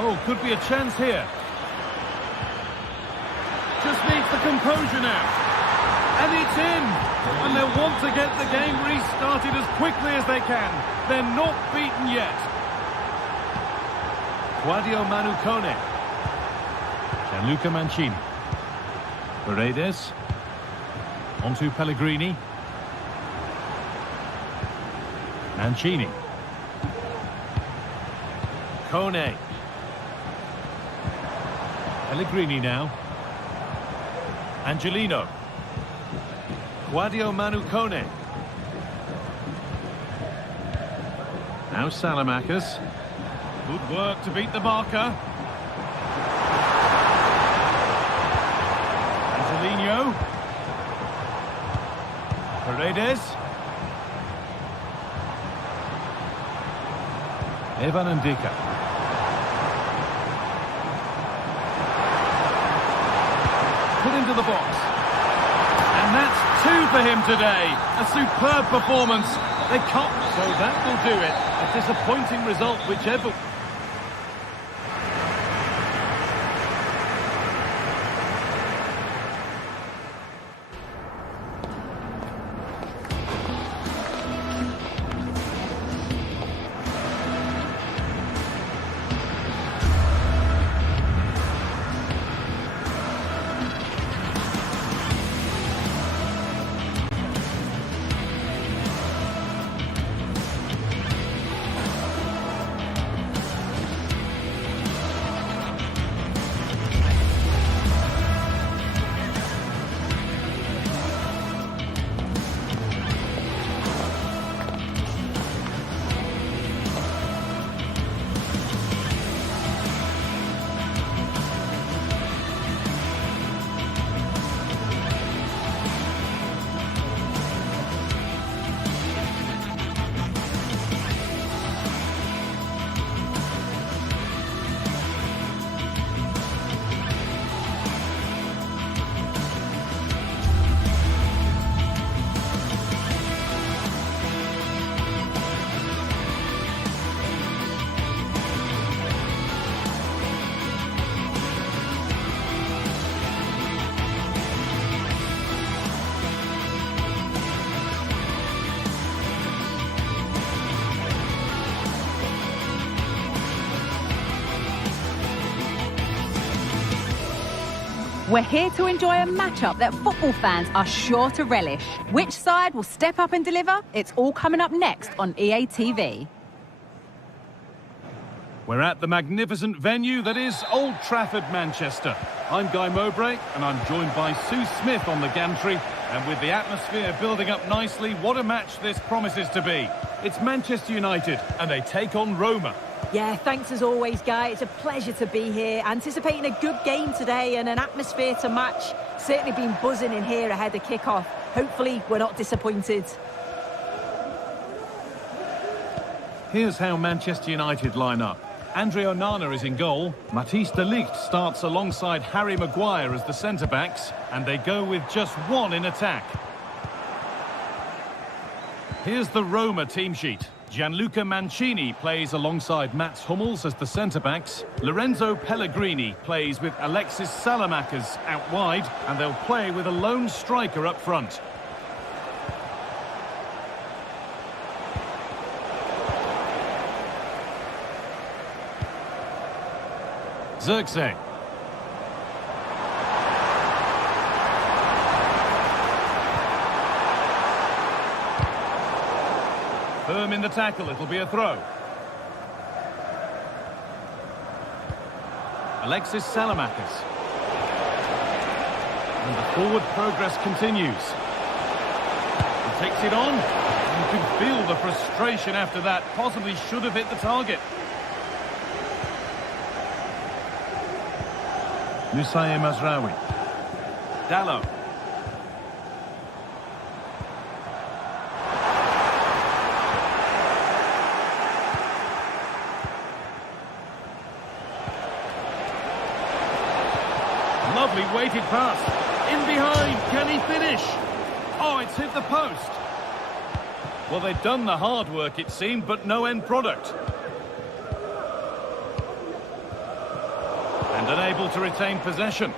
Oh, could be a chance here. Just needs the composure now. And it's in. And they'll want to get the game restarted as quickly as they can. They're not beaten yet. Claudio Manucone. Gianluca Mancini. Paredes. Onto Pellegrini. Mancini. Kone. Pellegrini now. Angelino. Claudio Manucone. Now Salamakis. Good work to beat the marker. Angelino. Paredes. Evan Ndika. Put into the box. And that's 2 for him today. A superb performance. They can't, so that will do it. A disappointing result, whichever. We're here to enjoy a matchup that football fans are sure to relish. Which side will step up and deliver? It's all coming up next on EA TV. We're at the magnificent venue that is Old Trafford, Manchester. I'm Guy Mowbray, and I'm joined by Sue Smith on the gantry. And with the atmosphere building up nicely, what a match this promises to be. It's Manchester United, and they take on Roma. Yeah, thanks as always, Guy. It's a pleasure to be here. Anticipating a good game today and an atmosphere to match. Certainly been buzzing in here ahead of kick-off. Hopefully, we're not disappointed. Here's how Manchester United line up. Andre Onana is in goal. Matthijs de Ligt starts alongside Harry Maguire as the centre-backs, and they go with just one in attack. Here's the Roma team sheet. Gianluca Mancini plays alongside Mats Hummels as the centre-backs. Lorenzo Pellegrini plays with Alexis Salamakers out wide, and they'll play with a lone striker up front. Zirkzee. Firm in the tackle, it'll be a throw. Alexis Salamakers. And the forward progress continues. He takes it on. You can feel the frustration after that. Possibly should have hit the target. Nusayr Mazraoui. Dalot. Lovely weighted pass. In behind. Can he finish? Oh, it's hit the post. Well, they've done the hard work, it seemed, but no end product. And unable to retain possession.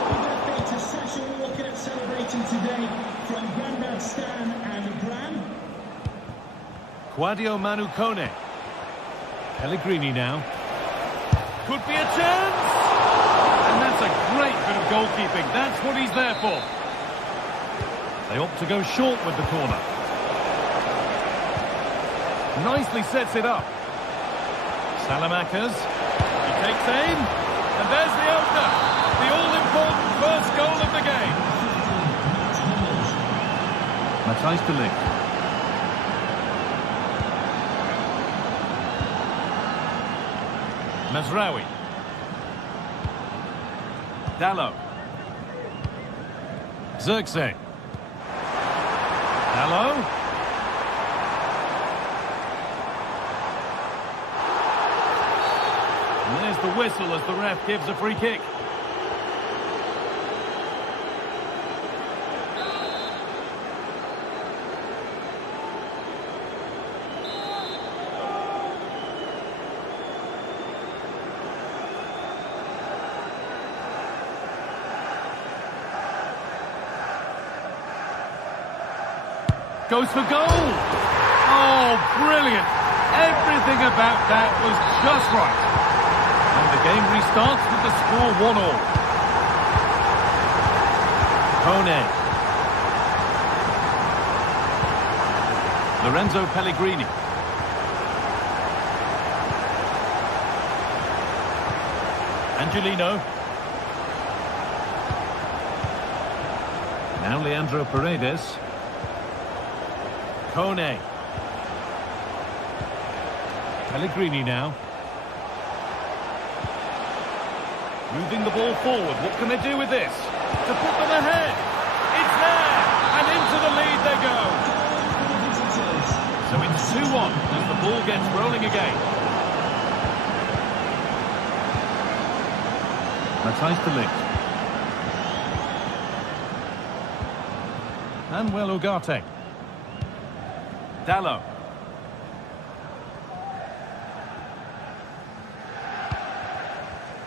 Happy birthday to Sasha Walker, celebrating today from Grandad Stan and Gran. Quadio Manu Kone. Pellegrini now. Could be a chance! And that's a great bit of goalkeeping. That's what he's there for. They opt to go short with the corner. Nicely sets it up. Salamakers. He takes aim. And there's the opener. The all-important first goal of the game. Matthijs de Ligt. Mazraoui. Dalot. Zirkzee. Dalot. And there's the whistle as the ref gives a free kick. Goes for goal. Oh, brilliant. Everything about that was just right. And the game restarts with the score 1-1. Kone. Lorenzo Pellegrini. Angelino. Now Leandro Paredes. Kone. Pellegrini now. Moving the ball forward. What can they do with this? To put them ahead. It's there. And into the lead they go. So it's 2-1 as the ball gets rolling again. Matthijs de Ligt. Manuel Ugarte. Dalot.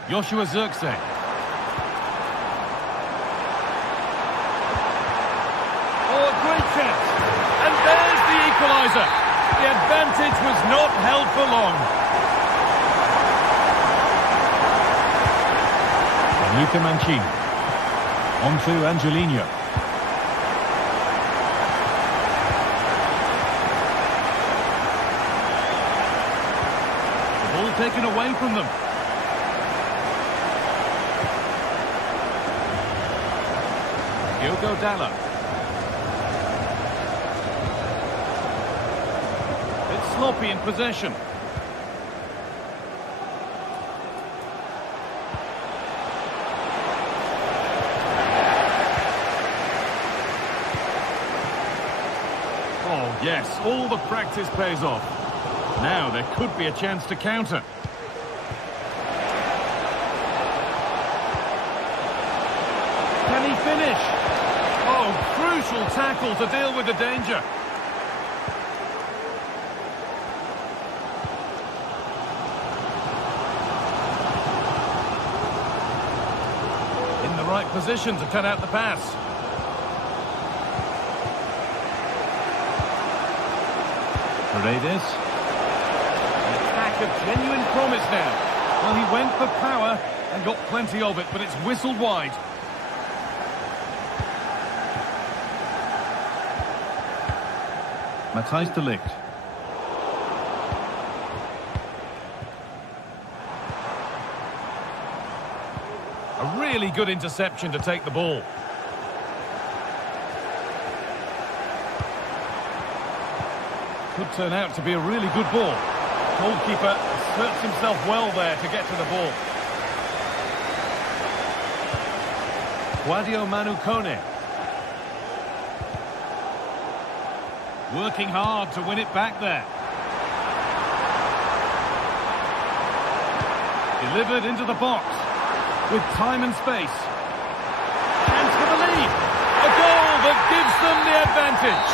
Joshua Zirkzee. Oh, a great chance. And there's the equaliser. The advantage was not held for long. Luca Mancini. On to Angelino. The ball taken away from them. Diogo Dalot. It's sloppy in possession. Oh, yes, all the practice pays off. Now there could be a chance to counter. Can he finish? Oh, crucial tackle to deal with the danger. In the right position to cut out the pass. Paredes. An attack of genuine promise now. Well, he went for power and got plenty of it, but it's whistled wide. Matthijs de Ligt. A really good interception to take the ball. Could turn out to be a really good ball. Goalkeeper asserts himself well there to get to the ball. Sadio Manu Kone. Working hard to win it back there. Delivered into the box. With time and space. Chance for the lead. A goal that gives them the advantage.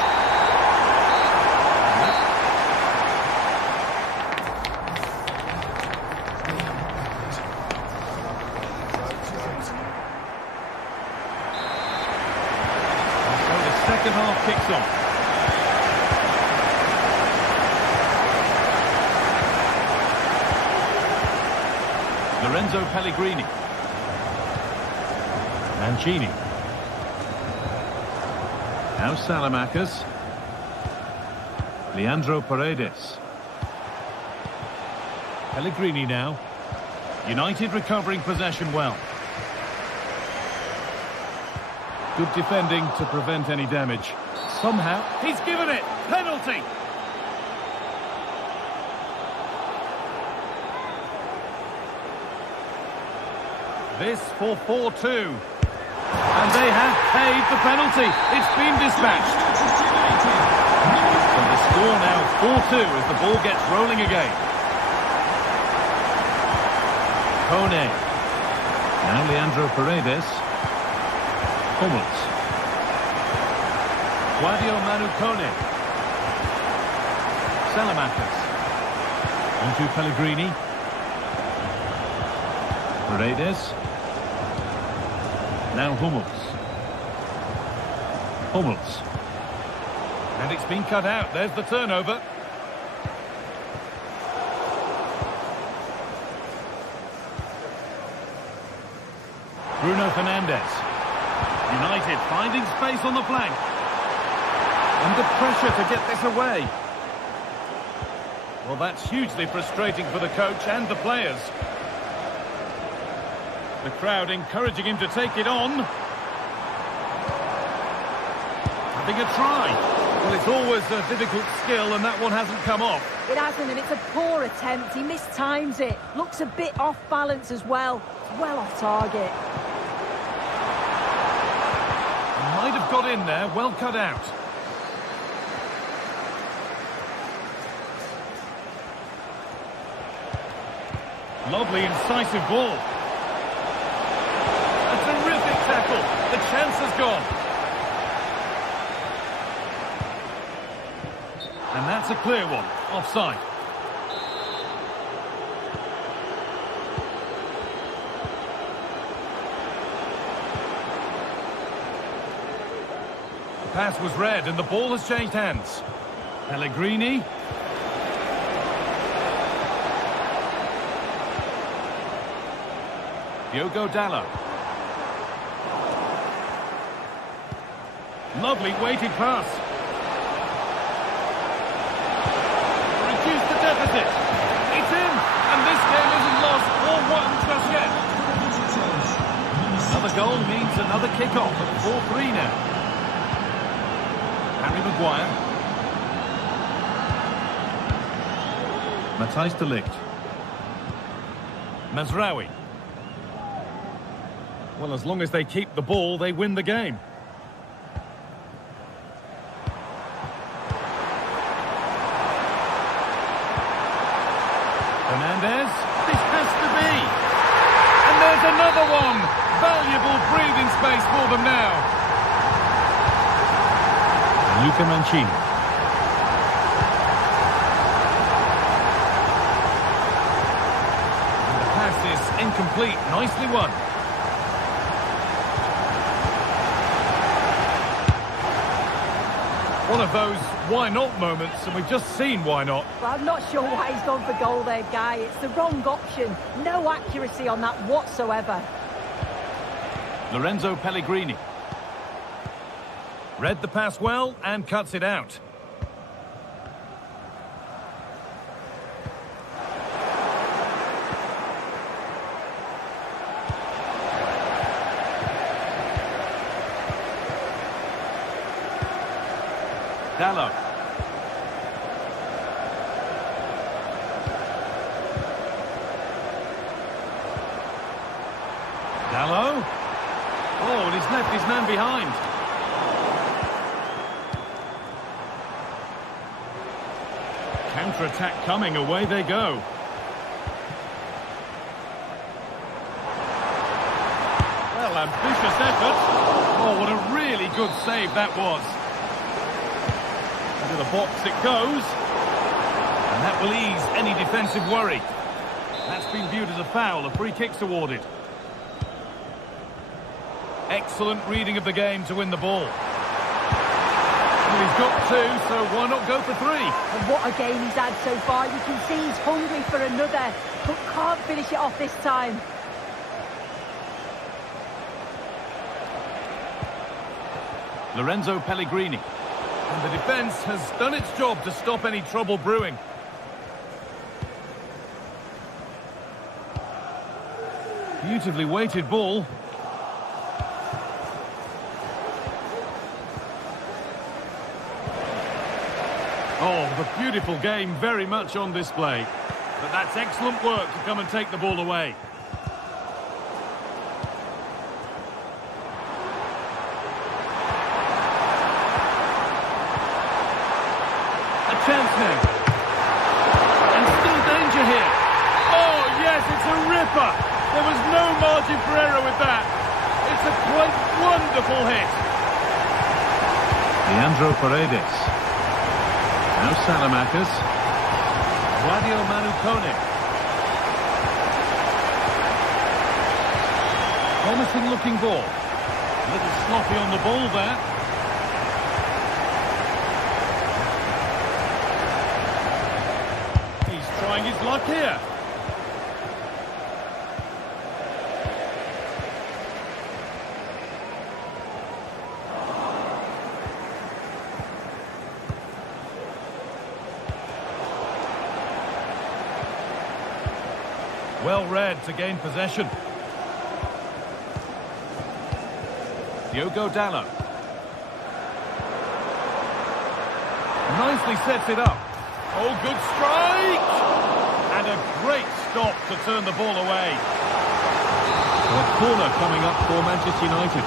So the second half kicks off. Lorenzo Pellegrini. Mancini. Now Salamakers. Leandro Paredes. Pellegrini now. United recovering possession well. Good defending to prevent any damage. Somehow, he's given it! Penalty! This for 4-2. And they have paid the penalty. It's been dispatched. So the score now 4-2 as the ball gets rolling again. Kone. Now Leandro Paredes. Hummels. Sadio Manu Kone. Salamakers. Onto Pellegrini. Paredes. Now Hummels. Hummels. And it's been cut out. There's the turnover. Bruno Fernandes. United finding space on the flank. Under pressure to get this away. Well, that's hugely frustrating for the coach and the players. The crowd encouraging him to take it on. Having a try. Well, it's always a difficult skill, and that one hasn't come off. It hasn't, and it's a poor attempt. He mistimes it. Looks a bit off balance as well. Well off target. Might have got in there, well cut out. Lovely, incisive ball. A terrific tackle. The chance has gone. And that's a clear one. Offside. The pass was read and the ball has changed hands. Pellegrini. Diogo Dalot. Lovely weighted pass. Reduce the deficit. It's in, and this game isn't lost or won just yet. Another goal means another kick-off at 4-3 now. Harry Maguire. Matthijs de Ligt. Mazraoui. Well, as long as they keep the ball, they win the game. another one! Valuable breathing space for them now. Luca Mancini. And the pass is incomplete. Nicely won. One of those why not moments, and we've just seen why not. Well, I'm not sure why he's gone for goal there, Guy. It's the wrong option. No accuracy on that whatsoever. Lorenzo Pellegrini. Read the pass well and cuts it out. Dallo. Dallo. Oh, and he's left his man behind. Counter-attack coming, away they go. Well, ambitious effort. Oh, what a really good save that was. Into the box it goes. And that will ease any defensive worry. That's been viewed as a foul. A free kick's awarded. Excellent reading of the game to win the ball. Well, he's got two, so why not go for three? And what a game he's had so far. You can see he's hungry for another, but can't finish it off this time. Lorenzo Pellegrini. And the defence has done its job to stop any trouble brewing. Beautifully weighted ball. Oh, the beautiful game very much on display. But that's excellent work to come and take the ball away. Chance now. And still danger here. Oh, yes, it's a ripper. There was no margin for error with that. It's a quite wonderful hit. Leandro Paredes. Now Salamakers. Guadio Manucone. Promising looking ball. A little sloppy on the ball there. Trying his luck here. Well read to gain possession. Diogo Dallo. Nicely sets it up. Oh, good strike! And a great stop to turn the ball away. A corner coming up for Manchester United.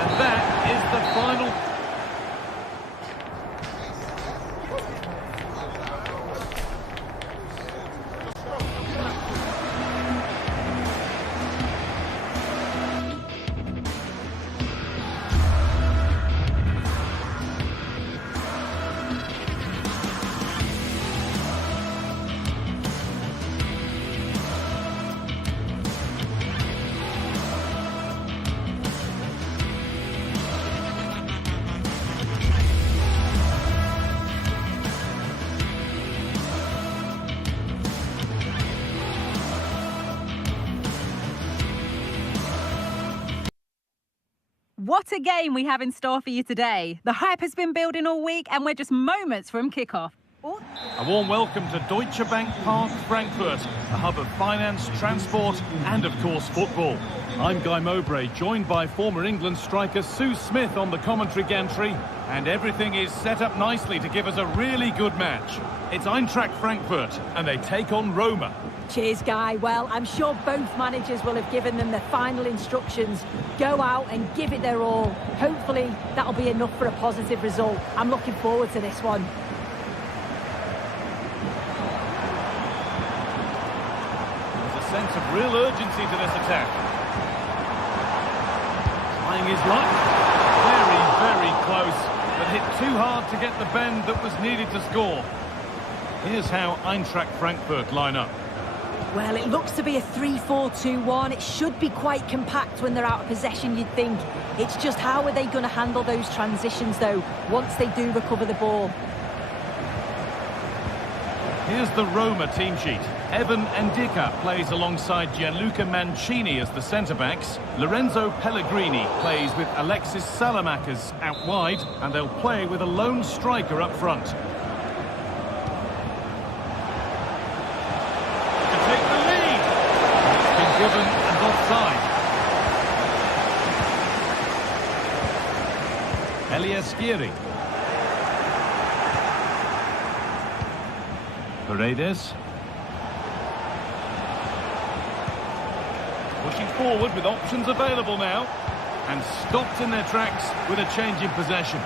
And that is the final. What a game we have in store for you today. The hype has been building all week and we're just moments from kickoff. A warm welcome to Deutsche Bank Park, Frankfurt, the hub of finance, transport and, of course, football. I'm Guy Mowbray, joined by former England striker Sue Smith on the commentary gantry, and everything is set up nicely to give us a really good match. It's Eintracht Frankfurt, and they take on Roma. Cheers, Guy. Well, I'm sure both managers will have given them their final instructions. Go out and give it their all. Hopefully, that'll be enough for a positive result. I'm looking forward to this one. real urgency to this attack. Trying his luck. Very, very close, but hit too hard to get the bend that was needed to score. Here's how Eintracht Frankfurt line up. Well, it looks to be a 3-4-2-1. It should be quite compact when they're out of possession, you'd think. It's just how are they going to handle those transitions, though, once they do recover the ball. Here's the Roma team sheet. Evan Ndicka plays alongside Gianluca Mancini as the centre-backs. Lorenzo Pellegrini plays with Alexis Salamakers out wide, and they'll play with a lone striker up front. To take the lead. It's been given and offside. Eliaskiri. Paredes. Pushing forward with options available now. And stopped in their tracks with a change in possession.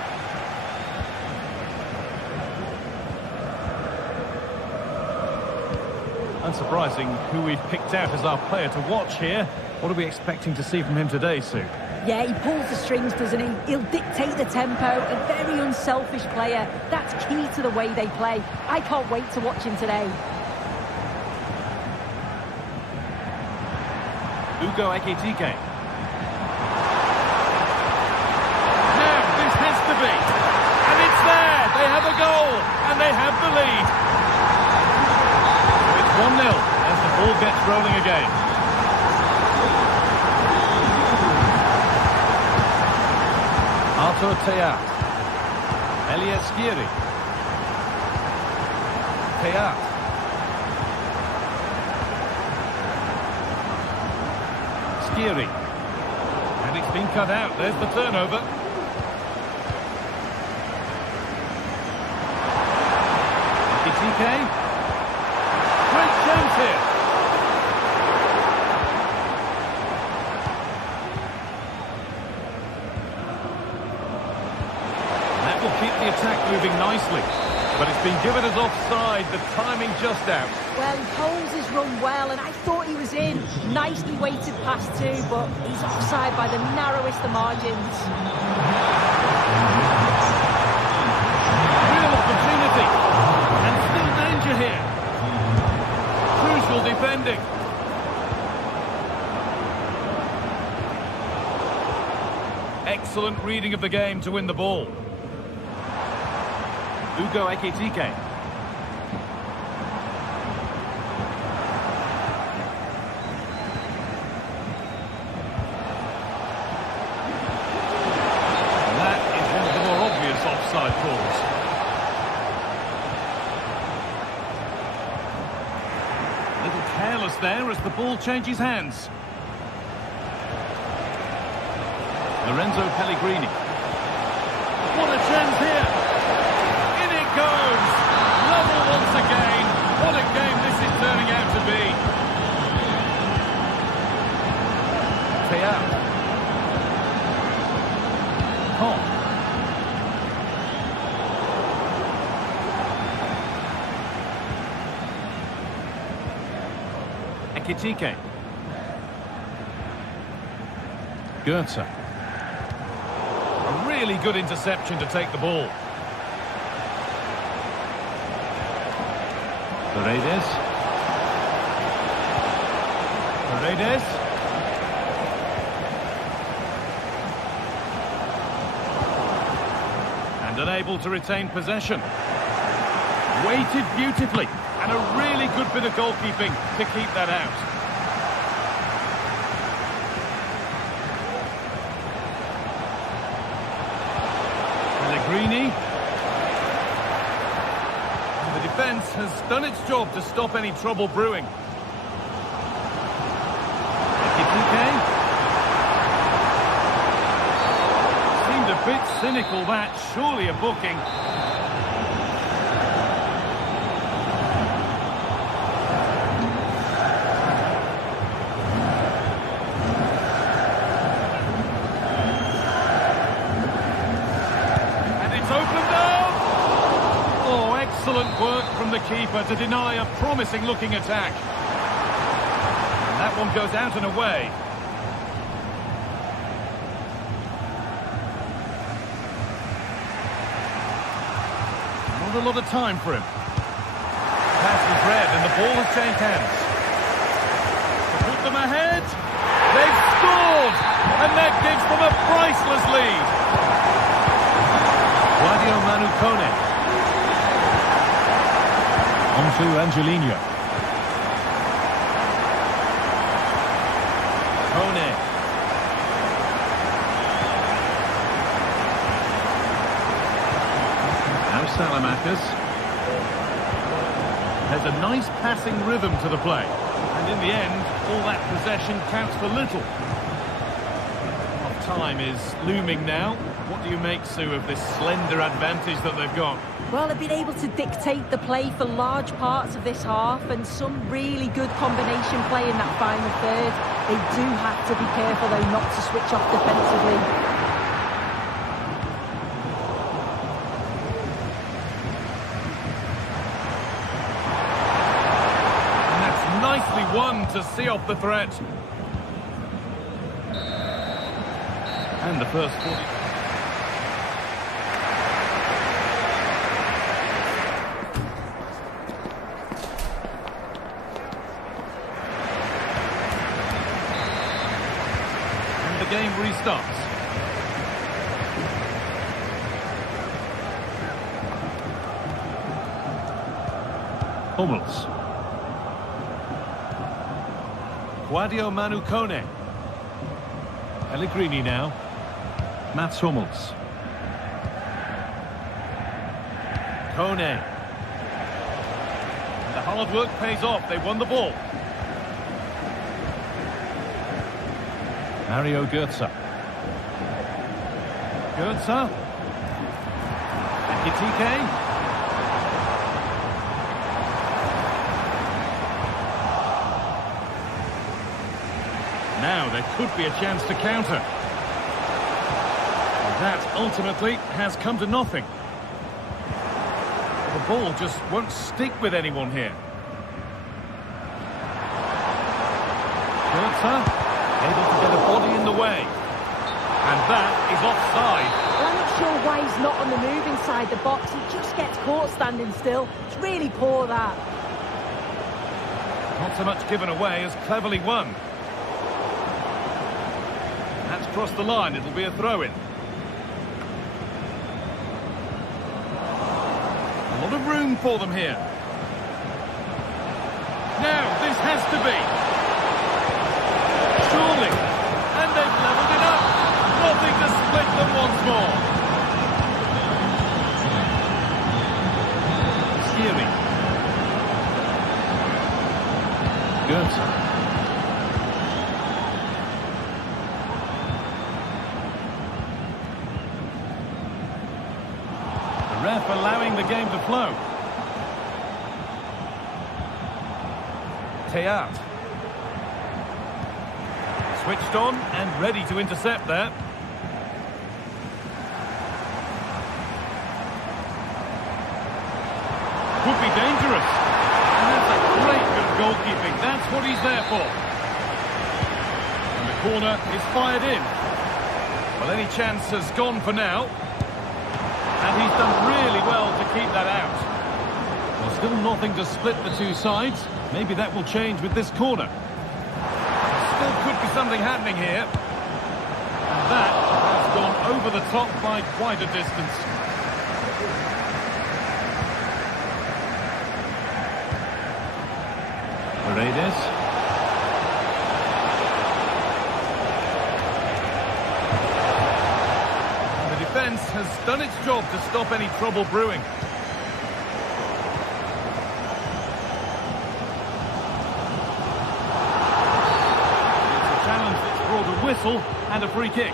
Unsurprising who we've picked out as our player to watch here. What are we expecting to see from him today, Sue? Yeah, he pulls the strings, doesn't he? He'll dictate the tempo, a very unselfish player. That's key to the way they play. I can't wait to watch him today. Ugo Ekitike. Now, this has to be. And it's there! They have a goal, and they have the lead. So it's 1-0 as the ball gets rolling again. Artur Teat. Eliaskiri. Teat. Skiri. And it's been cut out. There's the turnover. Ekitike. Great chance here. Will keep the attack moving nicely, but it's been given as offside. The timing just out. Well, he holds his run well, and I thought he was in. Nicely weighted pass too, but he's offside by the narrowest of margins. Real opportunity, and still danger here. Crucial defending. Excellent reading of the game to win the ball. Ugo Ekitike. That is one of the more obvious offside calls. A little careless there as the ball changes hands. Lorenzo Pellegrini. What a chance here! Goes level once again. What a game this is turning out to be. Teat. Hall. Ekitike. Goethe. A really good interception to take the ball. Paredes. Paredes. And unable to retain possession. Weighted beautifully. And a really good bit of goalkeeping to keep that out. Pellegrini. Defence has done its job to stop any trouble brewing. Ekitike. Seemed a bit cynical, that. Surely a booking. Excellent work from the keeper to deny a promising-looking attack. And That one goes out and away. Not a lot of time for him. Pass was read and the ball has changed hands. To put them ahead. They've scored! And that gives them a priceless lead. Guadio Manu Kone. On to Angelino. Kone. Now Salamakis. There's a nice passing rhythm to the play. And in the end, all that possession counts for little. Time is looming now. What do you make, Sue, of this slender advantage that they've got? Well, they've been able to dictate the play for large parts of this half, and some really good combination play in that final third. They do have to be careful, though, not to switch off defensively. And that's nicely won to see off the threat. And the first 40. And the game restarts. Hummels. Guadio Manu Kone. Pellegrini now. Mats Hummels. Kone. And the hard work pays off. They won the ball. Mario Götze. Götze. Ekitike. Now there could be a chance to counter. That ultimately has come to nothing. The ball just won't stick with anyone here. Götze, able to get a body in the way. And that is offside. Well, I'm not sure why he's not on the move inside the box. He just gets caught standing still. It's really poor, that. Not so much given away as cleverly won. That's crossed the line. It'll be a throw-in. A lot of room for them here. Now, this has to be. Surely. And they've levelled it up. Nothing to split them once more. Skiri. Götze. Ref allowing the game to flow. Teat. Switched on and ready to intercept there. Could be dangerous. And that's a great bit of goalkeeping. That's what he's there for. And the corner is fired in. Well, any chance has gone for now. And he's done really well to keep that out. Well, still nothing to split the two sides. Maybe that will change with this corner. Still could be something happening here. And that has gone over the top by quite a distance. Paredes. Defence has done its job to stop any trouble brewing. It's a challenge that's brought a whistle and a free kick.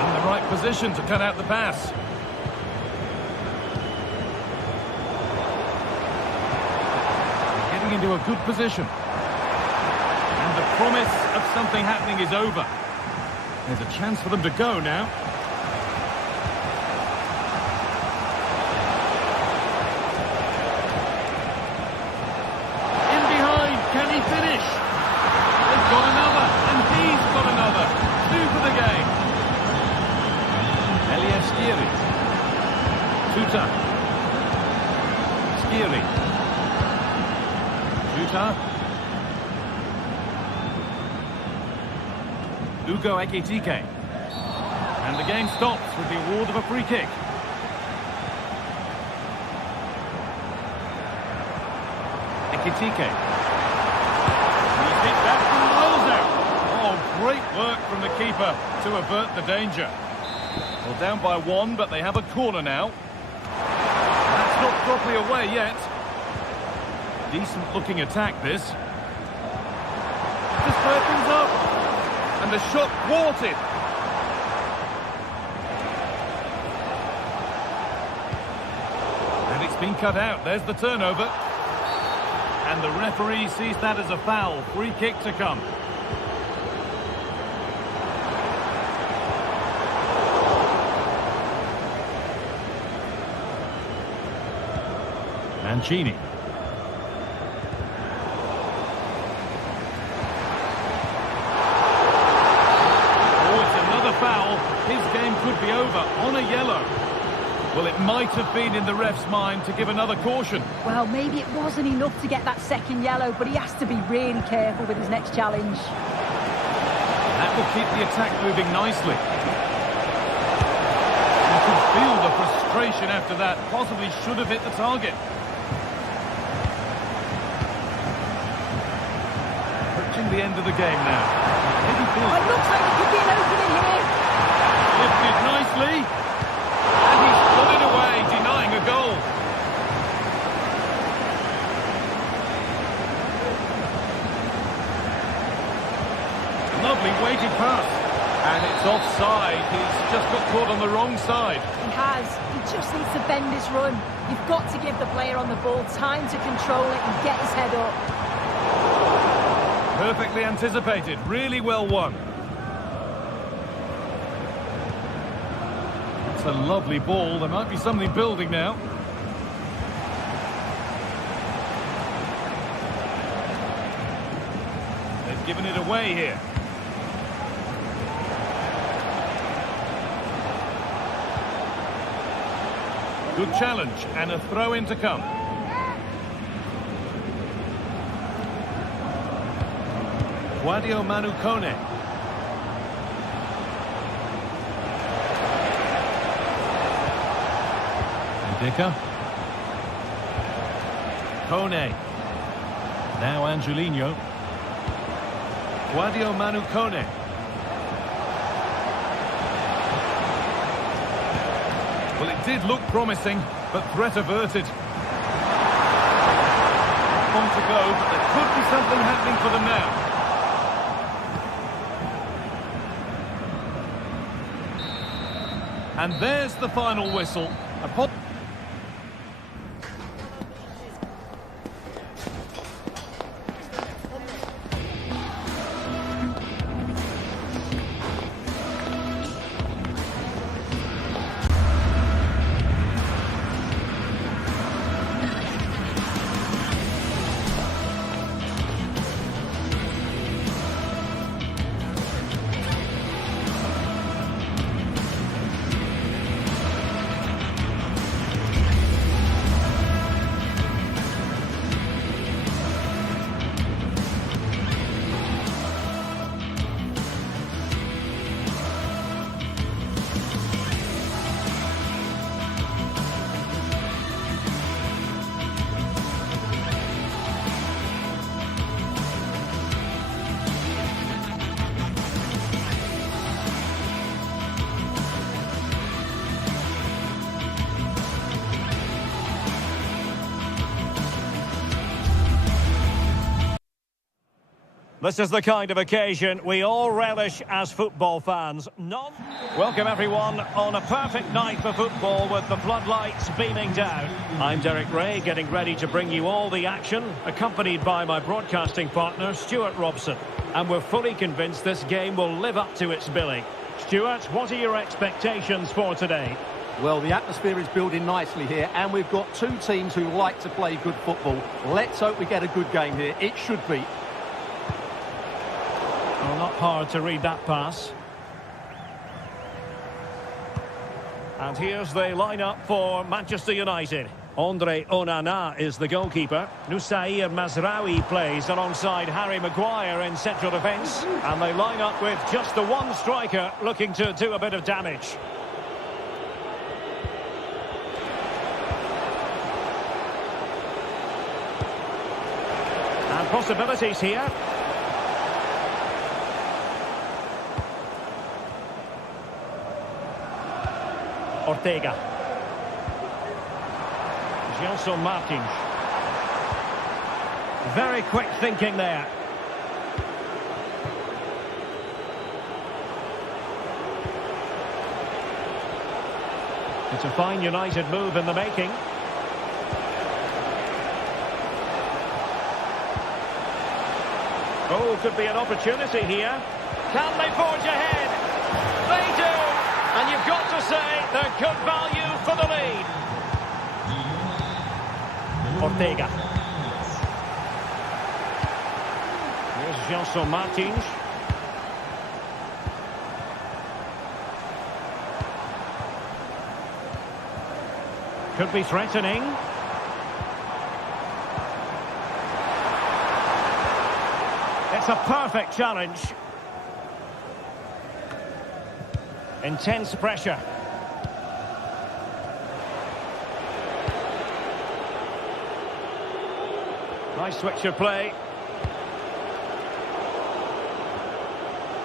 In the right position to cut out the pass. Getting into a good position. The promise of something happening is over. There's a chance for them to go now. Mata. Ugo Ekitike. And the game stops with the award of a free kick. Ekitike. He's hit that from miles out. Oh, great work from the keeper to avert the danger. Well, down by 1, but they have a corner now. That's not properly away yet. Decent looking attack, this. Just square things up. And the shot thwarted. And it's been cut out. There's the turnover. And the referee sees that as a foul. Free kick to come. Mancini. Foul, his game could be over on a yellow. Well, it might have been in the ref's mind to give another caution. Well, maybe it wasn't enough to get that second yellow, but he has to be really careful with his next challenge. That will keep the attack moving nicely. You can feel the frustration after that. Possibly should have hit the target. Approaching the end of the game now. Maybe Oh, it looks like there could be an opening here. lifted nicely. And he's put it away, denying a goal. Lovely weighted pass. And it's offside. He's just got caught on the wrong side. He has. He just needs to bend his run. You've got to give the player on the ball time to control it and get his head up. Perfectly anticipated. Really well won. It's a lovely ball. There might be something building now. They've given it away here. Good challenge and a throw-in to come. Guadio Manu Kone. Ndika. Kone. Now Angelino. Guadio Manu Kone. Well, it did look promising, but threat averted. On to go, but there could be something happening for them now. And there's the final whistle. This is the kind of occasion we all relish as football fans. Welcome everyone on a perfect night for football with the floodlights beaming down. I'm Derek Ray, getting ready to bring you all the action, accompanied by my broadcasting partner, Stuart Robson. And we're fully convinced this game will live up to its billing. Stuart, what are your expectations for today? Well, the atmosphere is building nicely here, and we've got two teams who like to play good football. Let's hope we get a good game here. It should be. Well, not hard to read that pass. And here's the lineup for Manchester United. Andre Onana is the goalkeeper. Nusair Mazraoui plays alongside Harry Maguire in central defence. And they line up with just the one striker looking to do a bit of damage. And possibilities here. Ortega. Gelson Martins. Very quick thinking there. It's a fine United move in the making. Oh, could be an opportunity here. Can they forge ahead? They do! And you've got to say they're good value for the lead. Ortega. Here's Gelson Martins. Could be threatening. It's a perfect challenge. Intense pressure. Nice switch of play.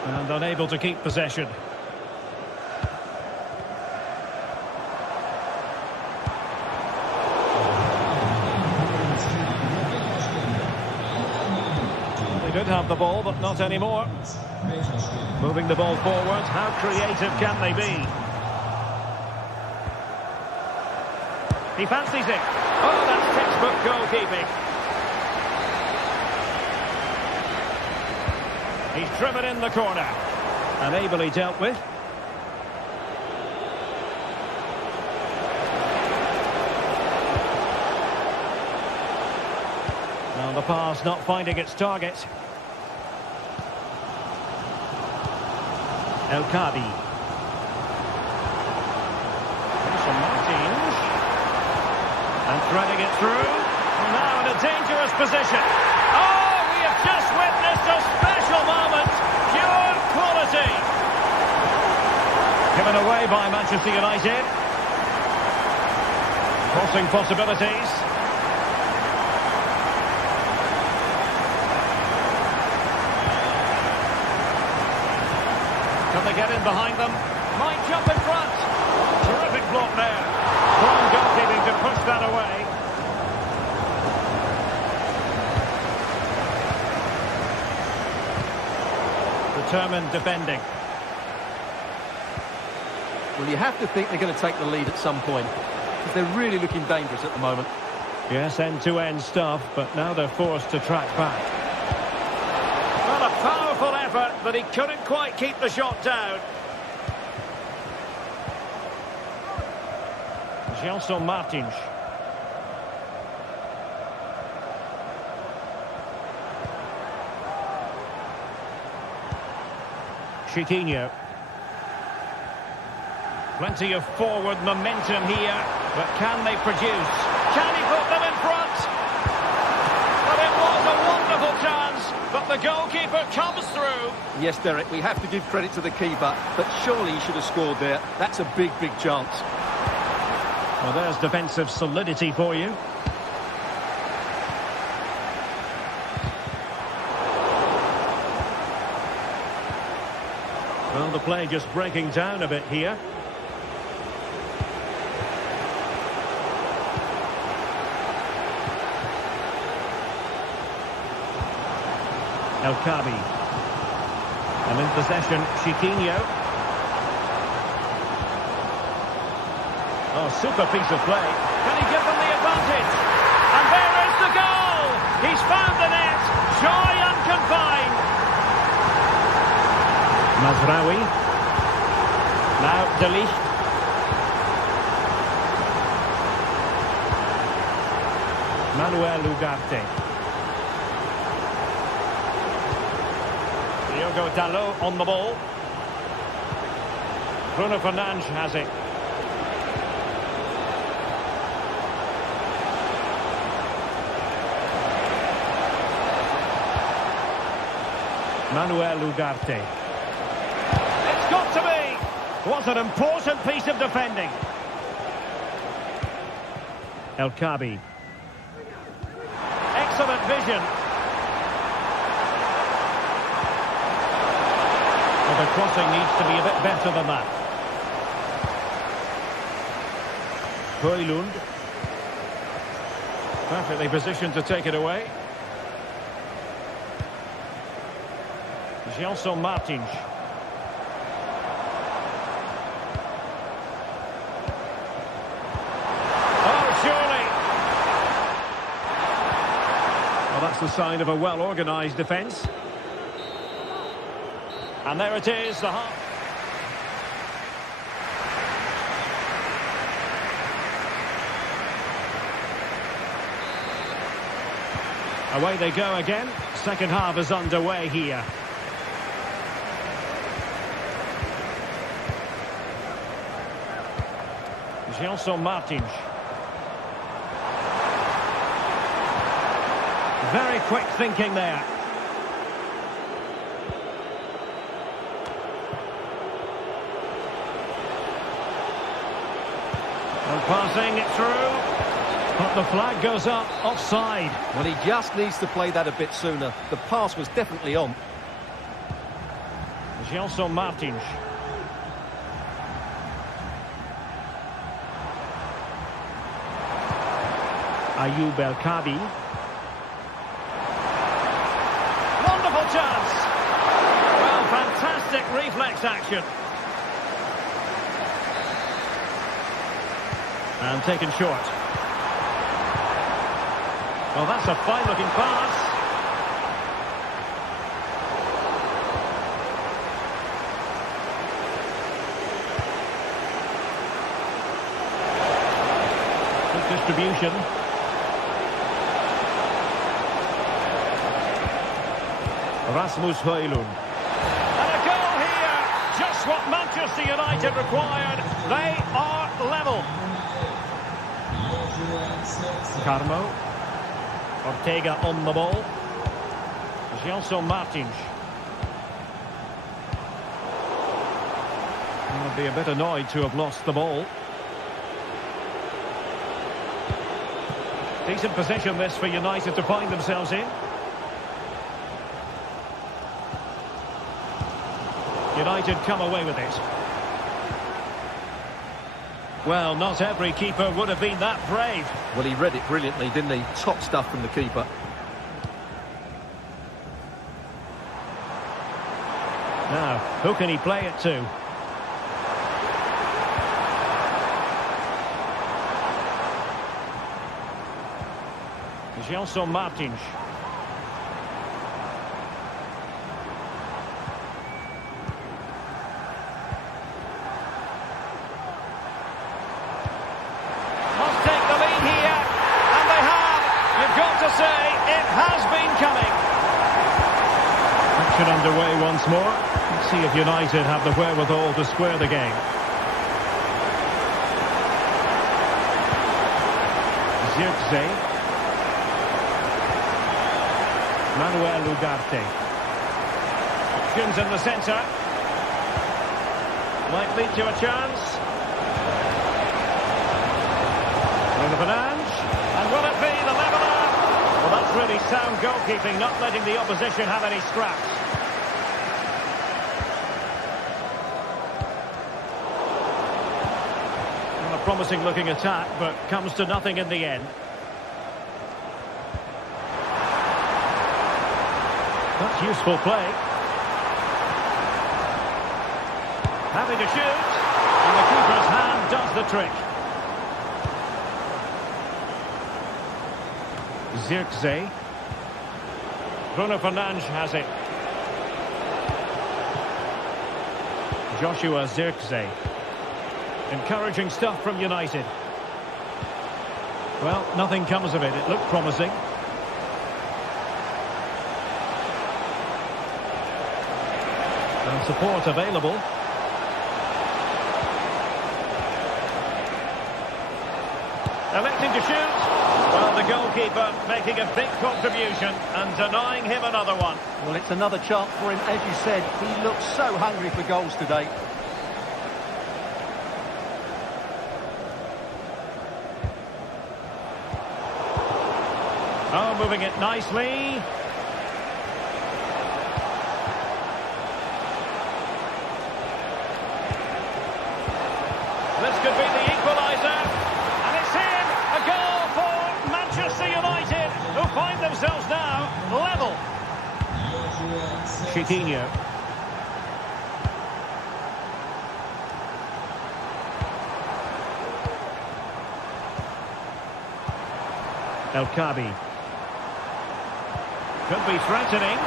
And unable to keep possession. They did have the ball, but not anymore. Moving the ball forward, how creative can they be? He fancies it. Oh, that's textbook goalkeeping. He's driven in the corner. And ably dealt with. Now the pass not finding its target. El Kabi. Martins. And threading it through. Now in a dangerous position. Oh, we have just witnessed a special moment. Pure quality. Given away by Manchester United. Crossing possibilities. Can they get in behind them? Might jump in front. Terrific block there. Strong goalkeeping to push that away. Determined defending. Well, you have to think they're going to take the lead at some point, because they're really looking dangerous at the moment. Yes, end-to-end stuff, but now they're forced to track back. Well, a powerful effort, but he couldn't quite keep the shot down. Gelson Martins. Chiquinho. Plenty of forward momentum here, but can they produce? Can he put them in front? But it was a wonderful chance, but the goalkeeper comes through. Yes, Derek, we have to give credit to the keeper, but surely he should have scored there. That's a big, big chance. Well, there's defensive solidity for you. Well, the play just breaking down a bit here. El Kabi. And in possession, Chiquinho. Oh, super piece of play. Can he give them the advantage? And there is the goal! He's found the net. Joy unconfined. Mazraoui. Now De Ligt. Manuel Ugarte. Diogo Dalot on the ball. Bruno Fernandes has it. Ugarte. It's got to be! What an important piece of defending. El Kabi. Excellent vision. Well, the crossing needs to be a bit better than that. Højlund. Perfectly positioned to take it away. Gelson Martins. Oh, surely. Well, that's the sign of a well-organised defence. And there it is, the half. Away they go again. Second half is underway here. Gelson Martins. Very quick thinking there. And passing it through. But the flag goes up, offside. Well, he just needs to play that a bit sooner. The pass was definitely on. Gelson Martins. Ayoub El Kabi. Wonderful chance. Well, fantastic reflex action. And taken short. Well, that's a fine-looking pass. Good distribution. Rasmus Højlund. And a goal here. Just what Manchester United required. They are level. Carmo. Ortega on the ball. Gelson Martins. He'll be a bit annoyed to have lost the ball. Decent position this for United to find themselves in. United come away with it. Well, not every keeper would have been that brave. Well, he read it brilliantly, didn't he? Top stuff from the keeper. Now, who can he play it to? Gelson Martins. Underway once more. Let's see if United have the wherewithal to square the game. Zirkzee. Ugarte. Options in the centre. Might lead to a chance. Fernandes. And will it be the leveller? Well, that's really sound goalkeeping, not letting the opposition have any scraps. Promising looking attack, but comes to nothing in the end. That's useful play. Having to shoot, and the keeper's hand does the trick. Zirkzee. Bruno Fernandes has it. Joshua Zirkzee. Encouraging stuff from United. Well, nothing comes of it. It looked promising. And support available. Electing to shoot. Well, the goalkeeper making a big contribution and denying him another one. Well, it's another chance for him. As you said, he looks so hungry for goals today. Oh, moving it nicely. This could be the equaliser. And it's in. A goal for Manchester United, who find themselves now level. Chiquinho. El Kabi. Could be threatening.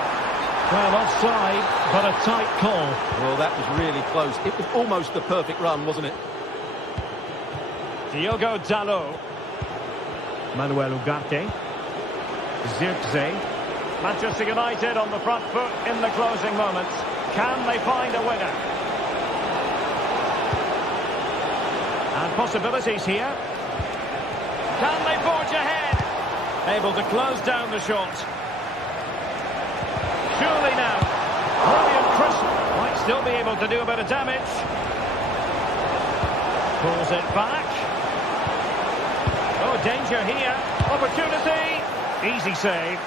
Well, offside, but a tight call. Well, that was really close. It was almost the perfect run, wasn't it? Diogo Dalot. Manuel Ugarte. Zirkzee. Manchester United on the front foot in the closing moments. Can they find a winner? And possibilities here. Can they forge ahead? Able to close down the shot. Surely now. Brilliant crisp. Might still be able to do a bit of damage. Pulls it back. Oh, danger here. Opportunity. Easy save.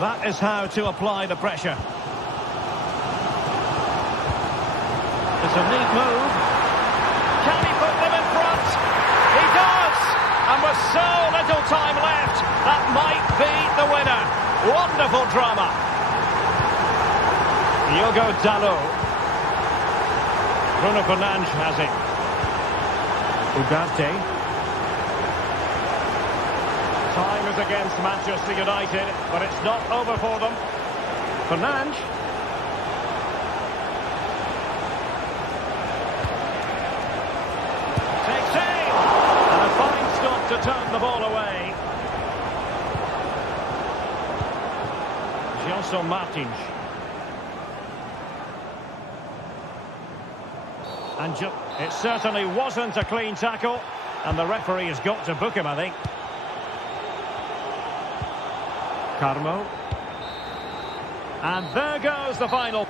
That is how to apply the pressure. It's a neat move. Can he put them in front? He does! And with so little time left, that might be the winner. Wonderful drama. Diogo Dalot. Bruno Fernandes has it. Ugarte. Time is against Manchester United, but it's not over for them. Fernandes. Takes aim! And a fine stop to turn the ball away. Gelson Martins. And it certainly wasn't a clean tackle, and the referee has got to book him, I think. Carmo. And there goes the final.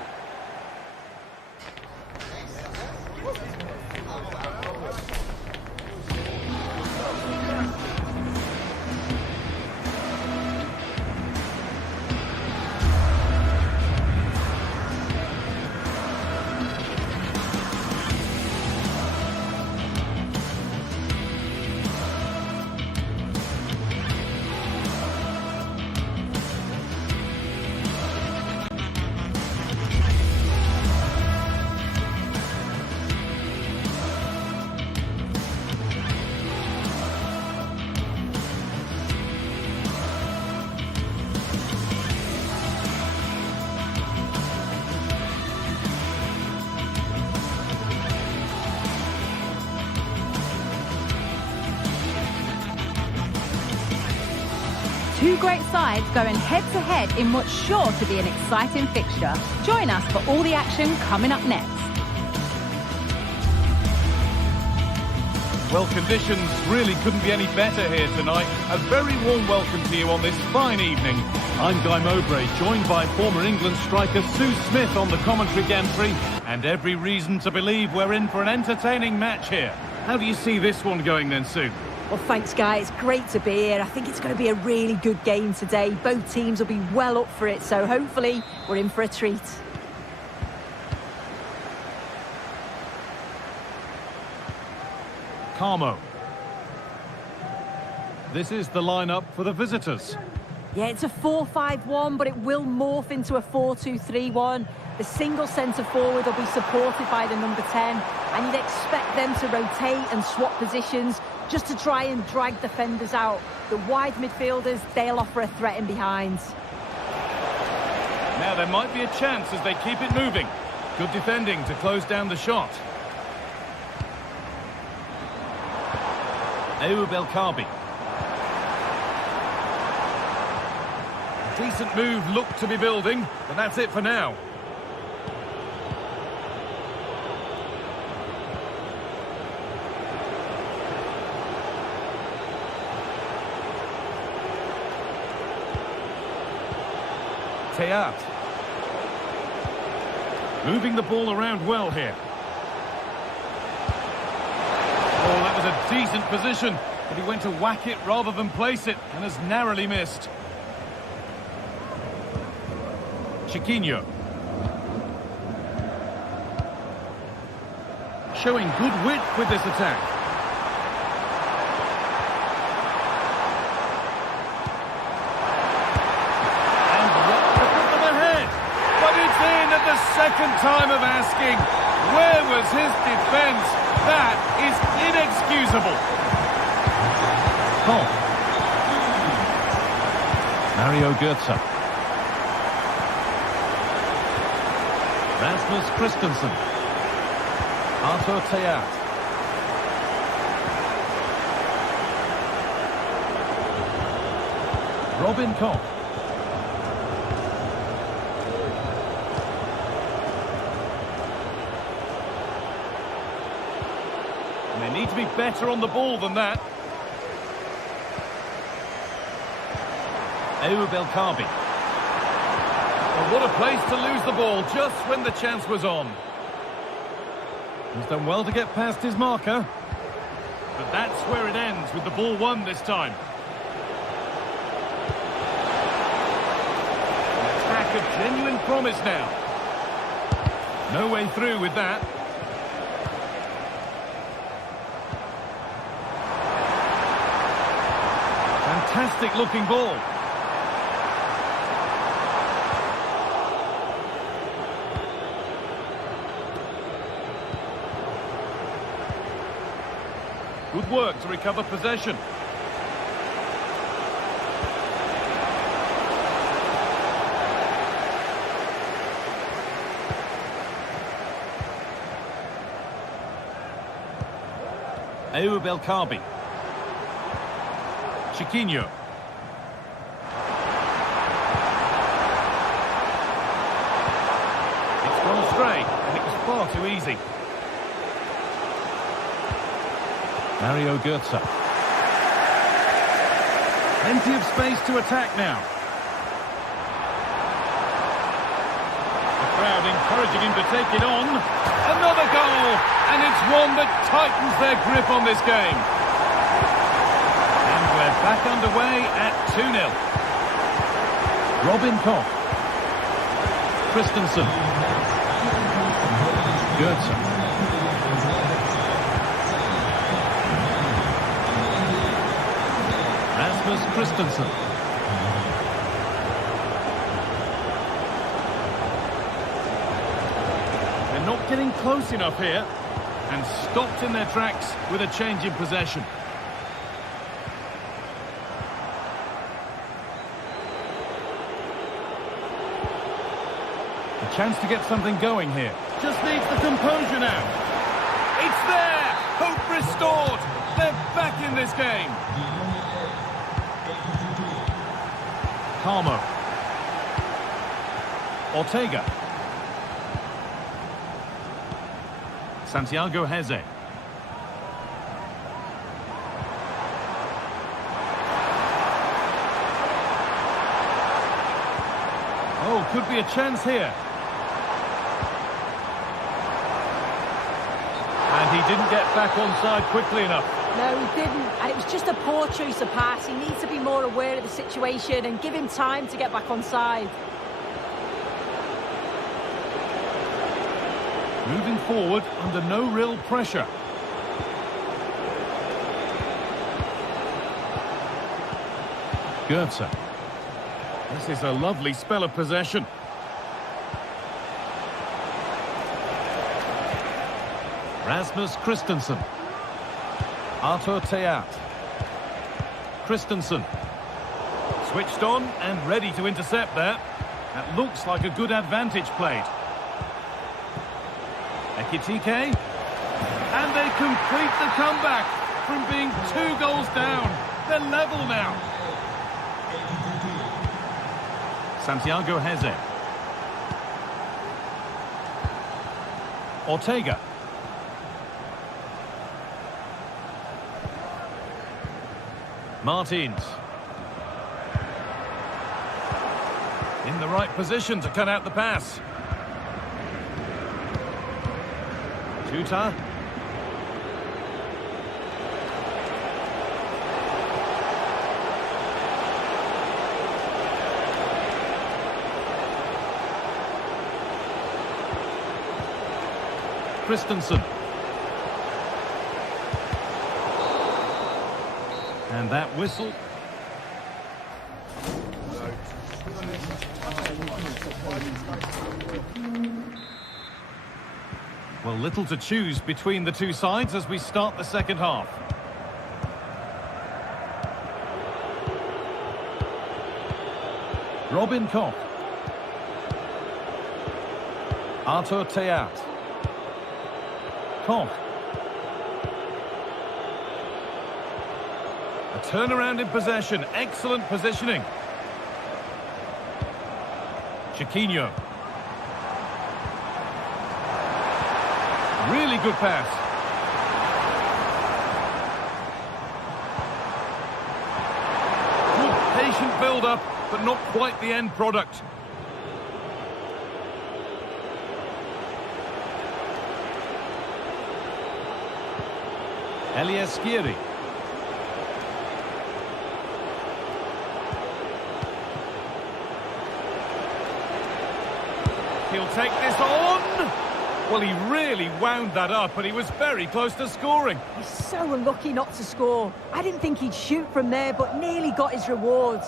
Two great sides going head-to-head in what's sure to be an exciting fixture. Join us for all the action coming up next. Well, conditions really couldn't be any better here tonight. A very warm welcome to you on this fine evening. I'm Guy Mowbray, joined by former England striker Sue Smith on the commentary gantry, and every reason to believe we're in for an entertaining match here. How do you see this one going then, Sue? Well, thanks, Guy. It's great to be here. I think it's going to be a really good game today. Both teams will be well up for it, so hopefully we're in for a treat. Carmo. This is the lineup for the visitors. Yeah, it's a 4-5-1, but it will morph into a 4-2-3-1. The single centre-forward will be supported by the number 10, and you'd expect them to rotate and swap positions just to try and drag defenders out. The wide midfielders, they'll offer a threat in behind. Now there might be a chance as they keep it moving. Good defending to close down the shot. Ayoub El Kabi. Decent move looked to be building, but that's it for now. Teat. Moving the ball around well here. Oh, that was a decent position, but he went to whack it rather than place it and has narrowly missed. Chiquinho. Showing good width with this attack. And what to put them ahead. But it's in at the second time of asking. Where was his defence? That is inexcusable. Oh. Mario Götze. Rasmus Christensen. Arthur Teat. Robin Koch. And they need to be better on the ball than that. Ayoub El-Kabi. Well, what a place to lose the ball just when the chance was on. He's done well to get past his marker. But that's where it ends with the ball won this time. An attack of genuine promise now. No way through with that. Fantastic looking ball. Good work to recover possession. Ayoub El-Kabi. Chiquinho. It's gone astray, and it was far too easy. Mario Götze. Plenty of space to attack now. The crowd encouraging him to take it on. Another goal! And it's one that tightens their grip on this game. And we're back underway at 2-0. Robin Koch. Christensen. Götze. Rasmus Christensen. They're not getting close enough here and stopped in their tracks with a change in possession. A chance to get something going here. Just needs the composure now. It's there! Hope restored! They're back in this game. Palmer. Ortega. Santiago Heze. Oh, could be a chance here. And he didn't get back onside quickly enough. No, he didn't, and it was just a poor choice of pass. He needs to be more aware of the situation and give him time to get back on side. Moving forward under no real pressure. Götze. This is a lovely spell of possession. Rasmus Christensen. Arthur Teat. Christensen. Switched on and ready to intercept there. That looks like a good advantage played. Ekitike. And they complete the comeback from being 2 goals down. They're level now. Santiago Heze. Ortega. Martins. In the right position to cut out the pass. Tuta. Christensen. And that whistle. Well, little to choose between the two sides as we start the second half. Robin Koch. Arthur Theat. Koch. A turnaround in possession. Excellent positioning. Chiquinho. Really good pass. Good patient build-up, but not quite the end product. Elias Skiri. He'll take this on. Well, he really wound that up, but he was very close to scoring. He's so unlucky not to score. I didn't think he'd shoot from there, but nearly got his rewards.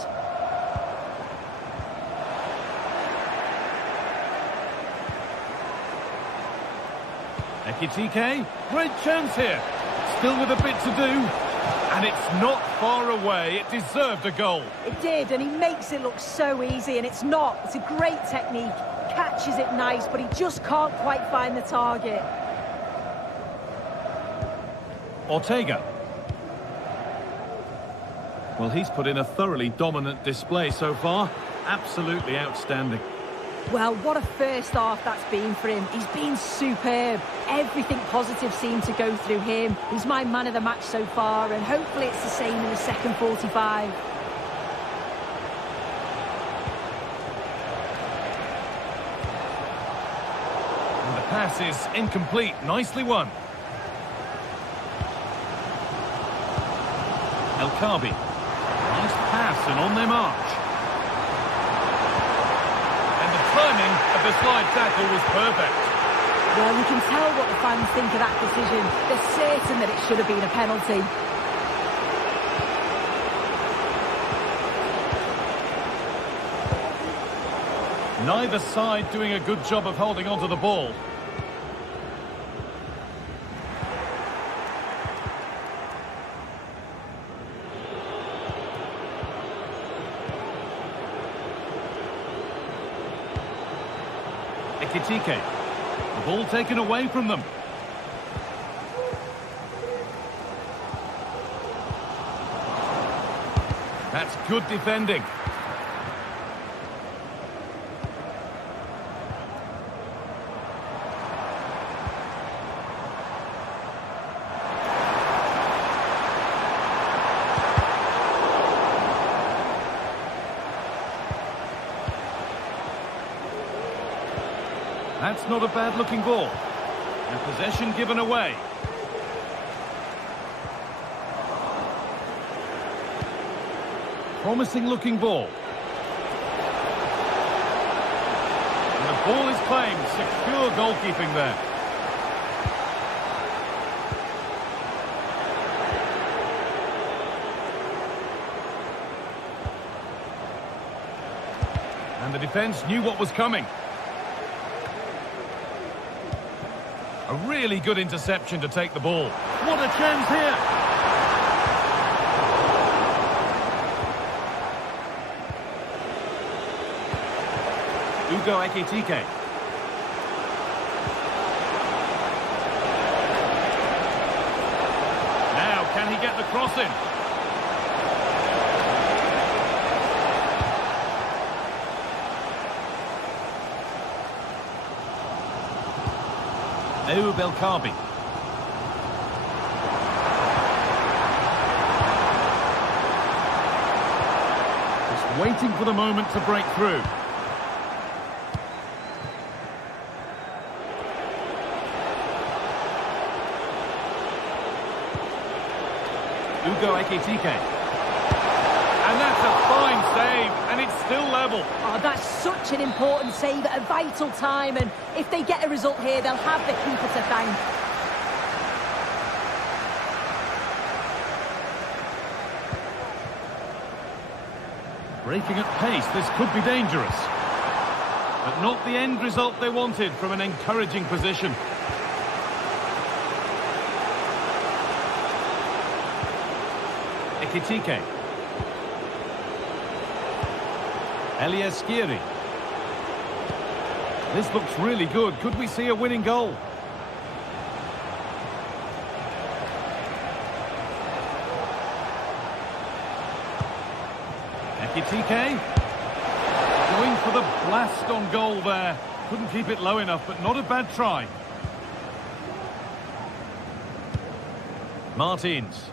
Ekitike, great chance here. Still with a bit to do. And it's not far away. It deserved a goal. It did, and he makes it look so easy, and it's not. It's a great technique. Catches it nice, but he just can't quite find the target. Ortega. Well, he's put in a thoroughly dominant display so far. Absolutely outstanding. Well, what a first half that's been for him. He's been superb. Everything positive seemed to go through him. He's my man of the match so far, and hopefully it's the same in the second 45. And the pass is incomplete. Nicely won. El Khabi. Nice pass, and on their march. Timing of the slide tackle was perfect. Well, you can tell what the fans think of that decision. They're certain that it should have been a penalty. Neither side doing a good job of holding onto the ball. Ekitike. The ball taken away from them. That's good defending. That's not a bad-looking ball. And possession given away. Promising-looking ball. And the ball is claimed. Secure goalkeeping there. And the defence knew what was coming. A really good interception to take the ball. What a chance here! Ugo Ekitike. Now, can he get the cross in? Eub El Khabi. Just waiting for the moment to break through. Hugo Ekitike. And that's a fine save, and it's still level. Oh, that's such an important save at a vital time, and if they get a result here, they'll have the keeper to thank. Breaking at pace, this could be dangerous. But not the end result they wanted from an encouraging position. Ekitike. Eliaskiri. This looks really good. Could we see a winning goal? Ekitike. Going for the blast on goal there. Couldn't keep it low enough, but not a bad try. Martins.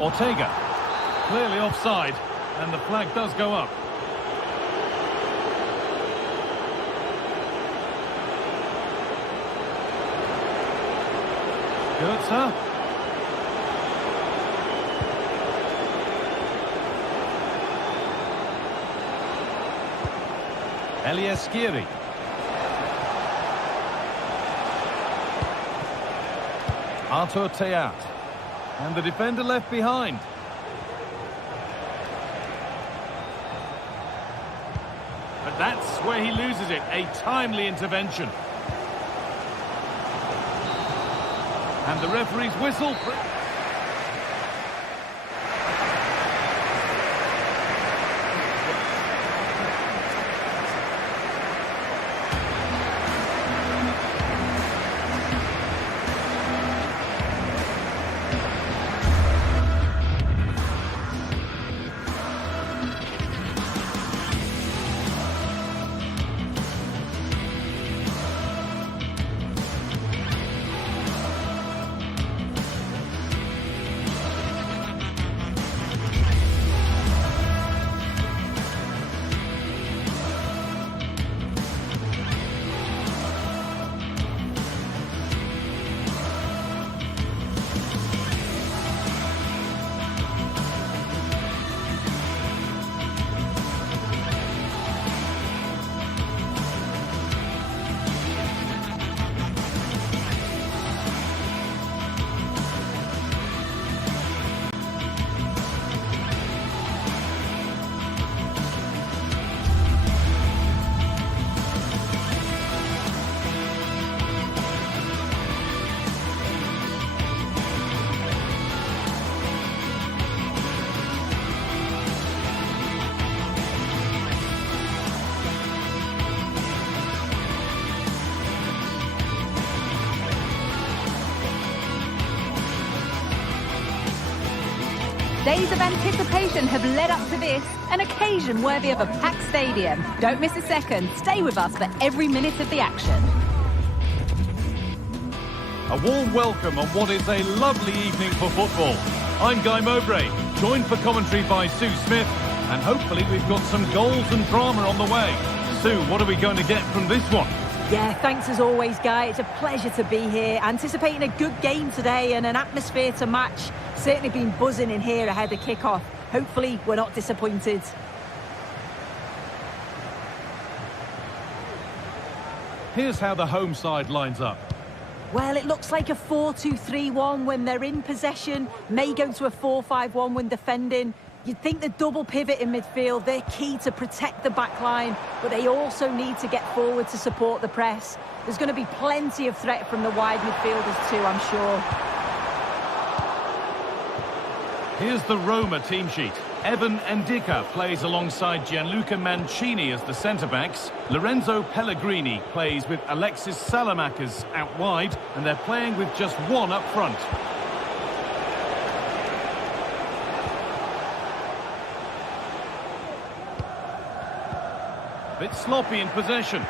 Ortega. Clearly offside, and the flag does go up. Goetze. Eliaskiri. Artur Teat. And the defender left behind. But that's where he loses it. A timely intervention. And the referee's whistle. Days of anticipation have led up to this, an occasion worthy of a packed stadium. Don't miss a second. Stay with us for every minute of the action. A warm welcome on what is a lovely evening for football. I'm Guy Mowbray, joined for commentary by Sue Smith, and hopefully we've got some goals and drama on the way. Sue, what are we going to get from this one? Yeah, thanks as always, Guy. It's a pleasure to be here. Anticipating a good game today and an atmosphere to match. Certainly been buzzing in here ahead of kick-off. Hopefully, we're not disappointed. Here's how the home side lines up. Well, it looks like a 4-2-3-1 when they're in possession. May go to a 4-5-1 when defending. You'd think the double pivot in midfield, they're key to protect the back line, but they also need to get forward to support the press. There's going to be plenty of threat from the wide midfielders too, I'm sure. Here's the Roma team sheet. Evan Ndicka plays alongside Gianluca Mancini as the centre-backs. Lorenzo Pellegrini plays with Alexis Salamakers out wide, and they're playing with just one up front. Bit sloppy in possession.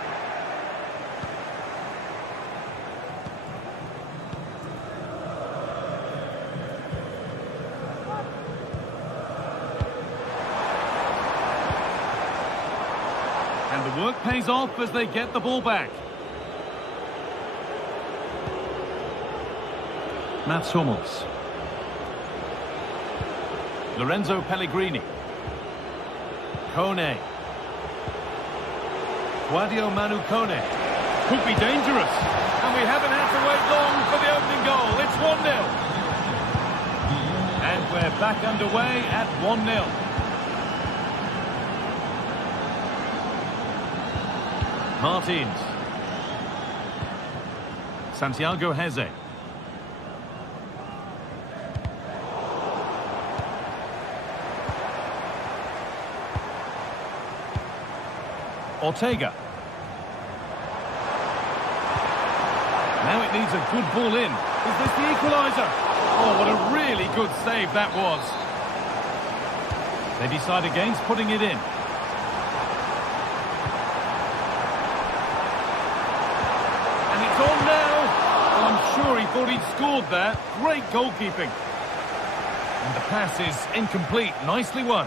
And the work pays off as they get the ball back. Mats Hummels. Lorenzo Pellegrini. Kone. Guadio Manu Kone. Could be dangerous. And we haven't had to wait long for the opening goal. It's 1-0. And we're back underway at 1-0. Martins. Santiago Heze. Ortega. Now it needs a good ball in. Is this the equaliser? Oh, what a really good save that was. They decide against putting it in. And it's on now. Well, I'm sure he thought he'd scored there. Great goalkeeping. And the pass is incomplete. Nicely won.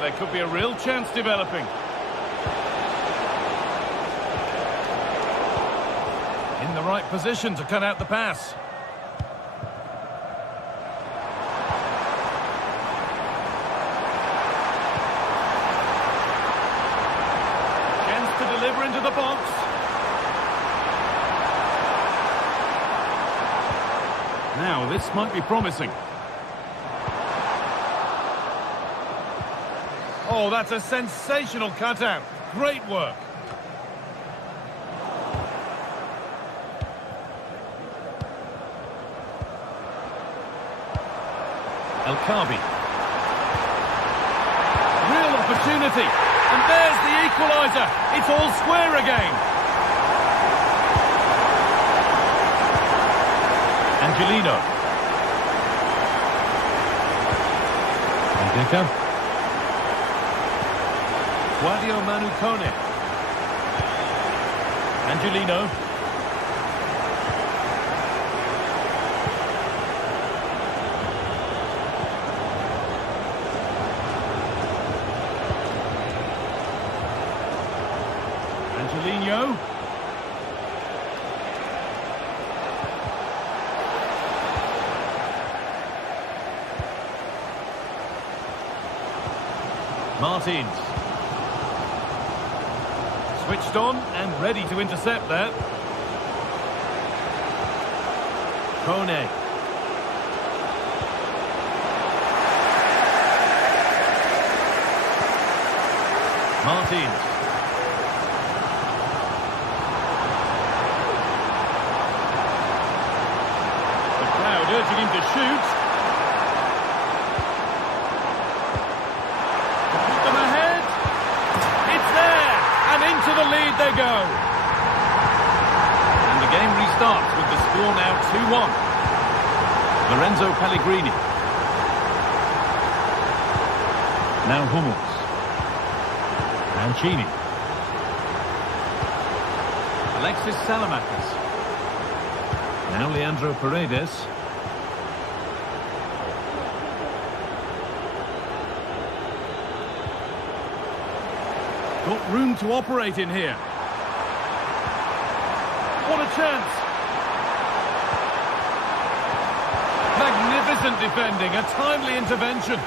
There could be a real chance developing. In the right position to cut out the pass. Chance to deliver into the box. Now this might be promising. Oh, that's a sensational cutout. Great work. El Khabi. Real opportunity. And there's the equaliser. It's all square again. Angelino. Ndeka. Guadio Manu Kone. Angelino. Angelino. Martins. Switched on and ready to intercept that. Kone. Martins. The crowd urging him to shoot. Put them ahead. It's there. And into the lead they go. And the game restarts with the score now 2-1. Lorenzo Pellegrini. Now Hummels. Mancini. Alexis Salamakis. Now Leandro Paredes. Got room to operate in here. What a chance. Magnificent defending, a timely intervention.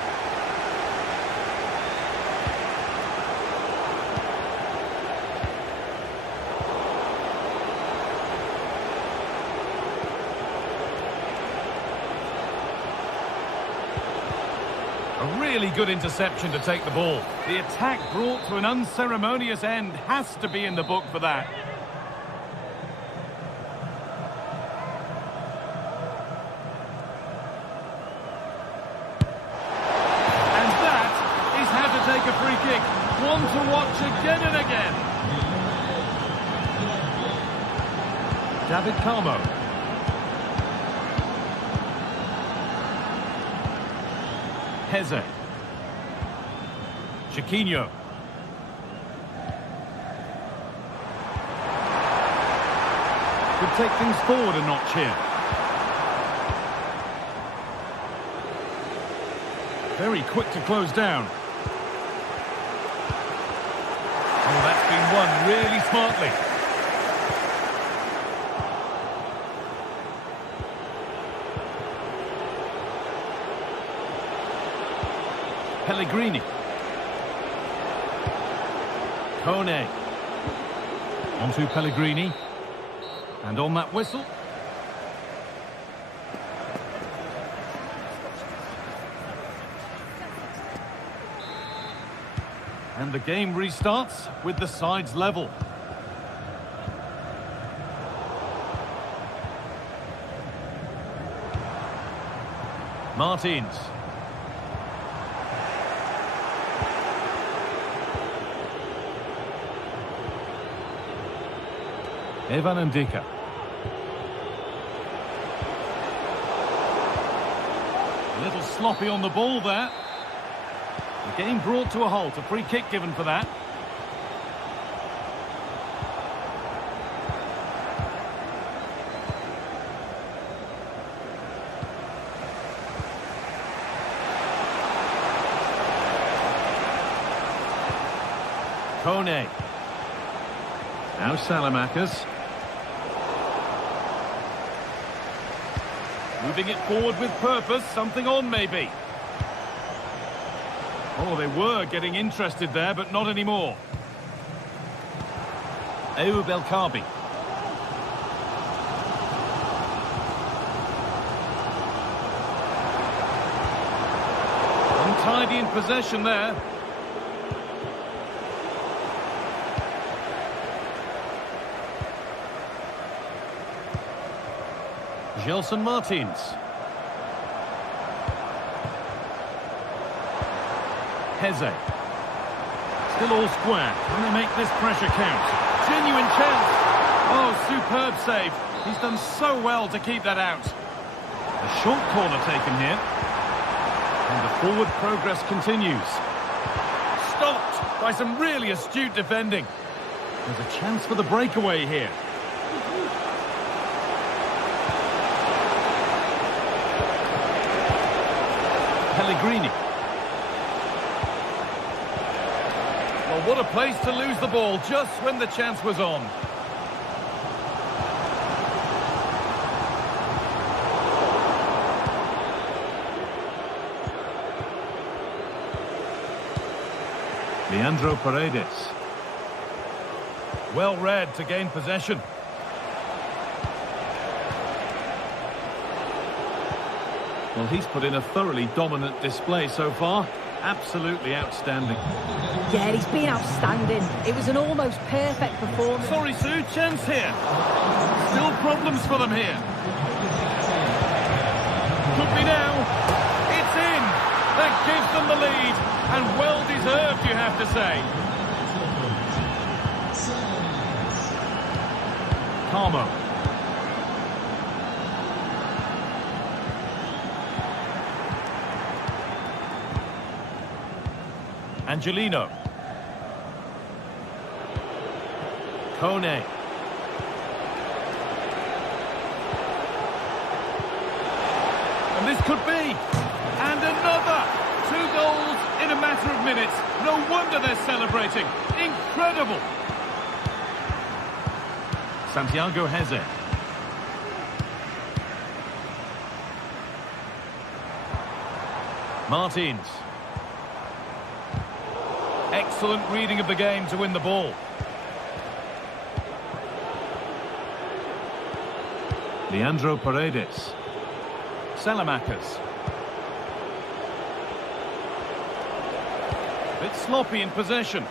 A really good interception to take the ball. The attack brought to an unceremonious end has to be in the book for that. And that is how to take a free kick. One to watch again and again. David Carmo. Heze. Chiquinho. Could take things forward a notch here. Very quick to close down. Oh, that's been won really smartly. Pellegrini. Kone. Onto Pellegrini. And on that whistle. And the game restarts with the sides level. Martins. Evan Ndika. A little sloppy on the ball there. The game brought to a halt. A free kick given for that. Kone. Now Salamakers. Moving it forward with purpose. Something on maybe. Oh, they were getting interested there, but not anymore. Ayoub El Kaabi. Untidy in possession there. Gelson Martins. Heze. Still all square. Can they make this pressure count? Genuine chance. Oh, superb save. He's done so well to keep that out. A short corner taken here. And the forward progress continues. Stopped by some really astute defending. There's a chance for the breakaway here. Pellegrini. Well, what a place to lose the ball just when the chance was on. Leandro Paredes. Well read to gain possession. Well, he's put in a thoroughly dominant display so far. Absolutely outstanding. Yeah, he's been outstanding. It was an almost perfect performance. Sorry, Sue, chance here. Still problems for them here. Could be now. It's in. That gives them the lead. And well deserved, you have to say. Carmo. Angelino. Kone. And this could be. And another. 2 goals in a matter of minutes. No wonder they're celebrating. Incredible. Santiago Heze. Martins. Excellent reading of the game to win the ball. Leandro Paredes. Salamakers. Bit sloppy in possession.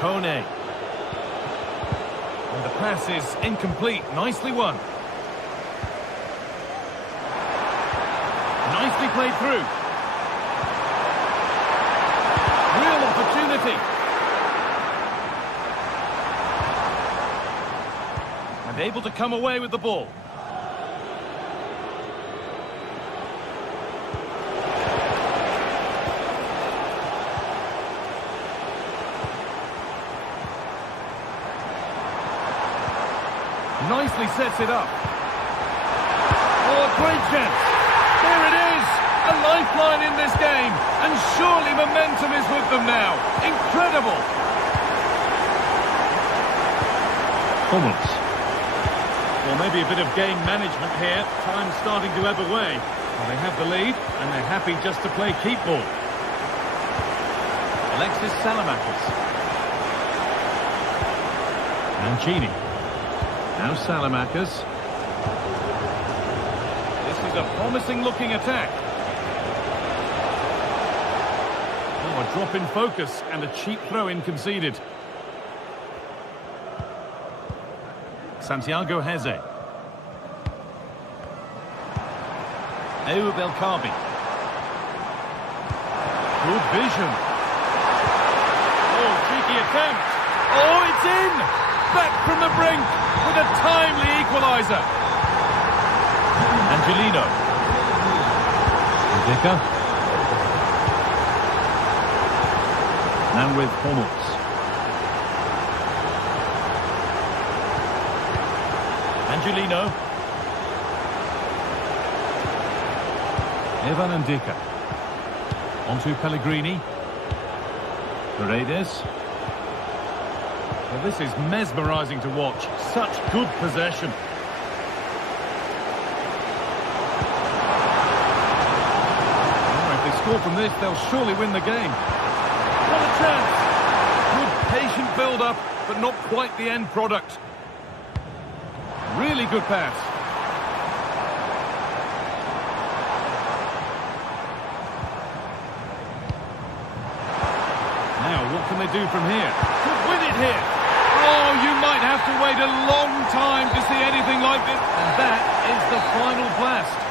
Kone. And the pass is incomplete. Nicely won. Nicely played through. Real opportunity. And able to come away with the ball. Nicely sets it up. Oh, a great chance. There it is. A lifeline in this game. And surely momentum is with them now. Incredible. Hummels. Well, maybe a bit of game management here. Time starting to ebb away. Well, they have the lead, and they're happy just to play keep ball. Alexis Salamakis. Mancini. Now Salamakis. This is a promising-looking attack. Oh, a drop in focus and a cheap throw-in conceded. Santiago Heze. Ayoub El Kabi. Good vision. Oh, cheeky attempt. Oh, it's in! Back from the brink with a timely equaliser. Angelino. Ndicka. Now with Hummels. Angelino. Evan Ndicka. Onto Pellegrini. Paredes. Well, this is mesmerising to watch. Such good possession. Oh, if they score from this, they'll surely win the game. What a chance! Good patient build-up, but not quite the end product. Really good pass. Now, what can they do from here? Could win it here. Oh, you might have to wait a long time to see anything like this. And that is the final blast.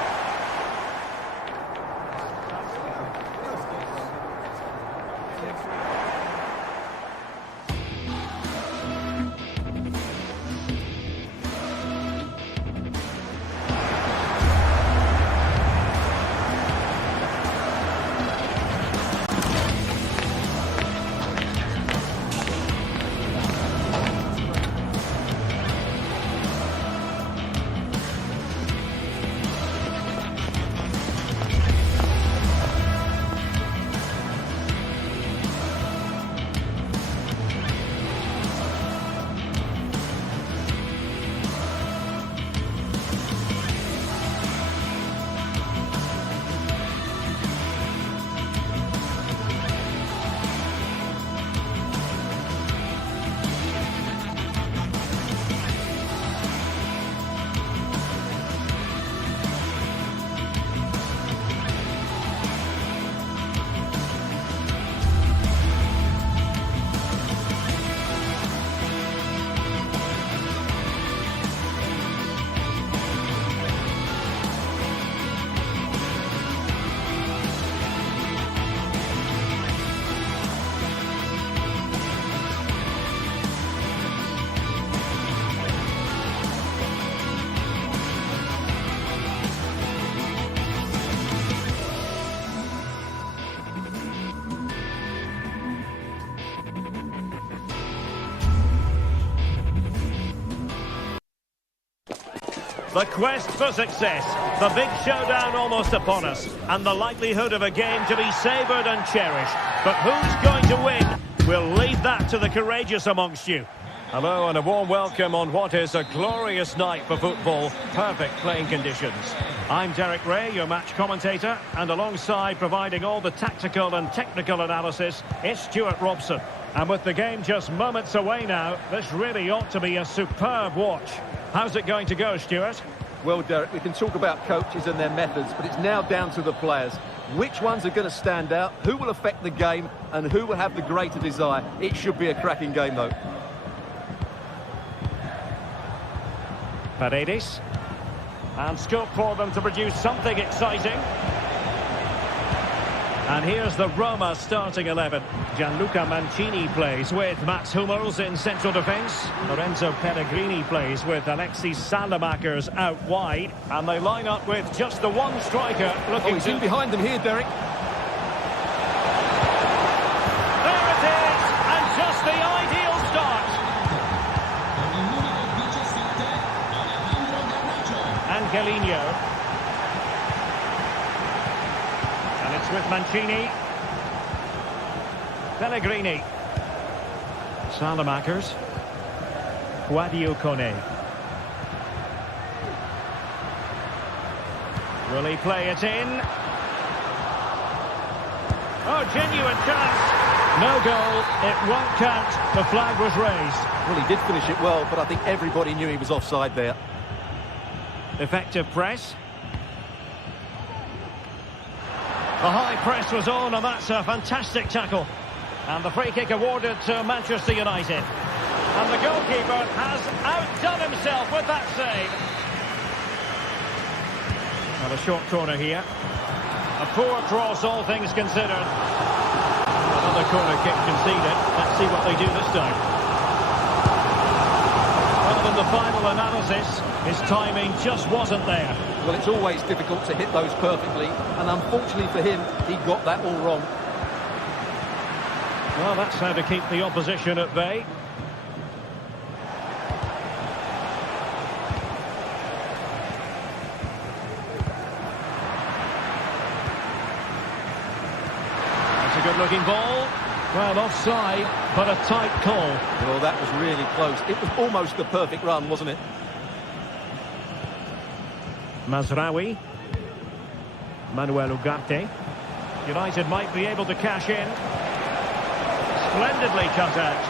The quest for success, the big showdown almost upon us, and the likelihood of a game to be savoured and cherished. But who's going to win? We'll leave that to the courageous amongst you. Hello and a warm welcome on what is a glorious night for football. Perfect playing conditions. I'm Derek Ray, your match commentator, and alongside providing all the tactical and technical analysis, it's Stuart Robson. And with the game just moments away now, this really ought to be a superb watch. How's it going to go, Stuart? Well, Derek, we can talk about coaches and their methods, but it's now down to the players. Which ones are going to stand out, who will affect the game, and who will have the greater desire? It should be a cracking game, though. Paredes. And scope for them to produce something exciting. And here's the Roma starting 11. Gianluca Mancini plays with Mats Hummels in central defence. Lorenzo Pellegrini plays with Alexis Salamakis out wide. And they line up with just the one striker looking he's in behind them here, Derek. There it is! And just the ideal start. Chiellini. And it's with Mancini. Pellegrini. Salamakers. Guadio Kone. Will he play it in? Oh, genuine chance. No goal. It won't count. The flag was raised. Well, he did finish it well, but I think everybody knew he was offside there. Effective press. The high press was on, and that's a fantastic tackle. And the free kick awarded to Manchester United. And the goalkeeper has outdone himself with that save. Well, a short corner here. A poor cross, all things considered. Another corner kick conceded. Let's see what they do this time. Well, in the final analysis, his timing just wasn't there. Well, it's always difficult to hit those perfectly, and unfortunately for him, he got that all wrong. Well, that's how to keep the opposition at bay. That's a good-looking ball. Well, offside, but a tight call. Well, that was really close. It was almost the perfect run, wasn't it? Mazraoui. Manuel Ugarte. United might be able to cash in. Splendidly cut out.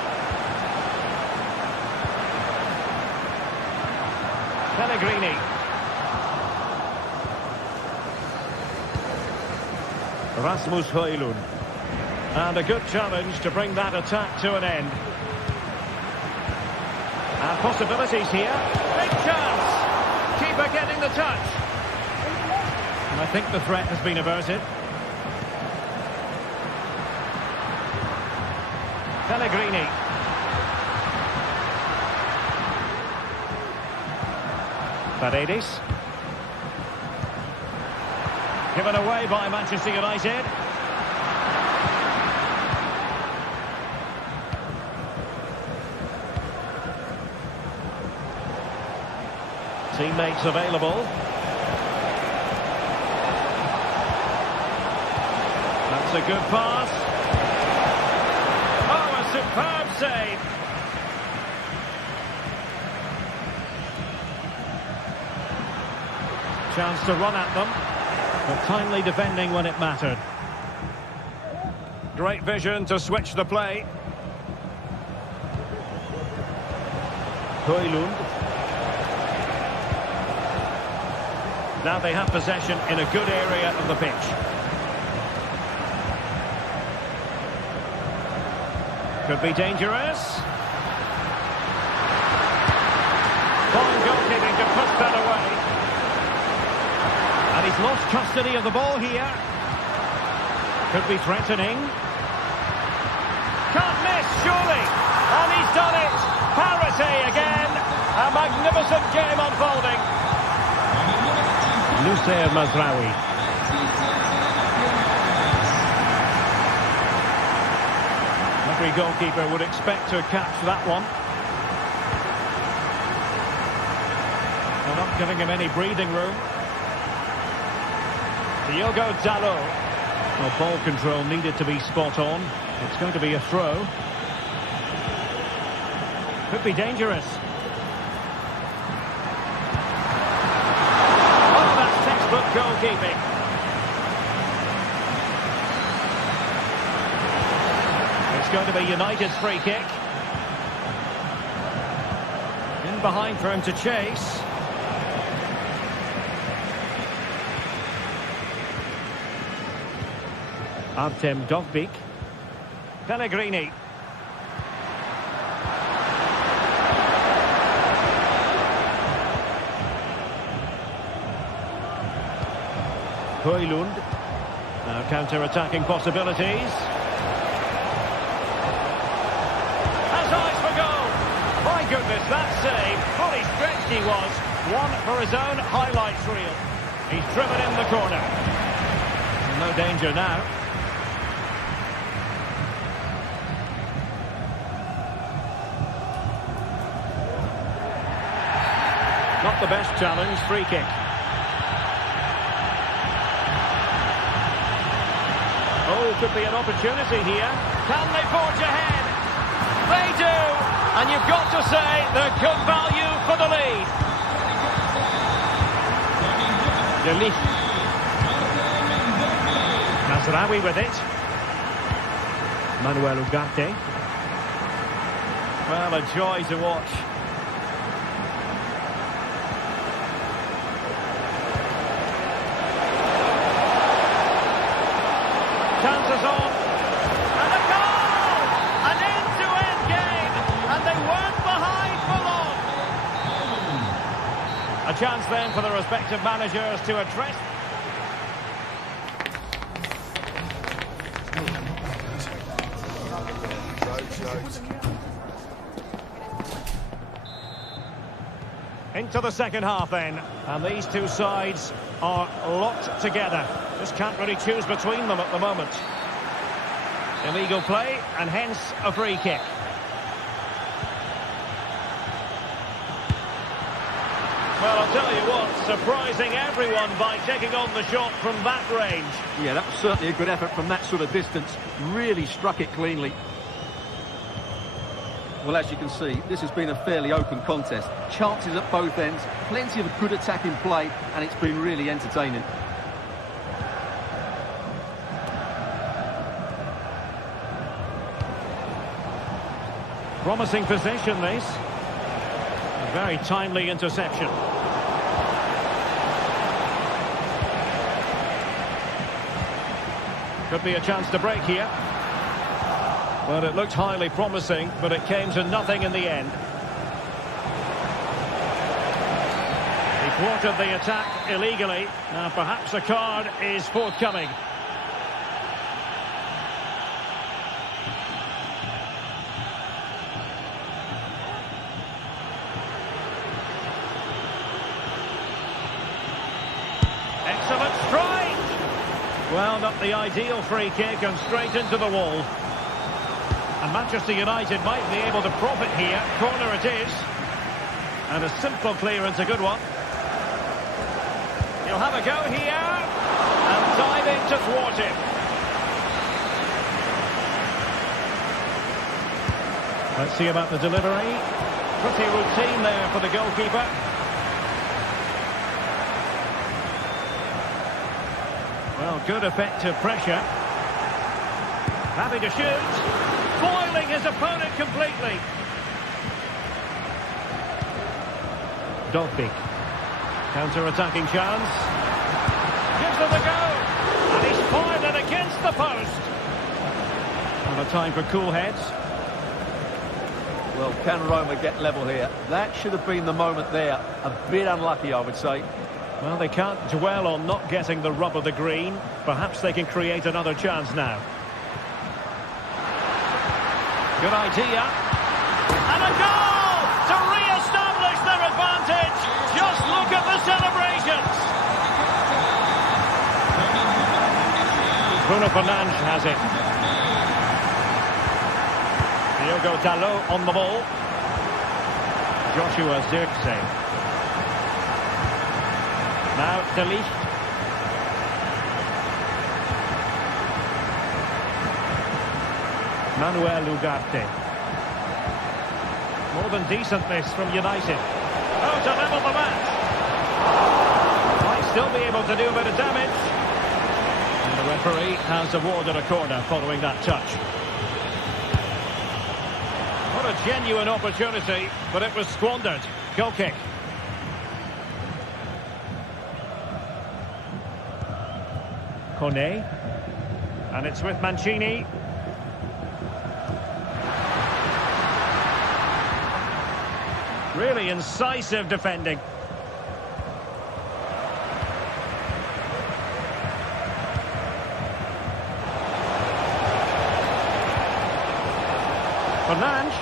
Pellegrini. Rasmus Højlund. And a good challenge to bring that attack to an end. And possibilities here. Big chance. Keeper getting the touch. And I think the threat has been averted. Pellegrini. Paredes. Given away by Manchester United. Teammates available. That's a good pass. Oh, a superb save. Chance to run at them, but timely defending when it mattered. Great vision to switch the play. Højlund. Now they have possession in a good area of the pitch. Could be dangerous. Fine goalkeeping to push that away. And he's lost custody of the ball here. Could be threatening. Can't miss, surely. And he's done it. Parity again. A magnificent game unfolding. Nussair Mazraoui. Every goalkeeper would expect to catch that one. They're not giving him any breathing room. Diogo Dalot. Well, ball control needed to be spot on. It's going to be a throw. Could be dangerous. Textbook goalkeeping. It's going to be United's free kick. In behind for him to chase. Artem Dovbyk. Pellegrini. Højlund. Now counter-attacking possibilities. Has eyes for goal. My goodness, that save. Fully stretched he was. One for his own highlights reel. He's driven in the corner. No danger now. Not the best challenge, free kick. could be an opportunity here. Can they forge ahead? They do! And you've got to say they're good value for the lead. De Ligt. Nasraoui with it. Manuel Ugarte. Well, a joy to watch. Chances on. And a goal! An end-to-end game. And they weren't behind for long. A chance then for the respective managers to address. Into the second half then, and these two sides are locked together. Just can't really choose between them at the moment. Illegal play, and hence a free kick. Well, I'll tell you what, surprising everyone by taking on the shot from that range. Yeah, that was certainly a good effort from that sort of distance. Really struck it cleanly. Well, as you can see, this has been a fairly open contest. Chances at both ends, plenty of good attacking play, and it's been really entertaining. Promising possession, this. A very timely interception. Could be a chance to break here. Well, it looked highly promising, but it came to nothing in the end. He thwarted the attack illegally. Now, perhaps a card is forthcoming. Excellent strike! Well, not the ideal free kick, and straight into the wall. And Manchester United might be able to profit here. Corner it is. And a simple clearance, a good one. He'll have a go here. And dive in to thwart him. Let's see about the delivery. Pretty routine there for the goalkeeper. Well, good effective pressure. Happy to shoot. Foiling his opponent completely. Dolpik. Counter-attacking chance. Gives them a go. And he's fired it against the post. And a time for cool heads. Well, can Roma get level here? That should have been the moment there. A bit unlucky, I would say. Well, they can't dwell on not getting the rub of the green. Perhaps they can create another chance now. Good idea. And a goal to re-establish their advantage. Just look at the celebrations. Bruno Fernandes has it. Diogo Dalot on the ball. Joshua Zirkzee. Now De Ligt. Manuel Ugarte. More than decent miss from United. Oh, to level the match. Might still be able to do a bit of damage. And the referee has awarded a corner following that touch. What a genuine opportunity, but it was squandered. Goal kick. Kone. And it's with Mancini. Really incisive defending. Fernandes.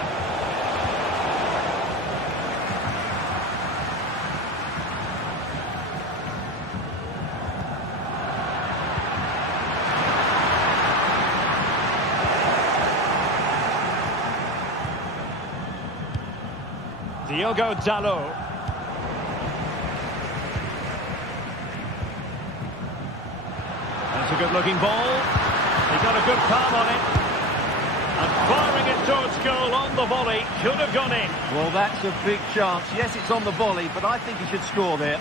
Diogo Dalot. That's a good-looking ball. He got a good palm on it. And firing it towards goal on the volley. Could have gone in. Well, that's a big chance. Yes, it's on the volley, but I think he should score there.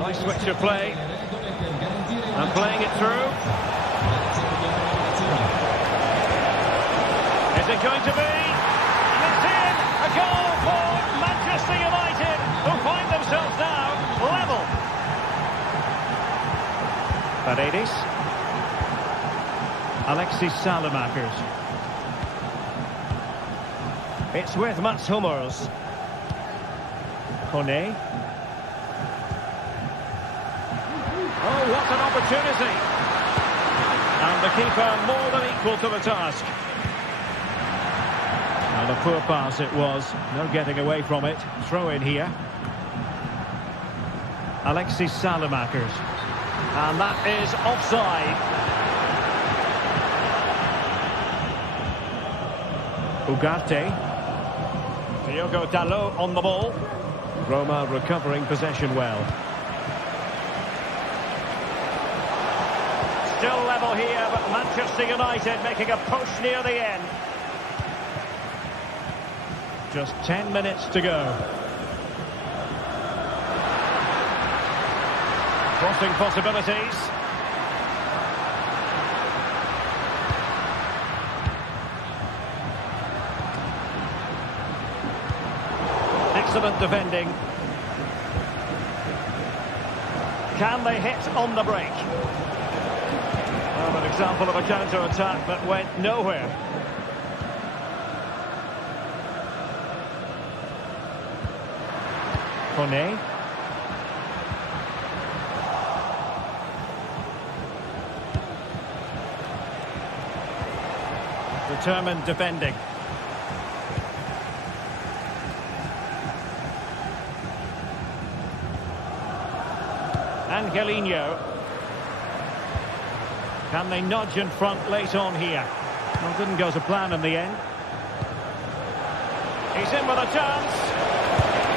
Nice switch of play. And playing it through. Is it going to be? It's in! A goal for Manchester United, who find themselves now level. Paredes. Alexis Salamakers. It's with Mats Hummels. Kone. Oh, what an opportunity. And the keeper more than equal to the task. And a poor pass it was. No getting away from it. Throw in here. Alexis Salamakers. And that is offside. Ugarte. Diogo Dalot on the ball. Roma recovering possession well. Still level here, but Manchester United making a push near the end. Just 10 minutes to go. Crossing possibilities. Excellent defending. Can they hit on the break? An example of a counter-attack that went nowhere. Kone. Determined defending. Angelino. Can they nudge in front late on here? Well, didn't go to plan in the end. He's in with a chance.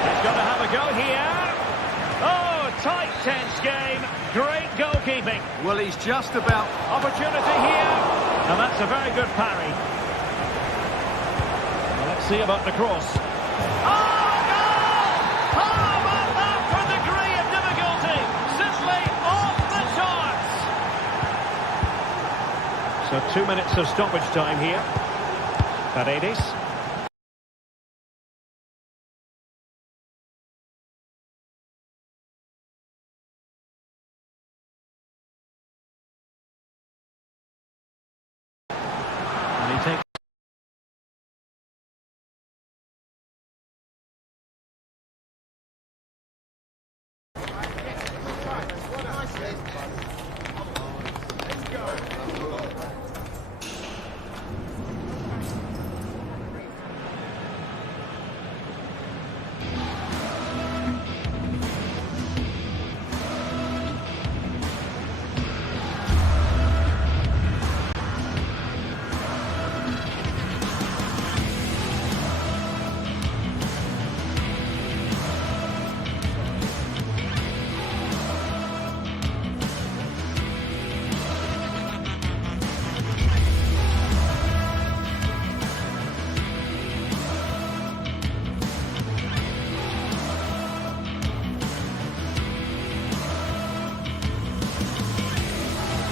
He's got to have a go here. Oh, tight, tense game. Great goalkeeping. Well, he's just about... Opportunity here. And that's a very good parry. Well, let's see about the cross. Oh, goal! How about that for degree of difficulty? Simply off the charts. So 2 minutes of stoppage time here. Paredes. And he takes...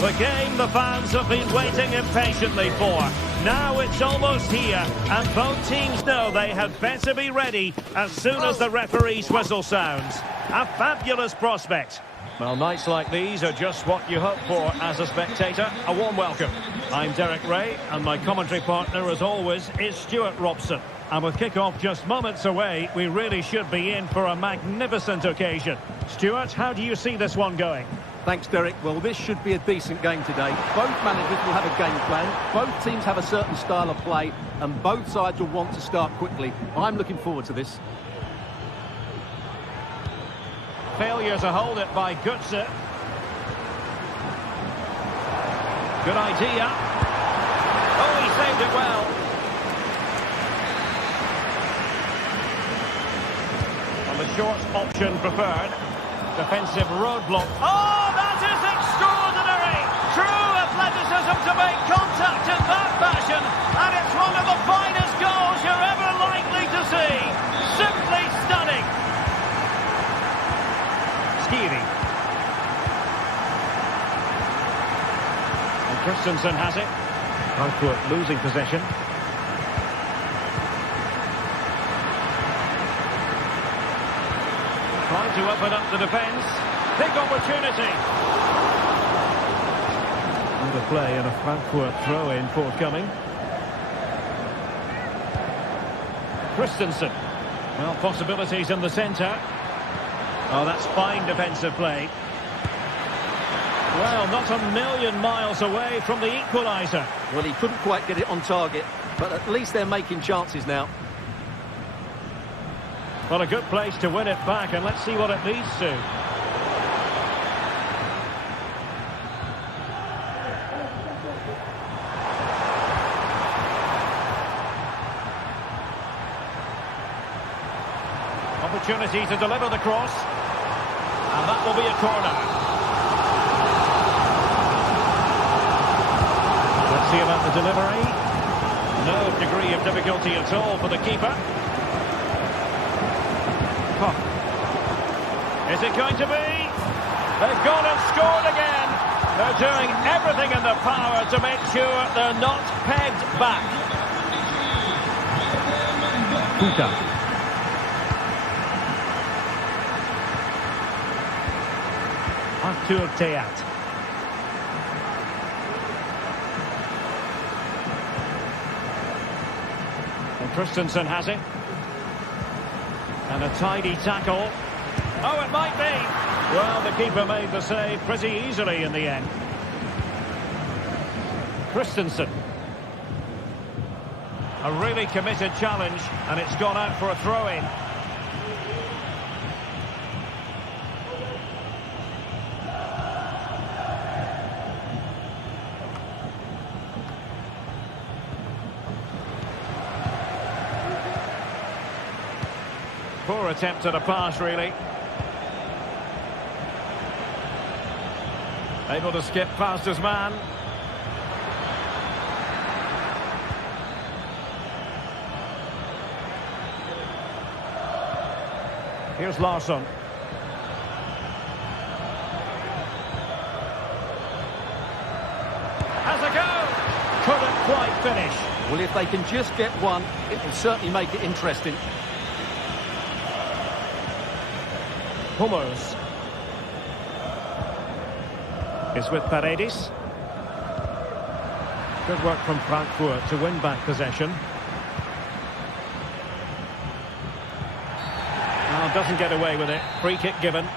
The game the fans have been waiting impatiently for. Now it's almost here, and both teams know they had better be ready as soon as the referee's whistle sounds. A fabulous prospect. Well, nights like these are just what you hope for as a spectator. A warm welcome. I'm Derek Ray, and my commentary partner, as always, is Stuart Robson. And with kick-off just moments away, we really should be in for a magnificent occasion. Stuart, how do you see this one going? Thanks, Derek. Well, this should be a decent game today. Both managers will have a game plan. Both teams have a certain style of play, and both sides will want to start quickly. I'm looking forward to this. Failure to hold it by Götze. Good idea. Oh, he saved it well. And the short option preferred. defensive roadblock. Oh, that is extraordinary! True athleticism to make contact in that fashion, and it's one of the finest goals you're ever likely to see. Simply stunning. Skiri. And Christensen has it. Frankfurt losing possession. Trying to open up the defence. Big opportunity. Good play and a Frankfurt throw-in forthcoming. Christensen. Well, possibilities in the centre. Oh, that's fine defensive play. Well, not a million miles away from the equaliser. Well, he couldn't quite get it on target, but at least they're making chances now. Well, a good place to win it back, and let's see what it leads to. Opportunity to deliver the cross, and that will be a corner. Let's see about the delivery. No degree of difficulty at all for the keeper. Is it going to be? They've gone and scored again. They're doing everything in their power to make sure they're not pegged back. Stuttgart. Arthur Theat. And Christensen has it. And a tidy tackle. Oh, it might be. Well, the keeper made the save pretty easily in the end. Christensen. A really committed challenge, and it's gone out for a throw-in. Poor attempt at a pass, really. Able to skip past his man. Here's Larsson. Has a go! Couldn't quite finish. Well, if they can just get one, it will certainly make it interesting. Hummels is with Paredes. Good work from Frankfurt to win back possession. Oh, doesn't get away with it. Free kick given.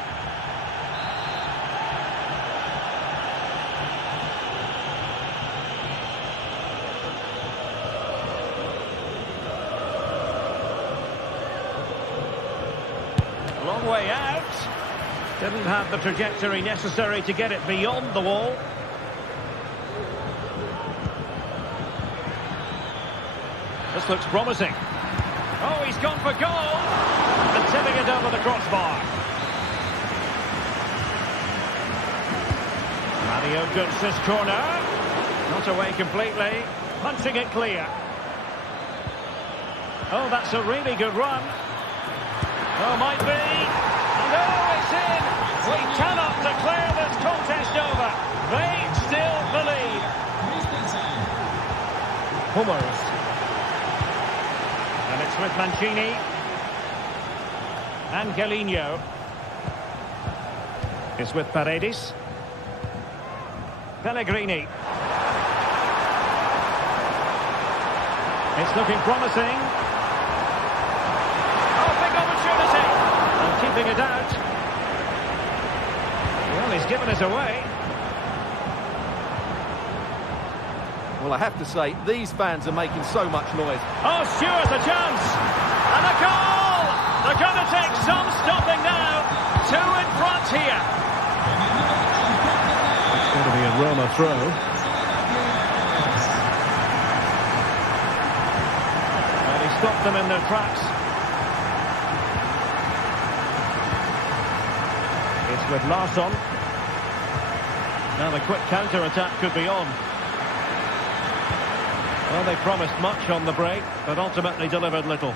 Long way out. Didn't have the trajectory necessary to get it beyond the wall. This looks promising. Oh, he's gone for goal. And tipping it over the crossbar. Mario Götze's corner. Not away completely. Punching it clear. Oh, that's a really good run. Oh, might be. And oh, it's in. We cannot declare this contest over. They still believe. Hummels. And it's with Mancini. Angelino. It's with Paredes. Pellegrini. It's looking promising. Oh, big opportunity. And keeping it out. Well, he's given us away. Well, I have to say, these fans are making so much noise. Oh, Stewart, a chance! And a goal! They're going to take some stopping now. 2 in front here. It's going to be a Roma throw. And he stopped them in their tracks. It's with Larsson. Now the quick counter-attack could be on. Well, they promised much on the break, but ultimately delivered little.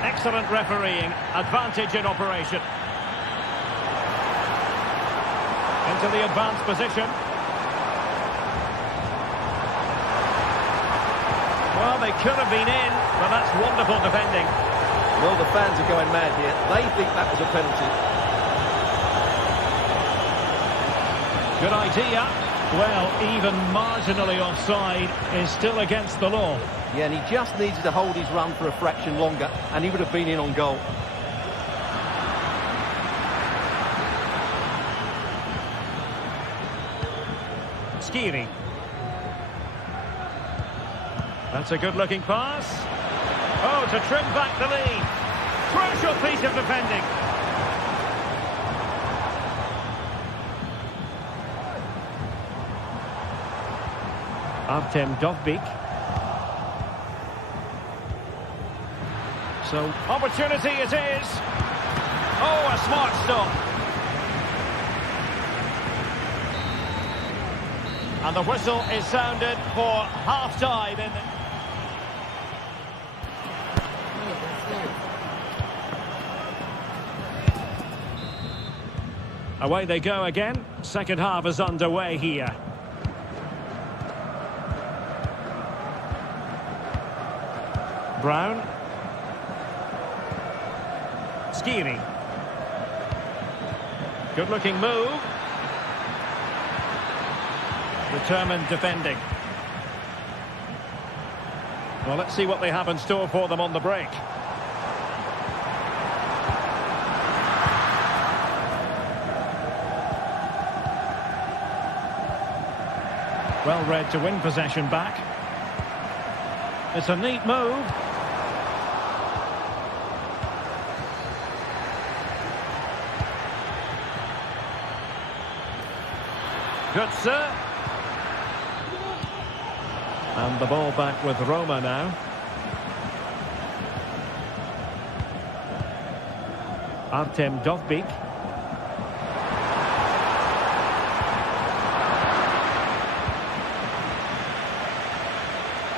Excellent refereeing, advantage in operation. Into the advanced position. Well, they could have been in, but that's wonderful defending. Well, the fans are going mad here. They think that was a penalty. Good idea. Well, even marginally offside is still against the law. Yeah, and he just needed to hold his run for a fraction longer, and he would have been in on goal. Skiri. That's a good-looking pass. Oh, to trim back the lead. Crucial piece of defending. Artem Dovbyk. So, opportunity it is. Oh, a smart stop. And the whistle is sounded for half-time in the... Away they go again. Second half is underway here. Brown. Skiri. Good-looking move. Determined defending. Well, let's see what they have in store for them on the break. Well read to win possession back. It's a neat move. Good, sir. And the ball back with Roma now. Artem Dovbyk.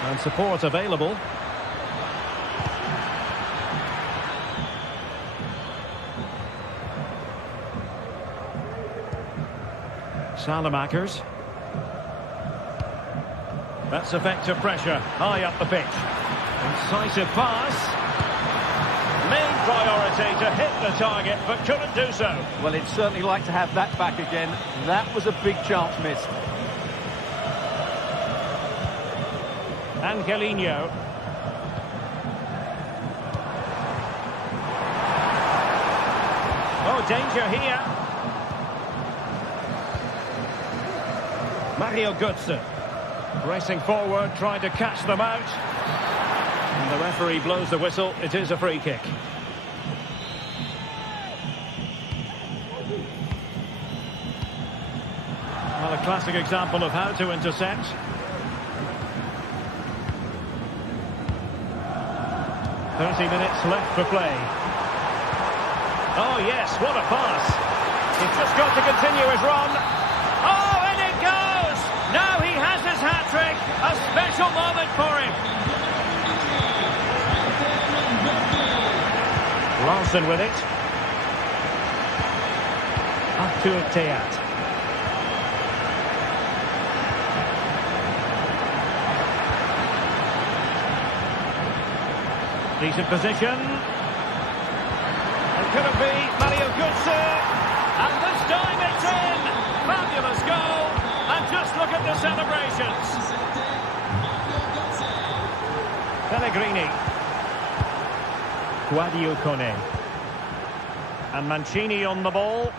And support available. Salamakers. That's effective pressure, high up the pitch. Incisive pass. Main priority to hit the target, but couldn't do so. Well, he'd certainly like to have that back again. That was a big chance missed. Angelino. Oh, danger here. Mario Götze. Racing forward, trying to catch them out. And the referee blows the whistle. It is a free kick. Well, a classic example of how to intercept. .30 minutes left for play. Oh, yes, what a pass. He's just got to continue his run. Oh, and it goes! Now he has his hat-trick. A special moment for him. Larsson with it. Sttutgart. Decent position. And could it be Mario Götze? And this time it's in! Fabulous goal! And just look at the celebrations. Pellegrini. Guadio Kone. And Mancini on the ball.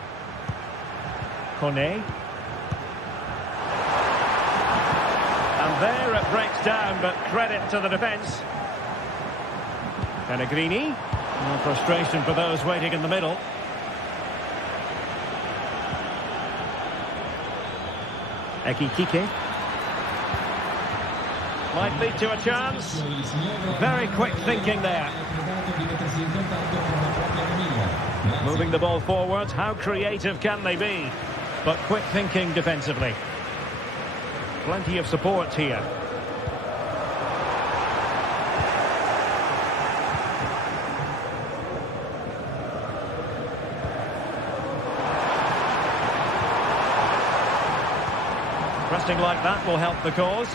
Kone. And there it breaks down, but credit to the defence. Pellegrini. No frustration for those waiting in the middle. Ekitike. Might lead to a chance. Very quick thinking there. Moving the ball forward, how creative can they be? But quick thinking defensively. Plenty of support here. Pressing like that will help the cause.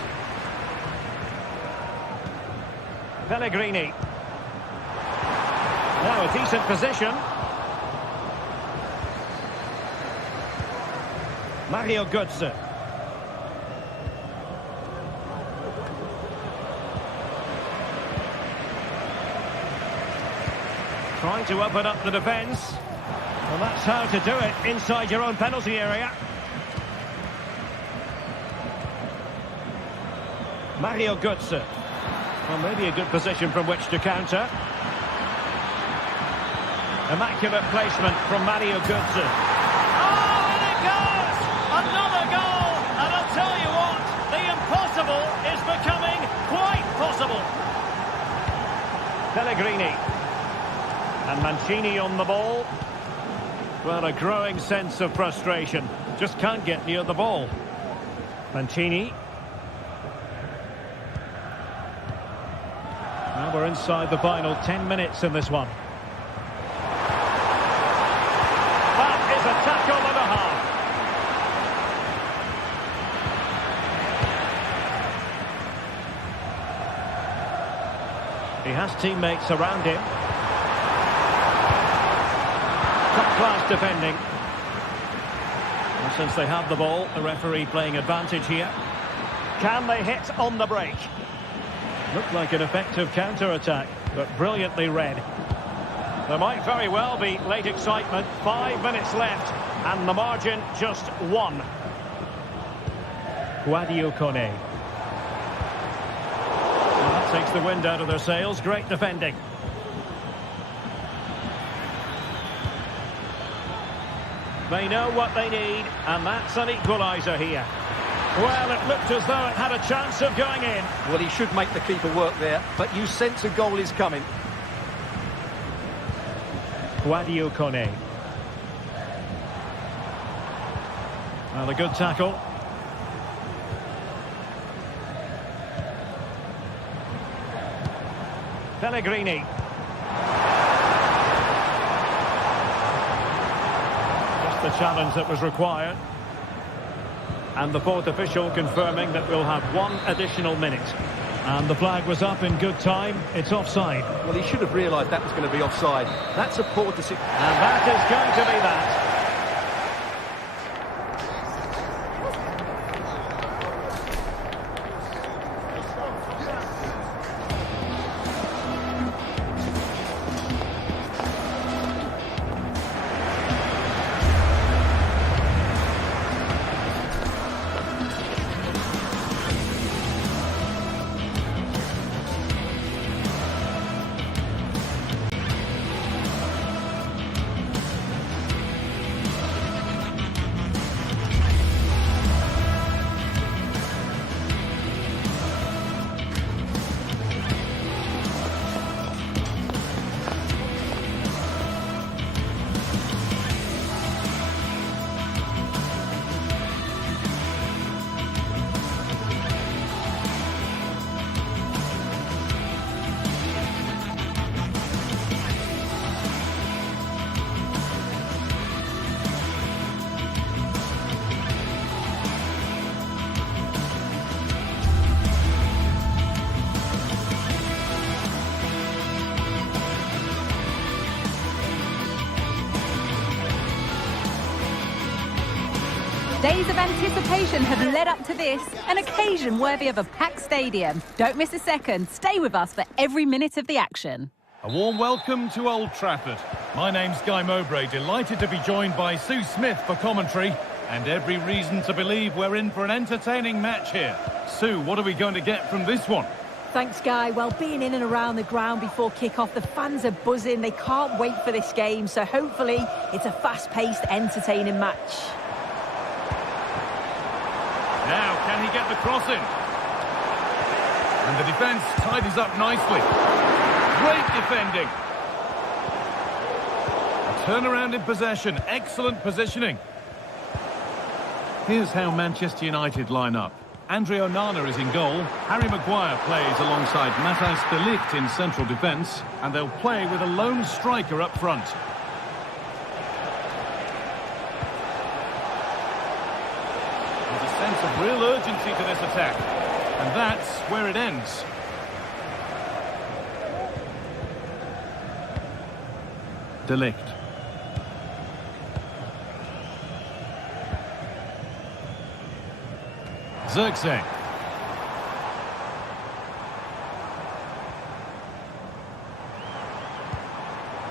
Pellegrini. Now a decent position. Mario Götze. Trying to open up the defence. Well, that's how to do it inside your own penalty area. Mario Götze. Well, maybe a good position from which to counter. Immaculate placement from Mario Götze. Oh, and it goes! Another goal! And I'll tell you what, the impossible is becoming quite possible. Pellegrini. And Mancini on the ball. Well, a growing sense of frustration. Just can't get near the ball. Mancini. Now we're inside the final 10 minutes in this one. That is a tackle and a half. He has teammates around him. Top-class defending. And since they have the ball, the referee playing advantage here. Can they hit on the break? Looked like an effective counter-attack, but brilliantly read. There might very well be late excitement. 5 minutes left, and the margin just 1. Guadio Kone. Well, that takes the wind out of their sails. Great defending. They know what they need, and that's an equaliser here. Well, it looked as though it had a chance of going in. Well, he should make the keeper work there, but you sense a goal is coming. Guadio Kone. Well, a good tackle. Pellegrini. Just the challenge that was required. And the fourth official confirming that we'll have 1 additional minute. And the flag was up in good time. It's offside. Well, he should have realised that was going to be offside. That's a poor decision. And that is going to be that. Days of anticipation have led up to this, an occasion worthy of a packed stadium. Don't miss a second. Stay with us for every minute of the action. A warm welcome to Old Trafford. My name's Guy Mowbray, delighted to be joined by Sue Smith for commentary, and every reason to believe we're in for an entertaining match here. Sue, what are we going to get from this one? Thanks, Guy. Well, being in and around the ground before kick-off, the fans are buzzing. They can't wait for this game, so hopefully it's a fast-paced, entertaining match. Now, can he get the cross in? And the defence tidies up nicely. Great defending. A Turnaround in possession. Excellent positioning. Here's how Manchester United line up. Andre Onana is in goal. Harry Maguire plays alongside Matthijs de Ligt in central defence. And they'll play with a lone striker up front. There's a sense of real urgency to this attack. And that's where it ends. De Ligt. Zirkzee.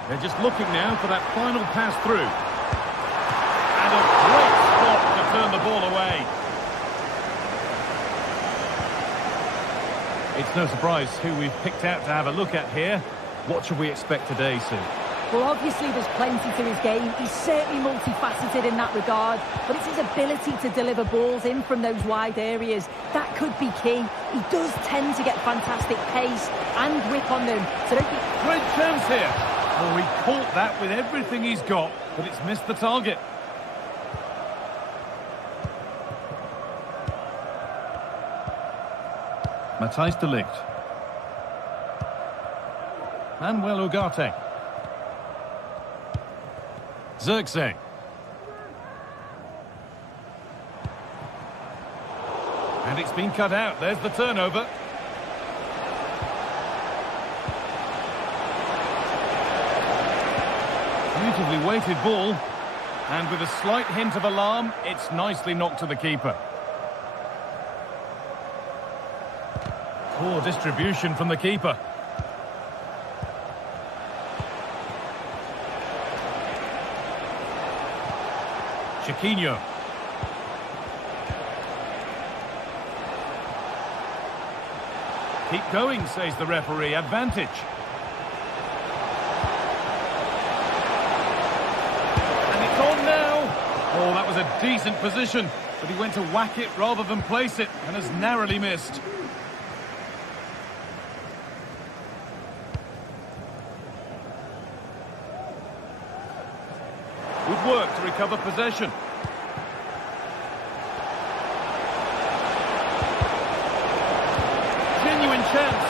They're just looking now for that final pass through. And a great stop to turn the ball away. It's no surprise who we've picked out to have a look at here. What should we expect today, Sue? Well, obviously there's plenty to his game. He's certainly multifaceted in that regard, but it's his ability to deliver balls in from those wide areas. That could be key. He does tend to get fantastic pace and whip on them. So don't be... Great chance here. Oh, he caught that with everything he's got, but it's missed the target. Matthijs de Ligt. Manuel Ugarte. Zirkzee. And it's been cut out. There's the turnover. Beautifully weighted ball. And with a slight hint of alarm, it's nicely knocked to the keeper. Poor distribution from the keeper. Chiquinho. Keep going, says the referee. Advantage. And it's on now. Oh, that was a decent position, but he went to whack it rather than place it and has narrowly missed. Good work to recover possession. Genuine chance.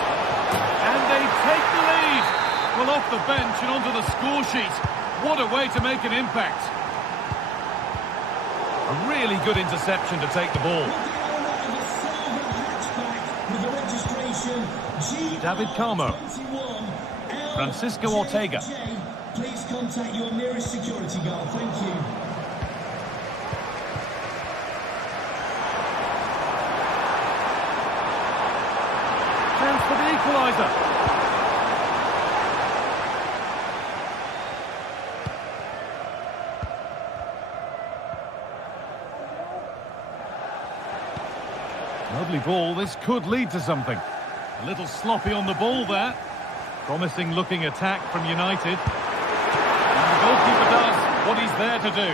And they take the lead. Well, off the bench and onto the score sheet. What a way to make an impact. A really good interception to take the ball. David Carmo. Francisco Ortega. Please contact your nearest security guard. Thank you. Chance for the equaliser. Lovely ball. This could lead to something. A little sloppy on the ball there. Promising looking attack from United. The goalkeeper does what he's there to do.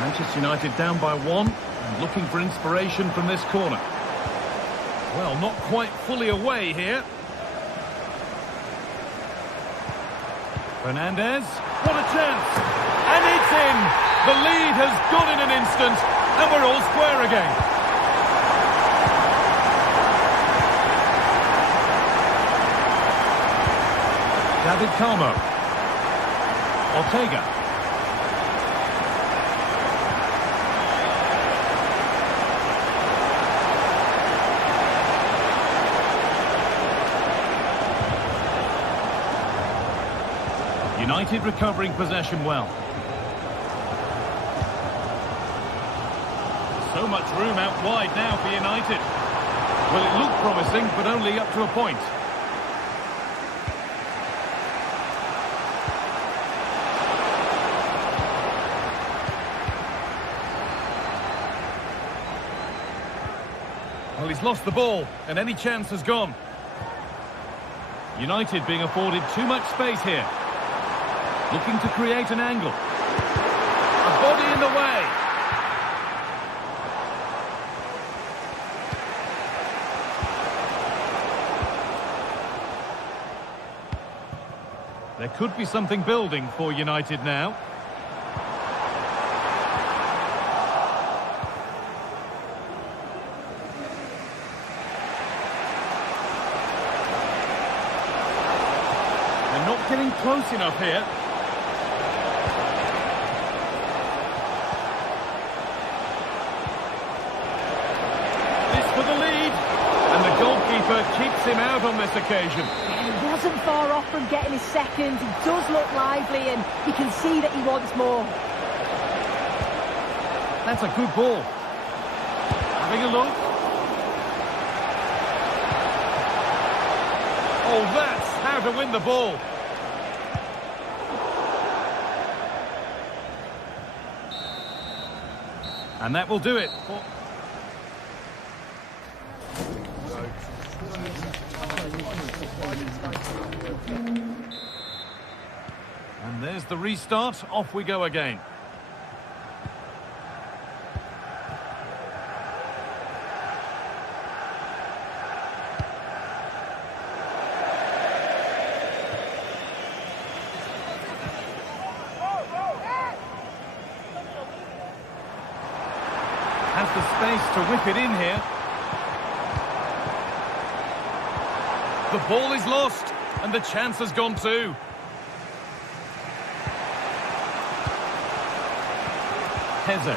Manchester United down by 1 and looking for inspiration from this corner. Well, not quite fully away here. Fernandez, what a chance! And it's in! The lead has gone in an instant and we're all square again. David Carmo. Ortega. United recovering possession well. So much room out wide now for United. Well, it looked promising, but only up to a point. Well, he's lost the ball, and any chance has gone. United being afforded too much space here. Looking to create an angle. A body in the way. There could be something building for United now. They're not getting close enough here. For the lead, and the goalkeeper keeps him out on this occasion. He wasn't far off from getting his second. He does look lively, and you can see that he wants more. That's a good ball. Having a look. Oh, that's how to win the ball. And that will do it. And there's the restart. Off we go again. Has the space to whip it in here. The ball is lost, and the chance has gone too. Heze.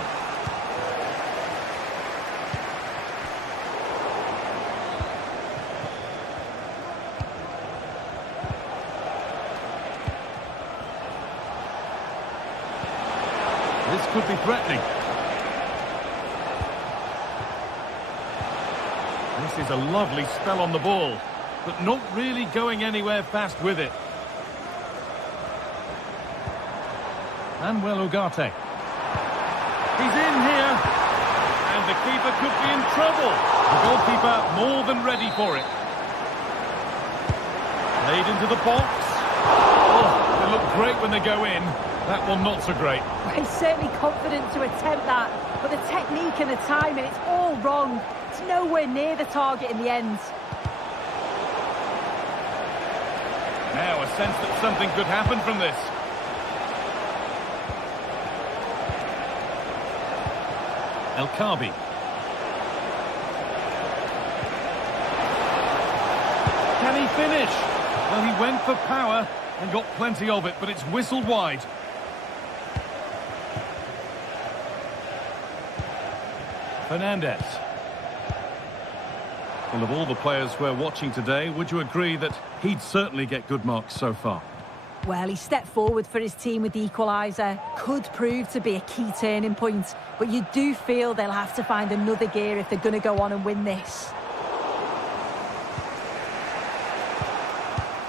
This could be threatening. This is a lovely spell on the ball, but not really going anywhere fast with it. Manuel Ugarte. He's in here, and the keeper could be in trouble. The goalkeeper more than ready for it. Played into the box. Oh, they look great when they go in. That one not so great. He's certainly confident to attempt that, but the technique and the timing, it's all wrong. It's nowhere near the target in the end. Now a sense that something could happen from this. El Khabi. Can he finish? Well, he went for power and got plenty of it, but it's whistled wide. Fernandez. Well, of all the players we're watching today, would you agree that he'd certainly get good marks so far? Well, he stepped forward for his team with the equaliser. Could prove to be a key turning point, but you do feel they'll have to find another gear if they're going to go on and win this.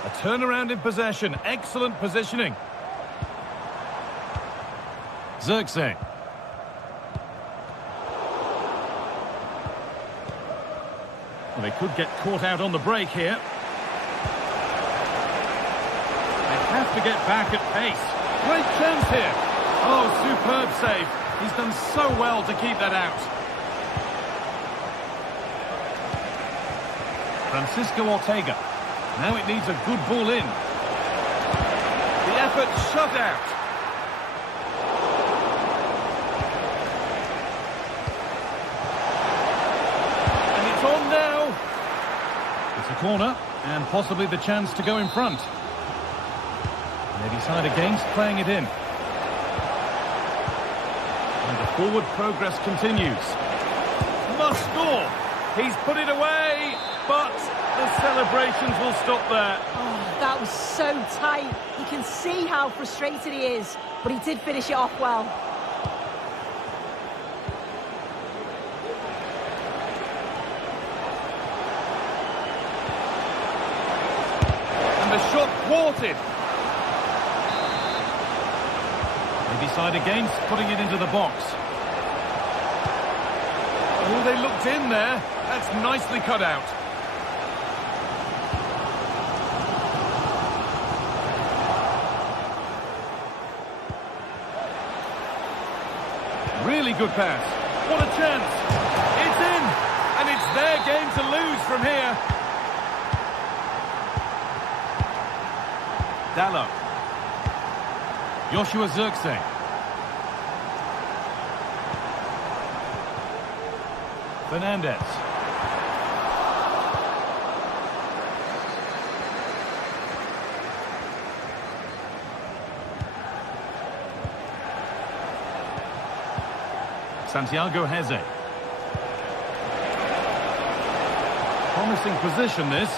A turnaround in possession. Excellent positioning. Zirkzee. Well, they could get caught out on the break here. Have to get back at pace. Great chance here. Oh, superb save. He's done so well to keep that out. Francisco Ortega. Now it needs a good ball in. The effort shut out. And it's on now. It's a corner and possibly the chance to go in front. They decide against playing it in. And the forward progress continues. Must score. He's put it away, but the celebrations will stop there. Oh, that was so tight. You can see how frustrated he is, but he did finish it off well. And the shot thwarted. They decide against putting it into the box. Oh, they looked in there. That's nicely cut out. Really good pass. What a chance. It's in. And it's their game to lose from here. Dallo. Joshua Zirkzee. Fernandez. Santiago Heze. Promising position, this.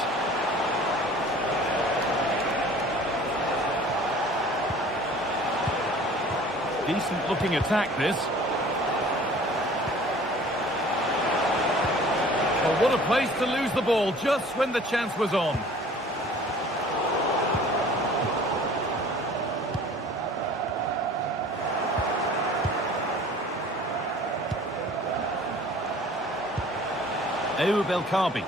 Decent looking attack, this. Oh, what a place to lose the ball just when the chance was on. Ayoub El Kaabi.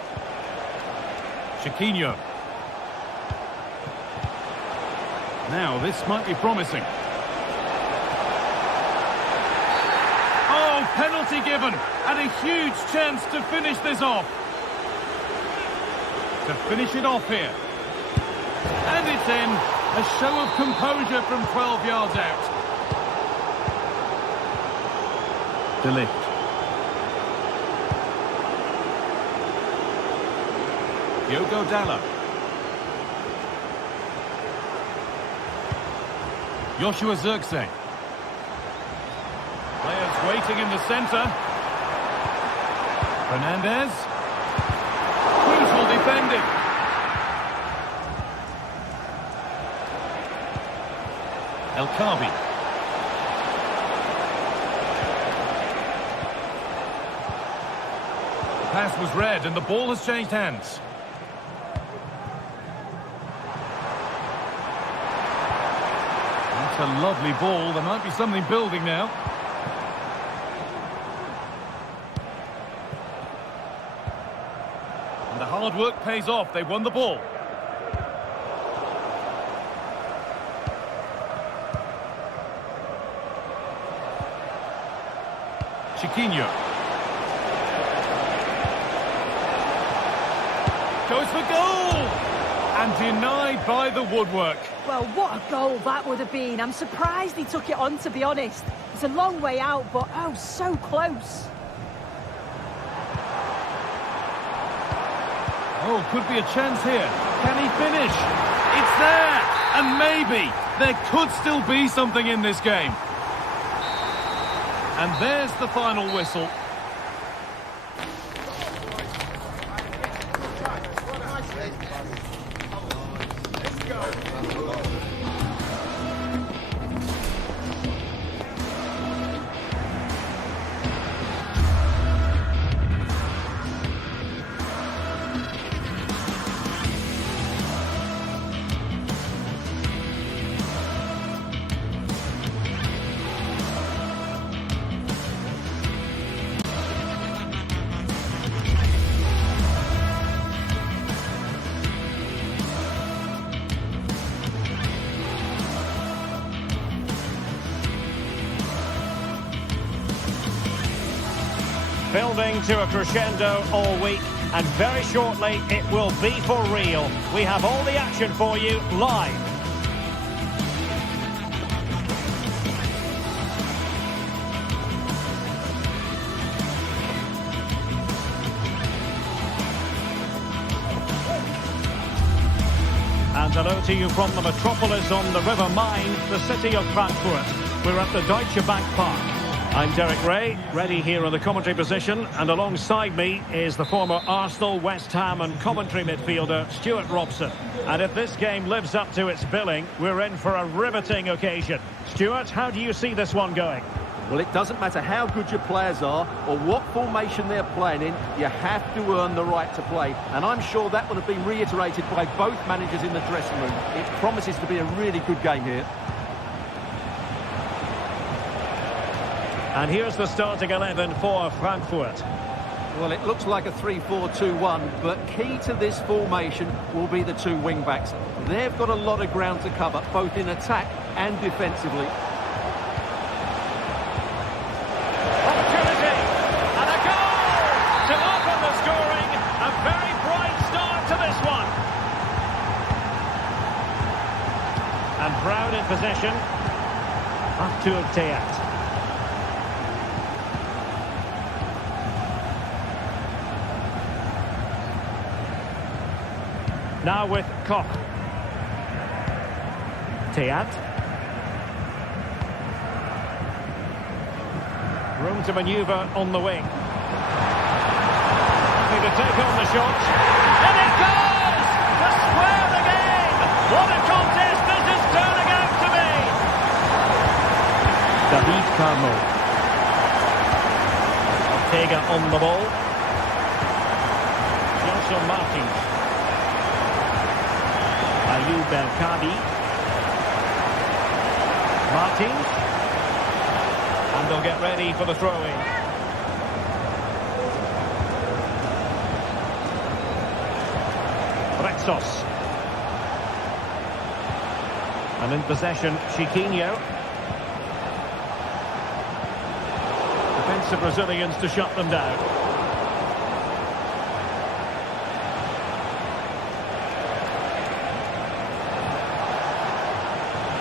Chiquinho. Now, this might be promising. Oh, penalty given, and a huge chance to finish this off. To finish it off here. And it's in. A show of composure from 12 yards out. De Ligt. Diogo Dalot. Joshua Zirkzee. Players waiting in the centre. Fernandez. Crucial defending. El Kaabi. The pass was read and the ball has changed hands. A lovely ball. There might be something building now. And the hard work pays off. They won the ball. Chiquinho. Goes for goal! And denied by the woodwork. Well, what a goal that would have been. I'm surprised he took it on, to be honest. It's a long way out, but oh, so close. Oh, could be a chance here. Can he finish? It's there! And maybe there could still be something in this game. And there's the final whistle. Building to a crescendo all week, and very shortly it will be for real. We have all the action for you live. And hello to you from the metropolis on the River Main, the city of Frankfurt. We're at the Deutsche Bank Park. I'm Derek Ray, ready here in the commentary position, and alongside me is the former Arsenal, West Ham and Coventry midfielder, Stuart Robson. And if this game lives up to its billing, we're in for a riveting occasion. Stuart, how do you see this one going? Well, it doesn't matter how good your players are or what formation they're playing in, you have to earn the right to play. And I'm sure that would have been reiterated by both managers in the dressing room. It promises to be a really good game here. And here's the starting 11 for Frankfurt. Well, it looks like a 3-4-2-1, but key to this formation will be the two wing-backs. They've got a lot of ground to cover, both in attack and defensively. Opportunity! And a goal! To open the scoring, a very bright start to this one. And Brown in possession. Sttutgart. Now with Koch. Teat. Room to manoeuvre on the wing. Happy to take on the shot. And it goes! To square the game! What a contest this is turning out to be! David Carmo. Ortega on the ball. Johnson Martins. Ayub El-Kadi. Martins. And they'll get ready for the throw-in. Rexos. And in possession, Chiquinho. Defensive Brazilians to shut them down.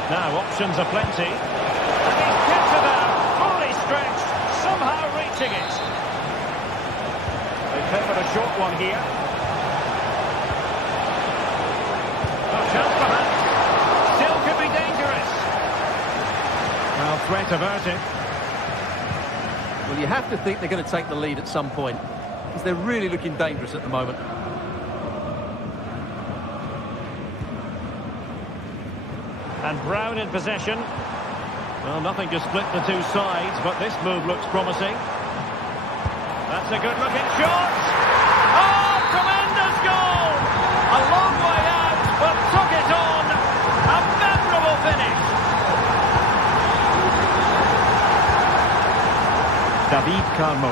Now options are plenty. And he's kept it out, fully stretched, somehow reaching it. They favoured a short one here. No chance perhaps. Still could be dangerous. Well, threat averted. Well, you have to think they're going to take the lead at some point, because they're really looking dangerous at the moment. And Brown in possession. Well, nothing to split the two sides, but this move looks promising. That's a good-looking shot. Oh, tremendous goal! A long way out, but took it on. A memorable finish. David Carmo.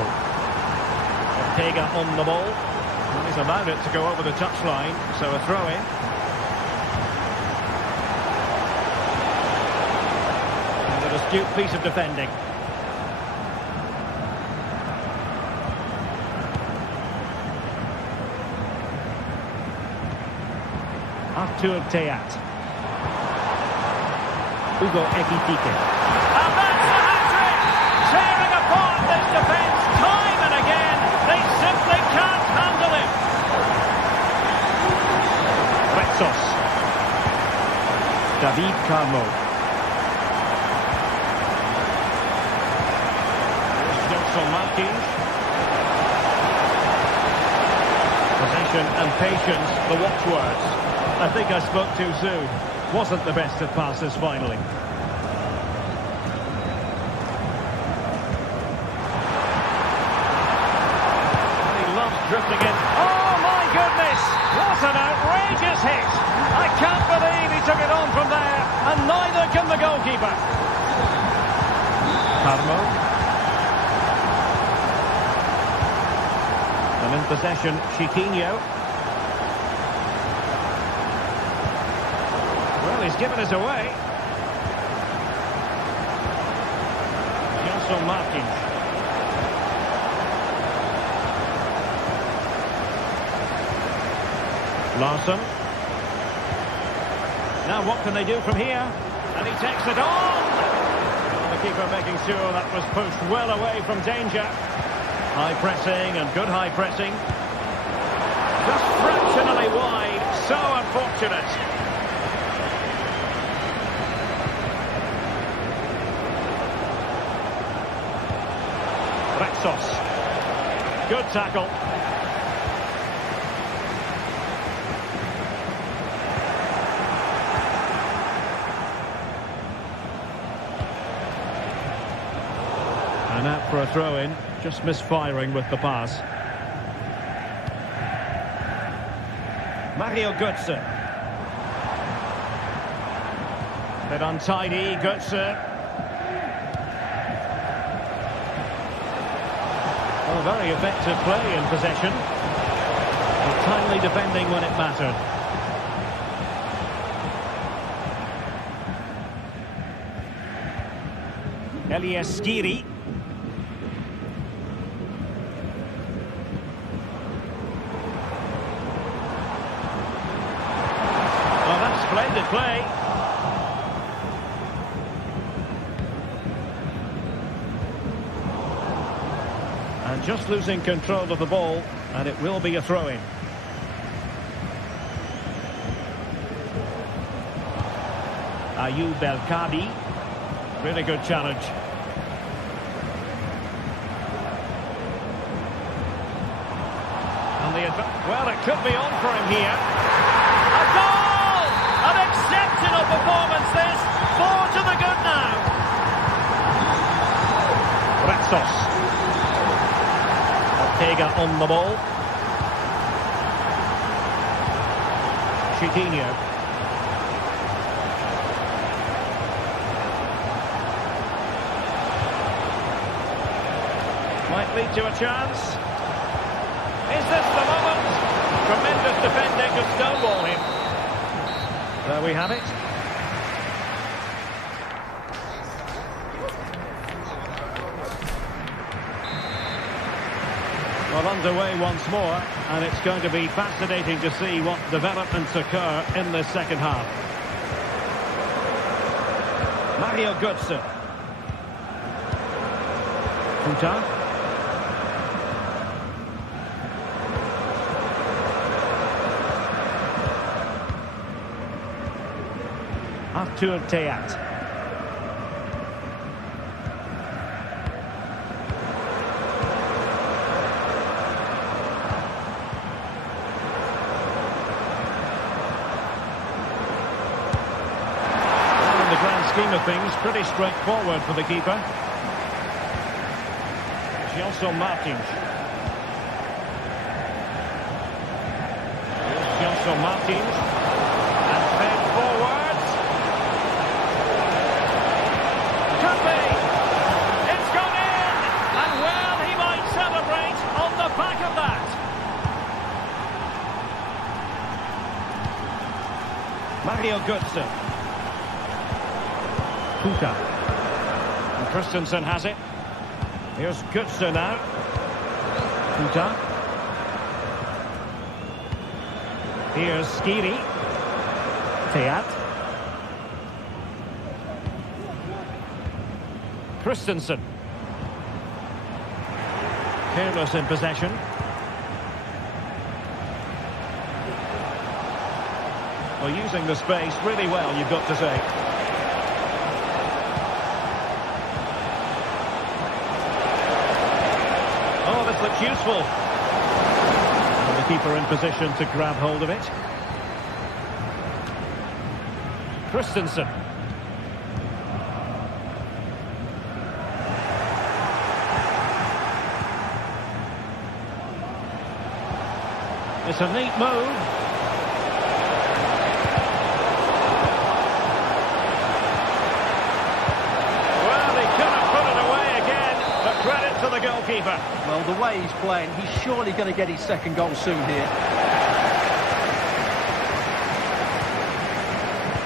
Ortega on the ball. Well, he's allowed it to go over the touchline, so a throw-in. Astute piece of defending. Sttutgart. Hugo Ekitike. And that's the hat-trick! Tearing apart this defence time and again. They simply can't handle him. Rexos. David Carmo. Martins. Possession and patience, the watchwords. I think I spoke too soon. Wasn't the best of passes finally. He loves drifting in. Oh my goodness! What an outrageous hit! I can't believe he took it on from there, and neither can the goalkeeper. Carmo. And in possession, Chiquinho. Well, he's given us away. Johnson Martins. Larson. Now what can they do from here? And he takes it on! Well, the keeper making sure that was pushed well away from danger. High pressing and good high pressing. Just fractionally wide. So unfortunate. Rexos. Good tackle. And out for a throw-in. Just misfiring with the pass. Mario Götze. Bit untidy, Götze. Oh, very effective play in possession. But timely defending when it mattered. Elias Skiri. Splendid play. just losing control of the ball, and it will be a throw-in. Ayoub El-Kadi. Really good challenge. And well, it could be on for him here. A goal! An exceptional performance this. 4 to the good now. Ratsos. Ortega on the ball. Chiquinho. Might lead to a chance. Is this the moment? Tremendous defending to stonewall him. There we have it. Well, underway once more, and it's going to be fascinating to see what developments occur in this second half. Mario Götze. Puta. Artur Teat. In the grand scheme of things, pretty straightforward for the keeper. Gelson Martins. Here's Gelson Martins. And fed forward. It's gone in, and well, he might celebrate on the back of that. Mario Götze. Puta. And Christensen has it. Here's Götze now. Puta. Here's Skiri. Teat. Christensen. Careless in possession. Well, using the space really well, you've got to say. Oh, this looks useful. And the keeper in position to grab hold of it. Christensen. It's a neat move. Well, he could have put it away again, but credit to the goalkeeper. Well, the way he's playing, he's surely going to get his second goal soon here.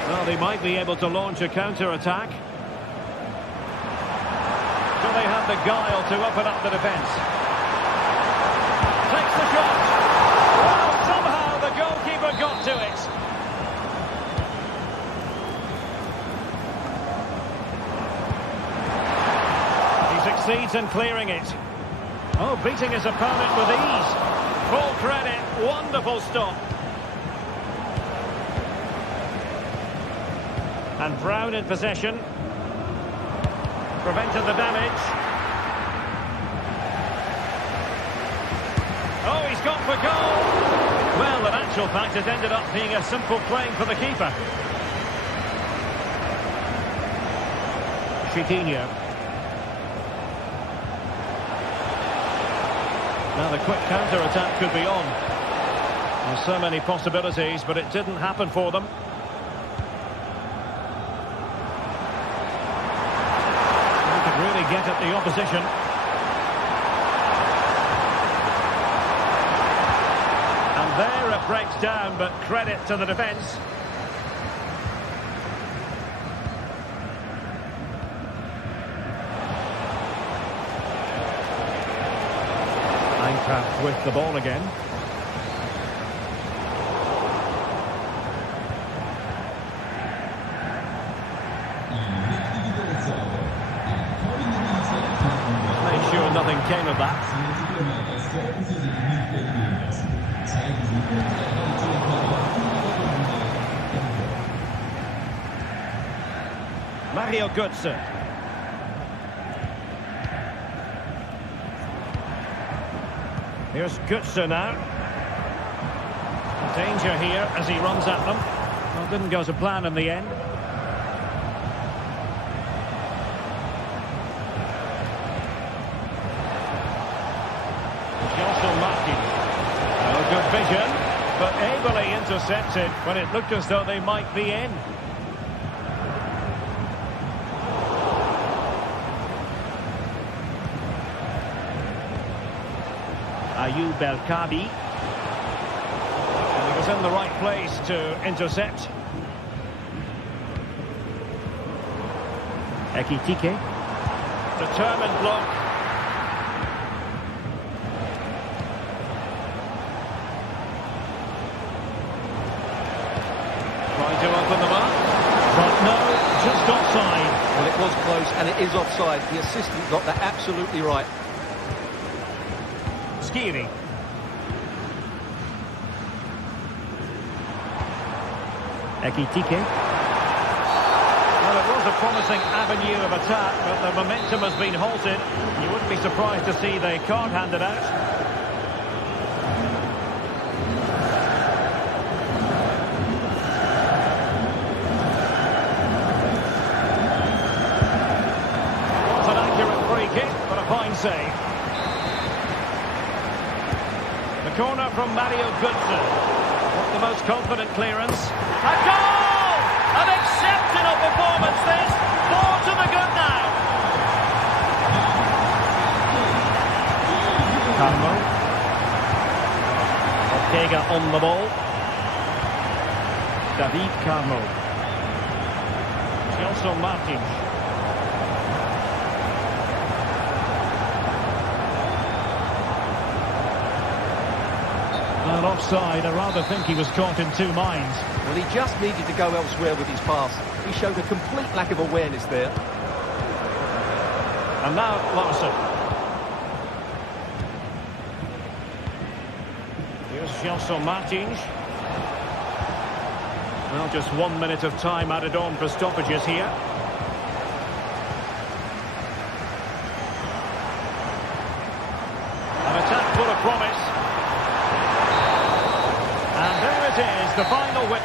Well, they might be able to launch a counter-attack. Do they have the guile to open up the defence? Takes the shot. Well, somehow the goalkeeper got to it. He succeeds in clearing it. Oh, beating his opponent with ease. Full credit, wonderful stop. And Brown in possession. Prevented the damage. Oh, he's gone for goal. Well, in actual fact, it ended up being a simple claim for the keeper. Chiquinho. Now the quick counter-attack could be on. There's so many possibilities, but it didn't happen for them. They could really get at the opposition. And there it breaks down, but credit to the defence. With the ball again. Made sure nothing came of that. Mario Götze. Here's Götze now. Danger here as he runs at them. Well, didn't go to plan in the end. Good vision, but ably intercepted when it looked as though they might be in. Ayoub El-Kabi. And he was in the right place to intercept. Ekitike. Determined block. To open them up, but no, just offside. Well, it was close, and it is offside. The assistant got that absolutely right. Skiri. Ekitike. Well, it was a promising avenue of attack, but the momentum has been halted. You wouldn't be surprised to see the card handed out. Fine save. The corner from Mario Götze. Not the most confident clearance. A goal! An exceptional performance this. 4 to the good now. Carmo. Ortega on the ball. David Carmo. Gelson Martins. And offside, I rather think he was caught in two minds. Well, he just needed to go elsewhere with his pass. He showed a complete lack of awareness there. And now Larson. Here's Gelson Martins. Well, just 1 minute of time added on for stoppages here. An attack full of promise. And there it is, the final win.